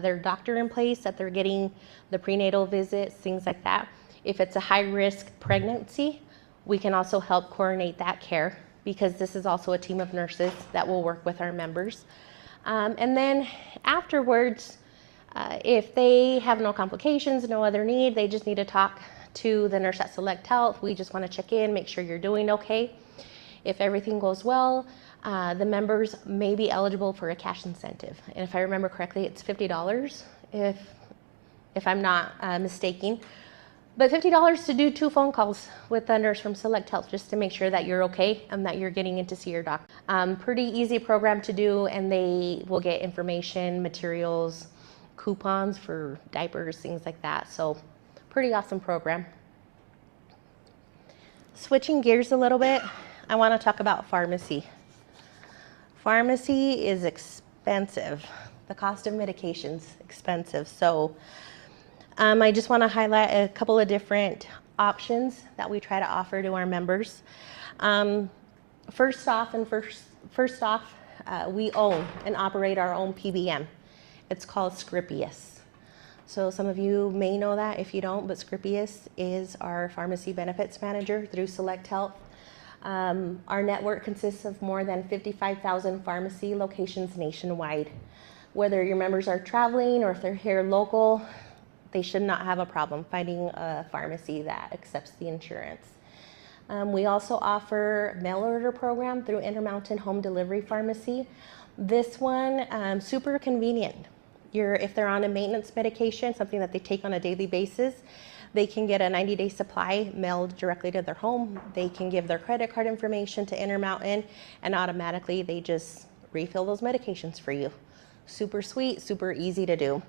their doctor in place, that they're getting the prenatal visits, things like that. If it's a high-risk pregnancy, we can also help coordinate that care, because this is also a team of nurses that will work with our members. And then afterwards, if they have no complications, no other need, they just need to talk to the nurse at Select Health. We just want to check in, make sure you're doing okay. If everything goes well, the members may be eligible for a cash incentive. And if I remember correctly, it's $50 if I'm not mistaken. But $50 to do 2 phone calls with a nurse from Select Health just to make sure that you're okay and that you're getting in to see your doctor. Pretty easy program to do, and they will get information, materials, coupons for diapers, things like that. So pretty awesome program. Switching gears a little bit, I want to talk about pharmacy. Pharmacy is expensive. The cost of medication's expensive. So I just want to highlight a couple of different options that we try to offer to our members. First off, we own and operate our own PBM. It's called Scrippius. So some of you may know that. If you don't, but Scrippius is our pharmacy benefits manager through Select Health. Our network consists of more than 55,000 pharmacy locations nationwide. Whether your members are traveling or if they're here local, they should not have a problem finding a pharmacy that accepts the insurance. We also offer mail order program through Intermountain Home Delivery Pharmacy. This one, super convenient. If they're on a maintenance medication, something that they take on a daily basis, they can get a 90-day supply mailed directly to their home. They can give their credit card information to Intermountain, and automatically they just refill those medications for you. Super sweet, super easy to do.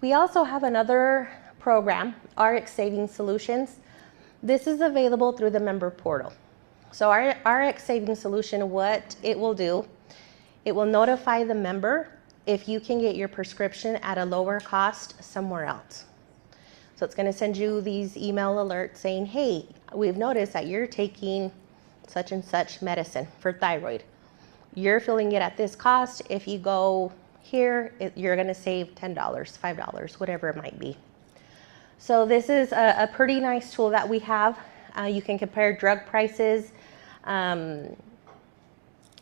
We also have another program, RX Savings Solutions. This is available through the member portal. So our RX Savings Solution, what it will do, it will notify the member if you can get your prescription at a lower cost somewhere else. So it's going to send you these email alerts saying, hey, we've noticed that you're taking such and such medicine for thyroid. You're filling it at this cost. If you go here, you're going to save $10, $5, whatever it might be. So this is a pretty nice tool that we have. You can compare drug prices.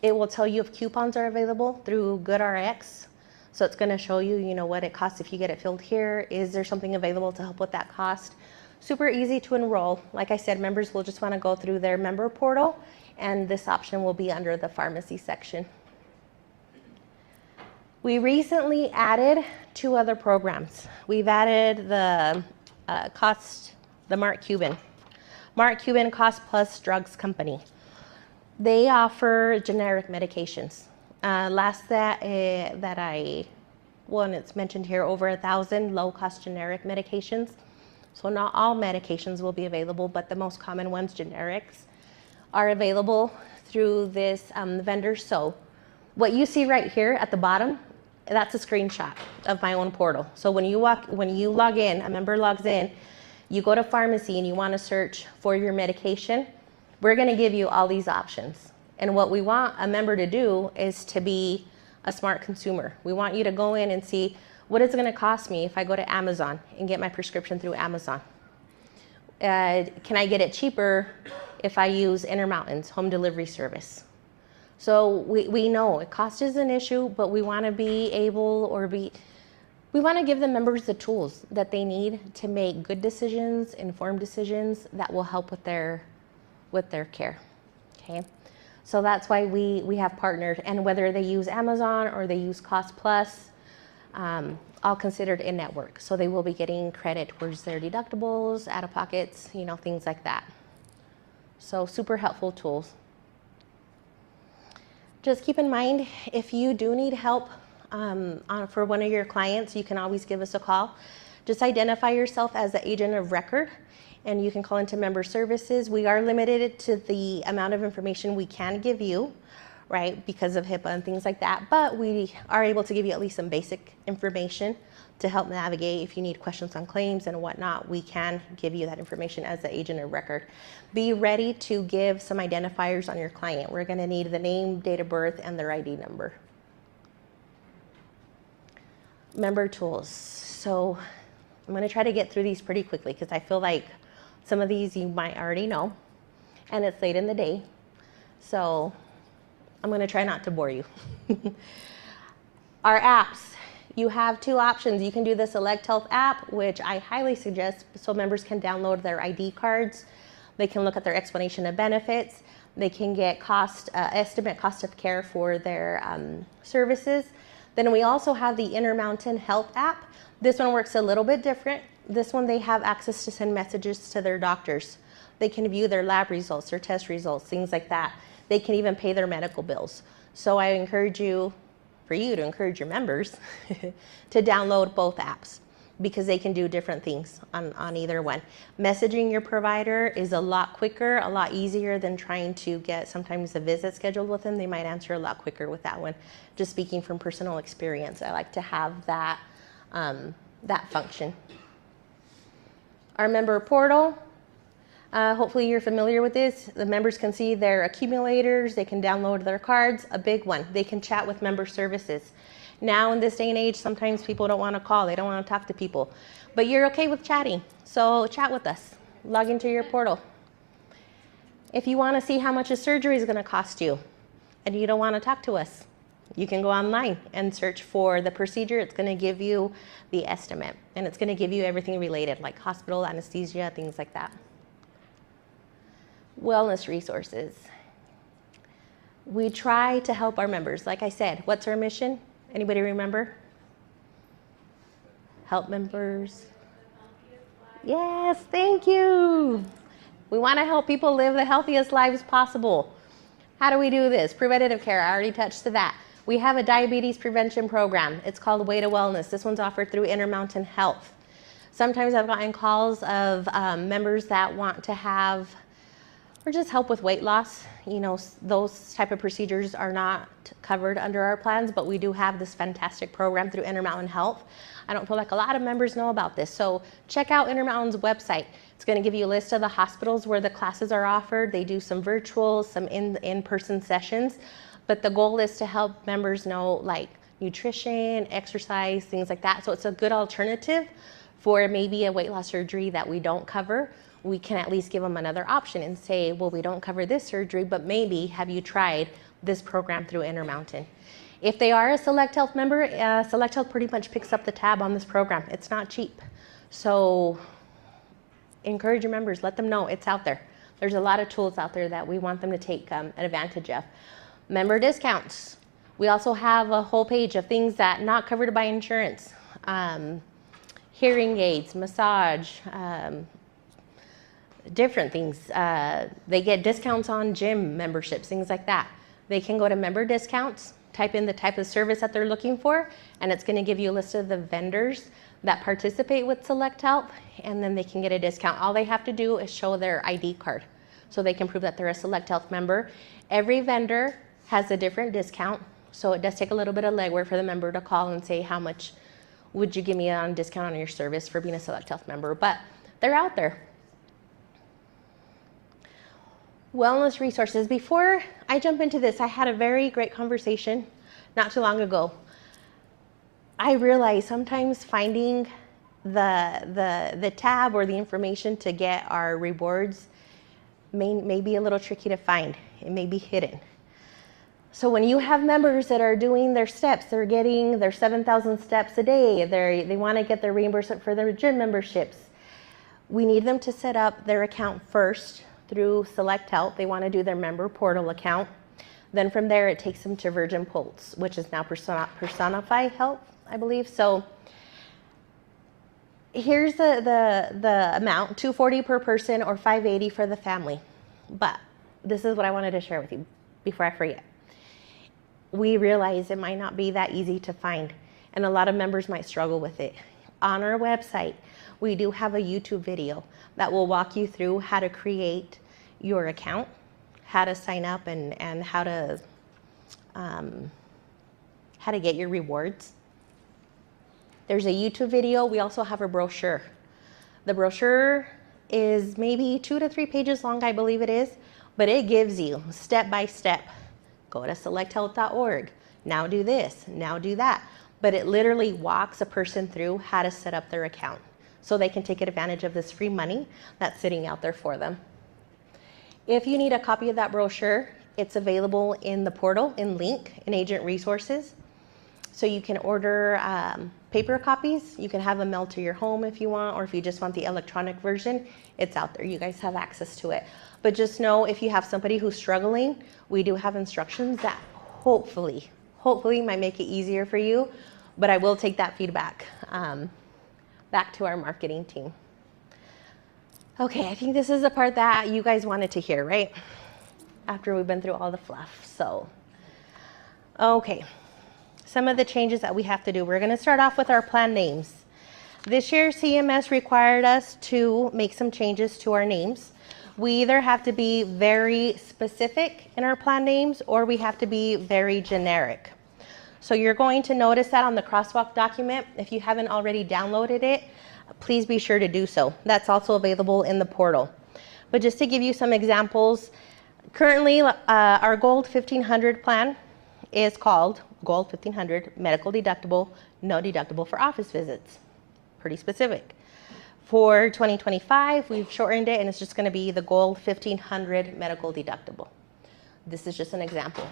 It will tell you if coupons are available through GoodRx. So it's going to show you, what it costs if you get it filled here. Is there something available to help with that cost? Super easy to enroll. Like I said, members will just want to go through their member portal, and this option will be under the pharmacy section. We recently added 2 other programs. We've added the Mark Cuban Cost Plus Drugs Company. They offer generic medications. It's mentioned here, over 1,000 low-cost generic medications. So not all medications will be available, but the most common ones, generics, are available through this vendor. So what you see right here at the bottom, that's a screenshot of my own portal. So when you log in, a member logs in, you go to pharmacy and you want to search for your medication, we're going to give you all these options. And what we want a member to do is to be a smart consumer. We want you to go in and see, what is it going to cost me if I go to Amazon and get my prescription through Amazon? Can I get it cheaper if I use Intermountain's home delivery service? So we know cost is an issue, but we want to we want to give the members the tools that they need to make good decisions, informed decisions that will help with their care. Okay, so that's why we have partnered, and whether they use Amazon or they use Cost Plus, all considered in network. So they will be getting credit towards their deductibles, out of pockets, things like that. So super helpful tools. Just keep in mind, if you do need help for one of your clients, you can always give us a call. Just identify yourself as the agent of record, and you can call into member services. We are limited to the amount of information we can give you, right, because of HIPAA and things like that, but we are able to give you at least some basic information to help navigate. If you need questions on claims and whatnot, we can give you that information as the agent of record. Be ready to give some identifiers on your client. We're going to need the name, date of birth, and their ID number. Member tools. So I'm going to try to get through these pretty quickly because I feel like some of these you might already know, and it's late in the day. So I'm going to try not to bore you. Our apps. You have two options. You can do the Select Health app, which I highly suggest so members can download their ID cards. They can look at their explanation of benefits. They can get estimate cost of care for their services. Then we also have the Intermountain Health app. This one works a little bit different. This one, they have access to send messages to their doctors. They can view their lab results, their test results, things like that. They can even pay their medical bills. So I encourage you, for you to encourage your members to download both apps because they can do different things on either one. Messaging your provider is a lot quicker, a lot easier than trying to get sometimes a visit scheduled with them. They might answer a lot quicker with that one. Just speaking from personal experience, I like to have that, that function. Our member portal, hopefully you're familiar with this. The members can see their accumulators, they can download their cards. A big one, they can chat with member services. Now in this day and age, sometimes people don't want to call, they don't want to talk to people, but you're okay with chatting, so chat with us. Log into your portal. If you want to see how much a surgery is going to cost you and you don't want to talk to us, you can go online and search for the procedure. It's going to give you the estimate, and it's going to give you everything related, like hospital, anesthesia, things like that. Wellness resources. We try to help our members. Like I said, what's our mission? Anybody remember? Help members. Yes, thank you. We want to help people live the healthiest lives possible. How do we do this? Preventative care, I already touched to that. We have a diabetes prevention program. It's called Way to Wellness. This one's offered through Intermountain Health. Sometimes I've gotten calls of members that want to have or just help with weight loss. You know, those type of procedures are not covered under our plans, but we do have this fantastic program through Intermountain Health. I don't feel like a lot of members know about this, so check out Intermountain's website. It's going to give you a list of the hospitals where the classes are offered. They do some virtual, some in-person sessions, but the goal is to help members know like nutrition, exercise, things like that. So it's a good alternative for maybe a weight loss surgery that we don't cover. We can at least give them another option and say, well, we don't cover this surgery, but maybe have you tried this program through Intermountain? If they are a Select Health member, Select Health pretty much picks up the tab on this program. It's not cheap. So encourage your members, let them know it's out there. There's a lot of tools out there that we want them to take advantage of. Member discounts. We also have a whole page of things that not covered by insurance. Hearing aids, massage, different things. They get discounts on gym memberships, things like that. They can go to member discounts, type in the type of service that they're looking for, and it's going to give you a list of the vendors that participate with Select Health, and then they can get a discount. All they have to do is show their ID card so they can prove that they're a Select Health member. Every vendor has a different discount, so it does take a little bit of legwork for the member to call and say, how much would you give me a discount on your service for being a Select Health member? But they're out there. Wellness resources. Before I jump into this, I had a very great conversation not too long ago. I realized sometimes finding the tab or the information to get our rewards may be a little tricky to find. It may be hidden. So when you have members that are doing their steps, they're getting their 7,000 steps a day, they want to get their reimbursement for their gym memberships, we need them to set up their account first through Select Health. They want to do their member portal account. Then from there, it takes them to Virgin Pulse, which is now Personify Health, I believe. So here's the amount, $240 per person or $580 for the family. But this is what I wanted to share with you before I forget. We realize it might not be that easy to find, and a lot of members might struggle with it. On our website, we do have a YouTube video that will walk you through how to create your account, how to sign up, and how to get your rewards. There's a YouTube video. We also have a brochure. The brochure is maybe 2 to 3 pages long, I believe it is, but it gives you step by step. Go to selecthealth.org. Now do this, now do that. But it literally walks a person through how to set up their account so they can take advantage of this free money that's sitting out there for them. If you need a copy of that brochure, it's available in the portal, in Link, in Agent Resources. So you can order paper copies. You can have them mailed to your home if you want, or if you just want the electronic version, it's out there. You guys have access to it. But just know if you have somebody who's struggling, we do have instructions that hopefully might make it easier for you, but I will take that feedback back to our marketing team. Okay, I think this is the part that you guys wanted to hear, right? After we've been through all the fluff. So, okay, some of the changes that we have to do. We're gonna start off with our plan names. This year, CMS required us to make some changes to our names. We either have to be very specific in our plan names or we have to be very generic. So you're going to notice that on the crosswalk document. If you haven't already downloaded it, please be sure to do so. That's also available in the portal. But just to give you some examples, currently our Gold 1500 plan is called Gold 1500 Medical Deductible, No Deductible for Office Visits. Pretty specific. For 2025, we've shortened it and it's just going to be the Gold 1500 Medical Deductible. This is just an example.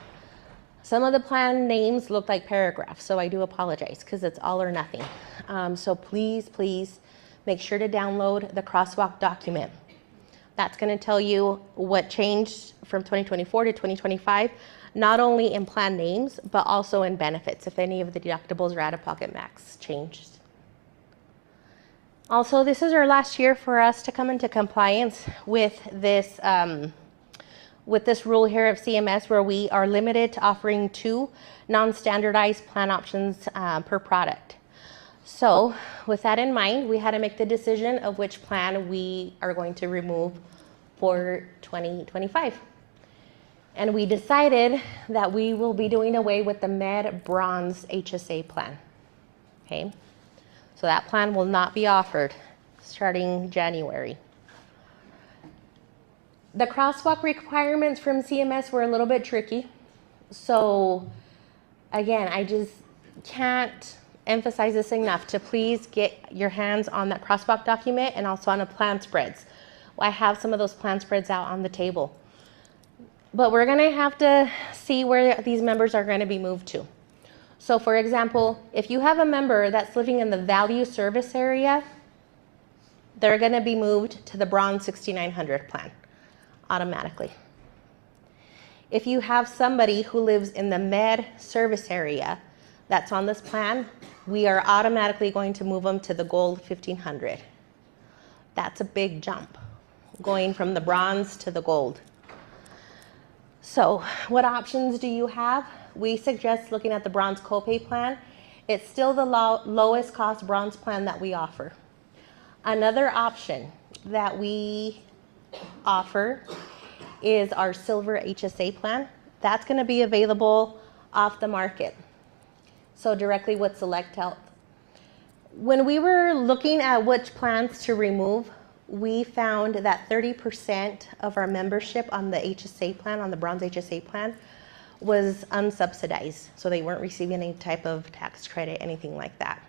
Some of the plan names look like paragraphs, so I do apologize because it's all or nothing. So please make sure to download the crosswalk document. That's going to tell you what changed from 2024 to 2025, not only in plan names, but also in benefits, if any of the deductibles or out-of-pocket max changed. Also, this is our last year for us to come into compliance with this rule here of CMS, where we are limited to offering 2 non-standardized plan options per product. So with that in mind, we had to make the decision of which plan we are going to remove for 2025. And we decided that we will be doing away with the Med Bronze HSA plan. Okay, so that plan will not be offered starting January. The crosswalk requirements from CMS were a little bit tricky. So again, I just can't emphasize this enough to please get your hands on that crosswalk document and also on the plan spreads. I have some of those plan spreads out on the table. But we're gonna have to see where these members are gonna be moved to. So for example, if you have a member that's living in the value service area, they're gonna be moved to the Bronze 6900 plan automatically. If you have somebody who lives in the med service area that's on this plan, we are automatically going to move them to the Gold 1500. That's a big jump, going from the bronze to the gold. So what options do you have? We suggest looking at the bronze copay plan. It's still the lowest cost bronze plan that we offer. Another option that we offer is our silver HSA plan. That's going to be available off the market, so directly with Select Health. When we were looking at which plans to remove, we found that 30% of our membership on the HSA plan, on the bronze HSA plan, was unsubsidized. So they weren't receiving any type of tax credit, anything like that.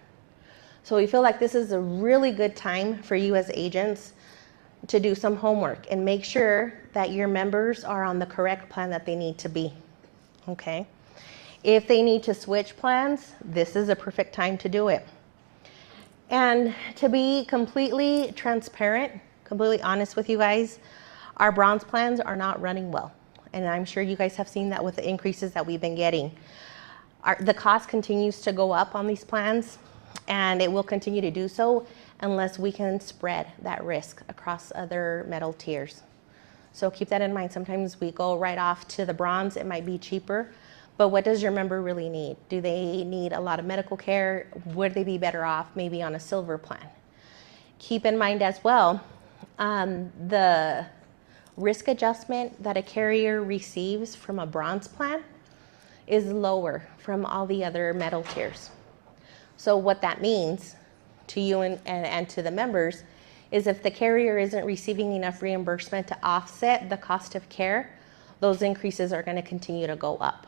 So we feel like this is a really good time for you as agents to do some homework and make sure that your members are on the correct plan that they need to be, okay? If they need to switch plans, this is a perfect time to do it. And to be completely transparent, completely honest with you guys, our bronze plans are not running well. And I'm sure you guys have seen that with the increases that we've been getting. The cost continues to go up on these plans, and it will continue to do so unless we can spread that risk across other metal tiers. So keep that in mind. Sometimes we go right off to the bronze. It might be cheaper, but what does your member really need? Do they need a lot of medical care? Would they be better off maybe on a silver plan? Keep in mind as well, the risk adjustment that a carrier receives from a bronze plan is lower from all the other metal tiers. So what that means to you and to the members is if the carrier isn't receiving enough reimbursement to offset the cost of care, those increases are going to continue to go up.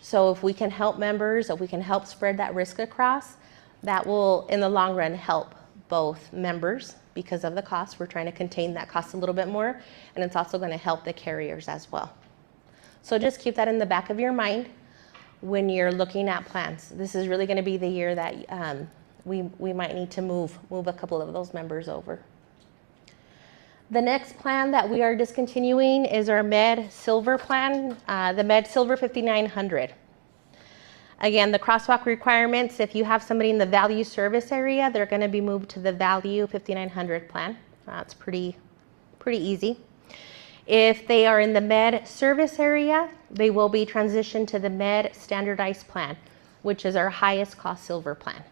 So if we can help members, if we can help spread that risk across, that will, in the long run, help both members because of the cost. We're trying to contain that cost a little bit more, and it's also going to help the carriers as well. So just keep that in the back of your mind when you're looking at plans. This is really going to be the year that we might need to move a couple of those members over. The next plan that we are discontinuing is our Med Silver plan, the Med Silver 5900. Again, the crosswalk requirements, if you have somebody in the value service area, they're going to be moved to the Value 5900 plan. That's pretty easy. If they are in the Med service area, they will be transitioned to the Med Standardized plan, which is our highest cost silver plan.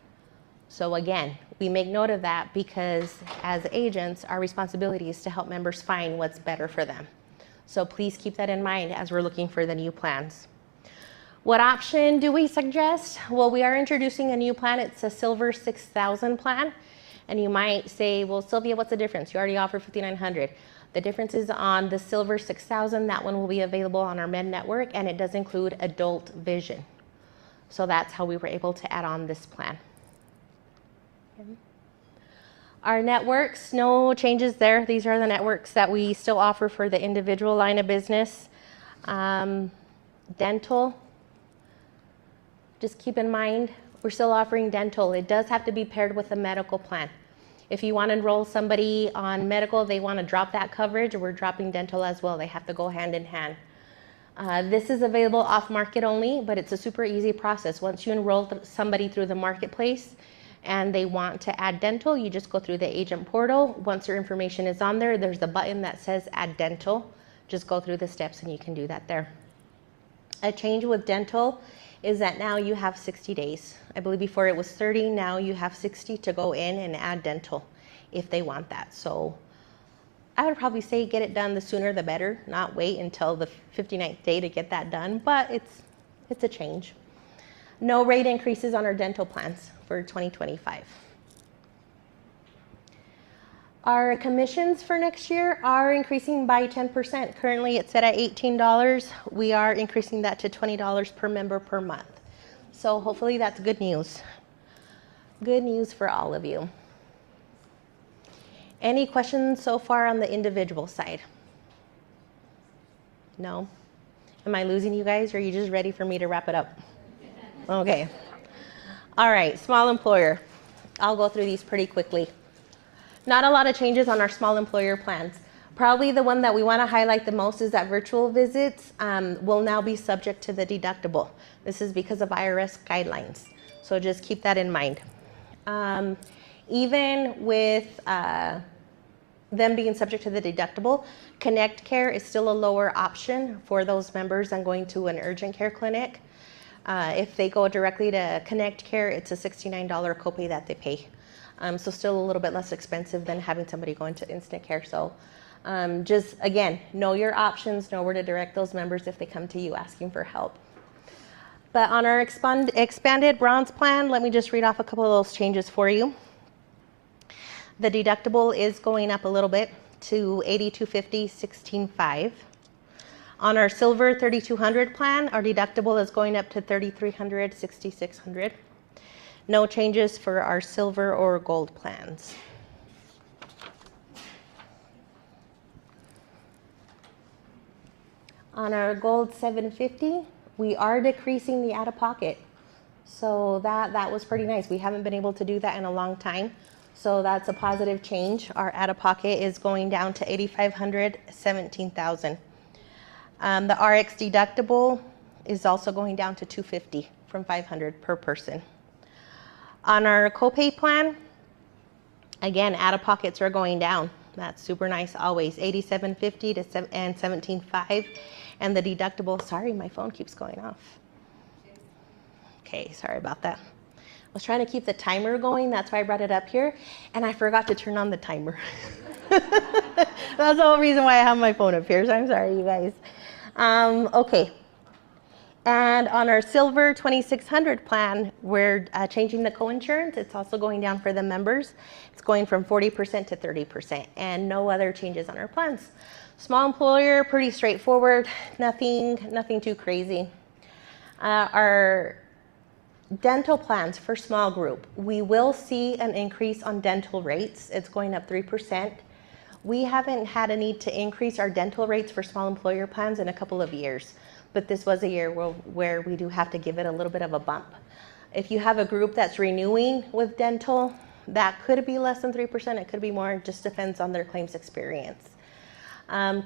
So again, we make note of that because as agents, our responsibility is to help members find what's better for them. So please keep that in mind as we're looking for the new plans. What option do we suggest? Well, we are introducing a new plan. It's a Silver 6000 plan. And you might say, well, Sylvia, what's the difference? You already offer 5900. The difference is on the Silver 6000, that one will be available on our Med network, and it does include adult vision. So that's how we were able to add on this plan. Our networks, no changes there. These are the networks that we still offer for the individual line of business. Dental, just keep in mind, we're still offering dental. It does have to be paired with a medical plan. If you want to enroll somebody on medical, they want to drop that coverage, we're dropping dental as well. They have to go hand in hand. This is available off market only, but it's a super easy process. Once you enroll somebody through the marketplace and they want to add dental, you just go through the agent portal. Once your information is on there, there's a button that says add dental. Just go through the steps and you can do that there. A change with dental is that now you have 60 days. I believe before it was 30, now you have 60 to go in and add dental if they want that. So I would probably say get it done the sooner the better, not wait until the 59th day to get that done, but it's a change. No rate increases on our dental plans for 2025. Our commissions for next year are increasing by 10%. Currently it's set at $18. We are increasing that to $20 per member per month. So hopefully that's good news. Good news for all of you. Any questions so far on the individual side? No? Am I losing you guys, or are you just ready for me to wrap it up? Okay. All right, small employer. I'll go through these pretty quickly. Not a lot of changes on our small employer plans. Probably the one that we want to highlight the most is that virtual visits will now be subject to the deductible. This is because of IRS guidelines. So just keep that in mind. Even with them being subject to the deductible, Connect Care is still a lower option for those members than going to an urgent care clinic. If they go directly to Connect Care, it's a $69 copay that they pay. So still a little bit less expensive than having somebody go into instant care. So just, again, know your options, know where to direct those members if they come to you asking for help. But on our expanded bronze plan, let me just read off a couple of those changes for you. The deductible is going up a little bit to $8,250, $16,500. On our silver 3200 plan, our deductible is going up to $3,300, $6,600. No changes for our silver or gold plans. On our gold 750, we are decreasing the out-of-pocket. So that was pretty nice. We haven't been able to do that in a long time. So that's a positive change. Our out-of-pocket is going down to $8,500, $17,000. The RX deductible is also going down to $250 from $500 per person. On our copay plan, again, out-of-pockets are going down. That's super nice always. $87.50 and $17.5. And the deductible, sorry, my phone keeps going off. Okay, sorry about that. was trying to keep the timer going. That's why I brought it up here. And I forgot to turn on the timer. That's the whole reason why I have my phone up here. So I'm sorry, you guys. Okay. And on our Silver 2600 plan, we're changing the coinsurance. It's also going down for the members. It's going from 40% to 30%, and no other changes on our plans. Small employer, pretty straightforward, nothing too crazy. Our dental plans for small group, we will see an increase on dental rates. It's going up 3%. We haven't had a need to increase our dental rates for small employer plans in a couple of years. But this was a year where we do have to give it a little bit of a bump. If you have a group that's renewing with dental, that could be less than 3%, it could be more, it just depends on their claims experience.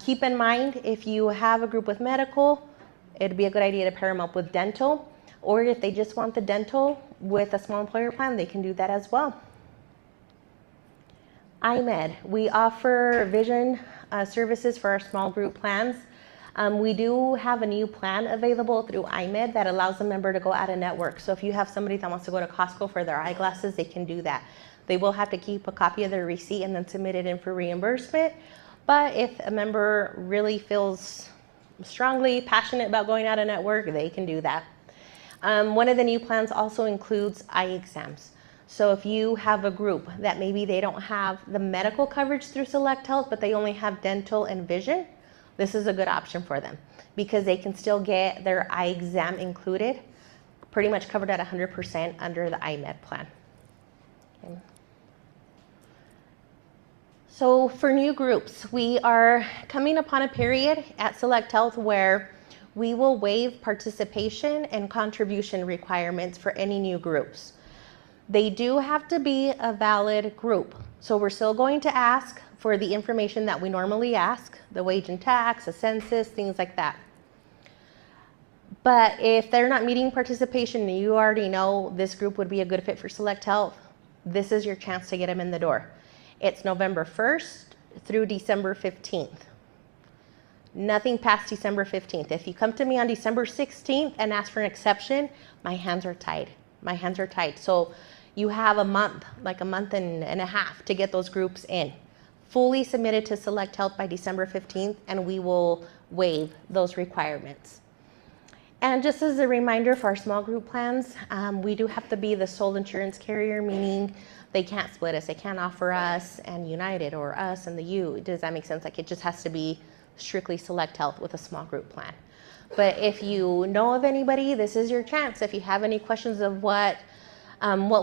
Keep in mind, if you have a group with medical, it'd be a good idea to pair them up with dental, or if they just want the dental with a small employer plan, they can do that as well. IMED, we offer vision services for our small group plans. We do have a new plan available through IMED that allows the member to go out of network. So if you have somebody that wants to go to Costco for their eyeglasses, they can do that. They will have to keep a copy of their receipt and then submit it in for reimbursement. But if a member really feels strongly passionate about going out of network, they can do that. One of the new plans also includes eye exams. So if you have a group that maybe they don't have the medical coverage through Select Health, but they only have dental and vision, this is a good option for them because they can still get their eye exam included, pretty much covered at 100% under the IMED plan. Okay. So for new groups, we are coming upon a period at Select Health where we will waive participation and contribution requirements for any new groups. They do have to be a valid group. So we're still going to ask for the information that we normally ask, the wage and tax, the census, things like that. But if they're not meeting participation and you already know this group would be a good fit for Select Health, this is your chance to get them in the door. It's November 1st through December 15th. Nothing past December 15th. If you come to me on December 16th and ask for an exception, my hands are tied. My hands are tied. So you have a month, like a month and a half to get those groups in. Fully submitted to Select Health by December 15th, and we will waive those requirements. And just as a reminder for our small group plans, we do have to be the sole insurance carrier, meaning they can't split us. They can't offer us and United or us and the U. Does that make sense? Like it just has to be strictly Select Health with a small group plan. But if you know of anybody, this is your chance. If you have any questions of what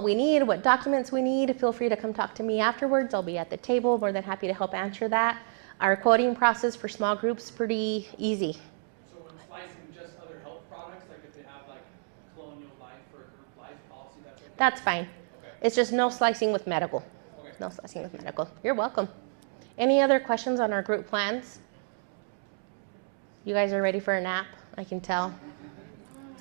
we need, what documents we need, feel free to come talk to me afterwards. I'll be at the table, more than happy to help answer that. Our quoting process for small groups is pretty easy. So when slicing just other health products, like if they have like Colonial Life or Group Life policy, that's okay? That's fine. Okay. It's just no slicing with medical. Okay. No slicing with medical. You're welcome. Any other questions on our group plans? You guys are ready for a nap, I can tell.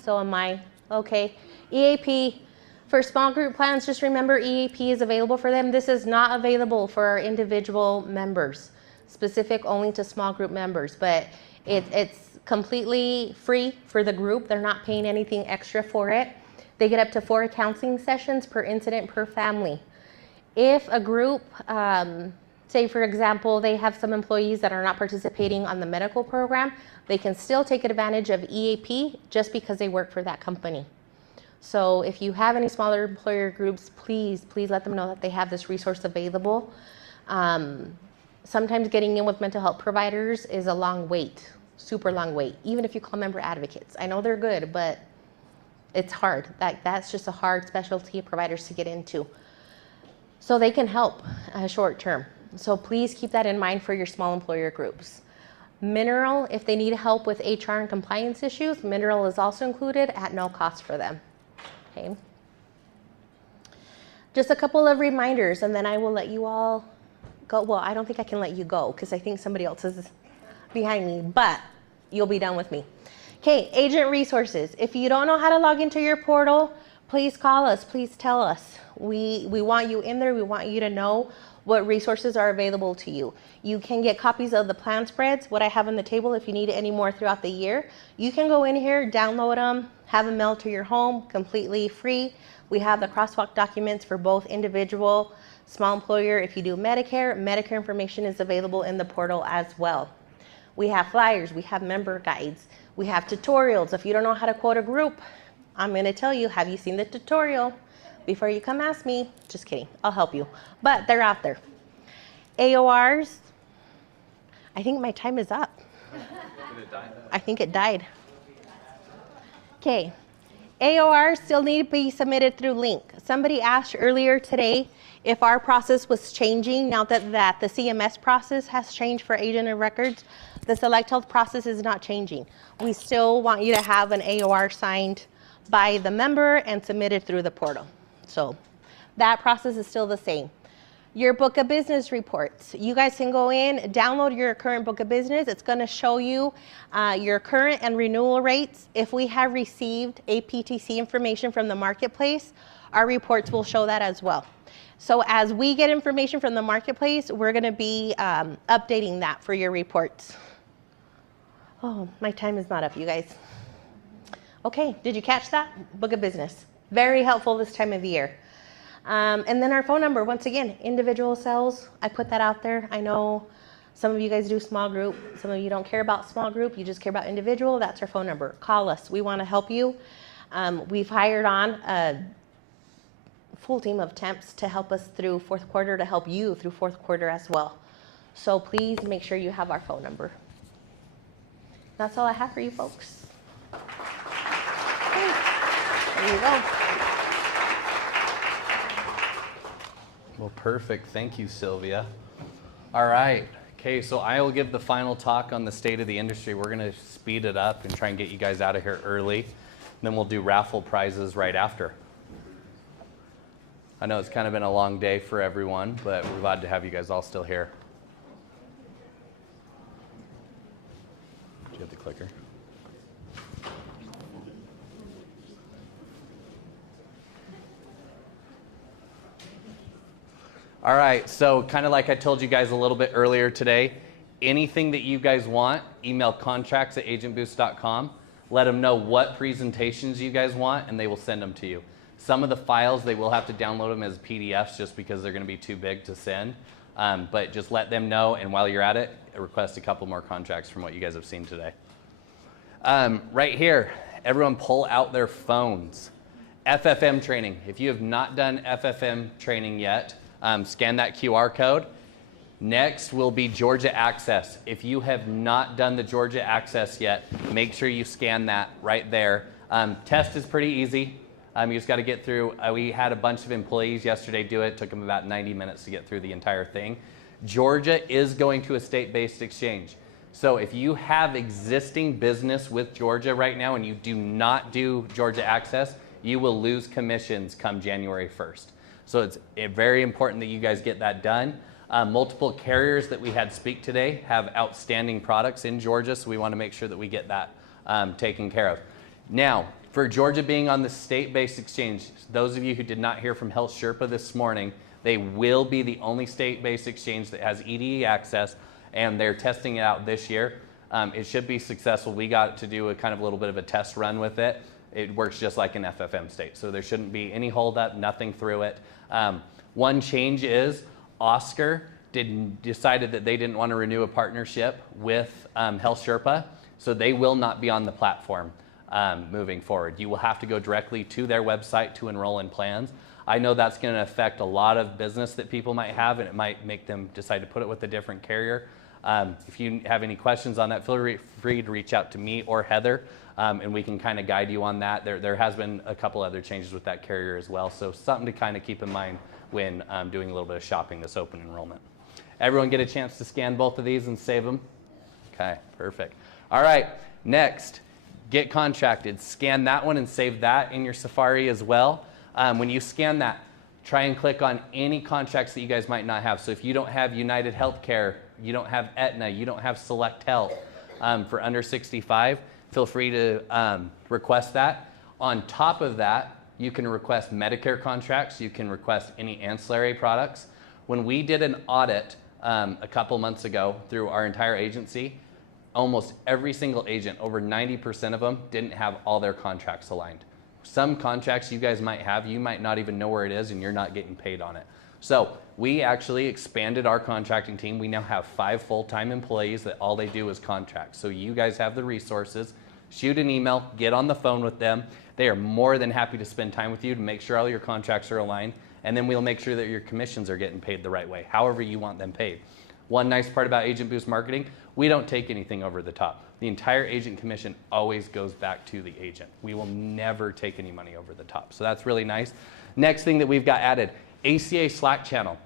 So am I. Okay. EAP. For small group plans, just remember EAP is available for them. This is not available for our individual members, specific only to small group members, but it's completely free for the group. They're not paying anything extra for it. They get up to 4 counseling sessions per incident per family. If a group, say for example, they have some employees that are not participating on the medical program, they can still take advantage of EAP just because they work for that company. So if you have any smaller employer groups, please let them know that they have this resource available. Sometimes getting in with mental health providers is a long wait, super long wait, even if you call member advocates. I know they're good, but it's hard. That's just a hard specialty of providers to get into. So they can help short term. So please keep that in mind for your small employer groups. Mineral, if they need help with HR and compliance issues, Mineral is also included at no cost for them. Okay. Just a couple of reminders and then I will let you all go. Well, I don't think I can let you go because I think somebody else is behind me, but you'll be done with me. Okay, agent resources. If you don't know how to log into your portal, please call us, please tell us. We want you in there. We want you to know what resources are available to you. You can get copies of the plan spreads, what I have on the table if you need any more throughout the year. You can go in here, download them, have them mailed to your home completely free. We have the crosswalk documents for both individual, small employer. If you do Medicare, Medicare information is available in the portal as well. We have flyers, we have member guides, we have tutorials. If you don't know how to quote a group, I'm going to tell you, have you seen the tutorial? Before you come ask me, just kidding, I'll help you. But they're out there. AORs, I think my time is up. I think it died. Okay, AORs still need to be submitted through link. Somebody asked earlier today if our process was changing now that the CMS process has changed for agent of records. The Select Health process is not changing. We still want you to have an AOR signed by the member and submitted through the portal. So that process is still the same. Your book of business reports. You guys can go in, download your current book of business. It's going to show you your current and renewal rates. If we have received APTC information from the marketplace, our reports will show that as well. So as we get information from the marketplace, we're going to be updating that for your reports. Oh, my time is not up, you guys. Okay, did you catch that? Book of business. Very helpful this time of year. And then our phone number, once again, individual cells. I put that out there. I know some of you guys do small group. Some of you don't care about small group. You just care about individual. That's our phone number. Call us. We want to help you. We've hired on a full team of temps to help us through fourth quarter, to help you through fourth quarter as well. So please make sure you have our phone number. That's all I have for you folks. Okay. There you go. Well, perfect. Thank you, Sylvia. All right. Okay, so I will give the final talk on the state of the industry. We're going to speed it up and try and get you guys out of here early. And then we'll do raffle prizes right after. I know it's kind of been a long day for everyone, but we're glad to have you guys all still here. Do you have the clicker? All right, so kind of like I told you guys a little bit earlier today, anything that you guys want, email contracts@agentboost.com. Let them know what presentations you guys want, and they will send them to you. Some of the files, they will have to download them as PDFs just because they're going to be too big to send. But just let them know, and while you're at it, request a couple more contracts from what you guys have seen today. Right here, everyone pull out their phones. FFM training. If you have not done FFM training yet, scan that QR code. Next will be Georgia Access. If you have not done the Georgia Access yet, make sure you scan that right there. Test is pretty easy. You just got to get through. We had a bunch of employees yesterday do it. It took them about 90 minutes to get through the entire thing. Georgia is going to a state-based exchange. So if you have existing business with Georgia right now and you do not do Georgia Access, you will lose commissions come January 1st. So it's very important that you guys get that done. Multiple carriers that we had speak today have outstanding products in Georgia, so we want to make sure that we get that taken care of. Now, for Georgia being on the state-based exchange, those of you who did not hear from Health Sherpa this morning, they will be the only state-based exchange that has EDE access, and they're testing it out this year. It should be successful. We got to do a kind of a little bit of a test run with it. It works just like an FFM state, so there shouldn't be any holdup, nothing through it. One change is Oscar decided that they didn't want to renew a partnership with Health Sherpa, so they will not be on the platform moving forward. You will have to go directly to their website to enroll in plans. I know that's going to affect a lot of business that people might have, and it might make them decide to put it with a different carrier. If you have any questions on that, feel free to reach out to me or Heather, and we can kind of guide you on that. There has been a couple other changes with that carrier as well, so something to kind of keep in mind when doing a little bit of shopping this open enrollment. Everyone get a chance to scan both of these and save them? Okay, perfect. All right, next, get contracted. Scan that one and save that in your Safari as well. When you scan that, try and click on any contracts that you guys might not have. So if you don't have United Healthcare, you don't have Aetna, you don't have Select Health for under 65, feel free to request that. On top of that, you can request Medicare contracts. You can request any ancillary products. when we did an audit a couple months ago through our entire agency, almost every single agent, over 90% of them, didn't have all their contracts aligned. Some contracts you guys might have, you might not even know where it is and you're not getting paid on it. So we actually expanded our contracting team. We now have 5 full-time employees that all they do is contract. So you guys have the resources. Shoot an email, get on the phone with them. They are more than happy to spend time with you to make sure all your contracts are aligned, and then we'll make sure that your commissions are getting paid the right way, however you want them paid. One nice part about Agent Boost marketing, we don't take anything over the top. The entire agent commission always goes back to the agent. We will never take any money over the top. So that's really nice. Next thing that we've got added, ACA Slack channel.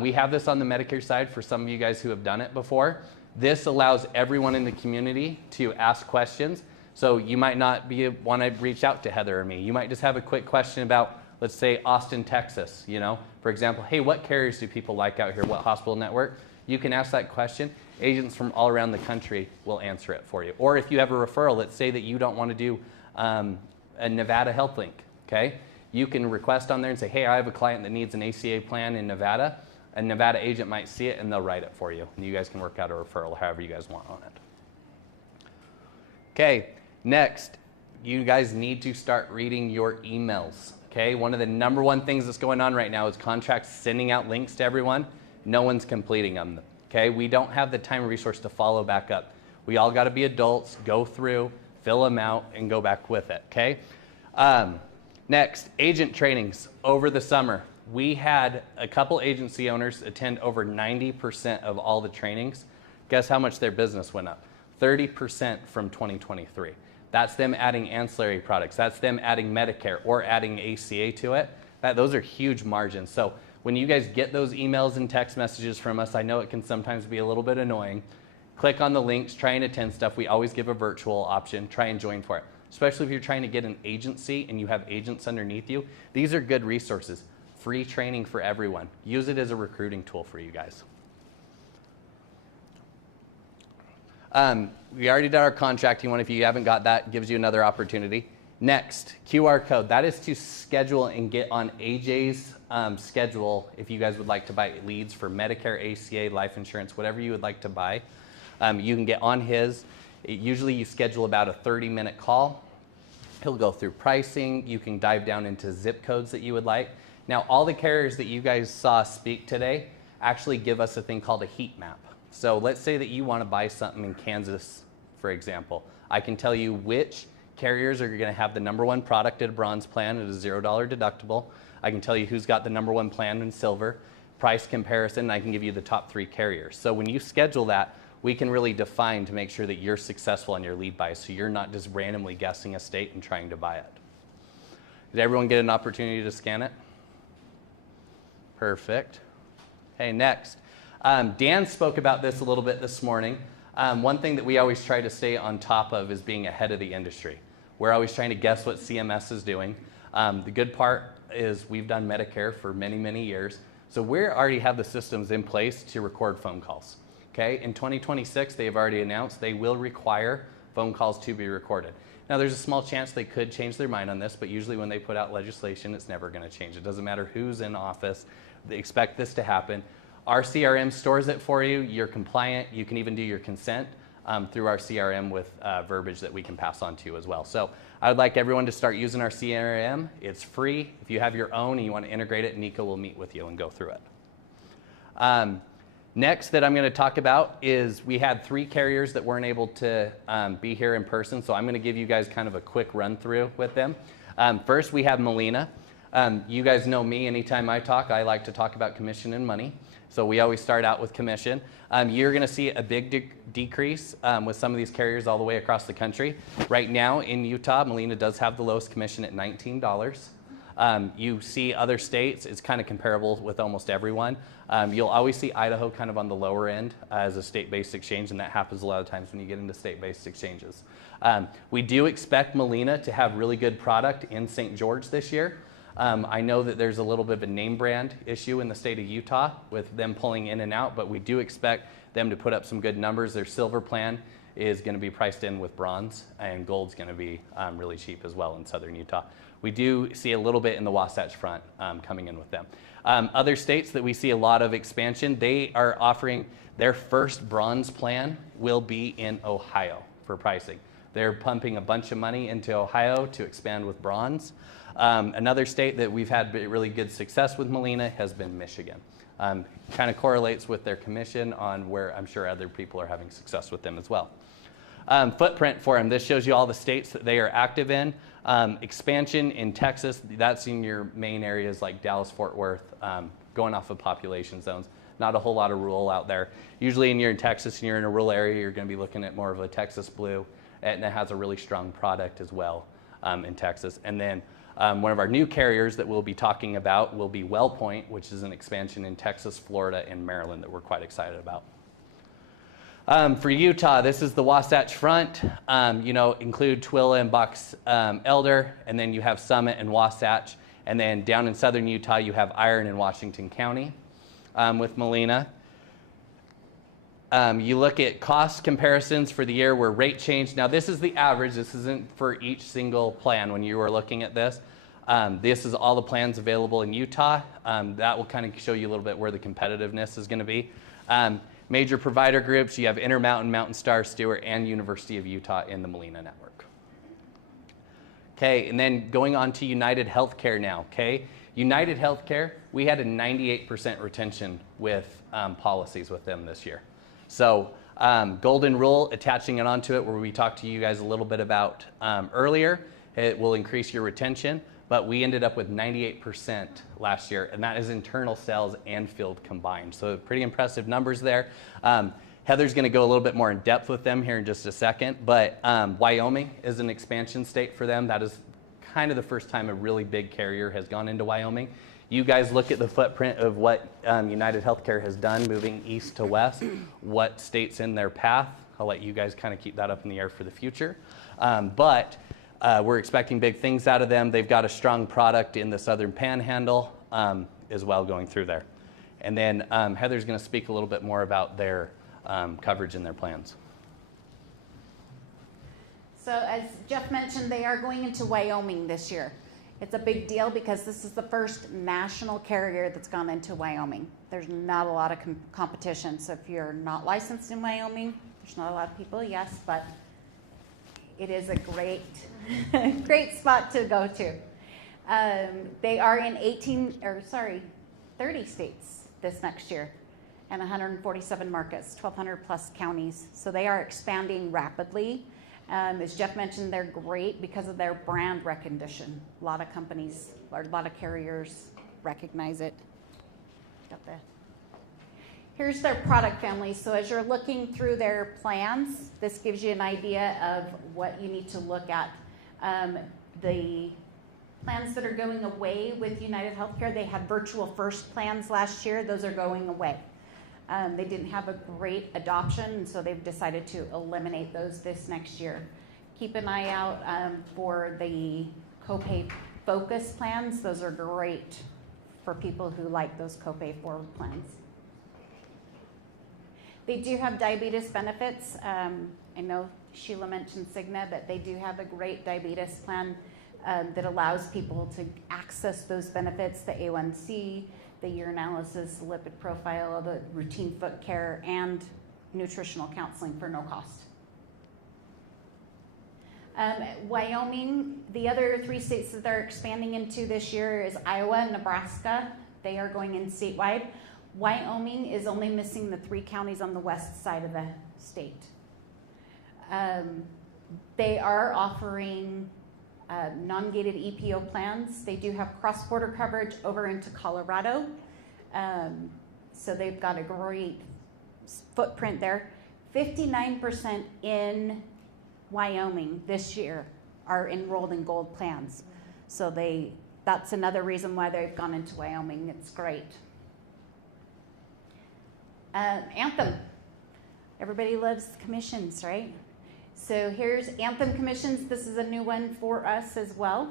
We have this on the Medicare side for some of you guys who have done it before. This allows everyone in the community to ask questions. So you might not want to reach out to Heather or me. You might just have a quick question about, let's say, Austin, Texas. You know, for example, hey, what carriers do people like out here? What hospital network? You can ask that question. Agents from all around the country will answer it for you. Or if you have a referral, let's say that you don't want to do a Nevada Health Link, okay? You can request on there and say, hey, I have a client that needs an ACA plan in Nevada. A Nevada agent might see it and they'll write it for you. And you guys can work out a referral however you guys want on it. Okay, next, you guys need to start reading your emails, okay? One of the number one things that's going on right now is contracts sending out links to everyone. No one's completing them, okay? We don't have the time or resource to follow back up. We all got to be adults, go through, fill them out, and go back with it, okay? Next, agent trainings over the summer. We had a couple agency owners attend over 90% of all the trainings. Guess how much their business went up? 30% from 2023. That's them adding ancillary products. That's them adding Medicare or adding ACA to it. Those are huge margins. So when you guys get those emails and text messages from us, I know it can sometimes be a little bit annoying. Click on the links, try and attend stuff. We always give a virtual option. Try and join for it. Especially if you're trying to get an agency and you have agents underneath you. These are good resources. Free training for everyone. Use it as a recruiting tool for you guys. We already did our contracting one. If you haven't got that, it gives you another opportunity. Next, QR code. That is to schedule and get on AJ's schedule if you guys would like to buy leads for Medicare, ACA, life insurance, whatever you would like to buy. You can get on his. Usually you schedule about a 30-minute call. He'll go through pricing. You can dive down into zip codes that you would like. Now, all the carriers that you guys saw speak today actually give us a thing called a heat map. So let's say that you want to buy something in Kansas, for example. I can tell you which carriers are going to have the #1 product at a bronze plan at a $0 deductible. I can tell you who's got the #1 plan in silver, price comparison, and I can give you the top 3 carriers. So when you schedule that, we can really define to make sure that you're successful on your lead buy, so you're not just randomly guessing a state and trying to buy it. Did everyone get an opportunity to scan it? Perfect. Okay, next. Dan spoke about this a little bit this morning. One thing that we always try to stay on top of is being ahead of the industry. We're always trying to guess what CMS is doing. The good part is we've done Medicare for many, many years. So we already have the systems in place to record phone calls. Okay, in 2026, they've already announced they will require phone calls to be recorded. Now, there's a small chance they could change their mind on this, but usually when they put out legislation, it's never going to change. It doesn't matter who's in office. They expect this to happen. Our CRM stores it for you. You're compliant. You can even do your consent through our CRM with verbiage that we can pass on to you as well. So I would like everyone to start using our CRM. It's free. If you have your own and you want to integrate it, Nico will meet with you and go through it. Next that I'm going to talk about is we had 3 carriers that weren't able to be here in person, so I'm going to give you guys kind of a quick run through with them. First, we have Molina. You guys know me. Anytime I talk, I like to talk about commission and money. So we always start out with commission. You're going to see a big decrease with some of these carriers all the way across the country. Right now in Utah, Molina does have the lowest commission at $19. You see other states, it's kind of comparable with almost everyone. You'll always see Idaho kind of on the lower end as a state-based exchange, and that happens a lot of times when you get into state-based exchanges. We do expect Molina to have really good product in St. George this year. I know that there's a little bit of a name brand issue in the state of Utah with them pulling in and out, but we do expect them to put up some good numbers. Their silver plan is going to be priced in with bronze, and gold's going to be really cheap as well in southern Utah. We do see a little bit in the Wasatch Front coming in with them. Other states that we see a lot of expansion, they are offering their first bronze plan will be in Ohio for pricing. They're pumping a bunch of money into Ohio to expand with bronze. Another state that we've had really good success with Molina has been Michigan. Kind of correlates with their commission on where I'm sure other people are having success with them as well. Footprint for them, this shows you all the states that they are active in. Expansion in Texas, that's in your main areas like Dallas, Fort Worth, going off of population zones. Not a whole lot of rural out there. Usually when you're in Texas and you're in a rural area, you're going to be looking at more of a Texas Blue. Aetna has a really strong product as well in Texas. And then one of our new carriers that we'll be talking about will be WellPoint, which is an expansion in Texas, Florida, and Maryland that we're quite excited about. For Utah, this is the Wasatch Front. Include Twila and Box Elder, and then you have Summit and Wasatch. And then down in southern Utah, you have Iron and Washington County with Molina. You look at cost comparisons for the year where rate change. Now, this is the average. This isn't for each single plan when you were looking at this. This is all the plans available in Utah. That will kind of show you a little bit where the competitiveness is going to be. Major provider groups, you have Intermountain, Mountain Star, Stewart, and University of Utah in the Molina network. Okay, and then going on to United Healthcare now, okay? United Healthcare, we had a 98% retention with policies with them this year. So golden rule, attaching it onto it, where we talked to you guys a little bit about earlier, it will increase your retention, but we ended up with 98% last year, and that is internal sales and field combined. So pretty impressive numbers there. Heather's going to go a little bit more in depth with them here in just a second, but Wyoming is an expansion state for them. That is kind of the first time a really big carrier has gone into Wyoming. You guys look at the footprint of what United Healthcare has done moving east to west, what states in their path. I'll let you guys kind of keep that up in the air for the future. But we're expecting big things out of them. They've got a strong product in the Southern Panhandle as well going through there. And then Heather's going to speak a little bit more about their coverage and their plans. So as Jeff mentioned, they are going into Wyoming this year. It's a big deal because this is the first national carrier that's gone into Wyoming. There's not a lot of competition. So if you're not licensed in Wyoming, there's not a lot of people, yes, but it is a great, great spot to go to. They are in 30 states this next year and 147 markets, 1,200 plus counties. So they are expanding rapidly. As Jeff mentioned, they're great because of their brand recognition. A lot of companies, or a lot of carriers recognize it. Here's their product family. So as you're looking through their plans, this gives you an idea of what you need to look at. The plans that are going away with United Healthcare, they had virtual first plans last year. Those are going away. They didn't have a great adoption, and so they've decided to eliminate those this next year. Keep an eye out for the copay focus plans. Those are great for people who like those copay forward plans. They do have diabetes benefits. I know Sheila mentioned Cigna, but they do have a great diabetes plan that allows people to access those benefits, the A1C, the urinalysis, the lipid profile, the routine foot care, and nutritional counseling for no cost. Wyoming, the other 3 states that they're expanding into this year is Iowa and Nebraska. They are going in statewide. Wyoming is only missing the 3 counties on the west side of the state. They are offering non-gated EPO plans. They do have cross-border coverage over into Colorado. So they've got a great footprint there. 59% in Wyoming this year are enrolled in gold plans. So that's another reason why they've gone into Wyoming. It's great. Anthem. Everybody loves commissions, right? So here's Anthem commissions. This is a new one for us as well.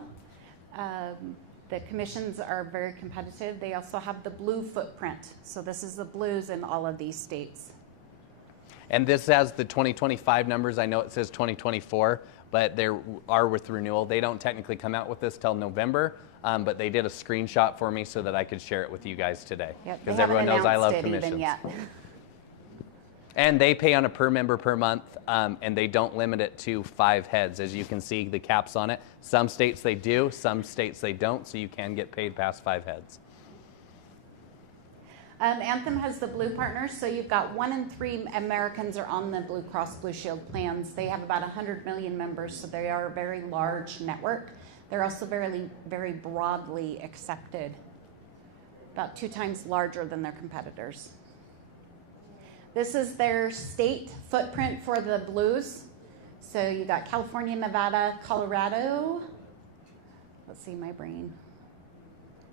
The commissions are very competitive. They also have the blue footprint. So this is the blues in all of these states. And this has the 2025 numbers. I know it says 2024, but they are with renewal. They don't technically come out with this till November, but they did a screenshot for me so that I could share it with you guys today. Because everyone knows I love commissions. And they pay on a per member per month, and they don't limit it to 5 heads. As you can see, the caps on it. Some states they do, some states they don't, so you can get paid past 5 heads. Anthem has the Blue partners, so you've got 1 in 3 Americans are on the Blue Cross Blue Shield plans. They have about 100 million members, so they are a very large network. They're also very, very broadly accepted, about 2 times larger than their competitors. This is their state footprint for the Blues. So you got California, Nevada, Colorado. Let's see, my brain.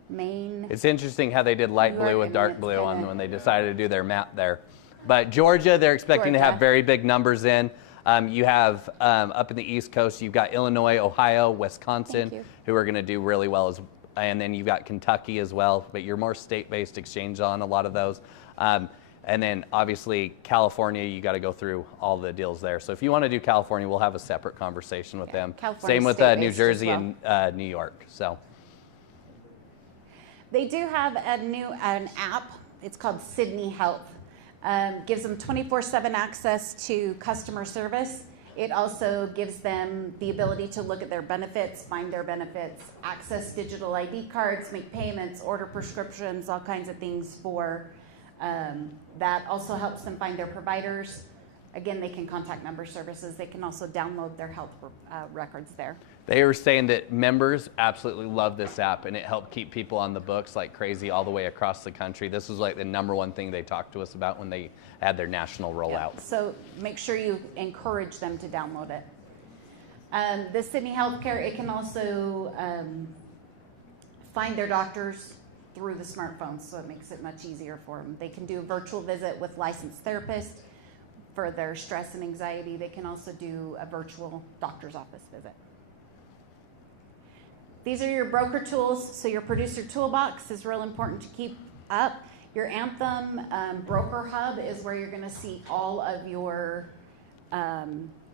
Maine. It's interesting how they did light blue with dark blue on when they decided to do their map there. But Georgia, they're expecting to have very big numbers in. You have up in the East Coast, you've got Illinois, Ohio, Wisconsin, who are going to do really well, and then you've got Kentucky as well. But you're more state-based exchange on a lot of those. And then obviously California, you got to go through all the deals there. So if you want to do California, we'll have a separate conversation with them. Same with New Jersey and New York. So they do have an app. It's called Sydney Health. Gives them 24/7 access to customer service. It also gives them the ability to look at their benefits, find their benefits, access digital ID cards, make payments, order prescriptions, all kinds of things for that. Also helps them find their providers. Again, they can contact member services. They can also download their health records there. They were saying that members absolutely love this app, and it helped keep people on the books like crazy all the way across the country. This was like the #1 thing they talked to us about when they had their national rollout. So make sure you encourage them to download it. The Sydney Healthcare, it can also find their doctors through the smartphone, so it makes it much easier for them. They can do a virtual visit with licensed therapists for their stress and anxiety. They can also do a virtual doctor's office visit. These are your broker tools. So your producer toolbox is real important to keep up. Your Anthem broker hub is where you're going to see all of your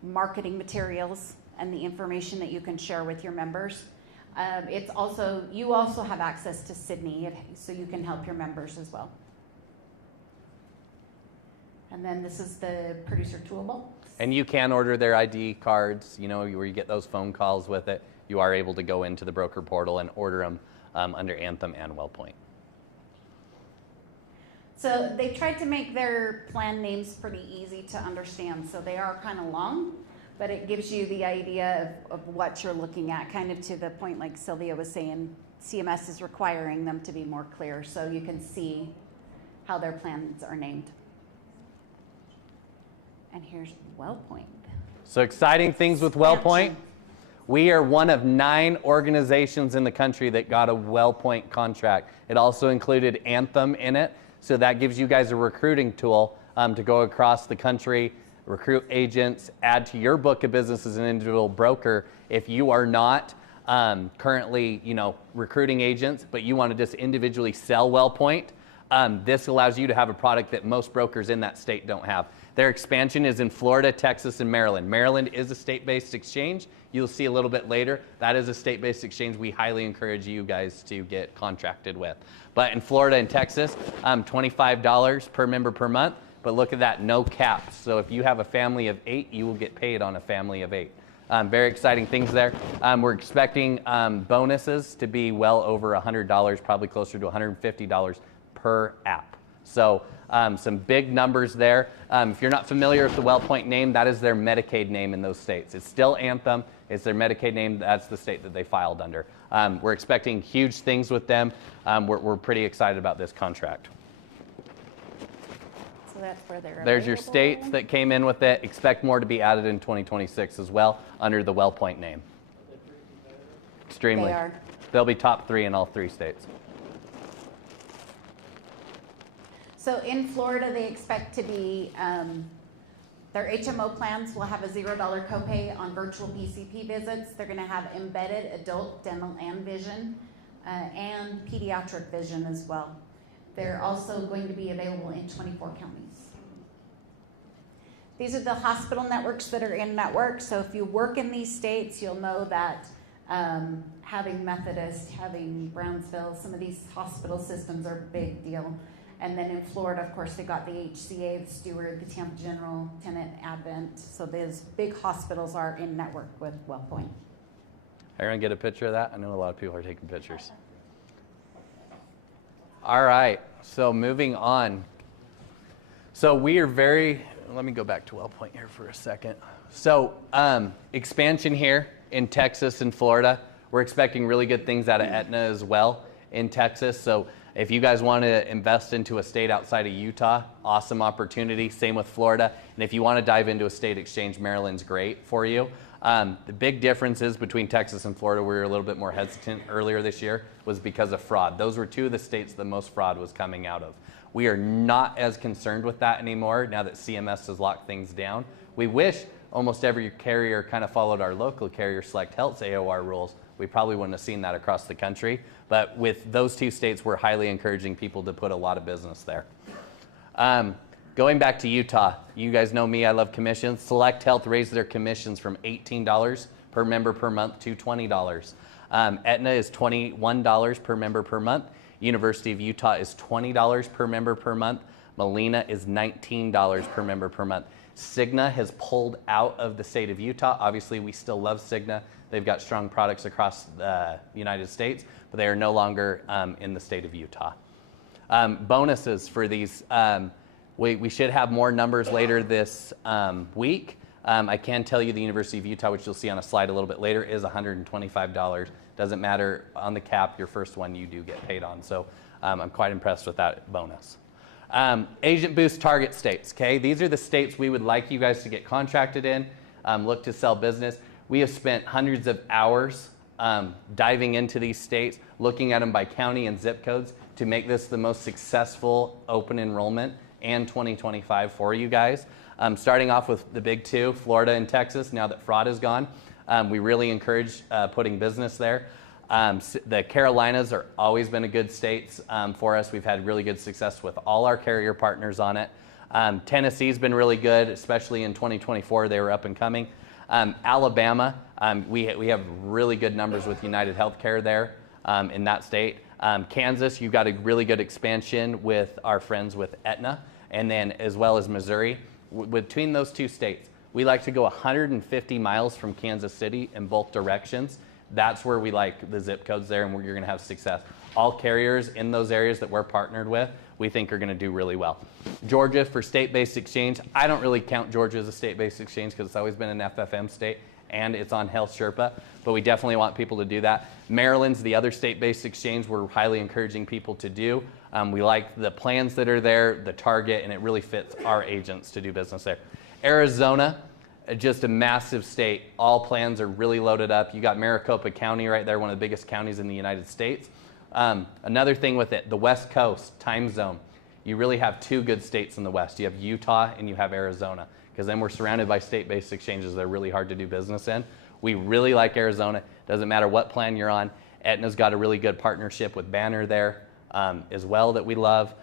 marketing materials and the information that you can share with your members. You also have access to Sydney, so you can help your members as well. And then this is the producer toolbox. And you can order their ID cards, where you get those phone calls with it. You are able to go into the broker portal and order them under Anthem and WellPoint. So they tried to make their plan names pretty easy to understand. So they are kind of long, but it gives you the idea of what you're looking at, kind of to the point like Sylvia was saying, CMS is requiring them to be more clear so you can see how their plans are named. And here's WellPoint. So exciting things with WellPoint. We are one of 9 organizations in the country that got a WellPoint contract. It also included Anthem in it. So that gives you guys a recruiting tool to go across the country, recruit agents, add to your book of business as an individual broker. If you are not currently, recruiting agents, but you want to just individually sell WellPoint, this allows you to have a product that most brokers in that state don't have. Their expansion is in Florida, Texas, and Maryland. Maryland is a state-based exchange. You'll see a little bit later. That is a state-based exchange we highly encourage you guys to get contracted with. But in Florida and Texas, $25 per member per month. But look at that, no caps. So if you have a family of 8, you will get paid on a family of 8. Very exciting things there. We're expecting bonuses to be well over $100, probably closer to $150 per app. So some big numbers there. If you're not familiar with the WellPoint name, that is their Medicaid name in those states. It's still Anthem. It's their Medicaid name. That's the state that they filed under. We're expecting huge things with them. We're pretty excited about this contract. So that's where they're There's your states that came in with it. Expect more to be added in 2026 as well under the WellPoint name. Extremely. They are. They'll be top 3 in all 3 states. So in Florida, they expect to be, their HMO plans will have a $0 copay on virtual PCP visits. They're going to have embedded adult, dental, and vision, and pediatric vision as well. They're also going to be available in 24 counties. These are the hospital networks that are in network. So if you work in these states, you'll know that having Methodist, having Brownsville, some of these hospital systems are a big deal. And then in Florida, of course, they got the HCA, the Steward, the Tampa General, Tenet, Advent. So those big hospitals are in network with WellPoint. Everyone get a picture of that? I know a lot of people are taking pictures. All right, so moving on. So we are let me go back to WellPoint here for a second. So expansion here in Texas and Florida. We're expecting really good things out of Aetna as well in Texas. So if you guys want to invest into a state outside of Utah, awesome opportunity. Same with Florida. And if you want to dive into a state exchange, Maryland's great for you. The big differences between Texas and Florida, where we were a little bit more hesitant earlier this year, was because of fraud. Those were two of the states the most fraud was coming out of. We are not as concerned with that anymore now that CMS has locked things down. We wish almost every carrier kind of followed our local carrier Select Health's AOR rules. We probably wouldn't have seen that across the country. But with those two states, we're highly encouraging people to put a lot of business there. Going back to Utah, you guys know me, I love commissions. Select Health raised their commissions from $18 per member per month to $20. Aetna is $21 per member per month. University of Utah is $20 per member per month. Molina is $19 per member per month. Cigna has pulled out of the state of Utah. Obviously, we still love Cigna. They've got strong products across the United States, but they are no longer in the state of Utah. Bonuses for these. We should have more numbers later this week. I can tell you the University of Utah, which you'll see on a slide a little bit later, is $125. Doesn't matter on the cap, your first one you do get paid on. So I'm quite impressed with that bonus. Agent Boost target states, okay? These are the states we would like you guys to get contracted in, look to sell business. We have spent hundreds of hours diving into these states, looking at them by county and zip codes to make this the most successful open enrollment and 2025 for you guys. Starting off with the big two, Florida and Texas, now that fraud is gone. We really encourage putting business there. The Carolinas are always been a good states for us. We've had really good success with all our carrier partners on it. Tennessee's been really good, especially in 2024. They were up and coming. Alabama, we have really good numbers with United Healthcare there in that state. Kansas, you've got a really good expansion with our friends with Aetna, and then as well as Missouri. Between those two states, we like to go 150 miles from Kansas City in both directions. That's where we like the zip codes there and where you're going to have success. All carriers in those areas that we're partnered with, we think are going to do really well. Georgia for state-based exchange. I don't really count Georgia as a state-based exchange because it's always been an FFM state and it's on Health Sherpa, but we definitely want people to do that. Maryland's the other state-based exchange we're highly encouraging people to do. We like the plans that are there, the target, and it really fits our agents to do business there. Arizona, just a massive state. All plans are really loaded up. You got Maricopa County right there, one of the biggest counties in the United States. Another thing with it, the West Coast time zone. You really have two good states in the West. You have Utah and you have Arizona, because then we're surrounded by state-based exchanges that are really hard to do business in. We really like Arizona. Doesn't matter what plan you're on. Aetna's got a really good partnership with Banner there as well that we love.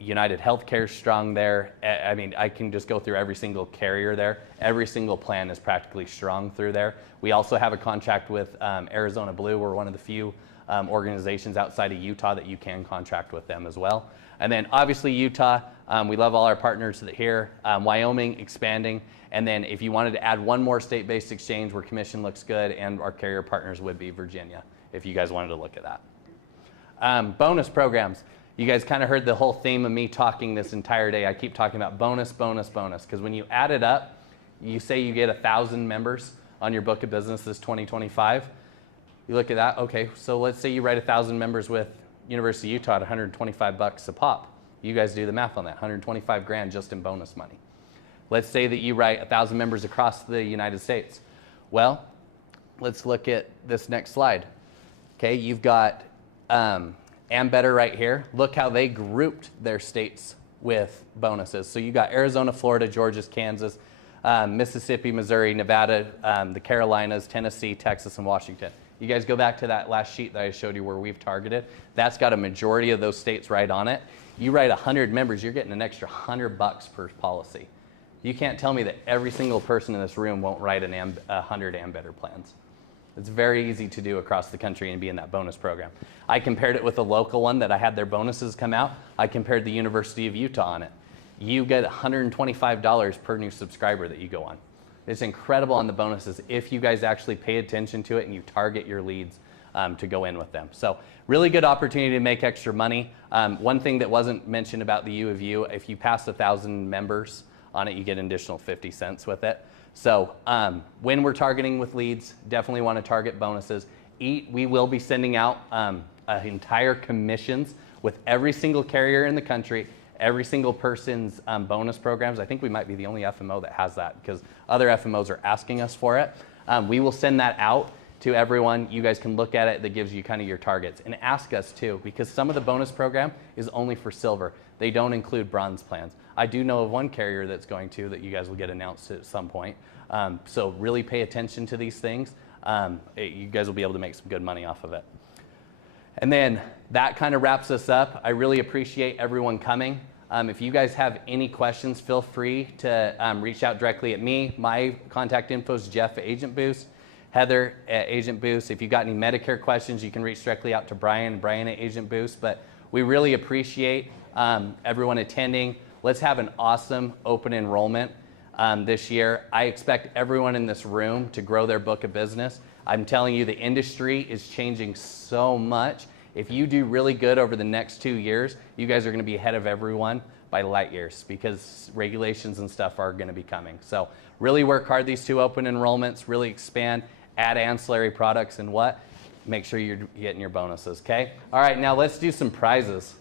United Healthcare's strong there. I mean, I can just go through every single carrier there. Every single plan is practically strong through there. We also have a contract with Arizona Blue. We're one of the few organizations outside of Utah that you can contract with them as well. And then obviously Utah, we love all our partners here. Wyoming expanding. And then if you wanted to add one more state-based exchange where commission looks good and our carrier partners would be Virginia, if you guys wanted to look at that. Bonus programs. You guys kind of heard the whole theme of me talking this entire day. I keep talking about bonus, bonus, bonus, because when you add it up, you say you get 1,000 members on your book of business this 2025. You look at that, okay, so let's say you write 1,000 members with University of Utah at $125 a pop. You guys do the math on that, 125 grand just in bonus money. Let's say that you write 1,000 members across the United States. Well, let's look at this next slide. Okay, you've got Ambetter right here. Look how they grouped their states with bonuses. So you got Arizona, Florida, Georgia, Kansas, Mississippi, Missouri, Nevada, the Carolinas, Tennessee, Texas, and Washington. You guys go back to that last sheet that I showed you where we've targeted. That's got a majority of those states right on it. You write 100 members, you're getting an extra $100 per policy. You can't tell me that every single person in this room won't write 100 and better plans. It's very easy to do across the country and be in that bonus program. I compared it with a local one that I had their bonuses come out. I compared the University of Utah on it. You get $125 per new subscriber that you go on. It's incredible on the bonuses if you guys actually pay attention to it and you target your leads to go in with them. So really good opportunity to make extra money. One thing that wasn't mentioned about the U of U, if you pass 1,000 members on it, you get an additional 50 cents with it. So when we're targeting with leads, definitely want to target bonuses. We will be sending out entire commissions with every single carrier in the country, every single person's bonus programs. I think we might be the only FMO that has that because other FMOs are asking us for it. We will send that out to everyone. You guys can look at it. That gives you kind of your targets. And ask us too, because some of the bonus program is only for silver. They don't include bronze plans. I do know of one carrier that's going to that you guys will get announced at some point. So really pay attention to these things. You guys will be able to make some good money off of it. And then that kind of wraps us up. I really appreciate everyone coming. If you guys have any questions, feel free to reach out directly at me. My contact info is Jeff at Agent Boost, Heather at Agent Boost. If you got any Medicare questions, you can reach directly out to Brian at Agent Boost. But we really appreciate everyone attending. Let's have an awesome open enrollment this year. I expect everyone in this room to grow their book of business. I'm telling you, the industry is changing so much. If you do really good over the next 2 years, you guys are going to be ahead of everyone by light years because regulations and stuff are going to be coming. So really work hard these 2 open enrollments, really expand, add ancillary products, and what? Make sure you're getting your bonuses, okay? All right, now let's do some prizes.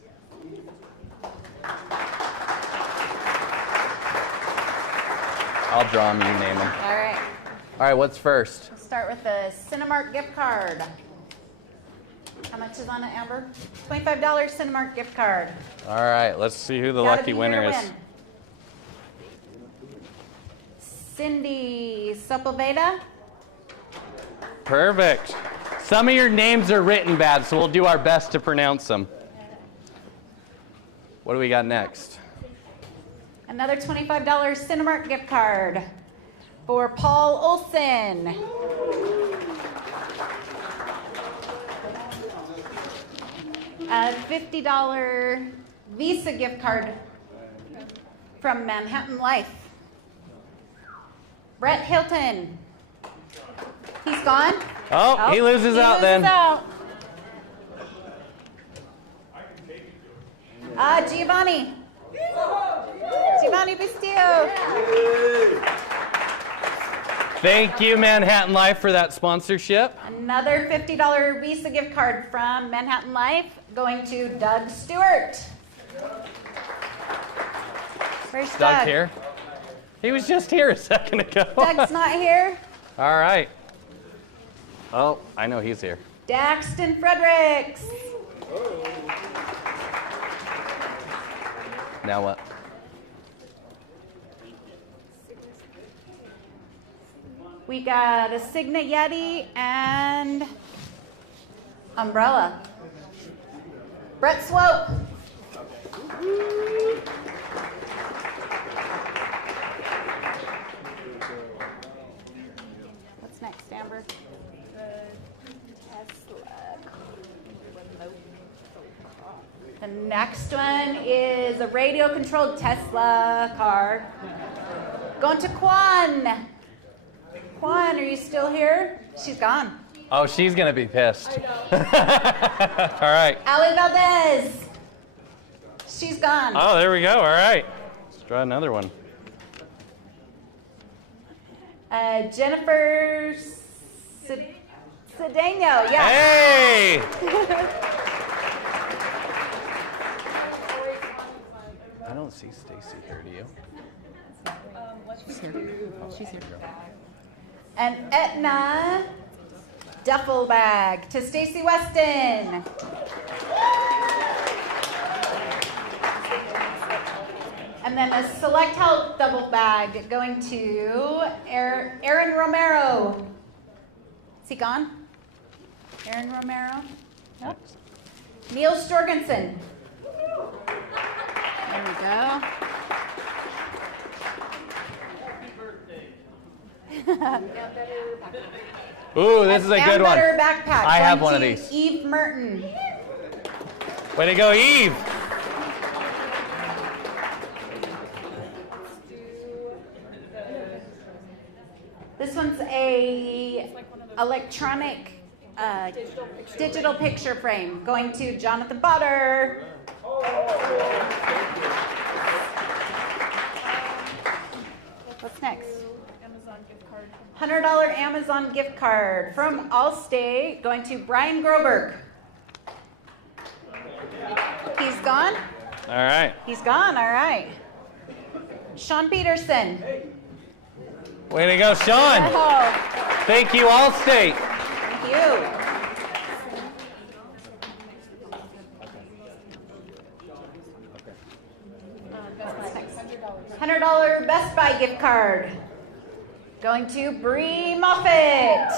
I'll draw them, you name them. All right. All right, what's first? We'll start with the Cinemark gift card. How much is on it, Amber? $25 Cinemark gift card. All right, let's see who the Gotta lucky be winner here to is. win. Cindy Sepulveda. Perfect. Some of your names are written bad, so we'll do our best to pronounce them. What do we got next? Another $25 Cinemark gift card for Paul Olson. A $50 Visa gift card from Manhattan Life. Brett Hilton. He's gone. Oh, he loses out then. Out. Giovanni. Giovanni Bustillo. Thank you, Manhattan Life, for that sponsorship. Another $50 Visa gift card from Manhattan Life going to Doug Stewart. Where's Doug? Doug here? He was just here a second ago. Doug's not here. All right. Oh, I know he's here. Daxton Fredericks. Now what? We got a Signet Yeti and umbrella. Brett Swope. What's next, Amber? The next one is a radio-controlled Tesla car. Going to Kwan. Kwan, are you still here? She's gone. Oh, she's going to be pissed. All right. Ali Valdez. She's gone. Oh, there we go. All right. Let's draw another one. Jennifer Cedeno. Yeah. Hey! I don't see Stacy here, do you? She's here. She's here. An Etna duffel bag to Stacy Weston. And then a Select Health double bag going to Aaron Romero. Is he gone? Aaron Romero? Nope. Neil Jorgensen. There we go. Ooh, this is a good one. Better backpack. I have Going one of to these. Eve Merton. Way to go, Eve. This one's a electronic digital picture frame. Going to Jonathan Potter. What's next? $100 Amazon gift card from Allstate. Going to Brian Groberg. He's gone? All right. He's gone, all right. Sean Peterson. Way to go, Sean. Oh, Thank you, Allstate. thank you. $100 Best Buy gift card. Going to Bree Moffitt.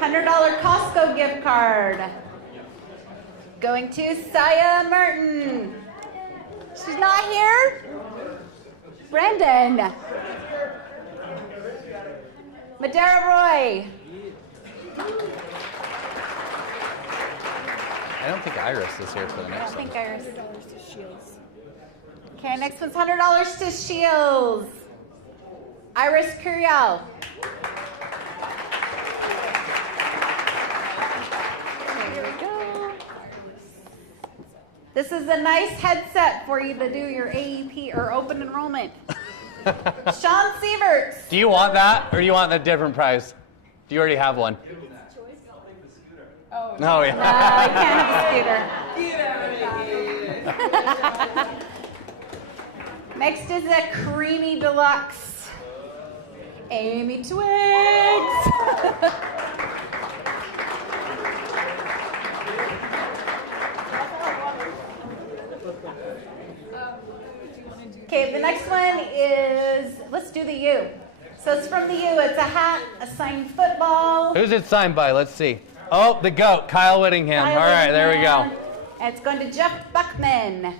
$100 Costco gift card. Going to Saya Merton. She's not here? Brendan. Madera Roy. I don't think Iris is here for the I next don't one. think Iris. Okay, next one's $100 to Shields. Iris Curiel. There we go. This is a nice headset for you to do your AEP or open enrollment. Sean Sieverts. Do you want that, or do you want a different prize? Do you already have one? Oh, no, yeah. No, I can't have a scooter. Next is a creamy deluxe. Amy Twigs. Okay, the next one is, let's do the U. So it's from the U. It's a hat, a signed football. Who's it signed by? Let's see. Oh, the GOAT, Kyle Whittingham. Kyle All right, there we go. Whittingham. And it's going to Jeff Buckman.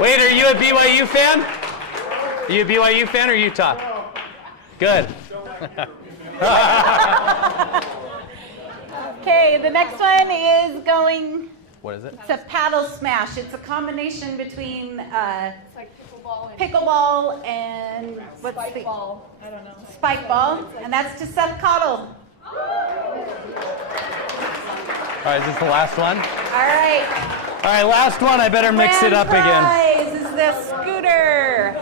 Wait, are you a BYU fan? Are you a BYU fan or Utah? Good. Okay, the next one is going, What is it? it's a paddle smash. It's a combination between It's like pickleball and what's spike the ball. I don't know. spike ball, and that's to Seth Cottle. All right, is this the last one? All right. All right, last one. I better mix it up again. Prize is the scooter.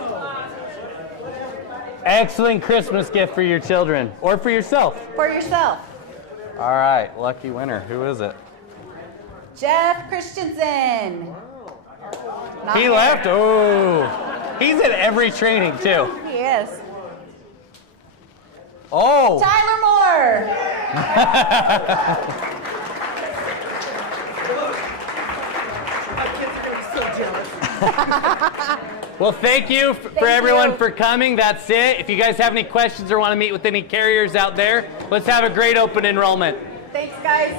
Excellent Christmas gift for your children or for yourself. For yourself. All right, lucky winner. Who is it? Jeff Christensen. Not He here. left. Oh, he's at every training too. He is. Oh. Tyler Moore. Well, thank you for everyone for coming. That's it. If you guys have any questions or want to meet with any carriers out there, let's have a great open enrollment. Thanks, guys.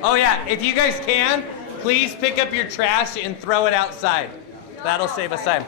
Oh yeah, if you guys can, please pick up your trash and throw it outside. That'll save us time.